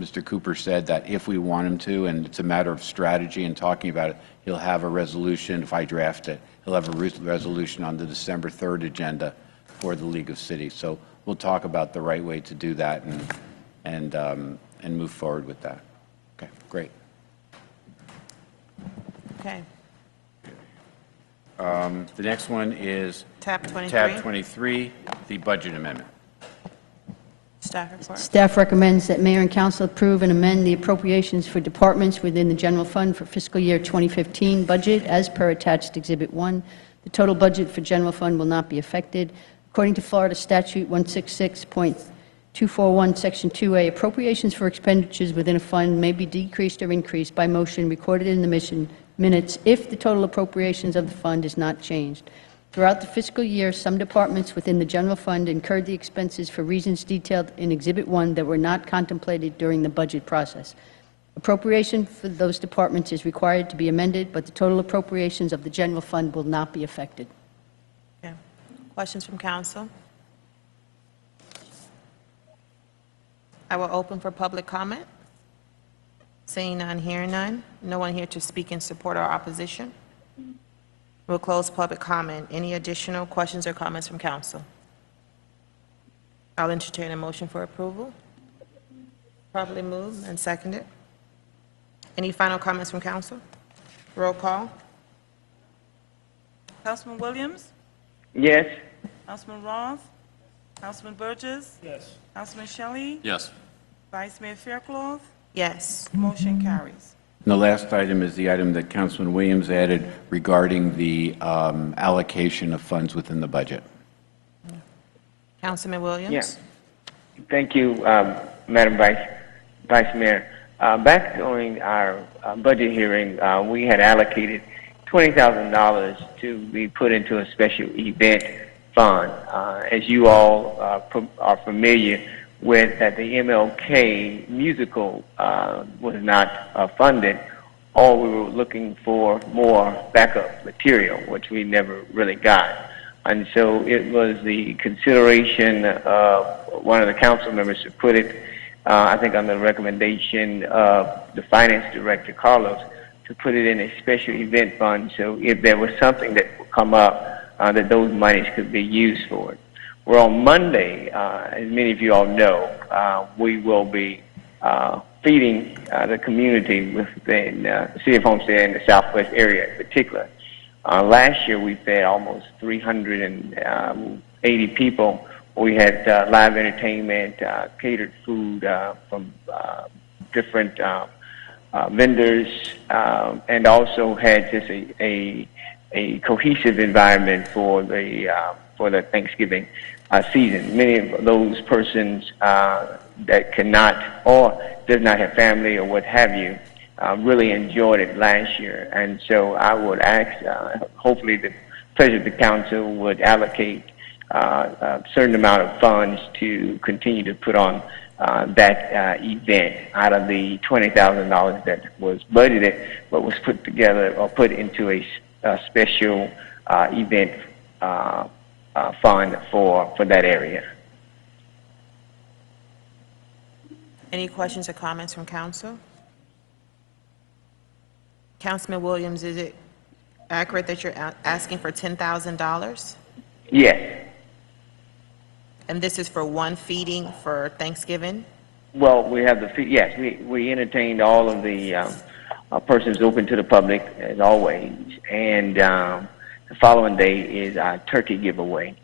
Mr. Cooper said that if we want him to, and it's a matter of strategy and talking about it, he'll have a resolution, if I draft it, he'll have a resolution on the December 3rd agenda for the League of Cities. So we'll talk about the right way to do that and move forward with that. Okay, great. Okay. The next one is Tab 23. tab 23, the budget amendment. Staff report. Staff recommends that mayor and council approve and amend the appropriations for departments within the general fund for fiscal year 2015 budget as per attached Exhibit 1. The total budget for general fund will not be affected. According to Florida Statute 166.241, Section 2A, appropriations for expenditures within a fund may be decreased or increased by motion recorded in the minutes if the total appropriations of the fund is not changed. Throughout the fiscal year, some departments within the general fund incurred the expenses for reasons detailed in Exhibit 1 that were not contemplated during the budget process. Appropriation for those departments is required to be amended, but the total appropriations of the general fund will not be affected. Okay. Questions from council? I will open for public comment. Seeing none, hearing none. No one here to speak in support or opposition. We'll close public comment. Any additional questions or comments from council? I'll entertain a motion for approval. Properly moved and seconded. Any final comments from council? Roll call. Councilman Williams? Yes. Councilman Roth? Councilman Burgess? Yes. Councilman Shelley? Yes. Vice Mayor Fairclough? Yes. Motion carries. And the last item is the item that Councilman Williams added regarding the allocation of funds within the budget. Councilman Williams? Yeah. Thank you, Madam Vice Mayor. Back during our budget hearing, we had allocated $20,000 to be put into a special event fund. As you all are familiar with, that the MLK musical was not funded, or we were looking for more backup material, which we never really got. And so it was the consideration of one of the council members to put it, I think on the recommendation of the finance director, Carlos, to put it in a special event fund, so if there was something that would come up, that those monies could be used for it. Well, on Monday, as many of you all know, we will be feeding the community within the city of Homestead and the southwest area in particular. Last year, we fed almost 380 people. We had live entertainment, catered food from different vendors, and also had just a cohesive environment for the Thanksgiving season. Many of those persons that cannot or does not have family or what have you really enjoyed it last year. And so I would ask, hopefully the President of the Council would allocate a certain amount of funds to continue to put on that event out of the $20,000 that was budgeted but was put together or put into a special event fund for that area. Any questions or comments from council? Councilman Williams, is it accurate that you're asking for $10,000? Yes. And this is for one feeding for Thanksgiving? Well, we have yes, we entertained all of the persons open to the public, as always. And the following day is our turkey giveaway.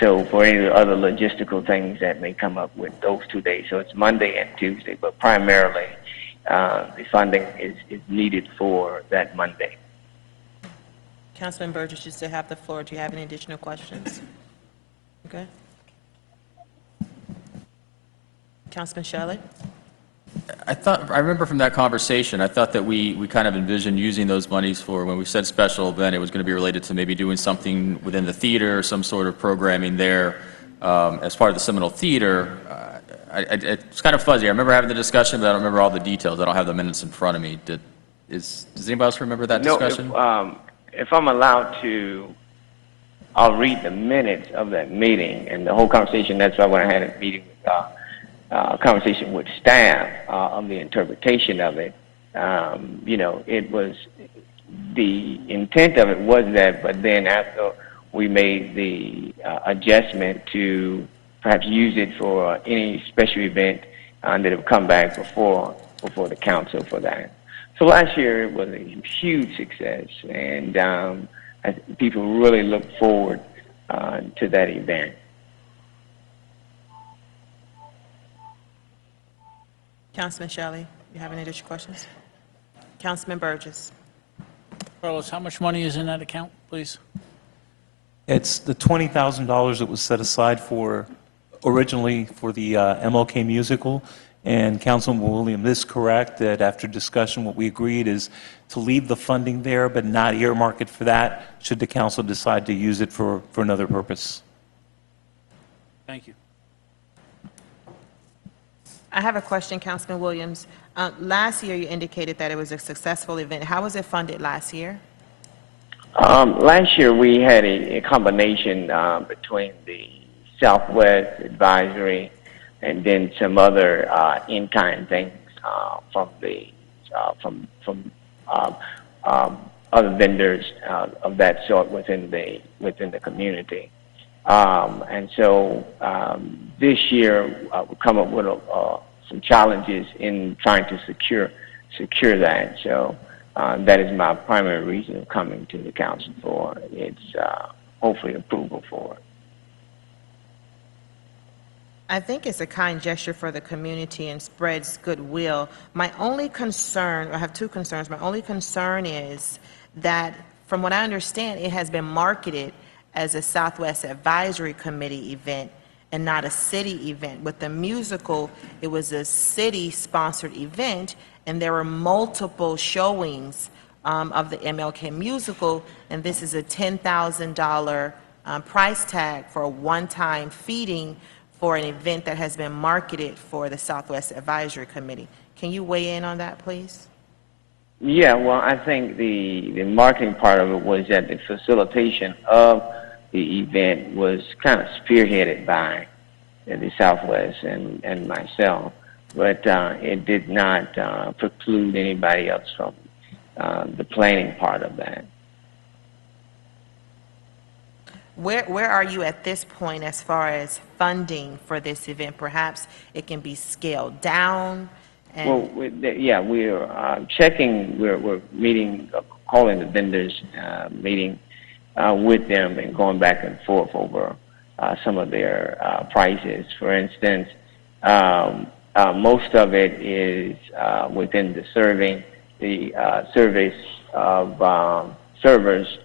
So for any other logistical things that may come up with those 2 days. So it's Monday and Tuesday, but primarily the funding is needed for that Monday. Councilman Burgess, you still have the floor. Do you have any additional questions? Okay. Councilman Shelley? I remember from that conversation, I thought that we kind of envisioned using those monies for, when we said special event, it was going to be related to maybe doing something within the theater, or some sort of programming there. As part of the Seminole Theater, it's kind of fuzzy. I remember having the discussion, but I don't remember all the details. I don't have the minutes in front of me. Does anybody else remember that discussion? No, if I'm allowed to, I'll read the minutes of that meeting and the whole conversation. That's why when I had a meeting with conversation with staff of the interpretation of it, it was, the intent of it was that, but then after we made the adjustment to perhaps use it for any special event that would come back before the council for that. So last year it was a huge success, and people really look forward to that event. Councilman Shelley, you have any additional questions? Councilman Burgess? Carlos, how much money is in that account, please? It's the $20,000 that was set aside for, originally for the MLK musical. And Councilman Williams is correct that after discussion, what we agreed is to leave the funding there, but not earmark it for that, should the council decide to use it for another purpose. Thank you. I have a question, Councilman Williams. Last year, you indicated that it was a successful event. How was it funded last year? Last year, we had a combination between the Southwest Advisory and then some other in-kind things from other vendors of that sort within the community. And so this year we'll come up with some challenges in trying to secure that. So that is my primary reason of coming to the council for its hopefully approval for it. I think it's a kind gesture for the community and spreads goodwill. My only concern, I have two concerns. My only concern is that, from what I understand, it has been marketed as a Southwest Advisory Committee event and not a city event. With the musical, it was a city-sponsored event, and there were multiple showings of the MLK musical, and this is a $10,000 price tag for a one-time feeding for an event that has been marketed for the Southwest Advisory Committee. Can you weigh in on that, please? Yeah, well, I think the marketing part of it was that the facilitation of the event was kind of spearheaded by the Southwest and myself, but it did not preclude anybody else from the planning part of that. Where are you at this point as far as funding for this event? Perhaps it can be scaled down? And Well, we're checking, we're meeting, calling the vendors, meeting with them and going back and forth over some of their prices. For instance, most of it is within the serving, the service of servers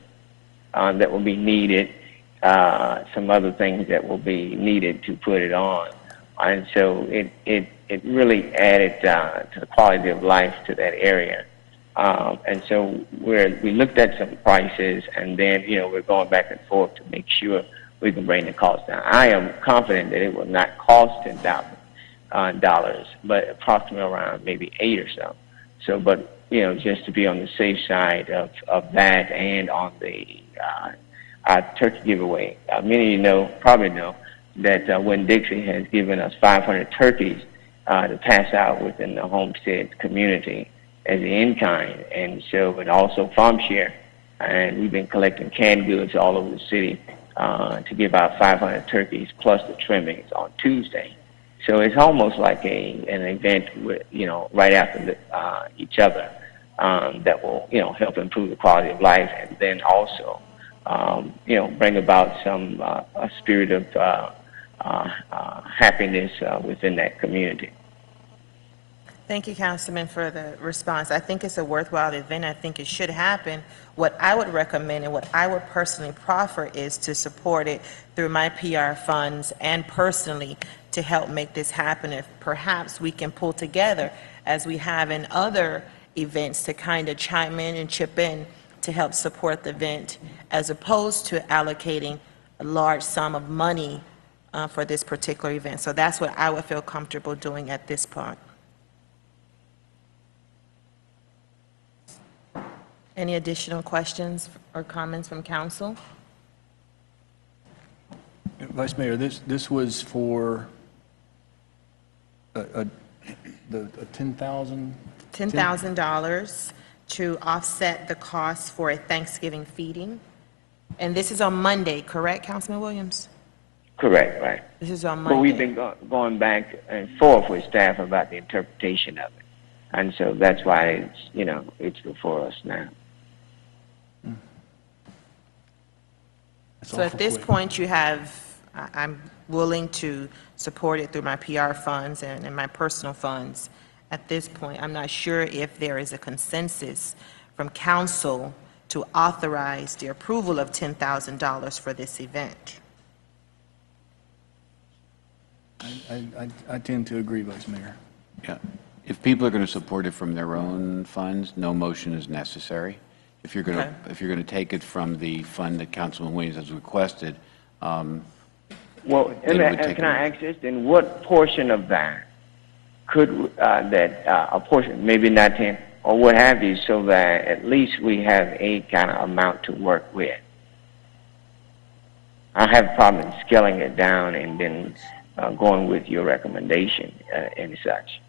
that will be needed, some other things that will be needed to put it on. And so it really added to the quality of life to that area. And so we looked at some prices, and then, we're going back and forth to make sure we can bring the cost down. I am confident that it will not cost $10,000, but approximately around maybe $8 or so. So, but, just to be on the safe side of that and on the turkey giveaway. Many of you probably know that Winn-Dixie has given us 500 turkeys to pass out within the Homestead community. as an in-kind, and so, and also farm share. And we've been collecting canned goods all over the city to give out 500 turkeys plus the trimmings on Tuesday. So it's almost like an event with, right after each other that will, help improve the quality of life, and then also, bring about some a spirit of happiness within that community. Thank you, Councilman, for the response. I think it's a worthwhile event. I think it should happen. What I would recommend and what I would personally proffer is to support it through my PR funds and personally to help make this happen. If perhaps we can pull together, as we have in other events, to kind of chime in and chip in to help support the event, as opposed to allocating a large sum of money for this particular event. So that's what I would feel comfortable doing at this point. Any additional questions or comments from council? Vice Mayor, this was for the $10,000? $10,000 to offset the cost for a Thanksgiving feeding. And this is on Monday, correct, Councilman Williams? Correct, right. This is on Monday. But we've been going back and forth with staff about the interpretation of it. And so that's why it's before us now. So at this point, I'm willing to support it through my PR funds and my personal funds. At this point, I'm not sure if there is a consensus from council to authorize the approval of $10,000 for this event. I tend to agree, Vice Mayor. Yeah. If people are going to support it from their own funds, no motion is necessary. If you're going to take it from the fund that Councilman Williams has requested, well, can I ask this? Then what portion of that could a portion, maybe not 10 or what have you, so that at least we have a kind of amount to work with? I have a problem scaling it down and then going with your recommendation and such.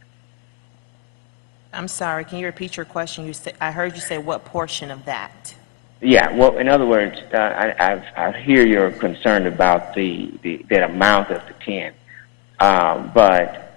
I'm sorry, can you repeat your question? I heard you say what portion of that? Yeah, well, in other words, I hear your concern about that amount of the 10, but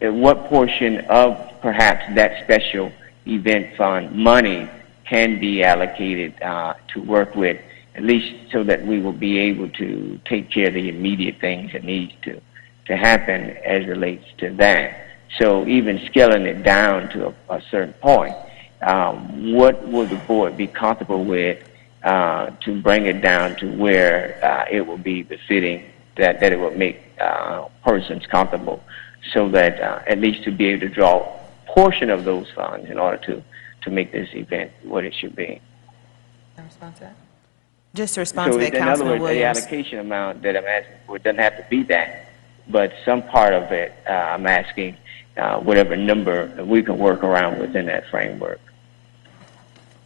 what portion of perhaps that special event fund money can be allocated to work with, at least so that we will be able to take care of the immediate things that needs to happen as relates to that. So even scaling it down to a certain point, what would the board be comfortable with to bring it down to where it will be befitting, that it will make persons comfortable, so that at least to be able to draw a portion of those funds in order to make this event what it should be. Just to respond to that, in other words, the allocation amount that I'm asking for doesn't have to be that, but some part of it I'm asking whatever number we can work around within that framework.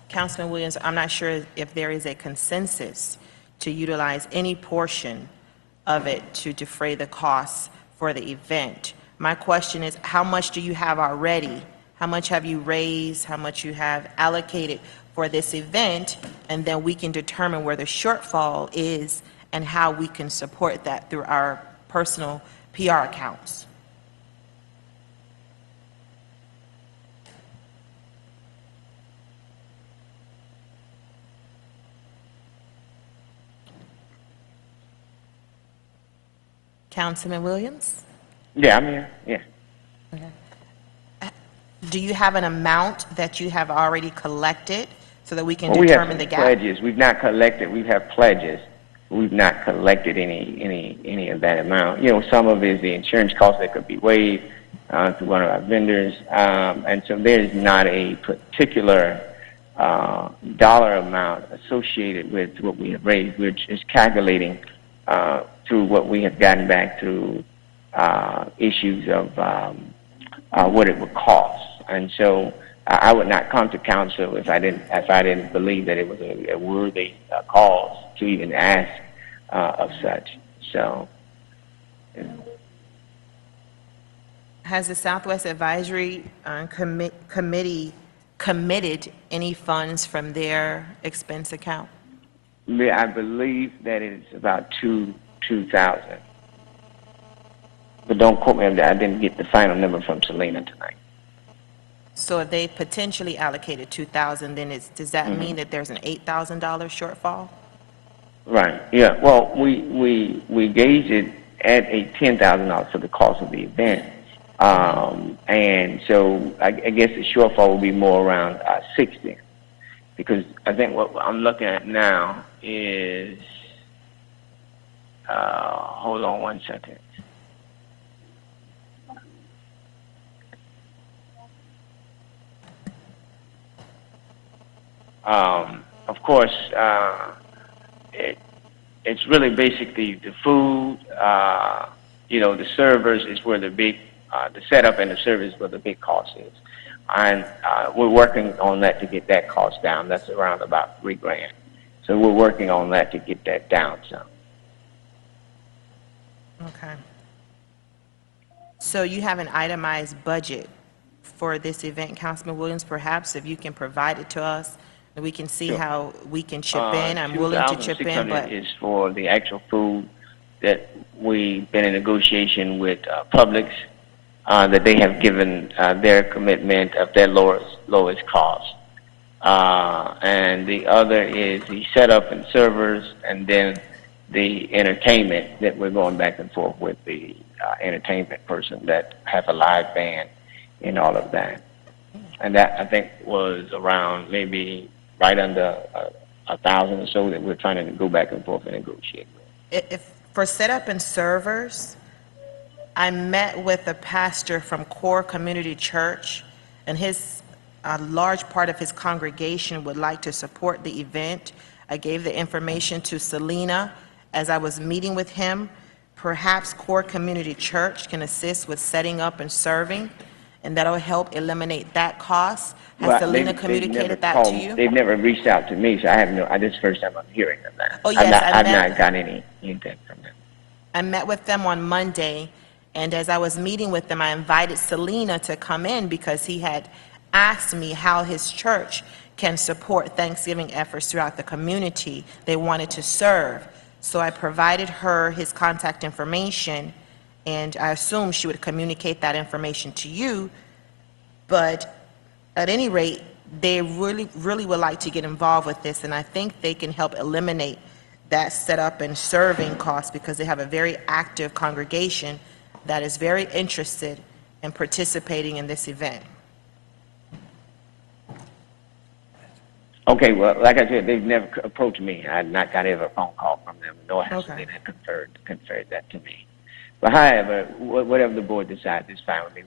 Councilman Williams, I'm not sure if there is a consensus to utilize any portion of it to defray the costs for the event. My question is, how much do you have already? How much have you raised? How much you have allocated for this event? And then we can determine where the shortfall is and how we can support that through our personal PR accounts. Councilman Williams? Yeah, I'm here. Yeah. Okay. Do you have an amount that you have already collected so that we can determine the gap? We have pledges. We've not collected. We have pledges. We've not collected any of that amount. Some of it is the insurance cost that could be waived through one of our vendors, and so there is not a particular dollar amount associated with what we have raised. We're just calculating through what we have gotten back through issues of what it would cost. And so I would not come to council if I didn't believe that it was a worthy cause to even ask of such. So. Has the Southwest Advisory Committee committed any funds from their expense account? Yeah, I believe that it's about 2,000. But don't quote me on that. I didn't get the final number from Selena tonight. So if they potentially allocated 2,000, then does that mean that there's an $8,000 shortfall? Right. Yeah. Well, we gauged it at a $10,000 for the cost of the event, and so I guess the shortfall will be more around 60, because I think what I'm looking at now is hold on one second. Of course, it's really basically the food, the servers is where the big, the setup and the service where the big cost is. And we're working on that to get that cost down. That's around about $3,000. So we're working on that to get that down some. Okay. So you have an itemized budget for this event, Councilman Williams. Perhaps if you can provide it to us, and we can see how we can chip in. I'm willing to chip in, but is for the actual food that we've been in negotiation with Publix, that they have given their commitment of their lowest cost. And the other is the setup and servers, and then the entertainment that we're going back and forth with the entertainment person that have a live band and all of that. And that, I think, was around maybe right under 1,000 or so that we're trying to go back and forth and negotiate with. if for setup and servers, I met with a pastor from Core Community Church, and a large part of his congregation would like to support the event. I gave the information to Selena as I was meeting with him. Perhaps Core Community Church can assist with setting up and serving, and that'll help eliminate that cost. Has Selena communicated that to you? They've never reached out to me, so I have this is the first time I'm hearing of that. Oh, yes, I've not got anything from them. I met with them on Monday, and as I was meeting with them, I invited Selena to come in because he had asked me how his church can support Thanksgiving efforts throughout the community. They wanted to serve. So I provided her his contact information, and I assumed she would communicate that information to you. But at any rate, they really, really would like to get involved with this, and I think they can help eliminate that setup and serving cost because they have a very active congregation that is very interested in participating in this event. Okay, well, like I said, they've never approached me. I've not got ever a phone call from them, nor has Selena conferred that to me. But however, whatever the board decides is fine with me.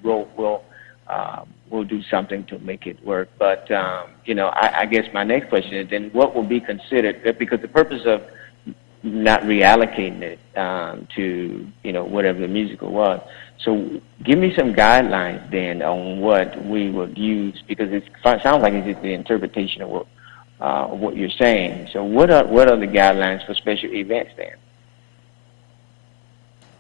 We'll do something to make it work. But, I guess my next question is then what will be considered, because the purpose of not reallocating it to, whatever the musical was. So give me some guidelines then on what we would use, because it sounds like it's just the interpretation of what you're saying. So what are the guidelines for special events then?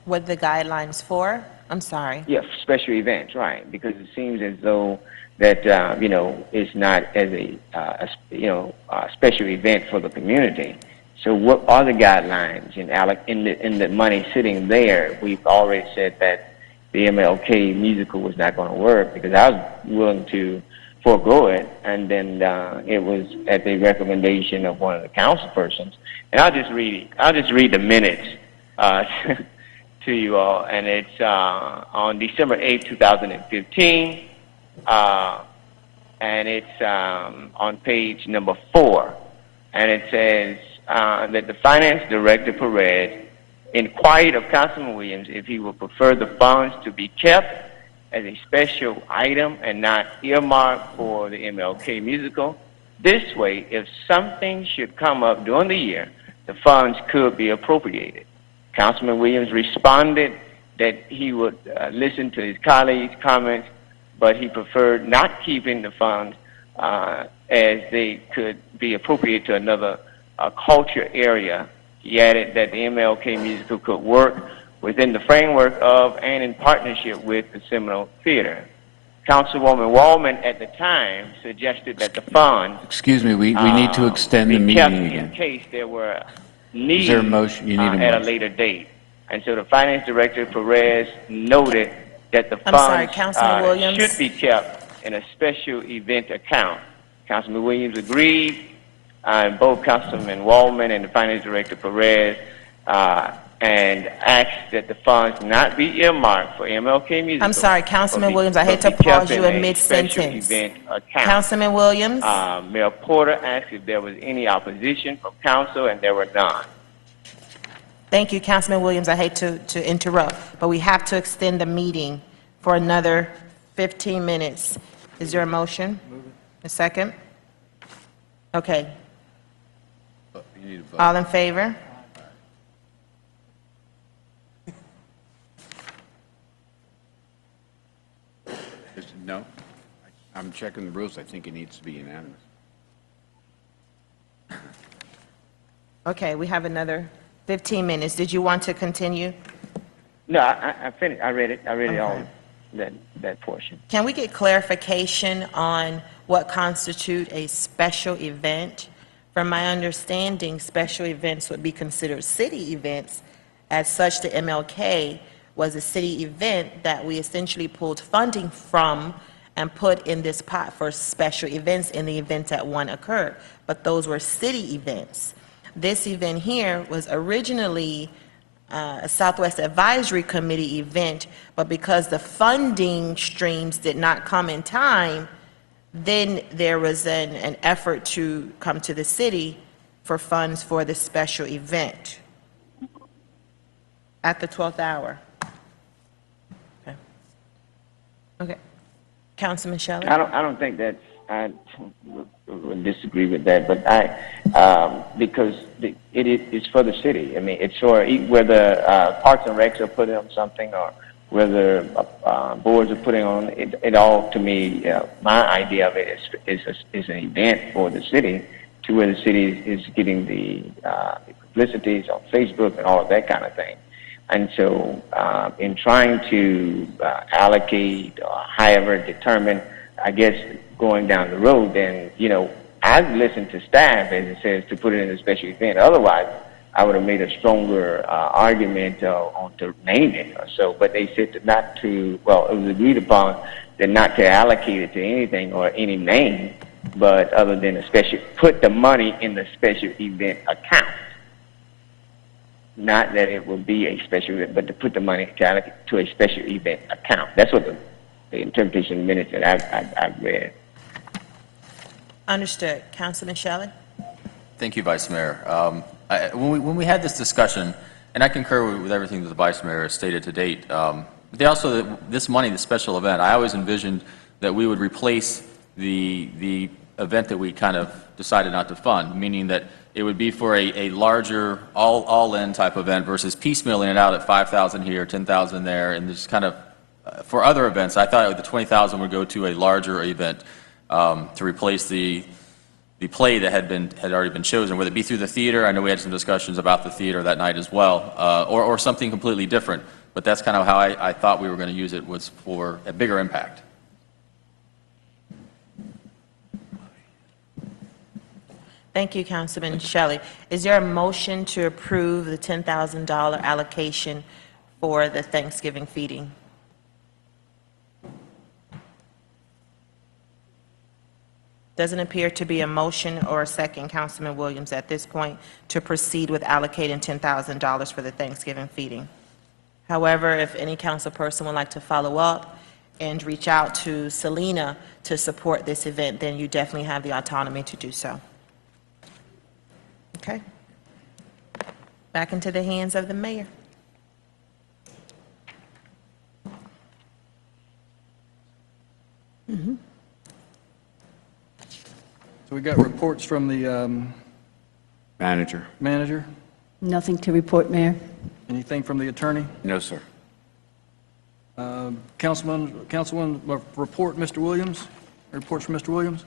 What the guidelines for? I'm sorry. Yeah, special events, right? Because it seems as though that it's not as a special event for the community. So what are the guidelines in the money sitting there? We've already said that the MLK musical was not going to work because I was willing to forego it, and then it was at the recommendation of one of the council persons. And I'll just read the minutes to you all, and it's on December 8, 2015, and it's on page number 4, and it says that the finance director, Perez, inquired of Councilman Williams if he would prefer the funds to be kept as a special item and not earmarked for the MLK musical. This way, if something should come up during the year, the funds could be appropriated. Councilman Williams responded that he would listen to his colleagues' comments, but he preferred not keeping the funds as they could be appropriated to another culture area. He added that the MLK musical could work within the framework of and in partnership with the Seminole Theater. Councilwoman Wallman at the time suggested that the funds Excuse me, we need to extend the be kept meeting in again. case there were needs Is there a motion? You need a at a motion. later date. And so the Finance Director Perez noted that the I'm sorry, funds Councilman Williams. should be kept in a special event account. Councilman Williams agreed, and both Councilman Wallman and the Finance Director Perez and asked that the funds not be earmarked for MLK Musical. I'm sorry, Councilman Williams, I hate but to be kept pause you in a mid-sentence. special event account. Councilman Williams? Mayor Porter asked if there was any opposition from council, and there were none. Thank you, Councilman Williams. I hate to interrupt, but we have to extend the meeting for another 15 minutes. Is there a motion? A second? Okay. All in favor? No? I'm checking the rules. I think it needs to be unanimous. Okay, we have another 15 minutes. Did you want to continue? No, I finished. I read it. I read it all, Okay. that portion. Can we get clarification on what constitute a special event? From my understanding, special events would be considered city events. As such, the MLK was a city event that we essentially pulled funding from and put in this pot for special events in the event that one occurred. But those were city events. This event here was originally a Southwest Advisory Committee event, but because the funding streams did not come in time, then there was an effort to come to the city for funds for this special event at the 12th hour. Okay. Okay. Councilman Shelley? I don't think that I would disagree with that, but because it's for the city. I mean, it's for whether Parks and Recs are putting on something or whether boards are putting on it. All to me, my idea of it is an event for the city, to where the city is getting the publicities on Facebook and all of that kind of thing. And so, in trying to allocate or however determine, I guess, going down the road, then, I've listened to staff, as it says, to put it in a special event. Otherwise, I would have made a stronger argument on to name it or so. But they said it was agreed upon that not to allocate it to anything or any name, but other than put the money in the special event account. Not that it will be a special event, but to put the money to a special event account. That's what the interpretation of the minutes that I've read. Understood. Councilman Shelley? Thank you, Vice Mayor. When we had this discussion, and I concur with everything that the Vice Mayor has stated to date, this money, the special event, I always envisioned that we would replace the event that we kind of decided not to fund, meaning that it would be for a larger, all-in type event versus piecemealing it out at 5,000 here, 10,000 there, and just kind of, for other events, I thought the 20,000 would go to a larger event to replace the play that had already been chosen, whether it be through the theater. I know we had some discussions about the theater that night as well, or something completely different. But that's kind of how I thought we were going to use it, was for a bigger impact. Thank you, Councilman Shelley. Is there a motion to approve the $10,000 allocation for the Thanksgiving feeding? Doesn't appear to be a motion or a second, Councilman Williams, at this point to proceed with allocating $10,000 for the Thanksgiving feeding. However, if any council person would like to follow up and reach out to Selena to support this event, then you definitely have the autonomy to do so. Okay. Back into the hands of the mayor. Mm-hmm. So we got reports from the Manager. manager. Nothing to report, Mayor. Anything from the attorney? No, sir. Councilman, report, Mr. Williams? Reports from Mr. Williams?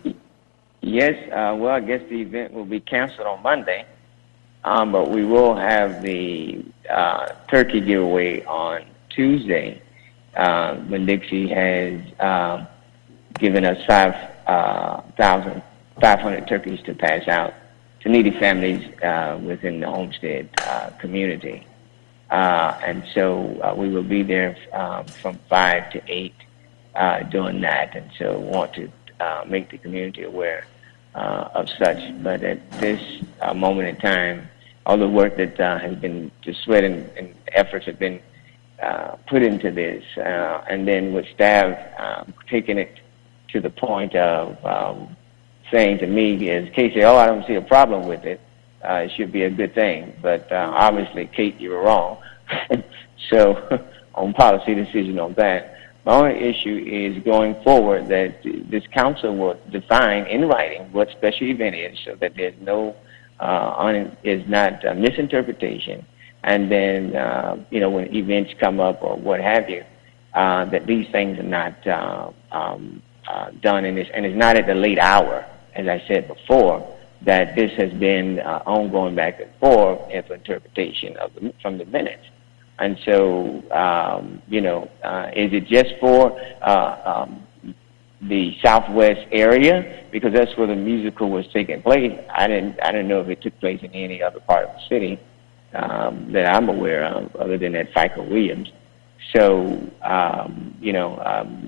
Yes, well, I guess the event will be canceled on Monday. but we will have the turkey giveaway on Tuesday when Dixie has given us 500 turkeys to pass out to needy families within the Homestead community. And so we will be there from 5 to 8 doing that, and so want to make the community aware of such. But at this moment in time, all the work that has been, the sweat and efforts have been put into this, and then with staff taking it to the point of saying to me, as Kate said, oh, I don't see a problem with it. It should be a good thing. But obviously, Kate, you were wrong. So on policy decision on that. My only issue is going forward that this council will define in writing what special event is so that there's no, is not misinterpretation. And then, when events come up or what have you, that these things are not done in this, and it's not at the late hour, as I said before, that this has been ongoing back and forth for interpretation from the minutes. And so, is it just for the southwest area? Because that's where the musical was taking place. I didn't know if it took place in any other part of the city that I'm aware of, other than at FICA Williams. So, I'm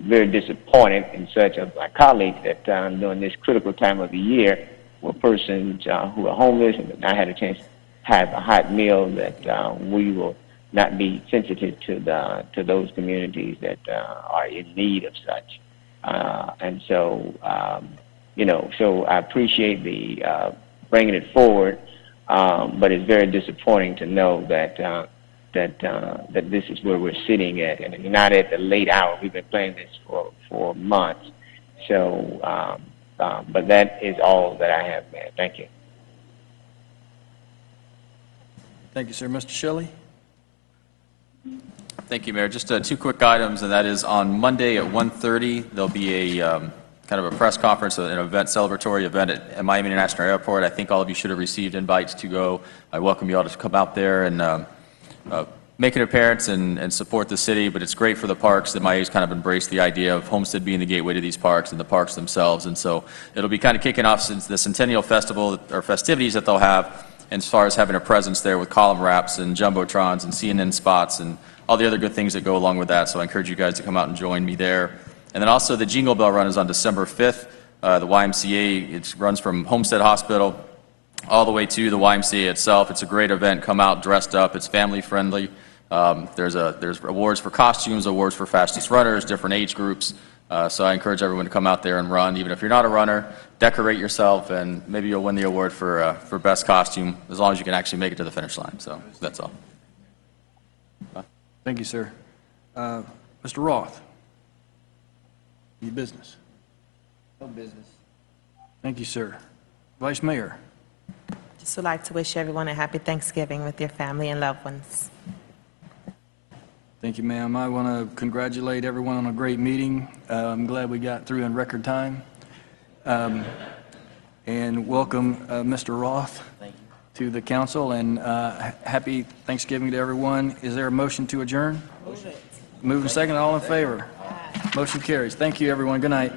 very disappointed in such of my colleagues that during this critical time of the year, where persons who are homeless and not had a chance to have a hot meal, that we will not be sensitive to those communities that are in need of such. And so, so I appreciate the bringing it forward, but it's very disappointing to know that that this is where we're sitting at, and it's not at the late hour. We've been playing this for months. So, but that is all that I have, man. Thank you. Thank you, sir. Mr. Shelley? Thank you, Mayor. Just two quick items, and that is on Monday at 1:30, there'll be a kind of a press conference, an event, celebratory event at Miami International Airport. I think all of you should have received invites to go. I welcome you all to come out there and make an appearance and support the city, but it's great for the parks that Miami's kind of embraced the idea of Homestead being the gateway to these parks and the parks themselves. And so it'll be kind of kicking off since the Centennial Festival or festivities that they'll have, as far as having a presence there with column wraps and jumbotrons and CNN spots and all the other good things that go along with that. So I encourage you guys to come out and join me there. And then also the Jingle Bell Run is on December 5th. The YMCA, it runs from Homestead Hospital all the way to the YMCA itself. It's a great event. Come out dressed up. It's family friendly. There's awards for costumes, awards for fastest runners, different age groups. So I encourage everyone to come out there and run. Even if you're not a runner, decorate yourself, and maybe you'll win the award for best costume, as long as you can actually make it to the finish line. So that's all. Thank you, sir. Mr. Roth? Any business? No business. Thank you, sir. Vice Mayor? Just would like to wish everyone a happy Thanksgiving with your family and loved ones. Thank you, ma'am. I want to congratulate everyone on a great meeting. I'm glad we got through in record time. And welcome, Mr. Roth, to the council, and happy Thanksgiving to everyone. Is there a motion to adjourn? Move and second, all in favor? Motion carries. Thank you, everyone. Good night.